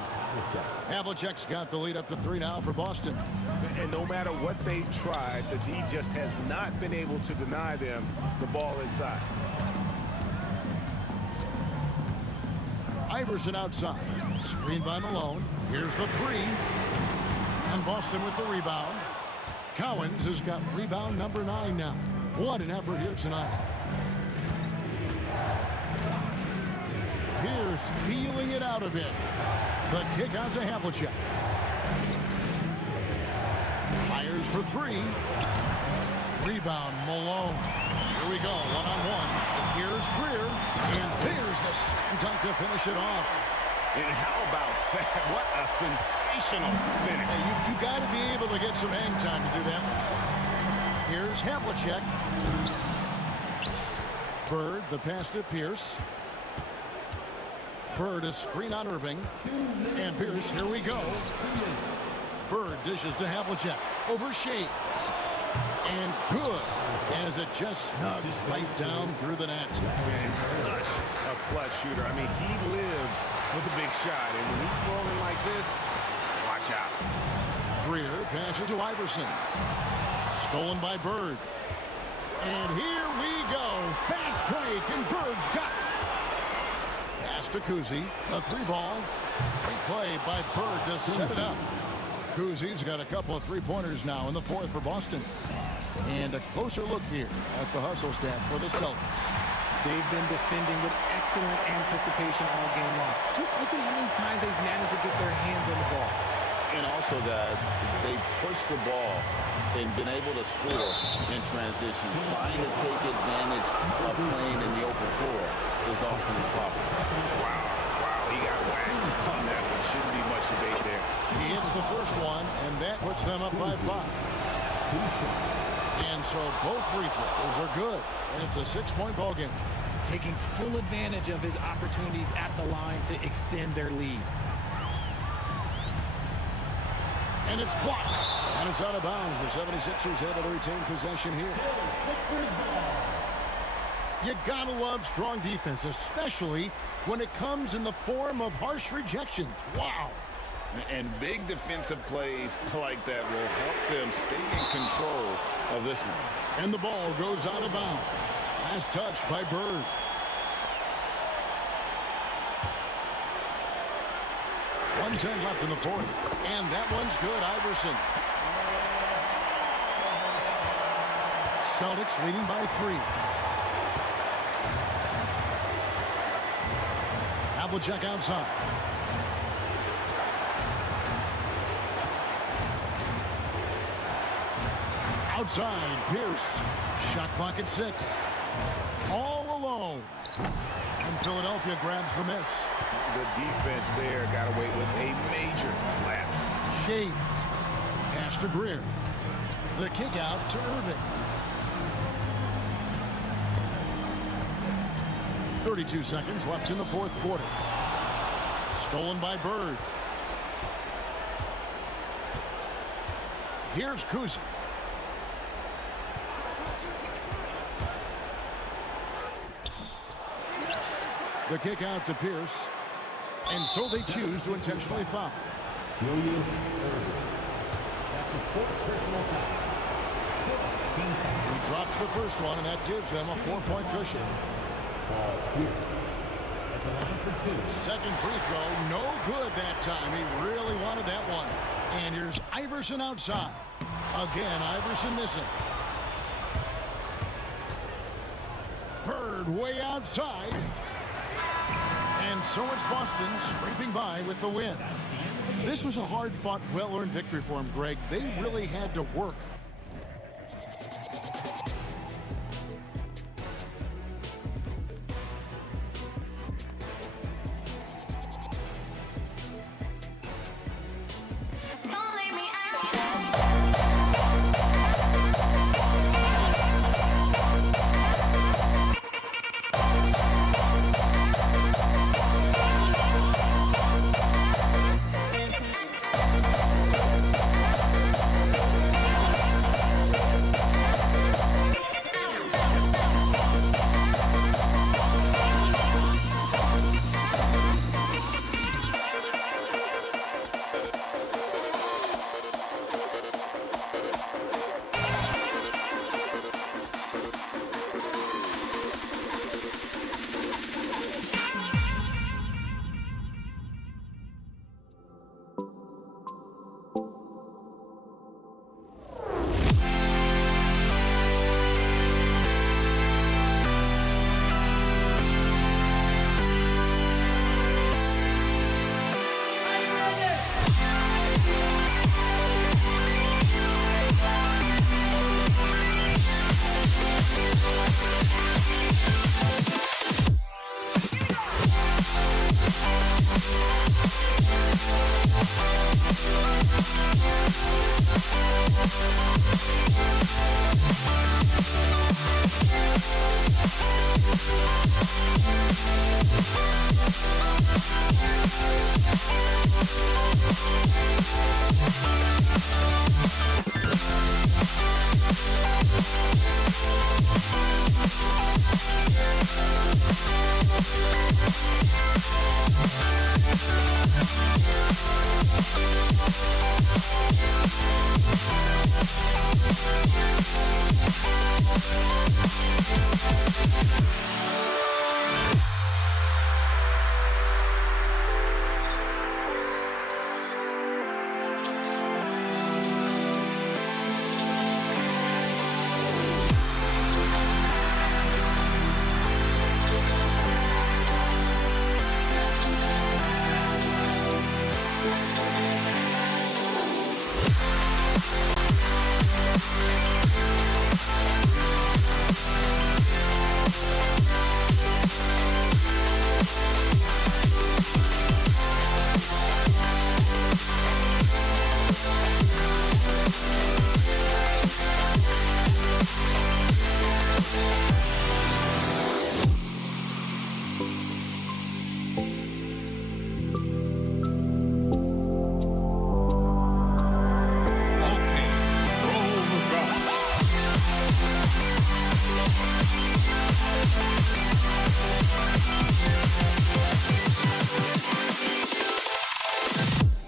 Havlicek's got the lead up to 3 now for Boston. And no matter what they've tried, the D just has not been able to deny them the ball inside. Iverson outside. Screen by Malone. Here's the 3. And Boston with the rebound. Cowens has got rebound number 9 now. What an effort here tonight. Pierce feeling it out a bit. The kick out to Havlicek. Fires for 3. Rebound, Malone. Here we go, one-on-one. Here's Greer. And there's the slam dunk to finish it off. And how about that? What a sensational finish. Hey, you got to be able to get some hang time to do that. Here's Havlicek. Bird, the pass to Pierce. Bird, a screen on Irving. And Pierce, here we go. Bird dishes to Havlicek. Over Shades. And good, as it just snugs right down through the net. And such a clutch shooter. I mean, he lives with a big shot. And when he's rolling like this, watch out. Greer passes to Iverson. Stolen by Bird. And here we go. Fast break, and Bird's got it. Pass to Kuzi. A 3-ball. Great play by Bird to set it up. Kuzi's got a couple of 3-pointers now in the fourth for Boston. And a closer look here at the hustle stats for the Celtics. They've been defending with excellent anticipation all game long. Just look at how many times they've managed to get their hands on the ball. And also, guys, they pushed the ball and been able to score in transition, trying to take advantage of playing in the open floor as often as possible. Wow, he got whacked on that one. Shouldn't be much debate there. He hits the first one, and that puts them up by 5. And so both free throws are good, and it's a 6-point ball game. Taking full advantage of his opportunities at the line to extend their lead. And it's blocked. And it's out of bounds. The 76ers able to retain possession here. You gotta love strong defense, especially when it comes in the form of harsh rejections. Wow. And big defensive plays like that will help them stay in control of this one. And the ball goes out of bounds. Last touch by Bird. .110 left in the fourth. And that one's good, Iverson. Celtics leading by 3. Havlicek outside. Outside, Pierce. Shot clock at 6. All alone. And Philadelphia grabs the miss. The defense there got away with a major lapse. Shades. Pass to Greer. The kick out to Irving. 32 seconds left in the fourth quarter. Stolen by Bird. Here's Kuzi. The kick out to Pierce. And so they choose to intentionally foul. Julius Irving. That's a 4th personal foul. He drops the first one, and that gives them a 4-point cushion. Ball here. At the line for 2. Second free throw, no good that time. He really wanted that one. And here's Iverson outside. Again, Iverson missing. Bird way outside. And so it's Boston scraping by with the win. This was a hard-fought, well-earned victory for him, Greg. They really had to work.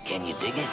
Can you dig it?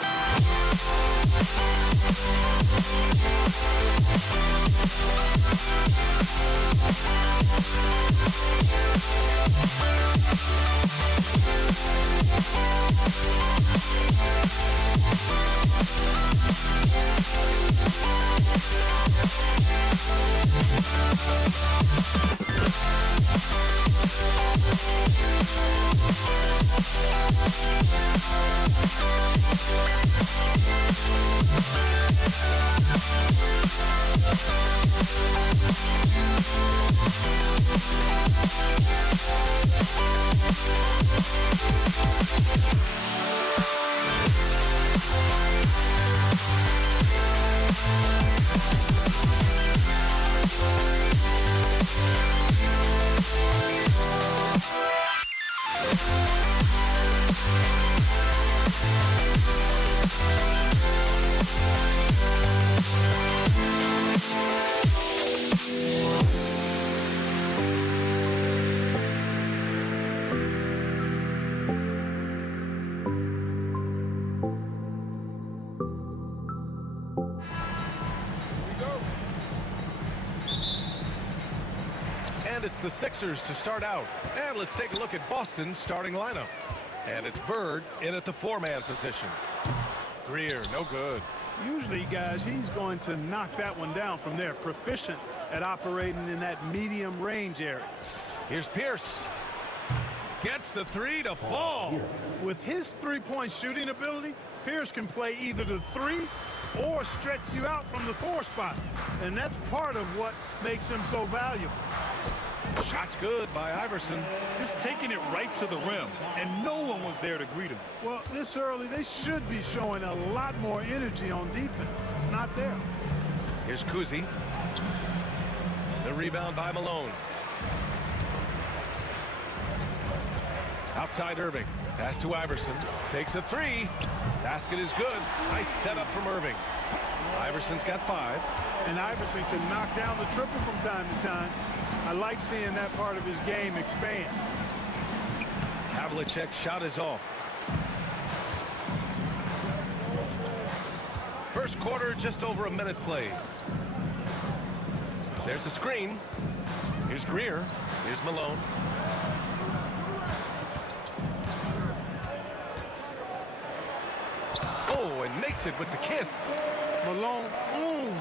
And it's the Sixers to start out. And let's take a look at Boston's starting lineup. And it's Bird in at the four-man position. Greer, no good. Usually, guys, he's going to knock that one down from there. Proficient at operating in that medium range area. Here's Pierce. Gets the three to fall. With his three-point shooting ability, Pierce can play either the three or stretch you out from the four spot. And that's part of what makes him so valuable. Shot's good by Iverson. Just taking it right to the rim, and no one was there to greet him. Well, this early, they should be showing a lot more energy on defense. It's not there. Here's Kuzi. The rebound by Malone. Outside Irving. Pass to Iverson. Takes a three. Basket is good. Nice setup from Irving. Iverson's got 5. And Iverson can knock down the triple from time to time. I like seeing that part of his game expand. Havlicek's shot is off. First quarter, just over a minute played. There's a screen. Here's Greer. Here's Malone. Oh, and makes it with the kiss. Malone owns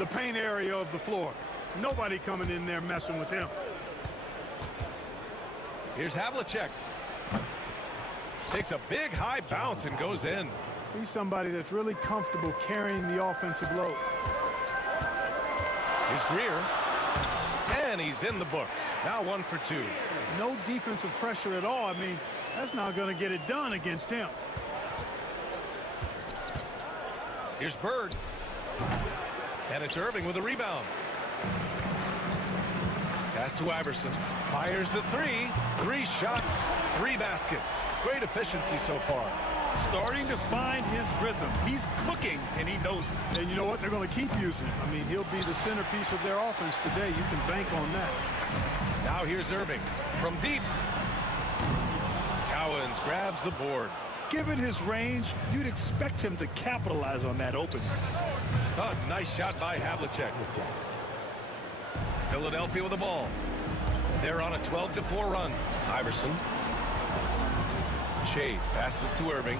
the paint area of the floor. Nobody coming in there messing with him. Here's Havlicek. Takes a big high bounce and goes in. He's somebody that's really comfortable carrying the offensive load. Here's Greer. And he's in the books. Now 1 for 2. No defensive pressure at all. I mean, that's not going to get it done against him. Here's Bird. And it's Irving with a rebound. Pass to Iverson. Fires the three. 3 shots, 3 baskets. Great efficiency so far. Starting to find his rhythm. He's cooking, and he knows it. And you know what? They're going to keep using him. I mean, he'll be the centerpiece of their offense today. You can bank on that. Now here's Irving from deep. Cowens grabs the board. Given his range, you'd expect him to capitalize on that opening. Oh, nice shot by Havlicek. Philadelphia with the ball. They're on a 12-4 run. Iverson. Shades passes to Irving.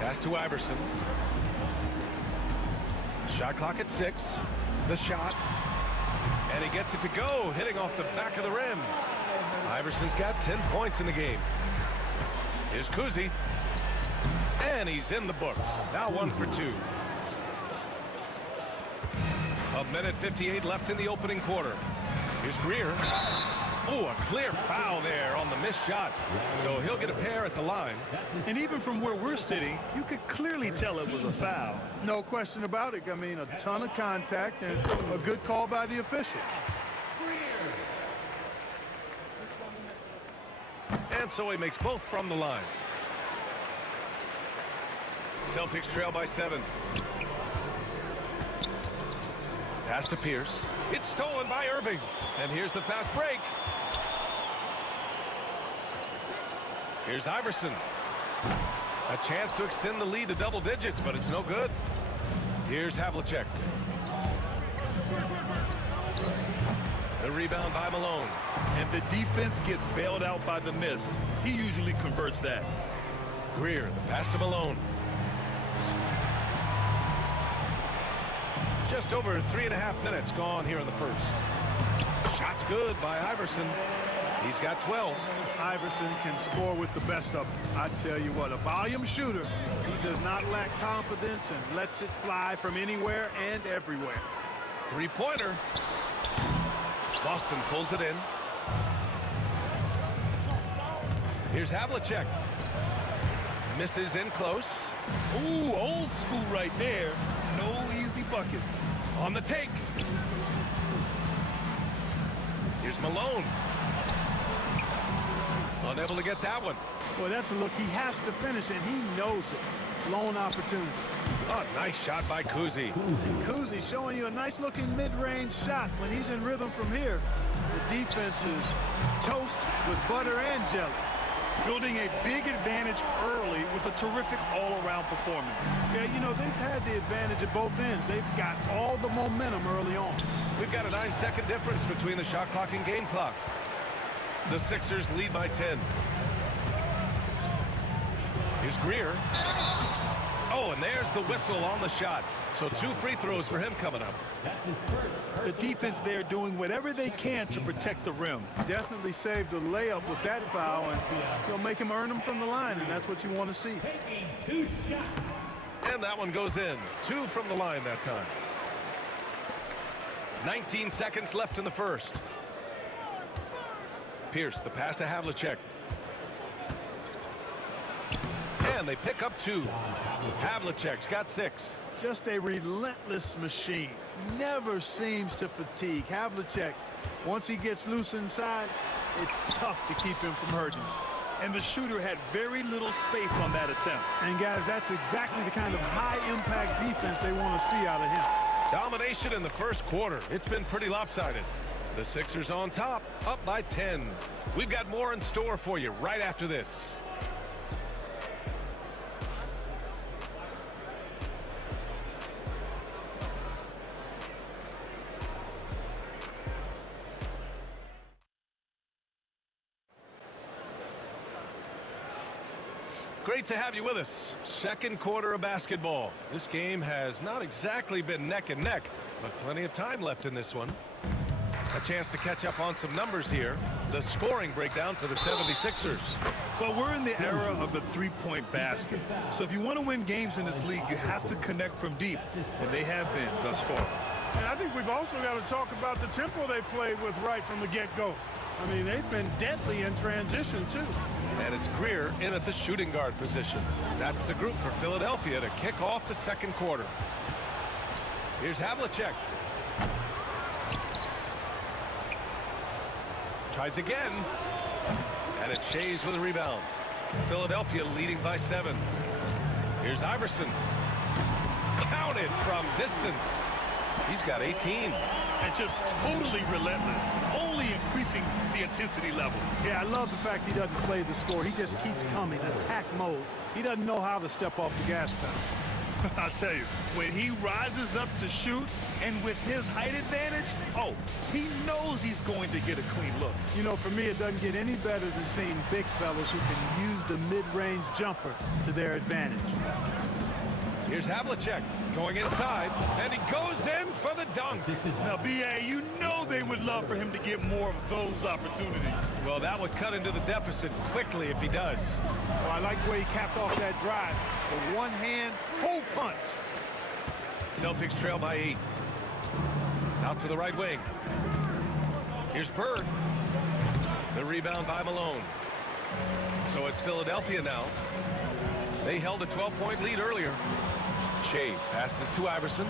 Pass to Iverson. Shot clock at 6. The shot. And he gets it to go, hitting off the back of the rim. Iverson's got 10 points in the game. Here's Kuzi. And he's in the books. Now 1 for 2. 1:58 left in the opening quarter. Here's Greer. Oh, a clear foul there on the missed shot. So he'll get a pair at the line. And even from where we're sitting, you could clearly tell it was a foul. No question about it. I mean, a ton of contact and a good call by the official. And so he makes both from the line. Celtics trail by 7. Pass to Pierce. It's stolen by Irving. And here's the fast break. Here's Iverson. A chance to extend the lead to double digits, but it's no good. Here's Havlicek. The rebound by Malone. And the defense gets bailed out by the miss. He usually converts that. Greer, the pass to Malone. Just over 3.5 minutes gone here in the first. Shot's good by Iverson. He's got 12. Iverson can score with the best of them. I tell you what, a volume shooter. He does not lack confidence and lets it fly from anywhere and everywhere. Three-pointer. Boston pulls it in. Here's Havlicek. Misses in close. Ooh, old school right there. No easy buckets. On the take. Here's Malone. Unable to get that one. Boy, that's a look he has to finish, and he knows it. Lone opportunity. Oh, nice shot by Kuzi. Kuzi showing you a nice-looking mid-range shot when he's in rhythm from here. The defense is toast with butter and jelly. Building a big advantage early with a terrific all-around performance. Yeah, you know, they've had the advantage at both ends. They've got all the momentum early on. We've got a 9-second difference between the shot clock and game clock. The Sixers lead by 10. Here's Greer. Oh, and there's the whistle on the shot. So 2 free throws for him coming up. The defense there doing whatever they can to protect the rim. Definitely saved the layup with that foul, and he'll make him earn them from the line, and that's what you want to see. And that one goes in. 2 from the line that time. 19 seconds left in the first. Pierce, the pass to Havlicek. And they pick up 2. Havlicek's got 6. Just a relentless machine. Never seems to fatigue. Havlicek, once he gets loose inside, it's tough to keep him from hurting. And the shooter had very little space on that attempt. And guys, that's exactly the kind of high-impact defense they want to see out of him. Domination in the first quarter. It's been pretty lopsided. The Sixers on top, up by 10. We've got more in store for you right after this. Great to have you with us. Second quarter of basketball. This game has not exactly been neck and neck, but plenty of time left in this one. A chance to catch up on some numbers here. The scoring breakdown for the 76ers. Well, we're in the era of the three-point basket. So if you want to win games in this league, you have to connect from deep, and they have been thus far. And I think we've also got to talk about the tempo they played with right from the get-go. I mean, they've been deadly in transition, too. And it's Greer in at the shooting guard position. That's the group for Philadelphia to kick off the second quarter. Here's Havlicek. Tries again. And it's Shays with a rebound. Philadelphia leading by 7. Here's Iverson. Counted from distance. He's got 18. And just totally relentless, only increasing the intensity level. Yeah, I love the fact he doesn't play the score. He just keeps coming, attack mode. He doesn't know how to step off the gas pedal. I'll tell you, when he rises up to shoot, and with his height advantage, oh, he knows he's going to get a clean look. You know, for me, it doesn't get any better than seeing big fellas who can use the mid-range jumper to their advantage. Here's Havlicek. Going inside, and he goes in for the dunk. Now, B.A., you know they would love for him to get more of those opportunities. Well, that would cut into the deficit quickly if he does. Well, I like the way he capped off that drive. A one-hand hole punch. Celtics trail by 8. Out to the right wing. Here's Bird. The rebound by Malone. So it's Philadelphia now. They held a 12-point lead earlier. Shades passes to Iverson.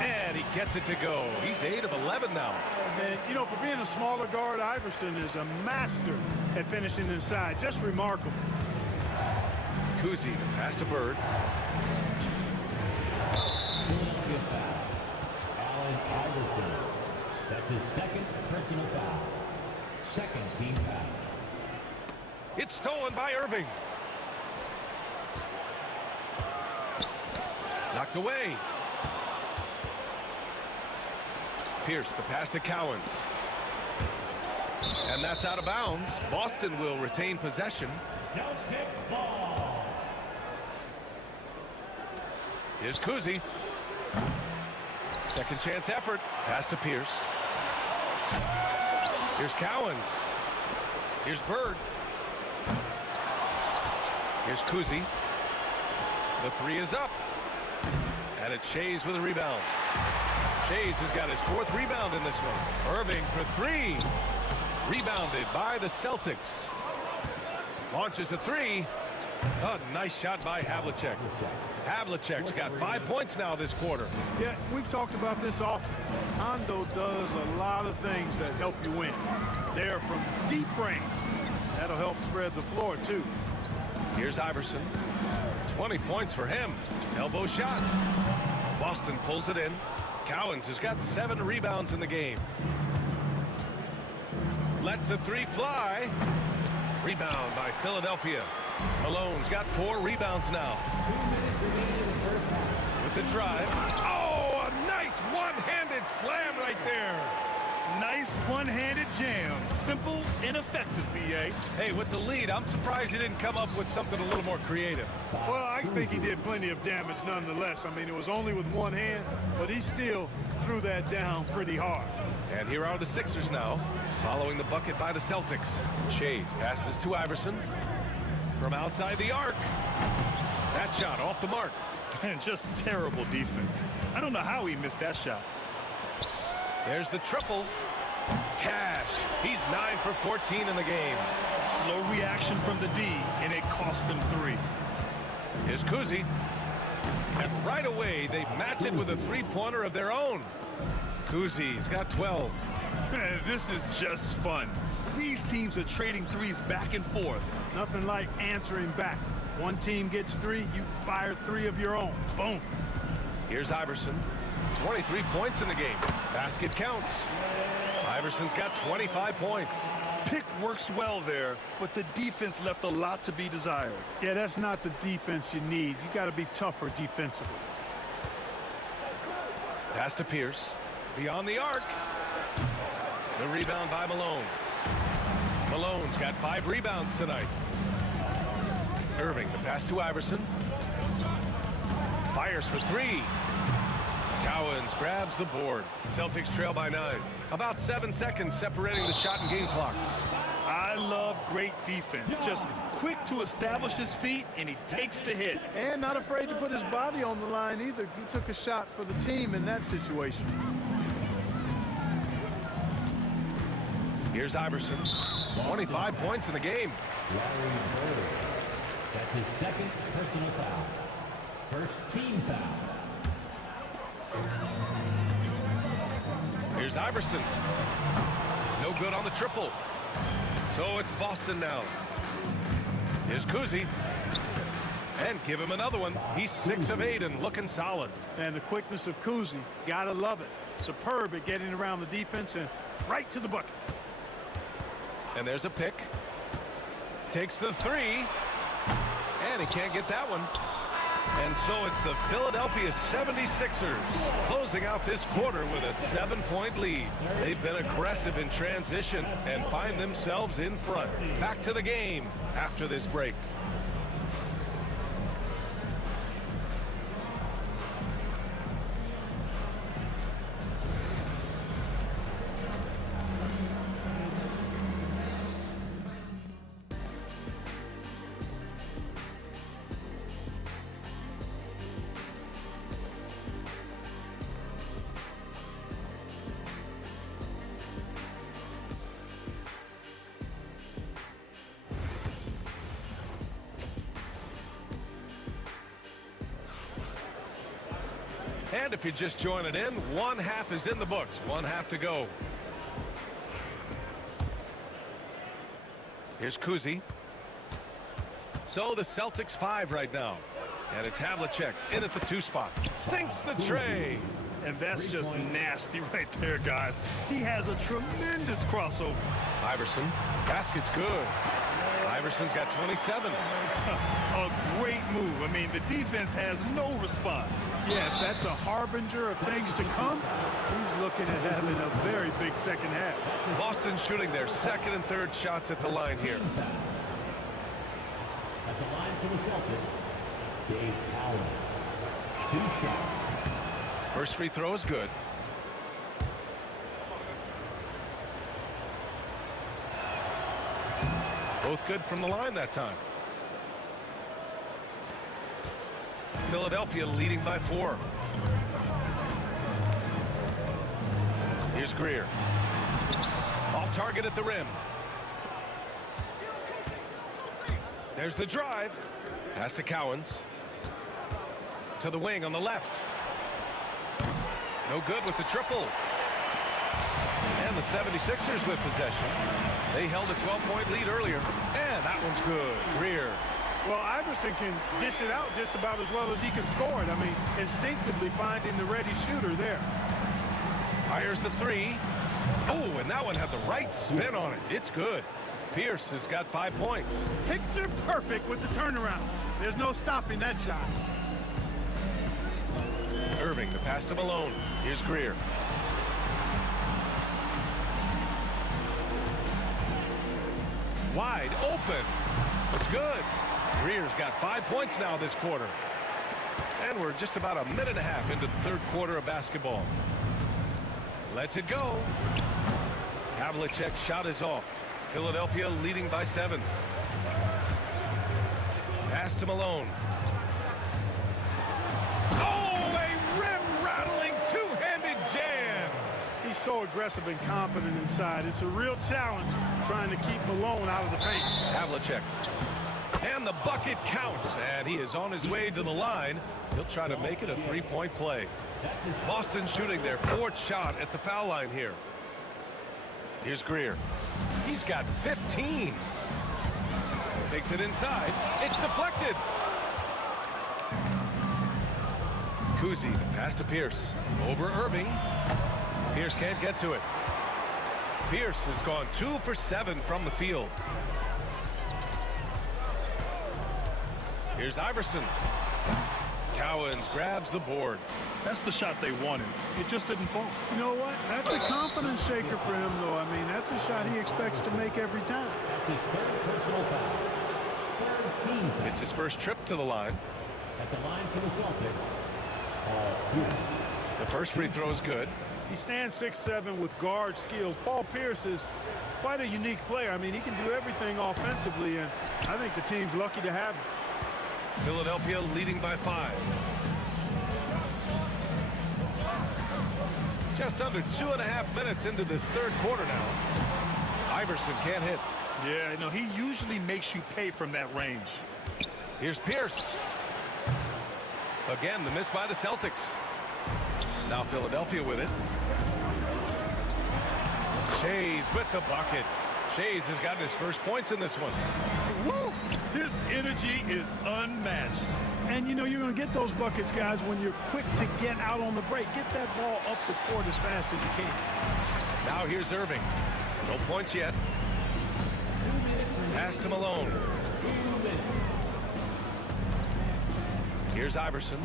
And he gets it to go. He's 8 of 11 now. And, you know, for being a smaller guard, Iverson is a master at finishing inside. Just remarkable. Kuzi, pass to Bird. Allen Iverson. That's his second personal foul. Second team foul. It's stolen by Irving. Knocked away. Pierce, the pass to Cowens. And that's out of bounds. Boston will retain possession. Celtic ball. Here's Kuzi. Second chance effort. Pass to Pierce. Here's Cowens. Here's Bird. Here's Kuzi. The three is up. And it's Shays with a rebound. Shays has got his 4th rebound in this one. Irving for 3. Rebounded by the Celtics. Launches a 3. A nice shot by Havlicek. Havlicek's got 5 points now this quarter. Yeah, we've talked about this often. Hondo does a lot of things that help you win. They're from deep range. That'll help spread the floor, too. Here's Iverson. 20 points for him. Elbow shot. Boston pulls it in. Cowens has got 7 rebounds in the game. Lets the 3 fly. Rebound by Philadelphia. Malone's got 4 rebounds now. With the drive. Oh, a nice one-handed slam right there. Nice one-handed jam. Simple and effective, B.A. Hey, with the lead, I'm surprised he didn't come up with something a little more creative. Well, I think he did plenty of damage nonetheless. I mean, it was only with one hand, but he still threw that down pretty hard. And here are the Sixers now, following the bucket by the Celtics. Shades passes to Iverson from outside the arc. That shot off the mark. And just terrible defense. I don't know how he missed that shot. There's the triple. Cash. He's 9 for 14 in the game. Slow reaction from the D, and it cost him 3. Here's Kuzi. And right away, they match it with a 3-pointer of their own. Kuzi's got 12. This is just fun. These teams are trading threes back and forth. Nothing like answering back. One team gets 3, you fire 3 of your own. Boom. Here's Iverson. 23 points in the game. Basket counts. Iverson's got 25 points. Pick works well there, but the defense left a lot to be desired. Yeah, that's not the defense you need. You got to be tougher defensively. Pass to Pierce. Beyond the arc. The rebound by Malone. Malone's got 5 rebounds tonight. Irving, the pass to Iverson. Fires for 3. Cowens grabs the board. Celtics trail by 9. About 7 seconds separating the shot and game clocks. I love great defense. Just quick to establish his feet, and he takes the hit. And not afraid to put his body on the line either. He took a shot for the team in that situation. Here's Iverson. 25 points in the game. That's his second personal foul. First team foul. Here's Iverson. No good on the triple. So it's Boston now. Here's Kuzi. And give him another one. He's 6 of 8 and looking solid. And the quickness of Kuzi, gotta love it. Superb at getting around the defense and right to the bucket. And there's a pick. Takes the 3. And he can't get that one. And so it's the Philadelphia 76ers closing out this quarter with a 7-point lead. They've been aggressive in transition and find themselves in front. Back to the game after this break. And if you're just joining in, one half is in the books. One half to go. Here's Kuzi. So the Celtics 5 right now. And it's Havlicek in at the 2 spot. Sinks the tray. And that's just nasty right there, guys. He has a tremendous crossover. Iverson. Basket's good. Iverson's got 27. A great move. I mean, the defense has no response. Yeah, if that's a harbinger of things to come, he's looking at having a very big second half. Boston shooting their second and third shots at the line here. At the line for the Celtics, Dave Allen. 2 shots. First free throw is good. Both good from the line that time. Philadelphia leading by 4. Here's Greer. Off target at the rim. There's the drive. Pass to Cowens. To the wing on the left. No good with the triple. And the 76ers with possession. They held a 12-point lead earlier. And that one's good. Greer. Well, Iverson can dish it out just about as well as he can score it. I mean, instinctively finding the ready shooter there. Fires the 3. Oh, and that one had the right spin on it. It's good. Pierce has got 5 points. Picture perfect with the turnaround. There's no stopping that shot. Irving, the pass to Malone. Here's Greer. Wide open. It's good. Greer's got 5 points now this quarter. And we're just about a minute and a half into the third quarter of basketball. Lets it go. Havlicek's shot is off. Philadelphia leading by 7. Pass to Malone. Oh, a rim-rattling two-handed jam. He's so aggressive and confident inside. It's a real challenge trying to keep Malone out of the paint. Havlicek. And the bucket counts. And he is on his way to the line. He'll try to make it a 3-point play. Boston shooting their 4th shot at the foul line here. Here's Greer. He's got 15. Takes it inside. It's deflected. Kuzi, pass to Pierce. Over Irving. Pierce can't get to it. Pierce has gone 2 for 7 from the field. Here's Iverson. Cowens grabs the board. That's the shot they wanted. It just didn't fall. You know what? That's a confidence shaker for him, though. I mean, that's a shot he expects to make every time. That's his 3rd personal foul. 13 foul. It's his first trip to the line. At the line for the Celtics, Paul Pierce. The first free throw is good. He stands 6'7" with guard skills. Paul Pierce is quite a unique player. I mean, he can do everything offensively, and I think the team's lucky to have him. Philadelphia leading by 5. Just under 2.5 minutes into this third quarter now. Iverson can't hit. Yeah, no, he usually makes you pay from that range. Here's Pierce. Again, the miss by the Celtics. Now Philadelphia with it. Shays with the bucket. Shays has gotten his first points in this one. Woo! His energy is unmatched. And, you know, you're going to get those buckets, guys, when you're quick to get out on the break. Get that ball up the court as fast as you can. Now here's Irving. No points yet. Pass to Malone. Here's Iverson.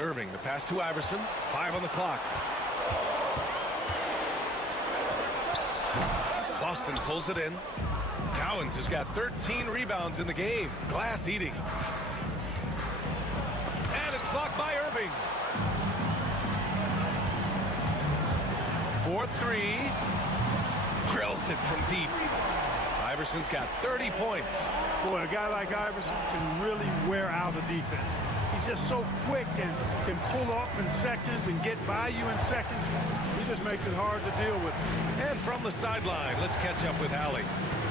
Irving, the pass to Iverson. 5 on the clock. Boston pulls it in. Cowens has got 13 rebounds in the game. Glass eating. And it's blocked by Irving. 4-3. Drills it from deep. Iverson's got 30 points. Boy, a guy like Iverson can really wear out a defense. He's just so quick and can pull up in seconds and get by you in seconds. He just makes it hard to deal with. And from the sideline, let's catch up with Hallie.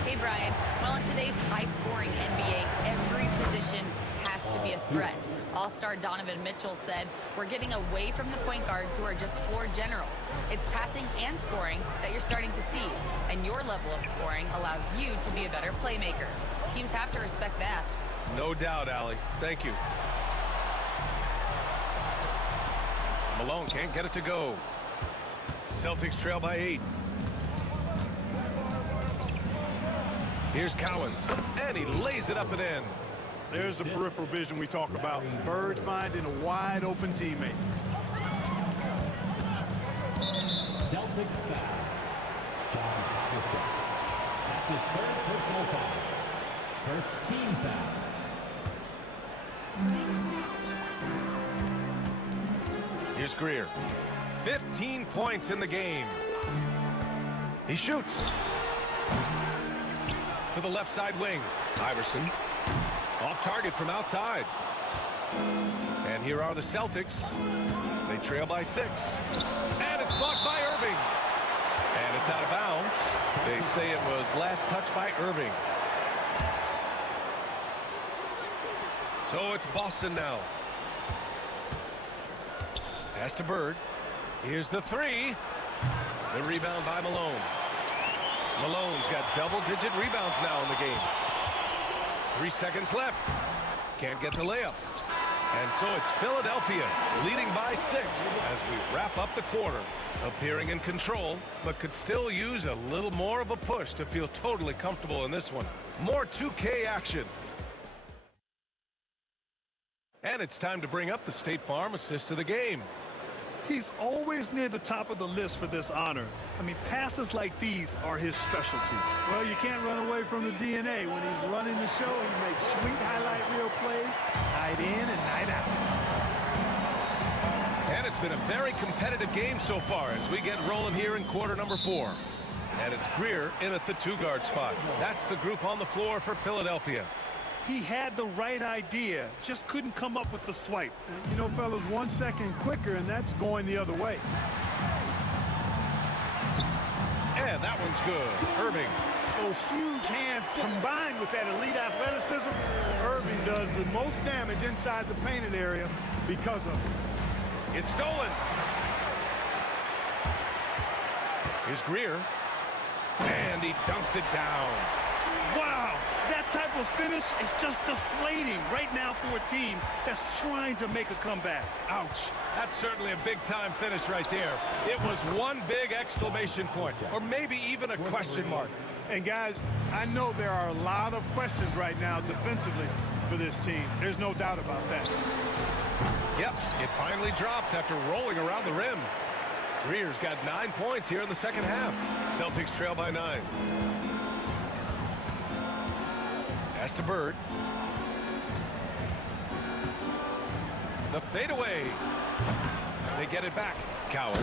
Hey, Brian. Well, in today's high-scoring NBA, every position has to be a threat. All-star Donovan Mitchell said, "We're getting away from the point guards who are just floor generals. It's passing and scoring that you're starting to see, and your level of scoring allows you to be a better playmaker. Teams have to respect that." No doubt, Allie. Thank you. Malone can't get it to go. Celtics trail by 8. Here's Collins, and he lays it up and in. There's the peripheral vision we talk about. Bird finding a wide open teammate. Celtics foul. That's his third personal foul. First team foul. Here's Greer. 15 points in the game. He shoots. To the left side wing. Iverson. Off target from outside. And here are the Celtics. They trail by 6. And it's blocked by Irving. And it's out of bounds. They say it was last touched by Irving. So it's Boston now. Pass to Bird. Here's the 3. The rebound by Malone. Malone's got double-digit rebounds now in the game. 3 seconds left. Can't get the layup. And so it's Philadelphia leading by 6 as we wrap up the quarter. Appearing in control, but could still use a little more of a push to feel totally comfortable in this one. More 2K action. And it's time to bring up the State Farm assist of the game. He's always near the top of the list for this honor. I mean, passes like these are his specialty. Well, you can't run away from the DNA. When he's running the show, he makes sweet highlight reel plays, night in and night out. And it's been a very competitive game so far as we get rolling here in quarter number 4. And it's Greer in at the 2-guard spot. That's the group on the floor for Philadelphia. He had the right idea, just couldn't come up with the swipe. You know, fellas, 1 second quicker, and that's going the other way. And that one's good. Irving. Those huge hands combined with that elite athleticism, Irving does the most damage inside the painted area because of it. It's stolen. Here's Greer. And he dunks it down. Wow, that type of finish is just deflating right now for a team that's trying to make a comeback. Ouch. That's certainly a big-time finish right there. It was one big exclamation point, or maybe even a question mark. And, guys, I know there are a lot of questions right now defensively for this team. There's no doubt about that. Yep, it finally drops after rolling around the rim. Greer's got 9 points here in the second half. Celtics trail by 9. Pass to Bird. The fadeaway. They get it back. Cowens.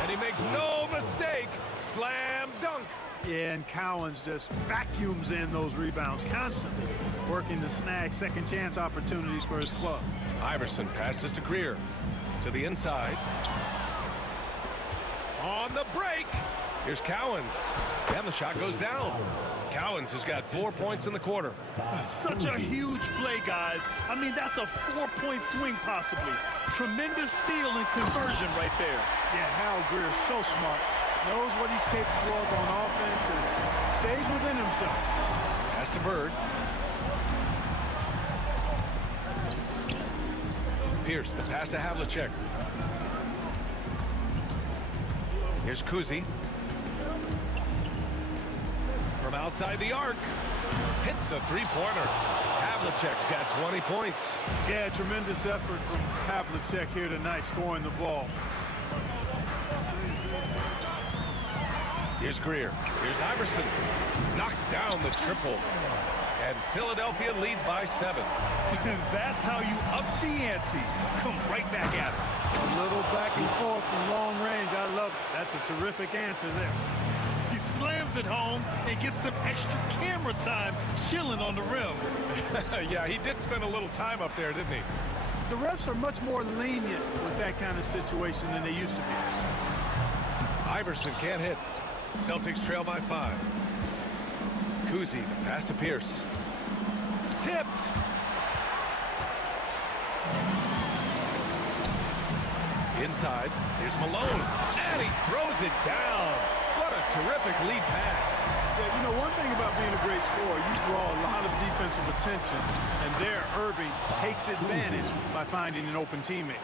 And he makes no mistake. Slam dunk. Yeah, and Cowens just vacuums in those rebounds constantly, working to snag second chance opportunities for his club. Iverson passes to Greer. To the inside. On the break. Here's Cowens. And the shot goes down. Cowens has got 4 points in the quarter. Such a huge play, guys. I mean, that's a 4-point swing possibly. Tremendous steal and conversion right there. Yeah, Hal Greer, so smart. Knows what he's capable of on offense and stays within himself. Pass to Bird. Pierce, the pass to Havlicek. Here's Kuzi. From outside the arc. Hits the three-pointer. Havlicek's got 20 points. Yeah, tremendous effort from Havlicek here tonight, scoring the ball. Here's Greer. Here's Iverson. Knocks down the triple. And Philadelphia leads by 7. That's how you up the ante. Come right back at it. A little back and forth from long range. I love it. That's a terrific answer there. He slams it home and gets some extra camera time chilling on the rim. Yeah, he did spend a little time up there, didn't he? The refs are much more lenient with that kind of situation than they used to be. Iverson can't hit. Celtics trail by 5. Kuzi, pass to Pierce. Tipped. Inside, here's Malone, and he throws it down. What a terrific lead pass. Yeah, you know, one thing about being a great scorer, you draw a lot of defensive attention, and there Irving takes advantage by finding an open teammate.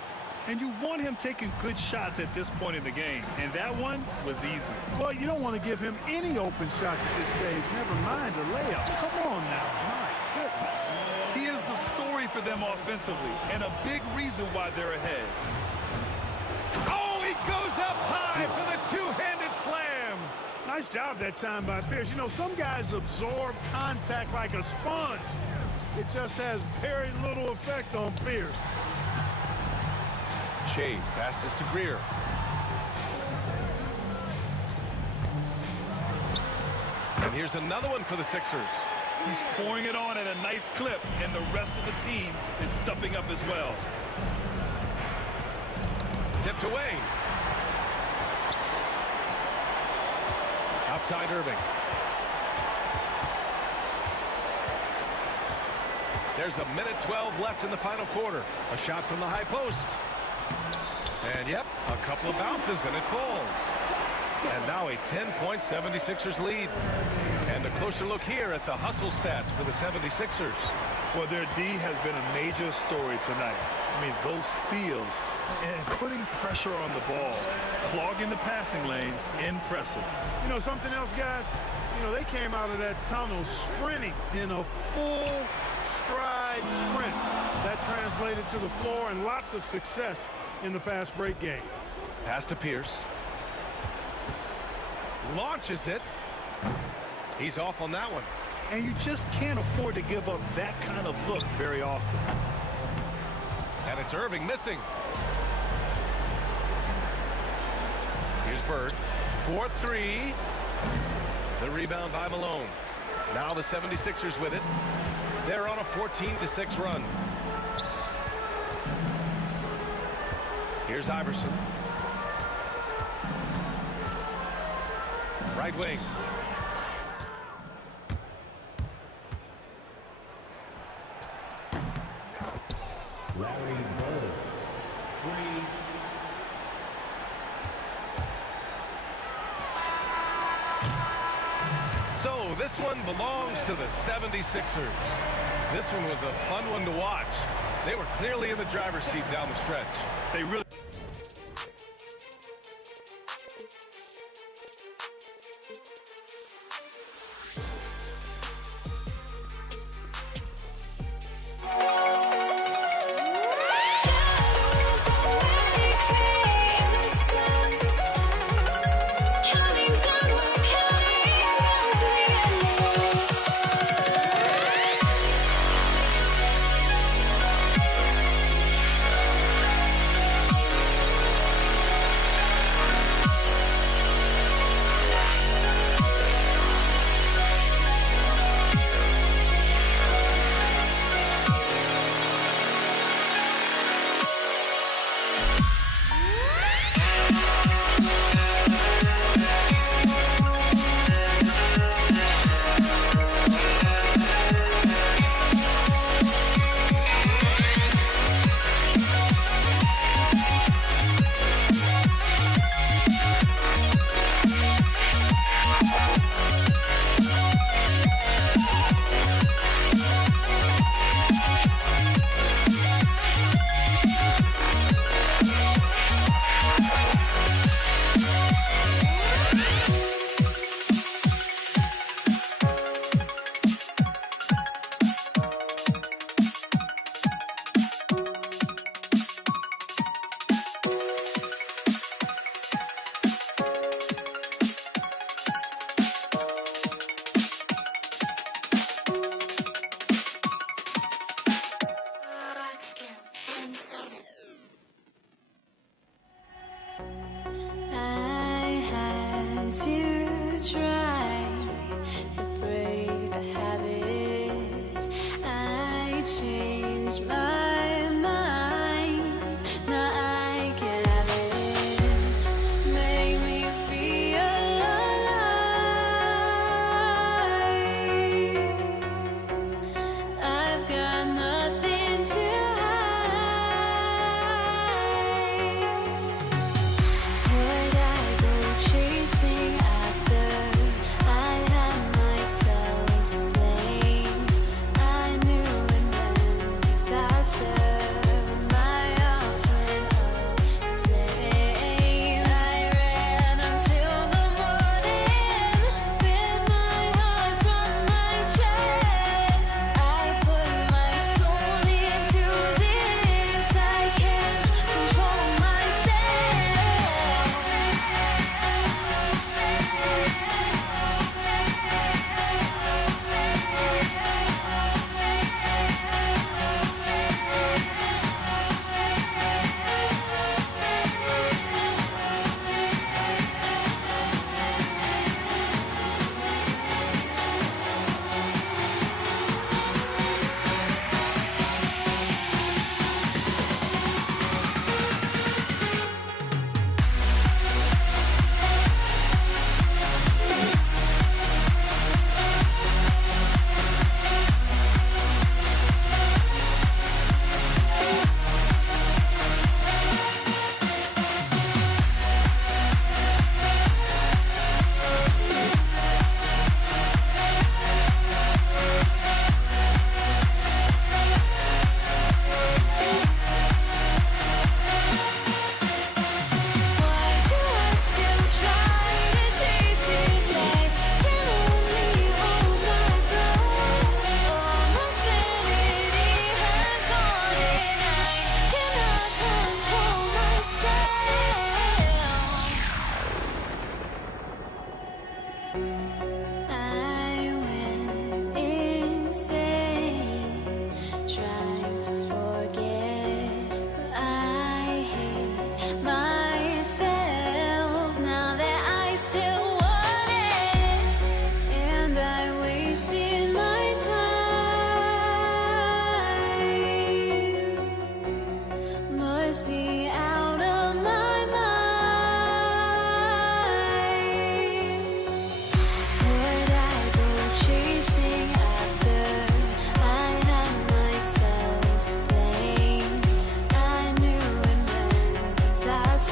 And you want him taking good shots at this point in the game, and that one was easy. Well, you don't want to give him any open shots at this stage, never mind a layup. Come on now, my goodness. He is the story for them offensively, and a big reason why they're ahead. Oh, he goes up high for the two-handed slam. Nice job that time by Pierce. You know, some guys absorb contact like a sponge. It just has very little effect on Pierce. Shays passes to Greer. And here's another one for the Sixers. He's pouring it on at a nice clip, and the rest of the team is stepping up as well. Tipped away. Outside Irving. There's a minute 12 left in the final quarter. A shot from the high post. And yep, a couple of bounces and it falls. And now a 10-point 76ers lead. And a closer look here at the hustle stats for the 76ers. Well, their D has been a major story tonight. I mean, those steals and putting pressure on the ball, clogging the passing lanes, impressive. You know something else, guys? You know, they came out of that tunnel sprinting in a full stride sprint. That translated to the floor and lots of success in the fast break game. Pass to Pierce. Launches it. He's off on that one. And you just can't afford to give up that kind of look very often. And it's Irving missing. Here's Bird. 4-3. The rebound by Malone. Now the 76ers with it. They're on a 14-6 run. Here's Iverson. Right wing. Larry Bird. 3. So this one belongs to the 76ers. This one was a fun one to watch. They were clearly in the driver's seat down the stretch. They really...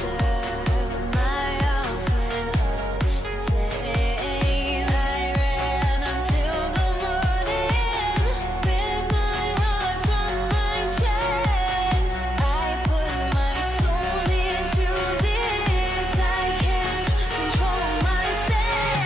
after my house went up in flames. I ran until the morning with my heart from my chest. I put my soul into this. I can't control myself.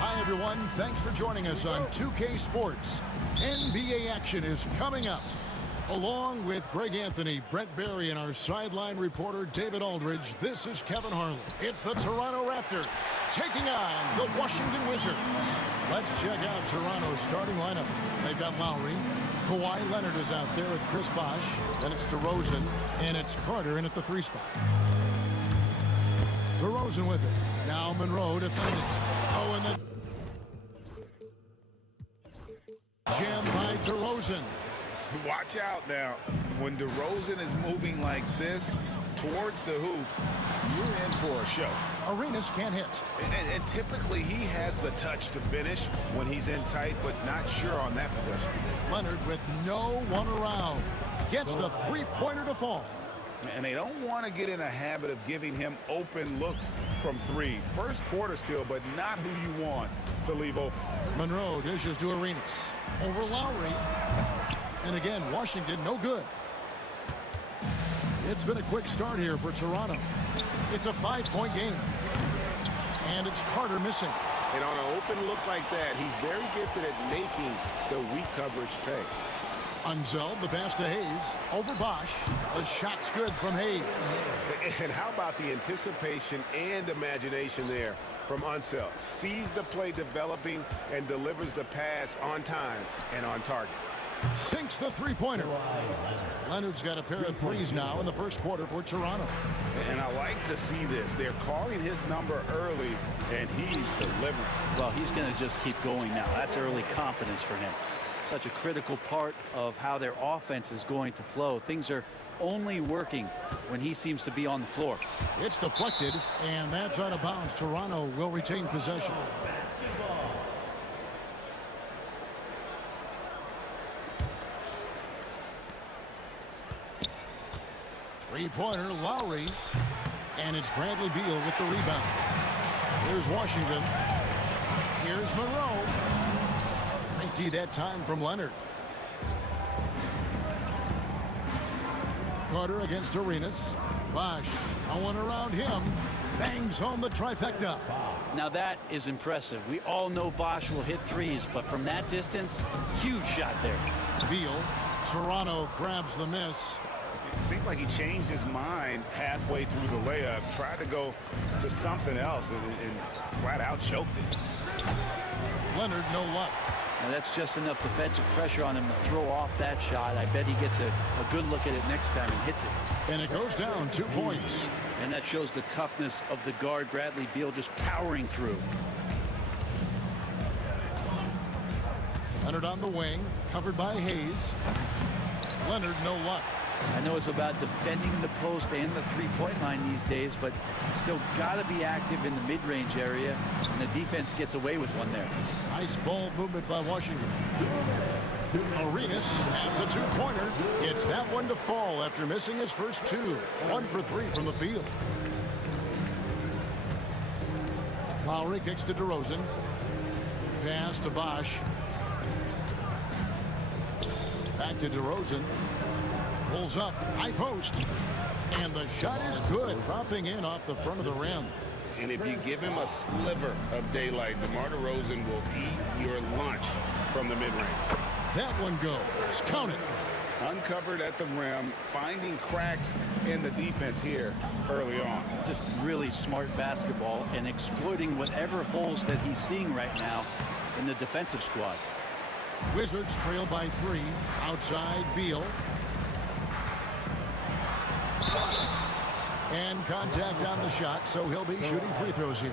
Hi, everyone. Thanks for joining us on 2K Sports. NBA action is coming up. Along with Greg Anthony, Brent Barry, and our sideline reporter David Aldridge, this is Kevin Harlan. It's the Toronto Raptors taking on the Washington Wizards. Let's check out Toronto's starting lineup. They've got Lowry. Kawhi Leonard is out there with Chris Bosh. Then it's DeRozan, and it's Carter in at the 3 spot. DeRozan with it. Now Monroe defending. Oh, and the jam by DeRozan. Watch out now. When DeRozan is moving like this towards the hoop, you're in for a show. Arenas can't hit. And typically he has the touch to finish when he's in tight, but not sure on that possession. Leonard with no one around. Gets the 3-pointer to fall. And they don't want to get in a habit of giving him open looks from 3. First quarter still, but not who you want to leave open. Monroe dishes to Arenas. Over Lowry. And again, Washington no good. It's been a quick start here for Toronto. It's a 5-point game. And it's Carter missing. And on an open look like that, he's very gifted at making the weak coverage pay. Unzeld, the pass to Hayes. Over Bosh. The shot's good from Hayes. And how about the anticipation and imagination there from Unseld? Sees the play developing and delivers the pass on time and on target. Sinks the 3-pointer. Leonard's got a pair of 3s now in the first quarter for Toronto. And I like to see this. They're calling his number early, and he's delivering. Well, he's going to just keep going now. That's early confidence for him. Such a critical part of how their offense is going to flow. Things are only working when he seems to be on the floor. It's deflected, and that's out of bounds. Toronto will retain possession. Three-pointer, Lowry. And it's Bradley Beal with the rebound. Here's Washington. Here's Monroe. 90 that time from Leonard. Carter against Arenas. Bosh, no one around him. Bangs home the trifecta. Now that is impressive. We all know Bosh will hit 3s, but from that distance, huge shot there. Beal. Toronto grabs the miss. It seemed like he changed his mind halfway through the layup, tried to go to something else, and flat out choked it. Leonard, no luck. Now that's just enough defensive pressure on him to throw off that shot. I bet he gets a good look at it next time and hits it. And it goes down 2 points. And that shows the toughness of the guard, Bradley Beal, just powering through. Leonard on the wing, covered by Hayes. Leonard, no luck. I know it's about defending the post and the 3-point line these days, but still got to be active in the mid-range area, and the defense gets away with one there. Nice ball movement by Washington. Arenas adds a 2-pointer. Gets that one to fall after missing his first 2. 1 for 3 from the field. Lowry kicks to DeRozan. Pass to Bosh. Back to DeRozan. Pulls up, high post, and the shot is good, dropping in off the front of the rim. And if you give him a sliver of daylight, DeMar DeRozan will eat your lunch from the mid-range. That one goes. Count it. Uncovered at the rim, finding cracks in the defense here early on. Just really smart basketball and exploiting whatever holes that he's seeing right now in the defensive squad. Wizards trail by 3. Outside, Beal. And contact on the shot, so he'll be shooting free throws here.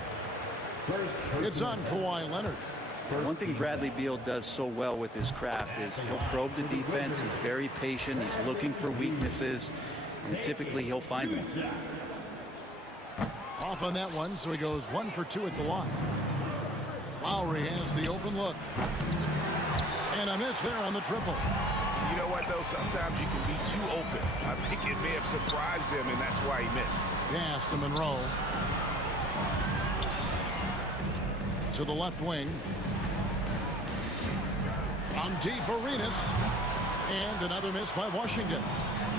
It's on Kawhi Leonard. One thing Bradley Beal does so well with his craft is he'll probe the defense. He's very patient. He's looking for weaknesses, and typically he'll find them. Off on that one, so he goes 1 for 2 at the line. Lowry has the open look. And a miss there on the triple. You know what, though? Sometimes you can be too open. I think it may have surprised him, and that's why he missed. Pass to Monroe. To the left wing. On deep, Arenas. And another miss by Washington.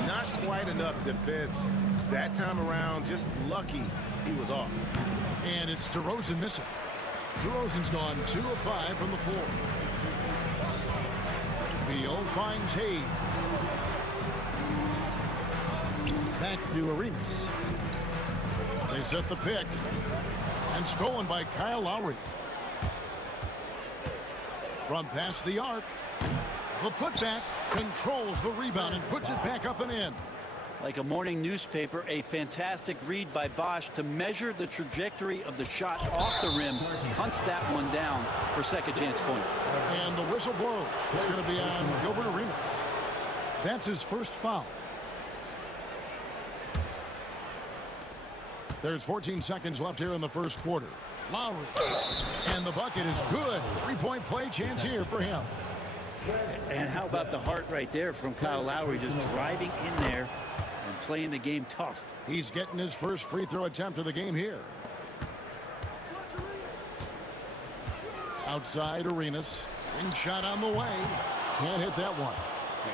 Not quite enough defense. That time around, just lucky he was off. And it's DeRozan missing. DeRozan's gone 2 of 5 from the floor. Beal finds Hayes. Back to Arenas. They set the pick. And stolen by Kyle Lowry. From past the arc. The putback controls the rebound and puts it back up and in. Like a morning newspaper, a fantastic read by Bosch to measure the trajectory of the shot off the rim. Hunts that one down for second chance points. And the whistle blows. It's going to be on Gilbert Arenas. That's his first foul. There's 14 seconds left here in the first quarter. Lowry. And the bucket is good. 3-point play chance here for him. And how about the heart right there from Kyle Lowry, just driving in there and playing the game tough. He's getting his first free throw attempt of the game here. Outside Arenas. Wing shot on the way. Can't hit that one.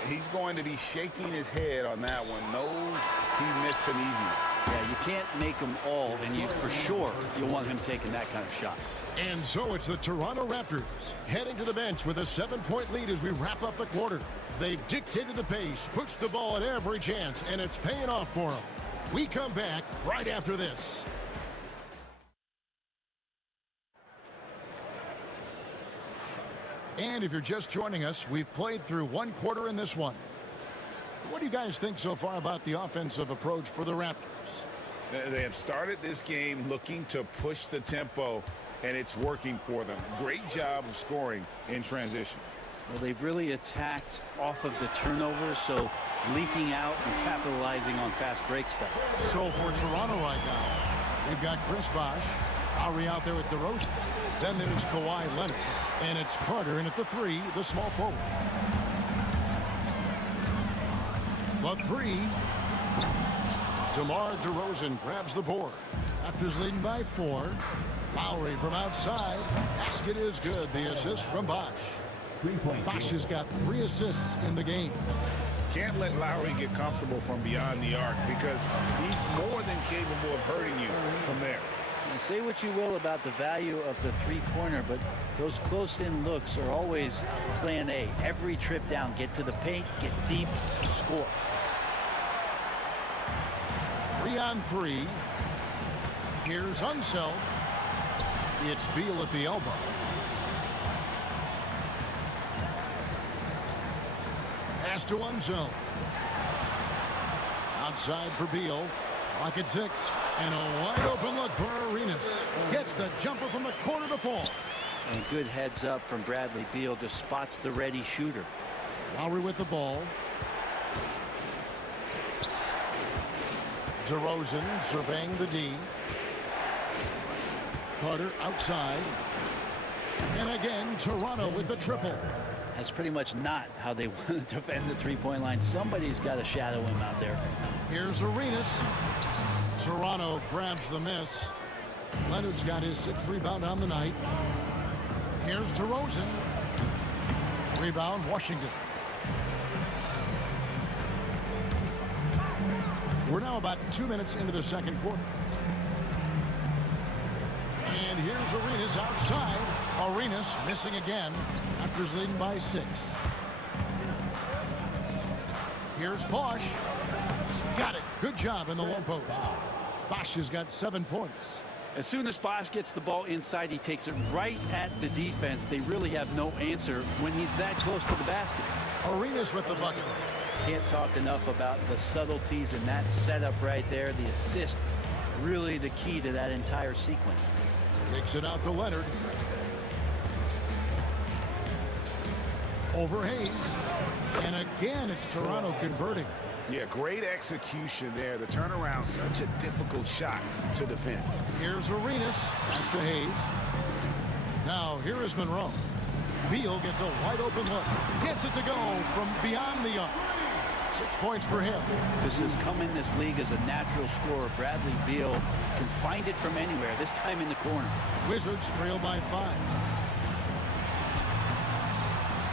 He's going to be shaking his head on that one. Knows he missed an easy one. Yeah, you can't make them all, and you for sure you'll want him taking that kind of shot. And so it's the Toronto Raptors heading to the bench with a 7-point lead as we wrap up the quarter. They've dictated the pace, pushed the ball at every chance, and it's paying off for them. We come back right after this. And if you're just joining us, we've played through one quarter in this one. What do you guys think so far about the offensive approach for the Raptors? They have started this game looking to push the tempo, and it's working for them. Great job of scoring in transition. Well, they've really attacked off of the turnovers, so leaking out and capitalizing on fast break stuff. So for Toronto right now, they've got Chris Bosh, Lowry out there with DeRozan. Then there's Kawhi Leonard, and it's Carter in at the 3, the small forward. The 3. DeMar DeRozan grabs the board. Raptors leading by 4. Lowry from outside. Basket is good. The assist from Bosh. Bosh has got 3 assists in the game. Can't let Lowry get comfortable from beyond the arc because he's more than capable of hurting you from there. And say what you will about the value of the three-pointer, but those close-in looks are always plan A. Every trip down, get to the paint, get deep, score. 3-on-3. Here's Unseld. It's Beal at the elbow. Pass to Unseld. Outside for Beal. Clock at 6. And a wide open look for Arenas. Gets the jumper from the corner to fall. And good heads up from Bradley Beal. Just spots the ready shooter. Lowry with the ball. DeRozan surveying the D. Carter outside. And again, Toronto with the triple. That's pretty much not how they want to defend the three-point line. Somebody's got to shadow him out there. Here's Arenas. Toronto grabs the miss. Leonard's got his 6th rebound on the night. Here's DeRozan. Rebound, Washington. We're now about 2 minutes into the second quarter. And here's Arenas outside. Arenas missing again. Raptors leading by 6. Here's Bosh. Got it. Good job in the low post. Bosh has got 7 points. As soon as Bosch gets the ball inside, he takes it right at the defense. They really have no answer when he's that close to the basket. Arenas with the bucket. Can't talk enough about the subtleties in that setup right there. The assist, really the key to that entire sequence. Kicks it out to Leonard. Over Hayes. And again, it's Toronto converting. Yeah, great execution there. The turnaround, such a difficult shot to defend. Here's Arenas. Pass to Hayes. Now, here is Monroe. Beal gets a wide open look. Gets it to go from beyond the arc. 6 points for him. This has come in this league as a natural scorer. Bradley Beal can find it from anywhere, this time in the corner. Wizards trail by 5.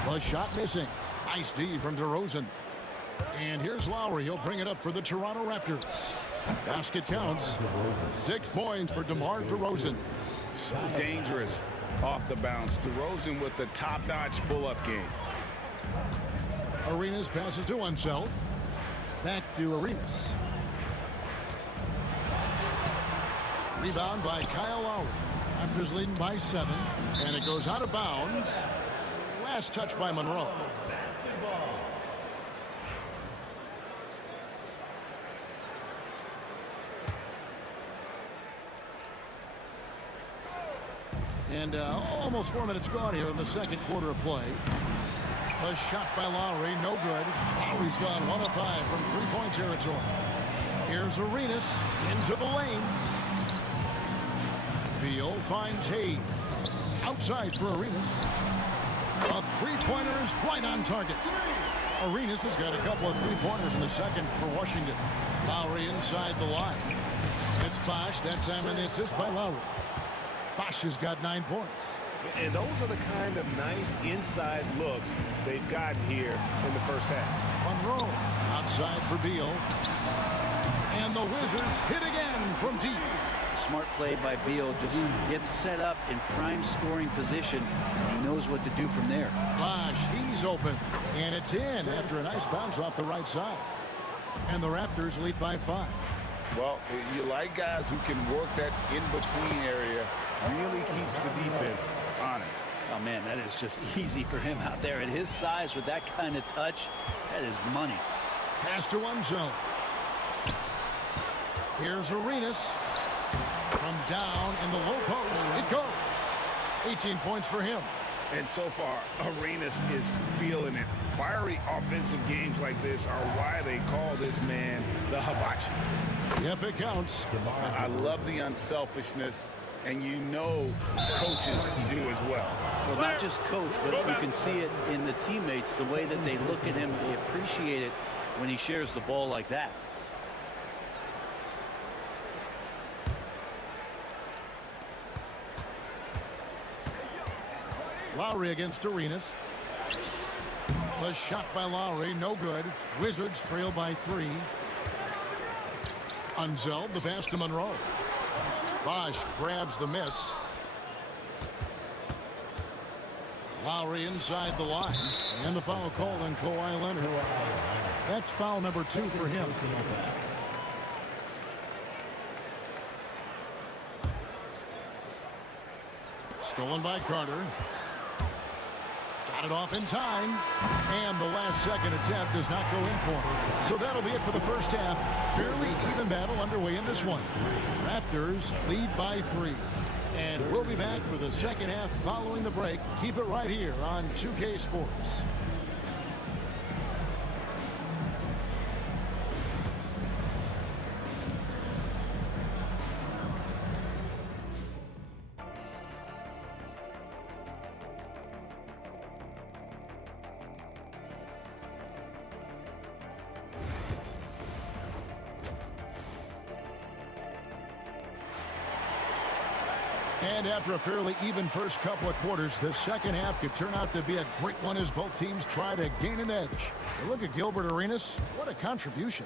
The shot missing. Nice D from DeRozan. And here's Lowry. He'll bring it up for the Toronto Raptors. Basket counts. 6 points for DeMar DeRozan. So dangerous off the bounce. DeRozan with the top-notch pull-up game. Arenas passes to Unseld. Back to Arenas. Rebound by Kyle Lowry. Raptors leading by 7. And it goes out of bounds. Last touch by Monroe. And almost 4 minutes gone here in the second quarter of play. A shot by Lowry, no good. Lowry's gone 1 of 5 from three-point territory. Here's Arenas into the lane. Beal finds Hayes. Outside for Arenas. A three-pointer is right on target. Arenas has got a couple of three-pointers in the second for Washington. Lowry inside the line. It's Bosch, that time in the assist by Lowry. Bosch has got 9 points. And those are the kind of nice inside looks they've gotten here in the first half. Monroe outside for Beal. And the Wizards hit again from deep. Smart play by Beal. Just gets set up in prime scoring position. He knows what to do from there. Bosch, he's open. And it's in after a nice bounce off the right side. And the Raptors lead by 5. Well, you like guys who can work that in-between area. Really keeps the defense honest. Oh, man, that is just easy for him out there. At his size with that kind of touch, that is money. Pass to Unseld. Here's Arenas. From down in the low post, it goes. 18 points for him. And so far, Arenas is feeling it. Fiery offensive games like this are why they call this man the hibachi. Yep, it counts. I love the unselfishness, and you know coaches do as well. Well, not just coach, but you can see it in the teammates, the way that they look at him. They appreciate it when he shares the ball like that. Lowry against Arenas. The shot by Lowry, no good. Wizards trail by 3. Unseld, the pass to Monroe. Bosch grabs the miss. Lowry inside the line. And the foul call on Kawhi Leonard. That's foul number 2 for him. Stolen by Carter. Got it off in time. And the last second attempt does not go in for him. So that'll be it for the first half. Fairly even battle underway in this one. Raptors lead by 3. And we'll be back for the second half following the break. Keep it right here on 2K Sports. And after a fairly even first couple of quarters, the second half could turn out to be a great one as both teams try to gain an edge. And look at Gilbert Arenas. What a contribution.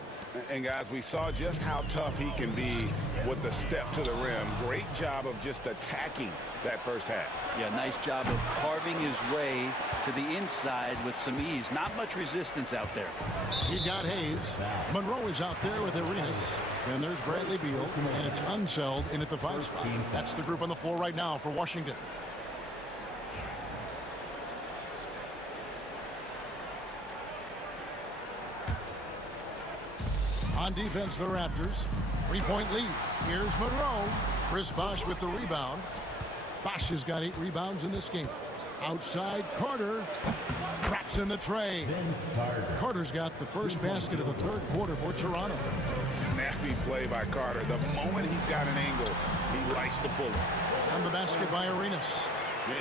And guys, we saw just how tough he can be with the step to the rim. Great job of just attacking that first half. Yeah, nice job of carving his way to the inside with some ease. Not much resistance out there. He got Hayes. Monroe is out there with Arenas. Then there's Bradley Beal, and it's Unseld in at the 5 spot. That's the group on the floor right now for Washington. On defense, the Raptors. 3-point lead. Here's Monroe. Chris Bosh with the rebound. Bosh has got 8 rebounds in this game. Outside, Carter traps in the tray. Carter's got the first basket of the 3rd quarter for Toronto. Snappy play by Carter. The moment he's got an angle, he likes to pull it. And the basket by Arenas.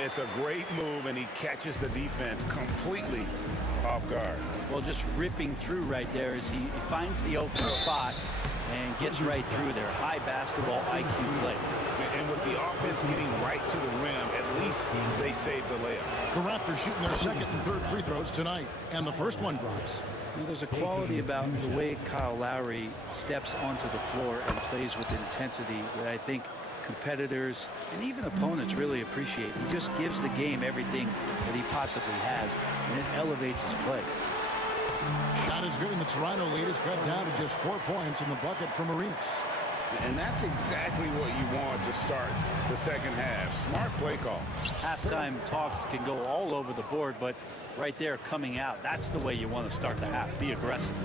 It's a great move, and he catches the defense completely off guard. Well, just ripping through right there as he finds the open spot and gets right through there. High basketball IQ play. And with the offense getting right to the rim, at least they saved the layup. The Raptors shooting their 2nd and 3rd free throws tonight, and the first one drops. There's a quality about the way Kyle Lowry steps onto the floor and plays with intensity that I think competitors and even opponents really appreciate. He just gives the game everything that he possibly has, and it elevates his play. Shot is good, and the Toronto lead is cut down to just 4 points in the bucket from Arenas. And that's exactly what you want to start the second half. Smart play call. Halftime talks can go all over the board, but right there coming out, that's the way you want to start the half. Be aggressive.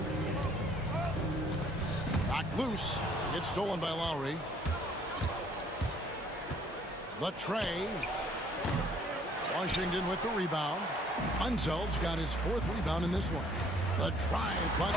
Knocked loose. It's stolen by Lowry. The tray. Washington with the rebound. Unseld's got his 4th rebound in this one. The drive, but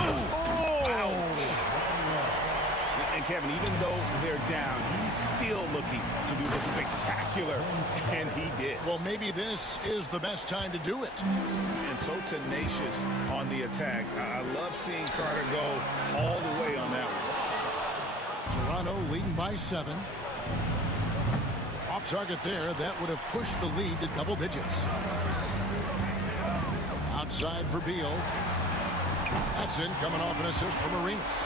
And Kevin, even though they're down, he's still looking to do the spectacular, and he did. Well, maybe this is the best time to do it. And so tenacious on the attack. I love seeing Carter go all the way on that one. Toronto leading by 7. Off target there, that would have pushed the lead to double digits. Outside for Beal. That's in, coming off an assist from Arenas.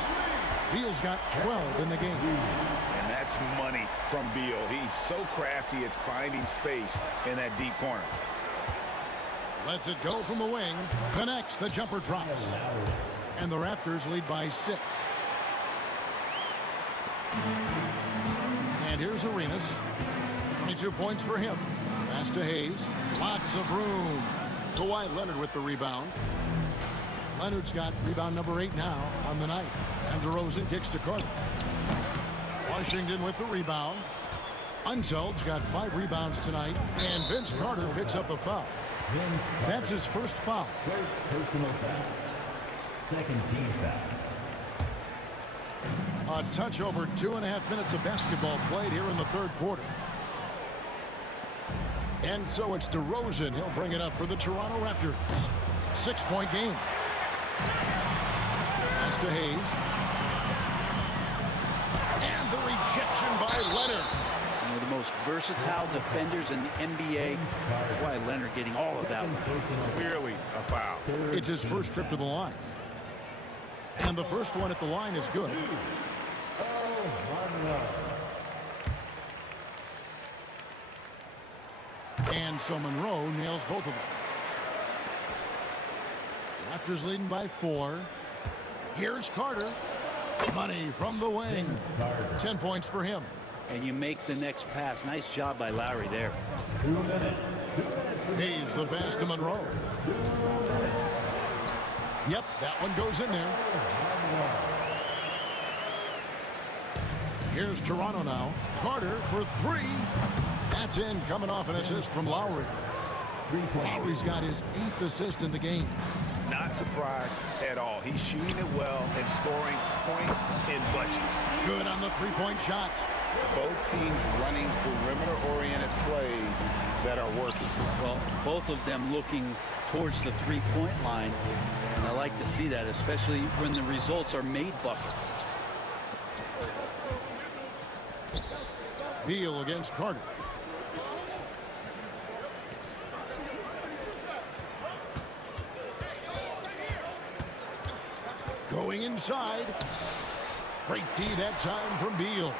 Beal's got 12 in the game. And that's money from Beal. He's so crafty at finding space in that deep corner. Lets it go from the wing. Connects, the jumper drops. And the Raptors lead by 6. And here's Arenas. 22 points for him. Pass to Hayes. Lots of room. Kawhi Leonard with the rebound. Leonard's got rebound number 8 now on the night. And DeRozan kicks to Carter. Washington with the rebound. Unseld's got 5 rebounds tonight. And Vince Carter picks up the foul. That's his first foul. First personal foul. Second team foul. A touch over 2.5 minutes of basketball played here in the 3rd quarter. And so it's DeRozan. He'll bring it up for the Toronto Raptors. 6-point game. Pass to Hayes. And the rejection by Leonard. One of the most versatile defenders in the NBA. Why Leonard getting all of that one. Clearly a foul. It's his first trip to the line. And the first one at the line is good. And so Monroe nails both of them. Raptors leading by 4. Here's Carter. Money from the wing. 10 points for him. And you make the next pass. Nice job by Lowry there. Hayes the pass to Monroe. Yep, that one goes in there. Here's Toronto now. Carter for 3. That's in, coming off an assist from Lowry. Lowry's got his 8th assist in the game. Not surprised at all. He's shooting it well and scoring points in bunches. Good on the 3-point shot. Both teams running perimeter-oriented plays that are working. Well, both of them looking towards the 3-point line. And I like to see that, especially when the results are made buckets. Beal against Carter. Going inside. Great D that time from Beal.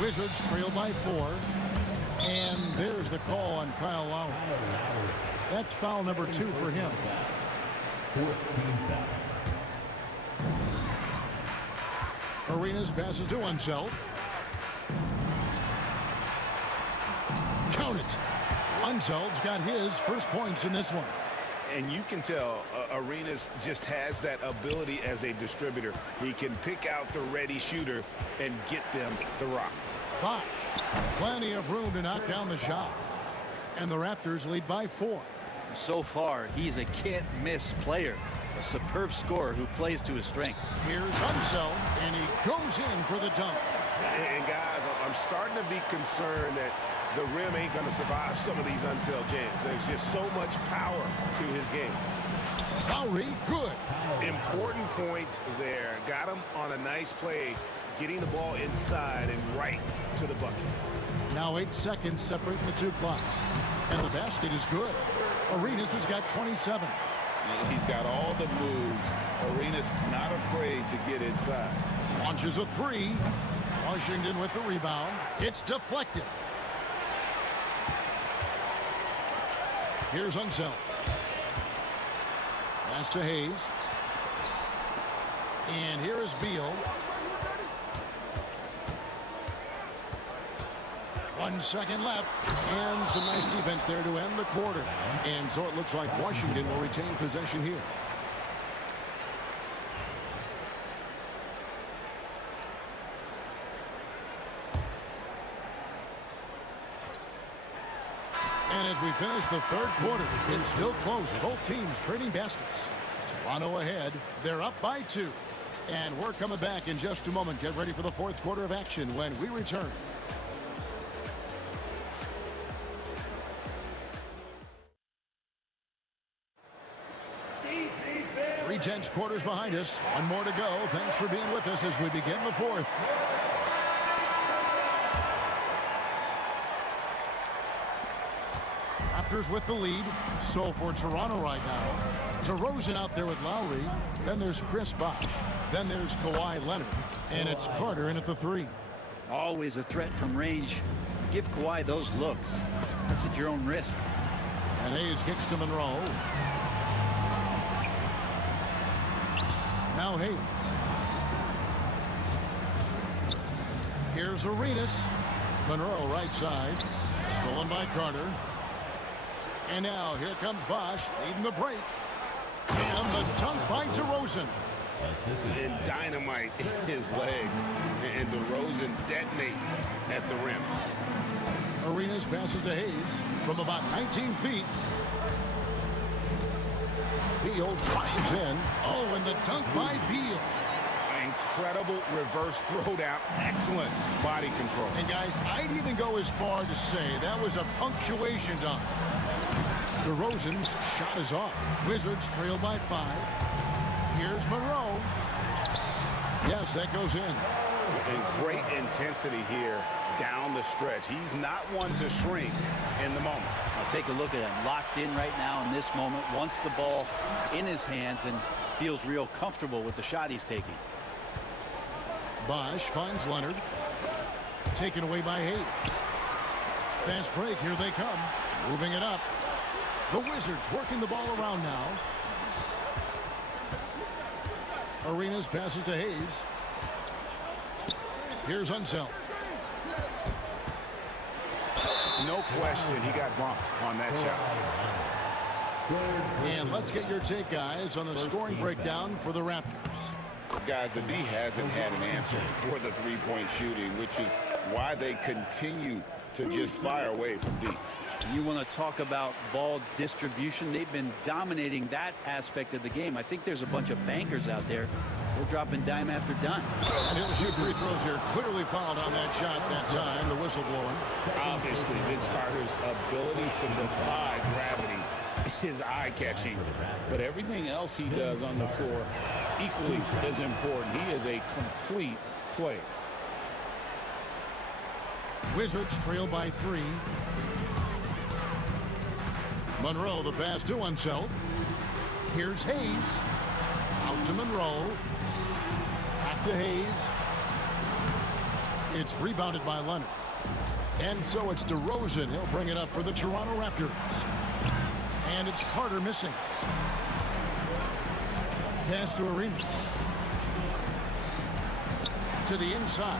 Wizards trail by 4. And there's the call on Kyle Lowry. That's foul number 2 for him. 4th team foul. Arenas passes to Unseld. Count it. Unseld's got his first points in this one. And you can tell Arenas just has that ability as a distributor. He can pick out the ready shooter and get them the rock. Bosh, plenty of room to knock down the shot. And the Raptors lead by 4. So far, he's a can't-miss player. A superb scorer who plays to his strength. Here's Unseld, and he goes in for the dunk. And guys, I'm starting to be concerned that the rim ain't going to survive some of these Unseld jams. There's just so much power to his game. Lowry, good. Important points there. Got him on a nice play, getting the ball inside and right to the bucket. Now 8 seconds separating the two clocks. And the basket is good. Arenas has got 27. He's got all the moves. Arenas not afraid to get inside. Launches a 3. Washington with the rebound. It's deflected. Here's Unseld. Pass to Hayes. And here is Beal. 1 second left. And some nice defense there to end the quarter. And so it looks like Washington will retain possession here. And as we finish the third quarter, it's still close. Both teams trading baskets. Toronto ahead. They're up by 2. And we're coming back in just a moment. Get ready for the fourth quarter of action when we return. 3 quarters behind us. One more to go. Thanks for being with us as we begin the fourth. Raptors with the lead. So for Toronto right now, DeRozan out there with Lowry. Then there's Chris Bosh. Then there's Kawhi Leonard. And it's Carter in at the 3. Always a threat from range. Give Kawhi those looks. That's at your own risk. And Hayes kicks to Monroe. Now Hayes. Here's Arenas. Monroe right side. Stolen by Carter. And now here comes Bosh leading the break. And the dunk by DeRozan. And dynamite in his legs. And DeRozan detonates at the rim. Arenas passes to Hayes from about 19 feet. Beal drives in. Oh, and the dunk by Beal. Incredible reverse throwdown. Excellent body control. And guys, I'd even go as far to say that was a punctuation dunk. DeRozan's shot is off. Wizards trail by 5. Here's Monroe. Yes, that goes in. And great intensity here down the stretch. He's not one to shrink in the moment. Now take a look at him. Locked in right now in this moment. Wants the ball in his hands and feels real comfortable with the shot he's taking. Bosh finds Leonard. Taken away by Hayes. Fast break. Here they come. Moving it up. The Wizards working the ball around now. Arenas passes to Hayes. Here's Unseld. No question, he got bumped on that shot. And let's get your take, guys, on the scoring breakdown for the Raptors. Guys, the D hasn't had an answer for the three-point shooting, which is why they continue to just fire away from deep. You want to talk about ball distribution. They've been dominating that aspect of the game. I think there's a bunch of bankers out there. They're dropping dime after dime. And he'll shoot free throws here. Clearly fouled on that shot that time. The whistle blowing. Obviously, Vince Carter's ability to defy gravity is eye-catching. But everything else he does on the floor equally is important. He is a complete player. Wizards trail by 3. Monroe, the pass to Unseld. Here's Hayes. Out to Monroe. Back to Hayes. It's rebounded by Leonard. And so it's DeRozan. He'll bring it up for the Toronto Raptors. And it's Carter missing. Pass to Arenas. To the inside.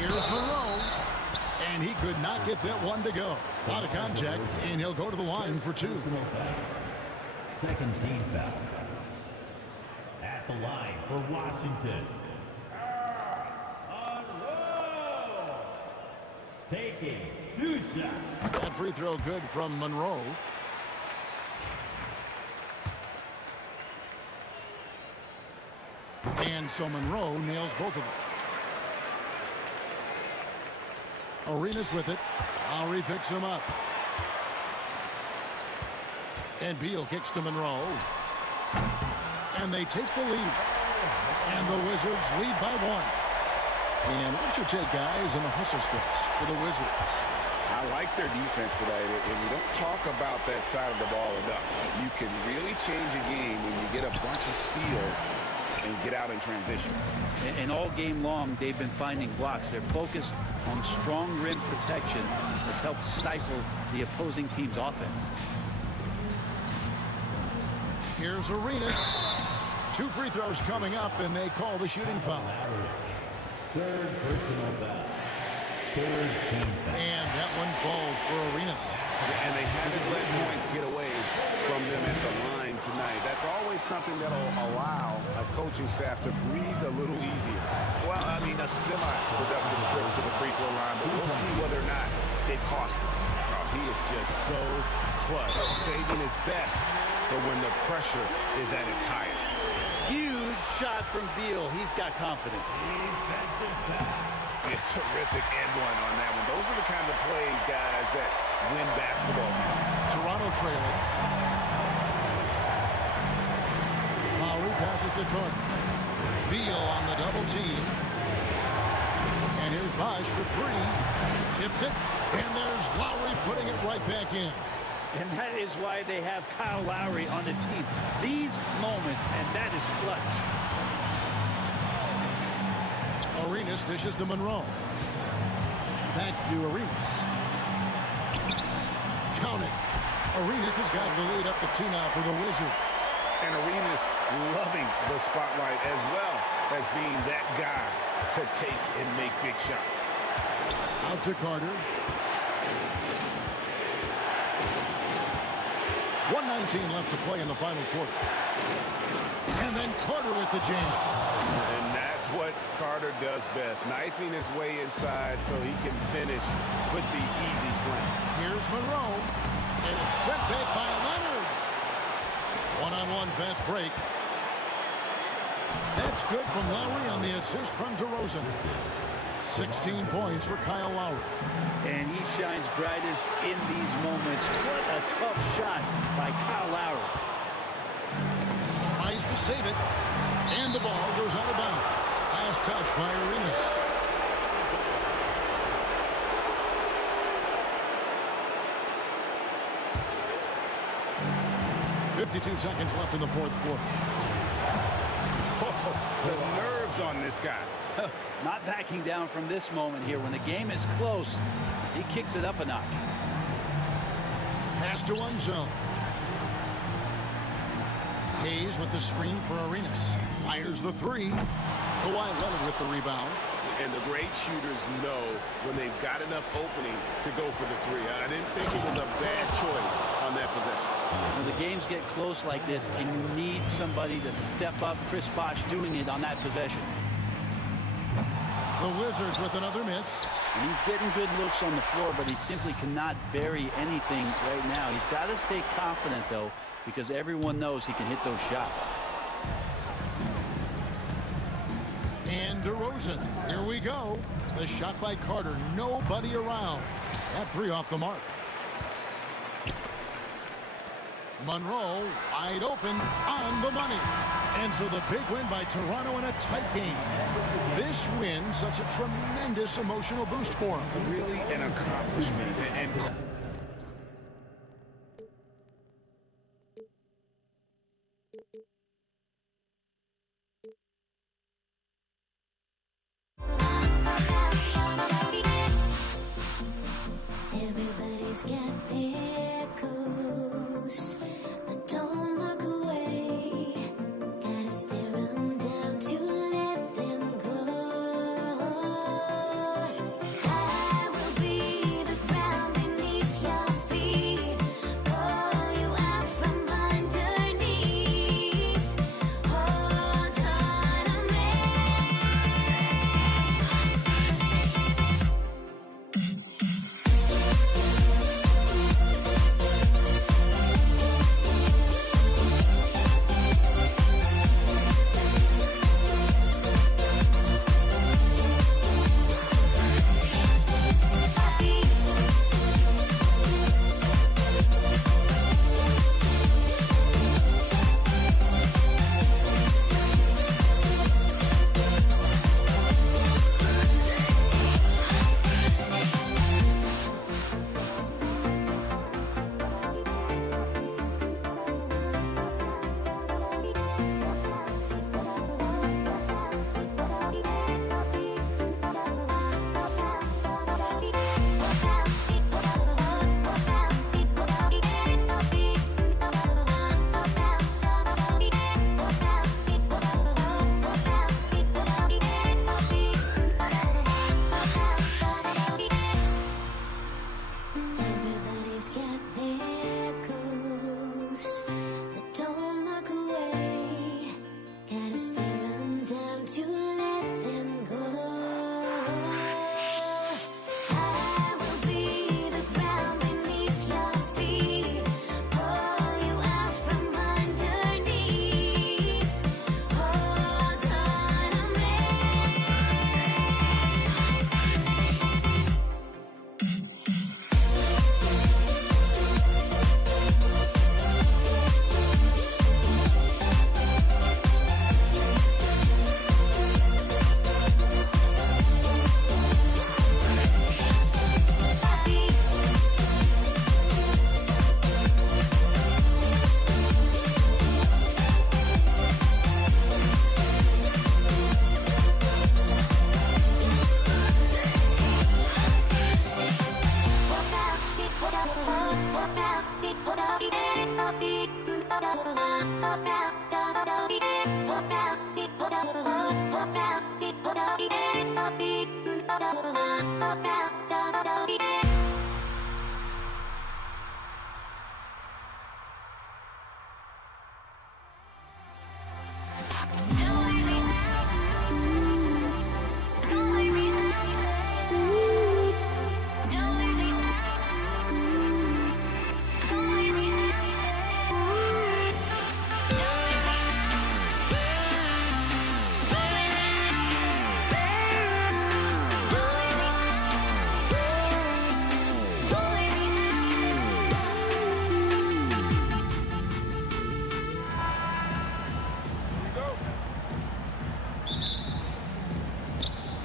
Here's Monroe. And he could not get that one to go. Out of contact, and he'll go to the line for 2. Second team foul. At the line for Washington. Taking 2 shots. That free throw good from Monroe. And so Monroe nails both of them. Arenas with it. Lowry picks him up. And Beal kicks to Monroe. And they take the lead. And the Wizards lead by 1. And what's your take, guys, on the hustle sticks for the Wizards? I like their defense today, and we don't talk about that side of the ball enough. You can really change a game when you get a bunch of steals and get out in transition. And all game long, they've been finding blocks. Their focus on strong rim protection has helped stifle the opposing team's offense. Here's Arenas. 2 free throws coming up, and they call the shooting foul. Third personal foul. Third team foul. And that one falls for Arenas. And they haven't let points get away from them at the line tonight. That's always something that'll allow a coaching staff to breathe a little easier. Well, I mean, a semi-productive trip to the free throw line, but we'll see whether or not it costs him. He is just so clutch, saving his best for when the pressure is at its highest. Huge shot from Beal. He's got confidence. A terrific and one on that one. Those are the kind of plays, guys, that win basketball games. Toronto trailing. Lowry passes to Carter. Beal on the double team. And here's Bosch for 3. Tips it. And there's Lowry putting it right back in. And that is why they have Kyle Lowry on the team. These moments, and that is clutch. Arenas dishes to Monroe. Back to Arenas. Count it. Arenas has got the lead up to 2 now for the Wizards. And Arenas loving the spotlight as well as being that guy to take and make big shots. Out to Carter. 1:19 left to play in the final quarter. And then Carter with the jam. And that's what Carter does best, knifing his way inside so he can finish with the easy slam. Here's Monroe. And it's set back by Leonard. One-on-one fast break. That's good from Lowry on the assist from DeRozan. 16 points for Kyle Lowry. And he shines brightest in these moments. What a tough shot by Kyle Lowry. Tries to save it. And the ball goes out of bounds. Last touch by Arenas. .52 seconds left in the fourth quarter. The nerves on this guy. Not backing down from this moment here. When the game is close, he kicks it up a notch. Pass to one zone. Hayes with the screen for Arenas. Fires the 3. Kawhi Leonard with the rebound. And the great shooters know when they've got enough opening to go for the 3. I didn't think it was a bad choice on that possession. When the games get close like this and you need somebody to step up, Chris Bosh doing it on that possession. The Wizards with another miss. And he's getting good looks on the floor, but he simply cannot bury anything right now. He's got to stay confident, though, because everyone knows he can hit those shots. And DeRozan, here we go. The shot by Carter, nobody around. That 3 off the mark. Monroe wide open on the money. And so the big win by Toronto in a tight game. This win, such a tremendous emotional boost for him. Really an accomplishment. And Everybody's got their goals, but don't look away. Gotta stare 'em down to let them go.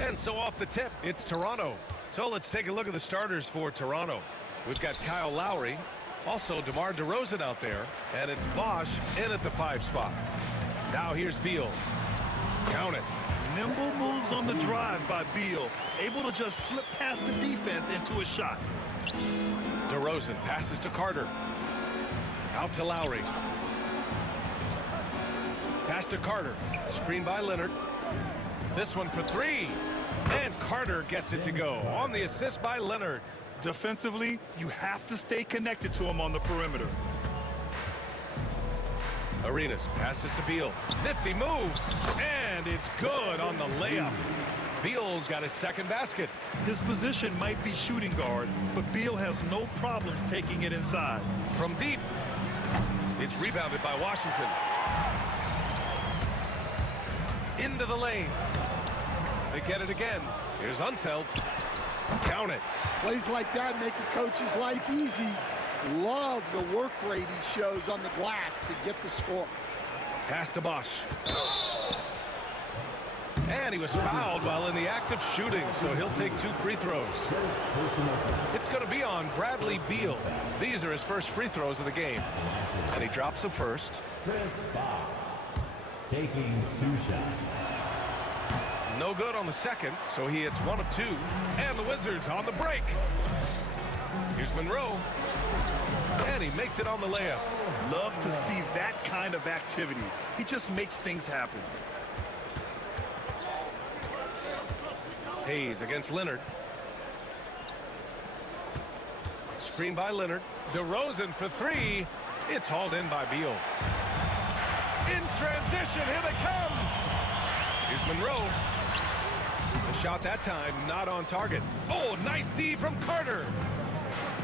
And so off the tip, it's Toronto. So let's take a look at the starters for Toronto. We've got Kyle Lowry, also DeMar DeRozan out there, and it's Bosch in at the 5 spot. Now here's Beal. Count it. Nimble moves on the drive by Beal, able to just slip past the defense into a shot. DeRozan passes to Carter. Out to Lowry. Pass to Carter. Screen by Leonard. This one for 3. And Carter gets it to go on the assist by Leonard. Defensively, you have to stay connected to him on the perimeter. Arenas passes to Beal. Nifty move. And it's good on the layup. Beal's got his second basket. His position might be shooting guard, but Beal has no problems taking it inside. From deep. It's rebounded by Washington. Into the lane. They get it again. Here's Unseld. Count it. Plays like that make a coach's life easy. Love the work rate he shows on the glass to get the score. Pass to Bosch. And he was fouled while in the act of shooting, so he'll take 2 free throws. It's going to be on Bradley Beal. These are his first free throws of the game. And he drops them first. Taking 2 shots. No good on the second, so he hits 1 of 2. And the Wizards on the break. Here's Monroe. And he makes it on the layup. Love to see that kind of activity. He just makes things happen. Hayes against Leonard. Screen by Leonard. DeRozan for 3. It's hauled in by Beal. In transition, here they come. Here's Monroe. The shot that time not on target. Oh, nice D from Carter.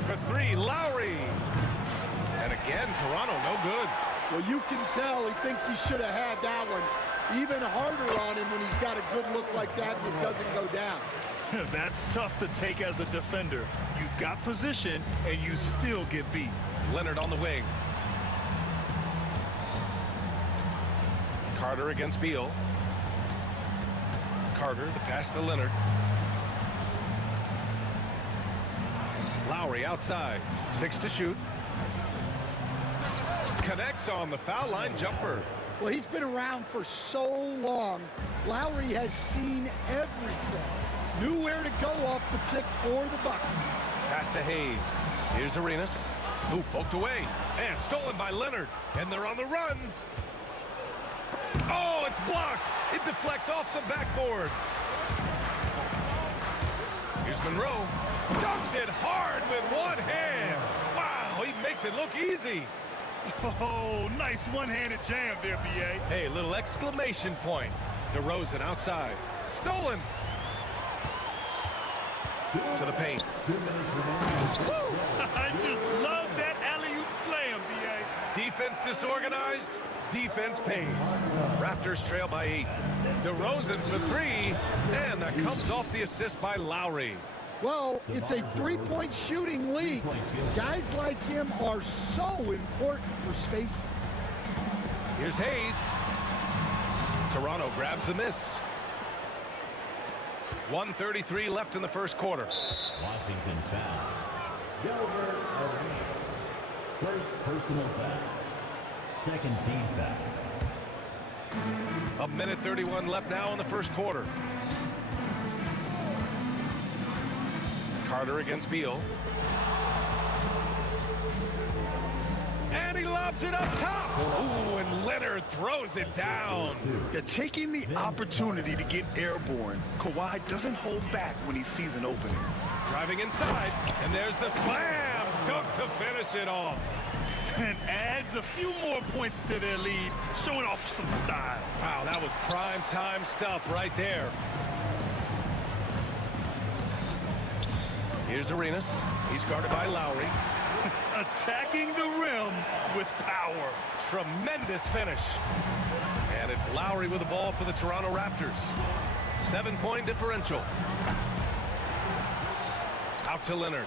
For 3, Lowry. And again, Toronto no good. Well, you can tell he thinks he should have had that one. Even harder on him when he's got a good look like that and it doesn't go down. That's tough to take as a defender. You've got position and you still get beat. Leonard on the wing. Carter against Beal. Carter, the pass to Leonard. Lowry outside. 6 to shoot. Connects on the foul line jumper. Well, he's been around for so long. Lowry has seen everything. Knew where to go off the pick for the bucket. Pass to Hayes. Here's Arenas. Who poked away. And stolen by Leonard. And they're on the run. Oh, it's blocked. It deflects off the backboard. Here's Monroe. Dunks it hard with one hand. Wow, he makes it look easy. Oh, nice one-handed jam there, B.A. Hey, little exclamation point. DeRozan outside. Stolen. To the paint. I just love that alley-oop slam, B.A. Defense disorganized. Defense pays. Raptors trail by 8. DeRozan for 3. And that comes off the assist by Lowry. Well, it's a 3-point shooting league. Guys like him are so important for spacing. Here's Hayes. Toronto grabs the miss. 1:33 left in the first quarter. Washington foul. Delbert Arenas. First personal foul. Second team foul. 1:31 left now in the first quarter. Carter against Beal. And he lobs it up top. Ooh, and Leonard throws it down. Yeah, taking the opportunity to get airborne, Kawhi doesn't hold back when he sees an opening. Driving inside, and there's the slam dunk to finish it off. And adds a few more points to their lead, showing off some style. Wow, that was prime time stuff right there. Here's Arenas. He's guarded by Lowry. Attacking the rim with power. Tremendous finish. And it's Lowry with the ball for the Toronto Raptors. 7-point differential. Out to Leonard.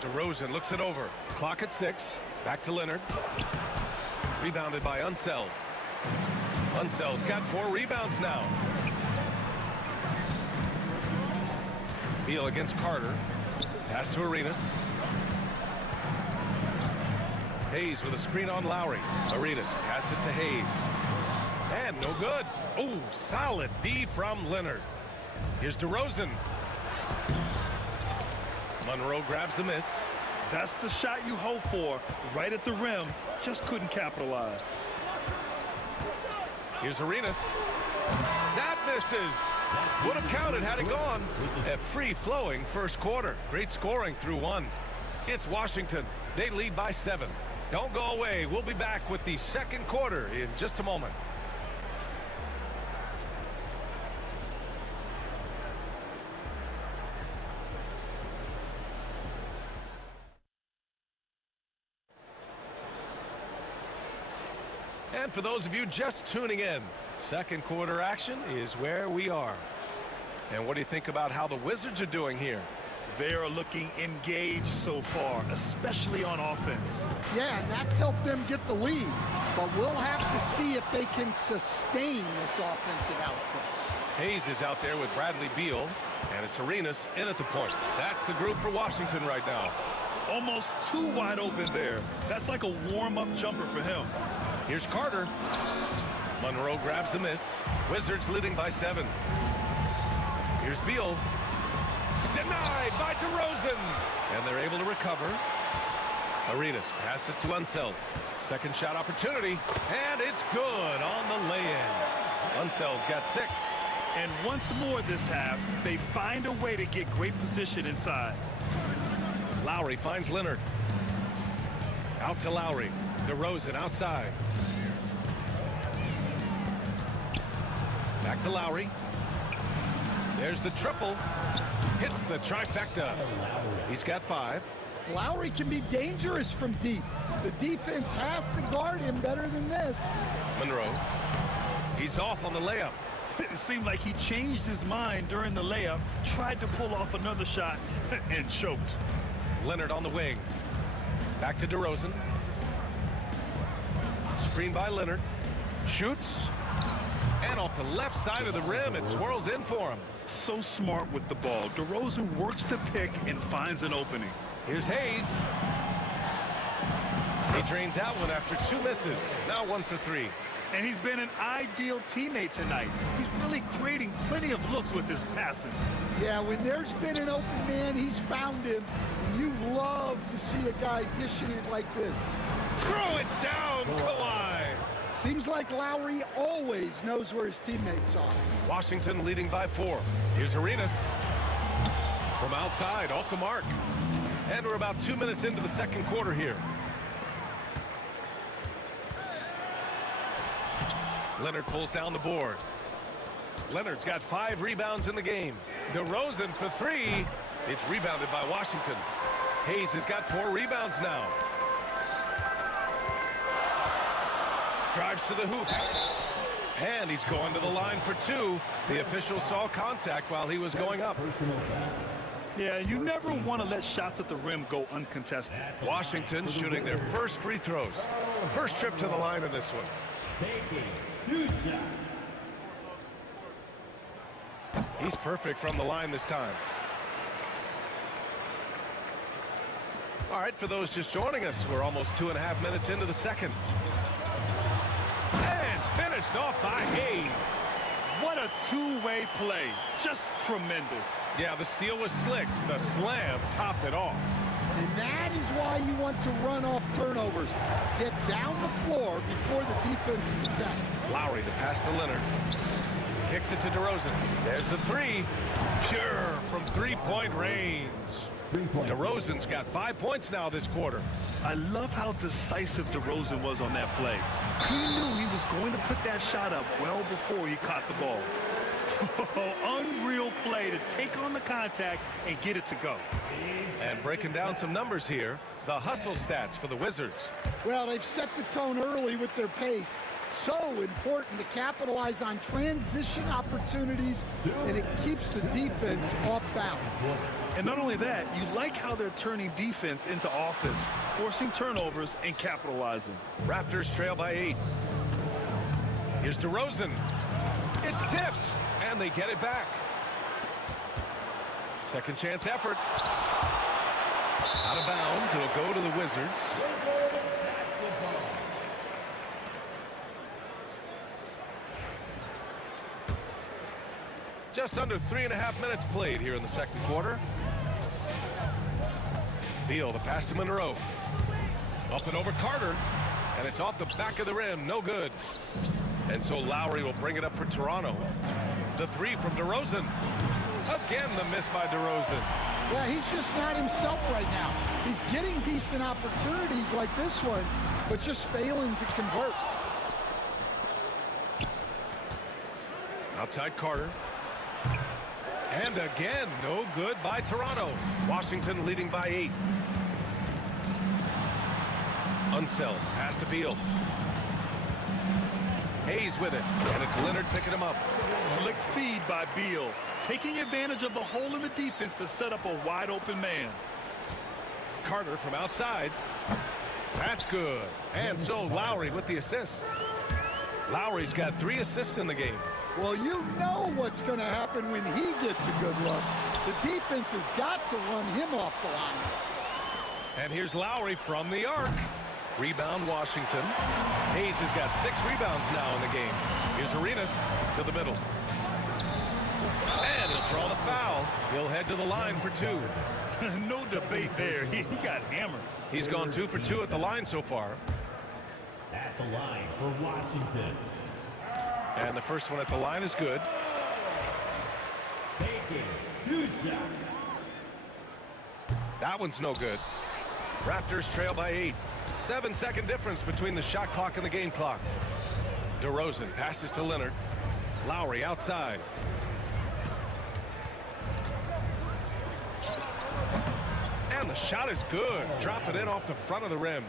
DeRozan looks it over. Clock at 6. Back to Leonard. Rebounded by Unseld. Unseld's got 4 rebounds now. Beal against Carter. Pass to Arenas. Hayes with a screen on Lowry. Arenas passes to Hayes. And no good. Oh, solid D from Leonard. Here's DeRozan. Monroe grabs the miss. That's the shot you hope for. Right at the rim. Just couldn't capitalize. Here's Arenas. That misses. Would have counted had it gone. A free-flowing first quarter. Great scoring through 1. It's Washington. They lead by 7. Don't go away. We'll be back with the second quarter in just a moment. And for those of you just tuning in, second quarter action is where we are. And what do you think about how the Wizards are doing here? They are looking engaged so far, especially on offense. Yeah, and that's helped them get the lead. But we'll have to see if they can sustain this offensive output. Hayes is out there with Bradley Beal, and it's Arenas in at the point. That's the group for Washington right now. Almost too wide open there. That's like a warm-up jumper for him. Here's Carter. Monroe grabs the miss. Wizards leading by 7. Here's Beal. Denied by DeRozan. And they're able to recover. Arenas passes to Unseld. Second shot opportunity. And it's good on the lay-in. Unseld's got 6. And once more this half, they find a way to get great position inside. Lowry finds Leonard. Out to Lowry. DeRozan outside. Back to Lowry. There's the triple. Hits the trifecta. He's got 5. Lowry can be dangerous from deep. The defense has to guard him better than this. Monroe. He's off on the layup. It seemed like he changed his mind during the layup, tried to pull off another shot, and choked. Leonard on the wing. Back to DeRozan. Screen by Leonard. Shoots. And off the left side of the rim, it swirls in for him. So smart with the ball. DeRozan works the pick and finds an opening. Here's Hayes. He drains out one after 2 misses. Now 1 for 3. And he's been an ideal teammate tonight. He's really creating plenty of looks with his passing. Yeah, when there's been an open man, he's found him. And you love to see a guy dishing it like this. Throw it down, Kawhi. Seems like Lowry always knows where his teammates are. Washington leading by 4. Here's Arenas. From outside, off the mark. And we're about 2 minutes into the second quarter here. Leonard pulls down the board. Leonard's got 5 rebounds in the game. DeRozan for 3. It's rebounded by Washington. Hayes has got 4 rebounds now. Drives to the hoop. And he's going to the line for 2. The official saw contact while he was going up. Yeah, you never want to let shots at the rim go uncontested. Washington shooting their first free throws. First trip to the line in this one. Taking 2 shots. He's perfect from the line this time. All right, for those just joining us, we're almost 2.5 minutes into the second. And it's finished off by Hayes. What a two-way play. Just tremendous. Yeah, the steal was slick. The slam topped it off. And that is why you want to run off turnovers. Get down the floor before the defense is set. Lowry, the pass to Leonard. Kicks it to DeRozan. There's the three. Pure from three-point range. DeRozan's got 5 points now this quarter. I love how decisive DeRozan was on that play. He knew he was going to put that shot up well before he caught the ball. Unreal play to take on the contact and get it to go. And breaking down some numbers here, the hustle stats for the Wizards. Well, they've set the tone early with their pace. So important to capitalize on transition opportunities, and it keeps the defense off balance. And not only that, you like how they're turning defense into offense, forcing turnovers and capitalizing. Raptors trail by 8. Here's DeRozan. It's tipped, and they get it back. Second chance effort. Out of bounds, it'll go to the Wizards. Just under 3.5 minutes played here in the second quarter. Beal, the pass to Monroe. Up and over Carter, and it's off the back of the rim, no good. And so Lowry will bring it up for Toronto. The three from DeRozan. Again, the miss by DeRozan. Yeah, he's just not himself right now. He's getting decent opportunities like this one, but just failing to convert. Outside Carter. And again, no good by Toronto. Washington leading by 8. Unseld, pass to Beal. Hayes with it, and it's Leonard picking him up. Slick feed by Beal, taking advantage of the hole in the defense to set up a wide open man. Carter from outside. That's good. And so Lowry with the assist. Lowry's got 3 assists in the game. Well, you know what's going to happen when he gets a good look. The defense has got to run him off the line. And here's Lowry from the arc. Rebound Washington. Hayes has got 6 rebounds now in the game. Here's Arenas to the middle. And he'll draw the foul. He'll head to the line for 2. No debate there. He got hammered. He's gone 2 for 2 at the line so far. At the line for Washington. And the first one at the line is good. Taking 2 shots. That one's no good. Raptors trail by 8. 7-second difference between the shot clock and the game clock. DeRozan passes to Leonard. Lowry outside. And the shot is good. Drop it in off the front of the rim.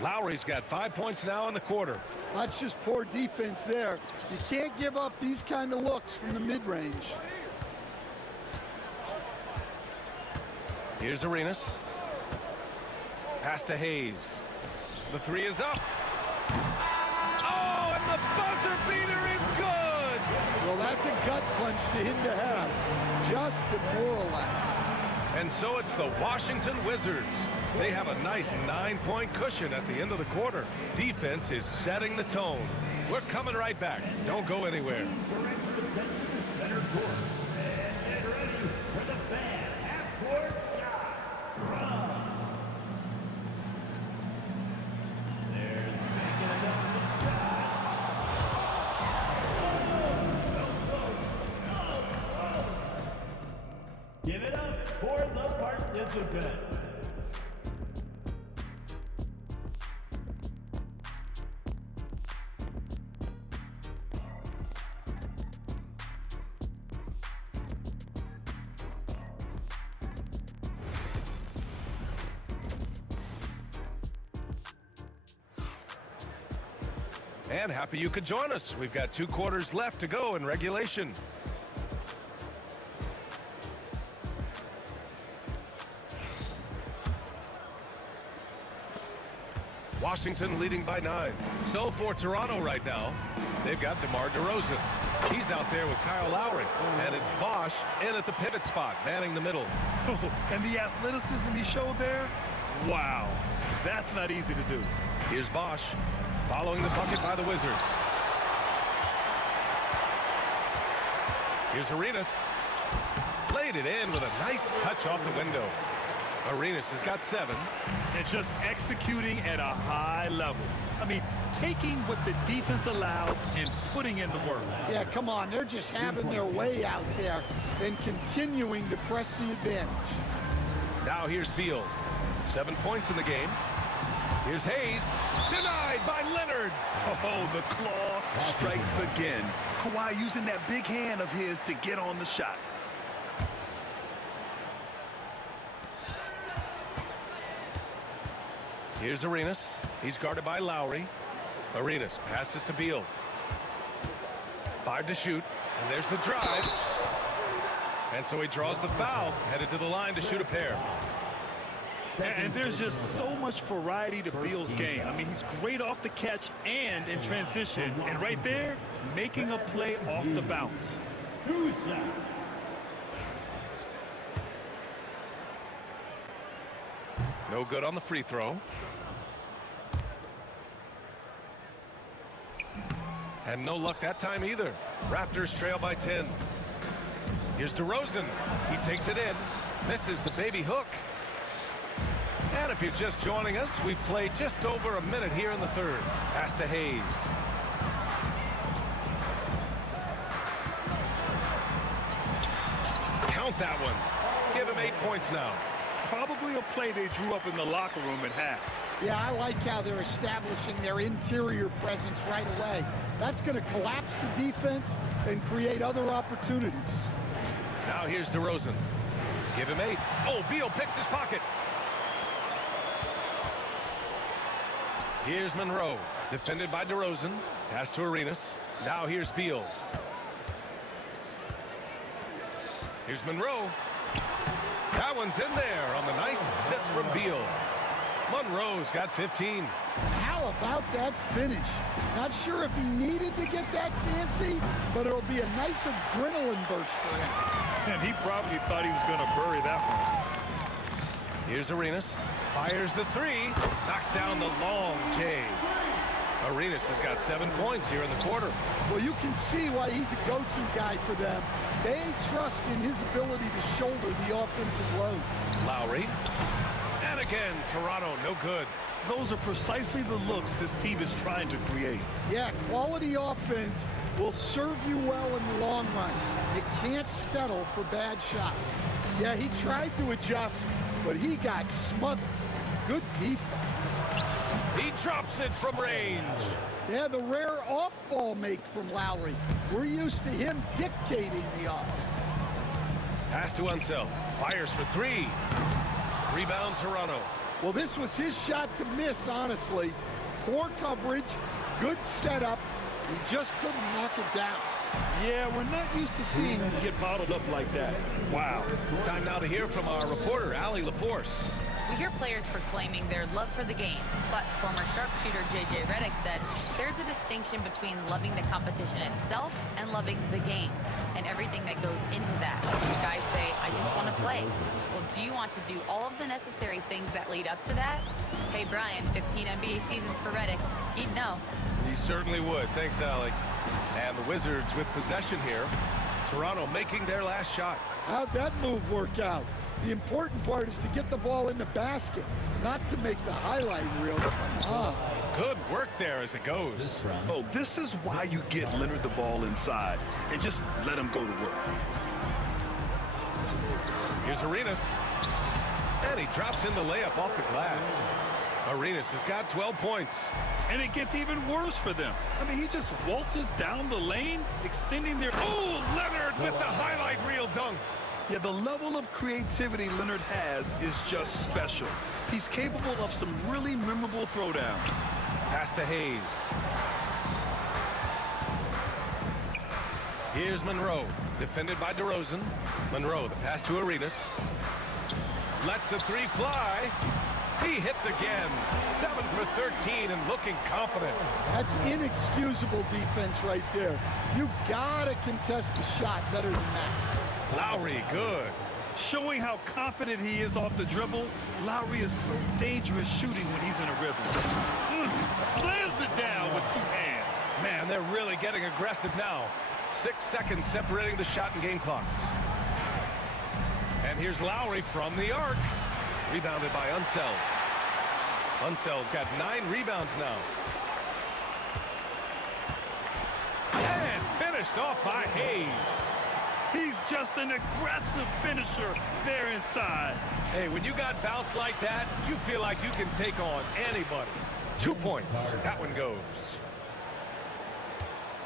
Lowry's got 5 points now in the quarter. That's just poor defense there. You can't give up these kind of looks from the mid-range. Here's Arenas. Pass to Hayes. The 3 is up. Oh, and the buzzer beater is good. Well, that's a gut punch to him to have. Just demoralizing. And so it's the Washington Wizards. They have a nice 9-point cushion at the end of the quarter. Defense is setting the tone. We're coming right back. Don't go anywhere. Center court. And get ready for the fan half-court shot. They're thinking about the shot. So close. So close. Give it up for the participant. And happy you could join us. We've got 2 quarters left to go in regulation. Washington leading by 9. So for Toronto right now, they've got DeMar DeRozan. He's out there with Kyle Lowry. And it's Bosch in at the pivot spot, manning the middle. And the athleticism he showed there, wow, that's not easy to do. Here's Bosch. Following the bucket by the Wizards. Here's Arenas. Laid it in with a nice touch off the window. Arenas has got 7. And just executing at a high level. I mean, taking what the defense allows and putting in the work. Yeah, come on. They're just having their way out there and continuing to press the advantage. Now here's Beal. 7 points in the game. Here's Hayes. Denied by Leonard. Oh, the claw strikes again. Kawhi using that big hand of his to get on the shot. Here's Arenas. He's guarded by Lowry. Arenas passes to Beal. 5 to shoot. And there's the drive. And so he draws the foul, headed to the line to shoot a pair. And there's just so much variety to Beal's game. I mean, he's great off the catch and in transition. And right there, making a play off the bounce. No good on the free throw. And no luck that time either. Raptors trail by 10. Here's DeRozan. He takes it in. Misses the baby hook. And if you're just joining us, we've played just over a minute here in the third. Pass to Hayes. Count that one. Give him 8 points now. Probably a play they drew up in the locker room at half. Yeah, I like how they're establishing their interior presence right away. That's going to collapse the defense and create other opportunities. Now here's DeRozan. Give him 8. Oh, Beal picks his pocket. Here's Monroe, defended by DeRozan. Pass to Arenas. Now here's Beal. Here's Monroe. That one's in there on the nice assist from Beal. Monroe's got 15. How about that finish? Not sure if he needed to get that fancy, but it'll be a nice adrenaline burst for him. And he probably thought he was going to bury that one. Here's Arenas. Fires the 3. Knocks down the long J. Arenas has got 7 points here in the quarter. Well, you can see why he's a go-to guy for them. They trust in his ability to shoulder the offensive load. Lowry. And again, Toronto, no good. Those are precisely the looks this team is trying to create. Yeah, quality offense will serve you well in the long run. You can't settle for bad shots. Yeah, he tried to adjust, but he got smothered. Good defense. He drops it from range. Yeah, the rare off-ball make from Lowry. We're used to him dictating the offense. Pass to Unseld. Fires for 3. Rebound, Toronto. Well, this was his shot to miss, honestly. Poor coverage, good setup. He just couldn't knock it down. Yeah, we're not used to seeing him get bottled up like that. Wow. Time now to hear from our reporter, Allie LaForce. We hear players proclaiming their love for the game, but former sharpshooter J.J. Redick said there's a distinction between loving the competition itself and loving the game and everything that goes into that. Guys say, I just want to play. Well, do you want to do all of the necessary things that lead up to that? Hey, Brian, 15 NBA seasons for Redick. He'd know. He certainly would. Thanks, Allie. And the Wizards with possession here. Toronto making their last shot. How'd that move work out? The important part is to get the ball in the basket, not to make the highlight reel. Come on. Good work there as it goes. Oh, this is why you get Leonard the ball inside and just let him go to work. Here's Arenas. And he drops in the layup off the glass. Arenas has got 12 points. And it gets even worse for them. I mean, he just waltzes down the lane, extending their... Oh, Leonard with the highlight reel dunk. Yeah, the level of creativity Leonard has is just special. He's capable of some really memorable throwdowns. Pass to Hayes. Here's Monroe, defended by DeRozan. Monroe, the pass to Arenas. Lets the 3 fly. He hits again. 7 for 13 and looking confident. That's inexcusable defense right there. You gotta contest the shot better than that. Lowry, good. Showing how confident he is off the dribble, Lowry is so dangerous shooting when he's in a rhythm. Slams it down with 2 hands. Man, they're really getting aggressive now. 6 seconds separating the shot and game clocks. And here's Lowry from the arc. Rebounded by Unseld. Unseld's got 9 rebounds now. And finished off by Hayes. He's just an aggressive finisher there inside. Hey, when you got bounce like that, you feel like you can take on anybody. 2 points. That one goes.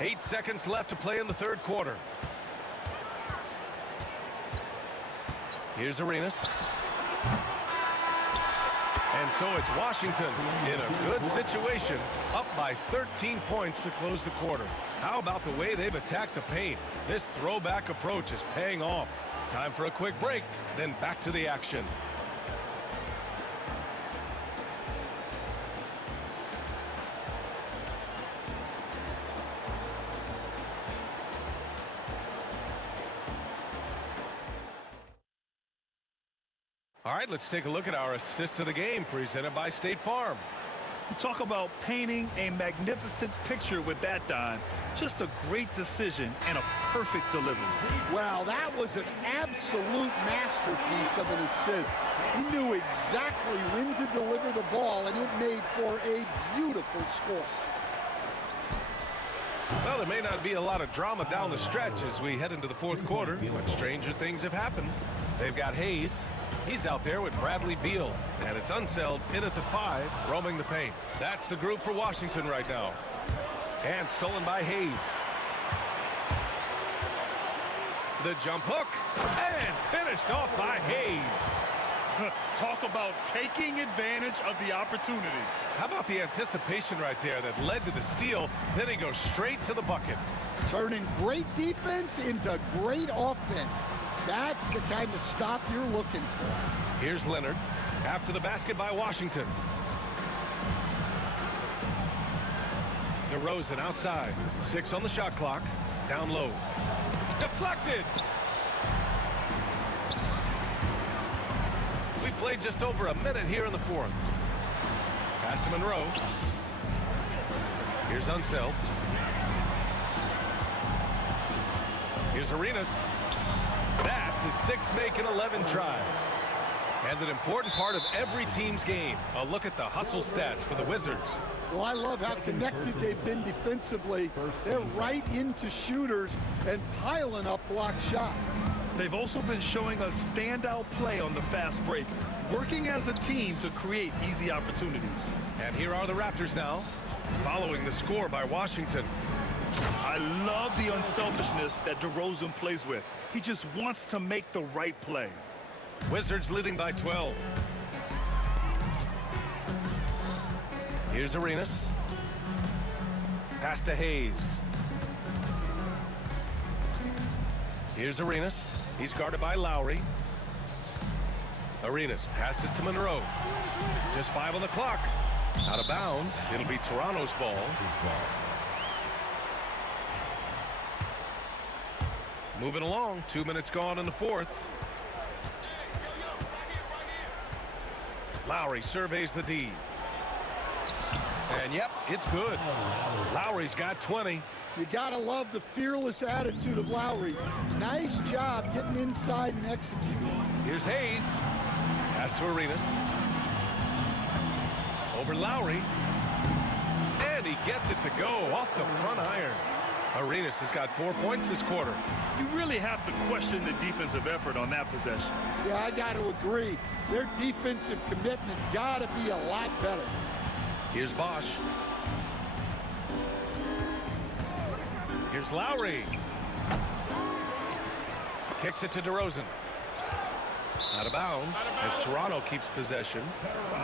8 seconds left to play in the third quarter. Here's Arenas. And so it's Washington in a good situation, up by 13 points to close the quarter. How about the way they've attacked the paint? This throwback approach is paying off. Time for a quick break, then back to the action. All right, let's take a look at our assist of the game presented by State Farm. You talk about painting a magnificent picture with that dime. Just a great decision and a perfect delivery. Wow, that was an absolute masterpiece of an assist. He knew exactly when to deliver the ball, and it made for a beautiful score. Well, there may not be a lot of drama down the stretch as we head into the fourth quarter, but stranger things have happened. They've got Hayes. He's out there with Bradley Beal, and it's Unseld in at the 5, roaming the paint. That's the group for Washington right now. And stolen by Hayes. The jump hook, and finished off by Hayes. Talk about taking advantage of the opportunity. How about the anticipation right there that led to the steal, then he goes straight to the bucket. Turning great defense into great offense. That's the kind of stop you're looking for. Here's Leonard. After the basket by Washington. DeRozan outside. 6 on the shot clock. Down low. Deflected. We played just over a minute here in the fourth. Pass to Monroe. Here's Unseld. Here's Arenas. That's his 6th make in 11 tries. And an important part of every team's game. A look at the hustle stats for the Wizards. Well, I love how connected they've been defensively. They're right into shooters and piling up block shots. They've also been showing a standout play on the fast break, working as a team to create easy opportunities. And here are the Raptors now, following the score by Washington. I love the unselfishness that DeRozan plays with. He just wants to make the right play. Wizards leading by 12. Here's Arenas. Pass to Hayes. Here's Arenas. He's guarded by Lowry. Arenas passes to Monroe. Just 5 on the clock. Out of bounds. It'll be Toronto's ball. Moving along. 2 minutes gone in the fourth. Lowry surveys the D. And yep, it's good. Lowry's got 20. You gotta love the fearless attitude of Lowry. Nice job getting inside and executing. Here's Hayes. Pass to Arenas. Over Lowry. And he gets it to go off the front iron. Arenas has got 4 points this quarter. You really have to question the defensive effort on that possession. Yeah, I got to agree. Their defensive commitment's got to be a lot better. Here's Bosch. Here's Lowry. Kicks it to DeRozan. Out of bounds as Toronto keeps possession.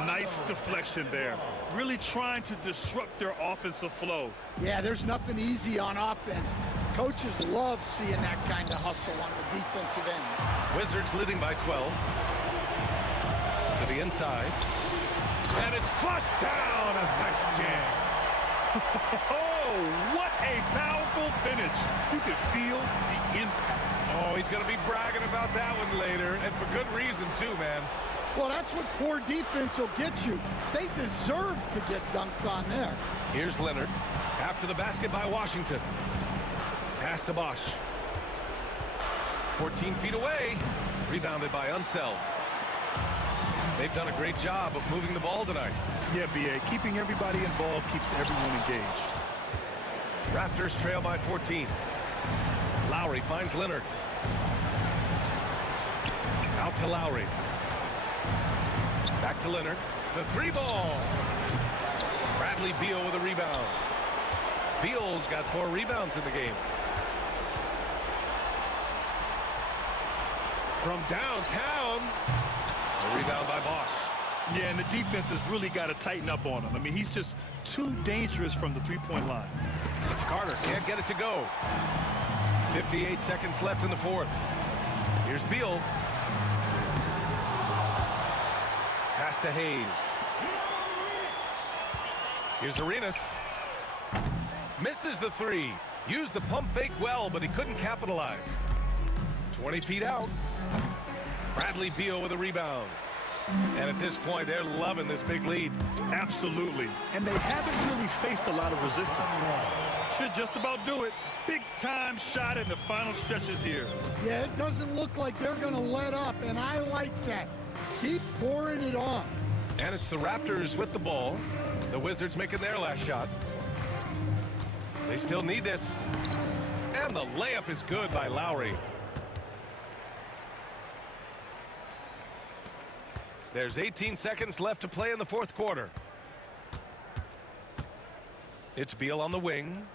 Nice deflection there. Really trying to disrupt their offensive flow. Yeah, there's nothing easy on offense. Coaches love seeing that kind of hustle on the defensive end. Wizards leading by 12. To the inside. And it's flushed down. A nice jam. Oh, what a powerful finish. You could feel the impact. Oh, he's going to be bragging about that one later, and for good reason, too, man. Well, that's what poor defense will get you. They deserve to get dunked on there. Here's Leonard. After the basket by Washington. Pass to Bosch. 14 feet away. Rebounded by Unseld. They've done a great job of moving the ball tonight. Yeah, B.A. Keeping everybody involved keeps everyone engaged. Raptors trail by 14. Lowry finds Leonard. Out to Lowry. Back to Leonard. The three ball. Bradley Beal with a rebound. Beal's got 4 rebounds in the game. From downtown. A rebound by Bosch. Yeah, and the defense has really got to tighten up on him. I mean, he's just too dangerous from the three-point line. Carter can't get it to go. 58 seconds left in the fourth. Here's Beal. Pass to Hayes. Here's Arenas. Misses the three. Used the pump fake well, but he couldn't capitalize. 20 feet out. Bradley Beal with a rebound. And at this point, they're loving this big lead. Absolutely. And they haven't really faced a lot of resistance. Should just about do it. Big time shot in the final stretches here. Yeah, it doesn't look like they're going to let up, and I like that. Keep pouring it on. And it's the Raptors with the ball. The Wizards making their last shot. They still need this. And the layup is good by Lowry. There's 18 seconds left to play in the fourth quarter. It's Beal on the wing.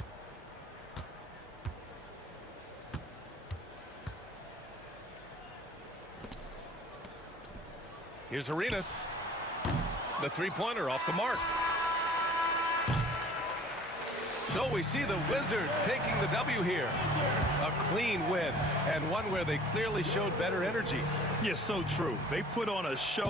Here's Arenas. The three-pointer off the mark. So we see the Wizards taking the W here. A clean win, and one where they clearly showed better energy. Yes, so true. They put on a show.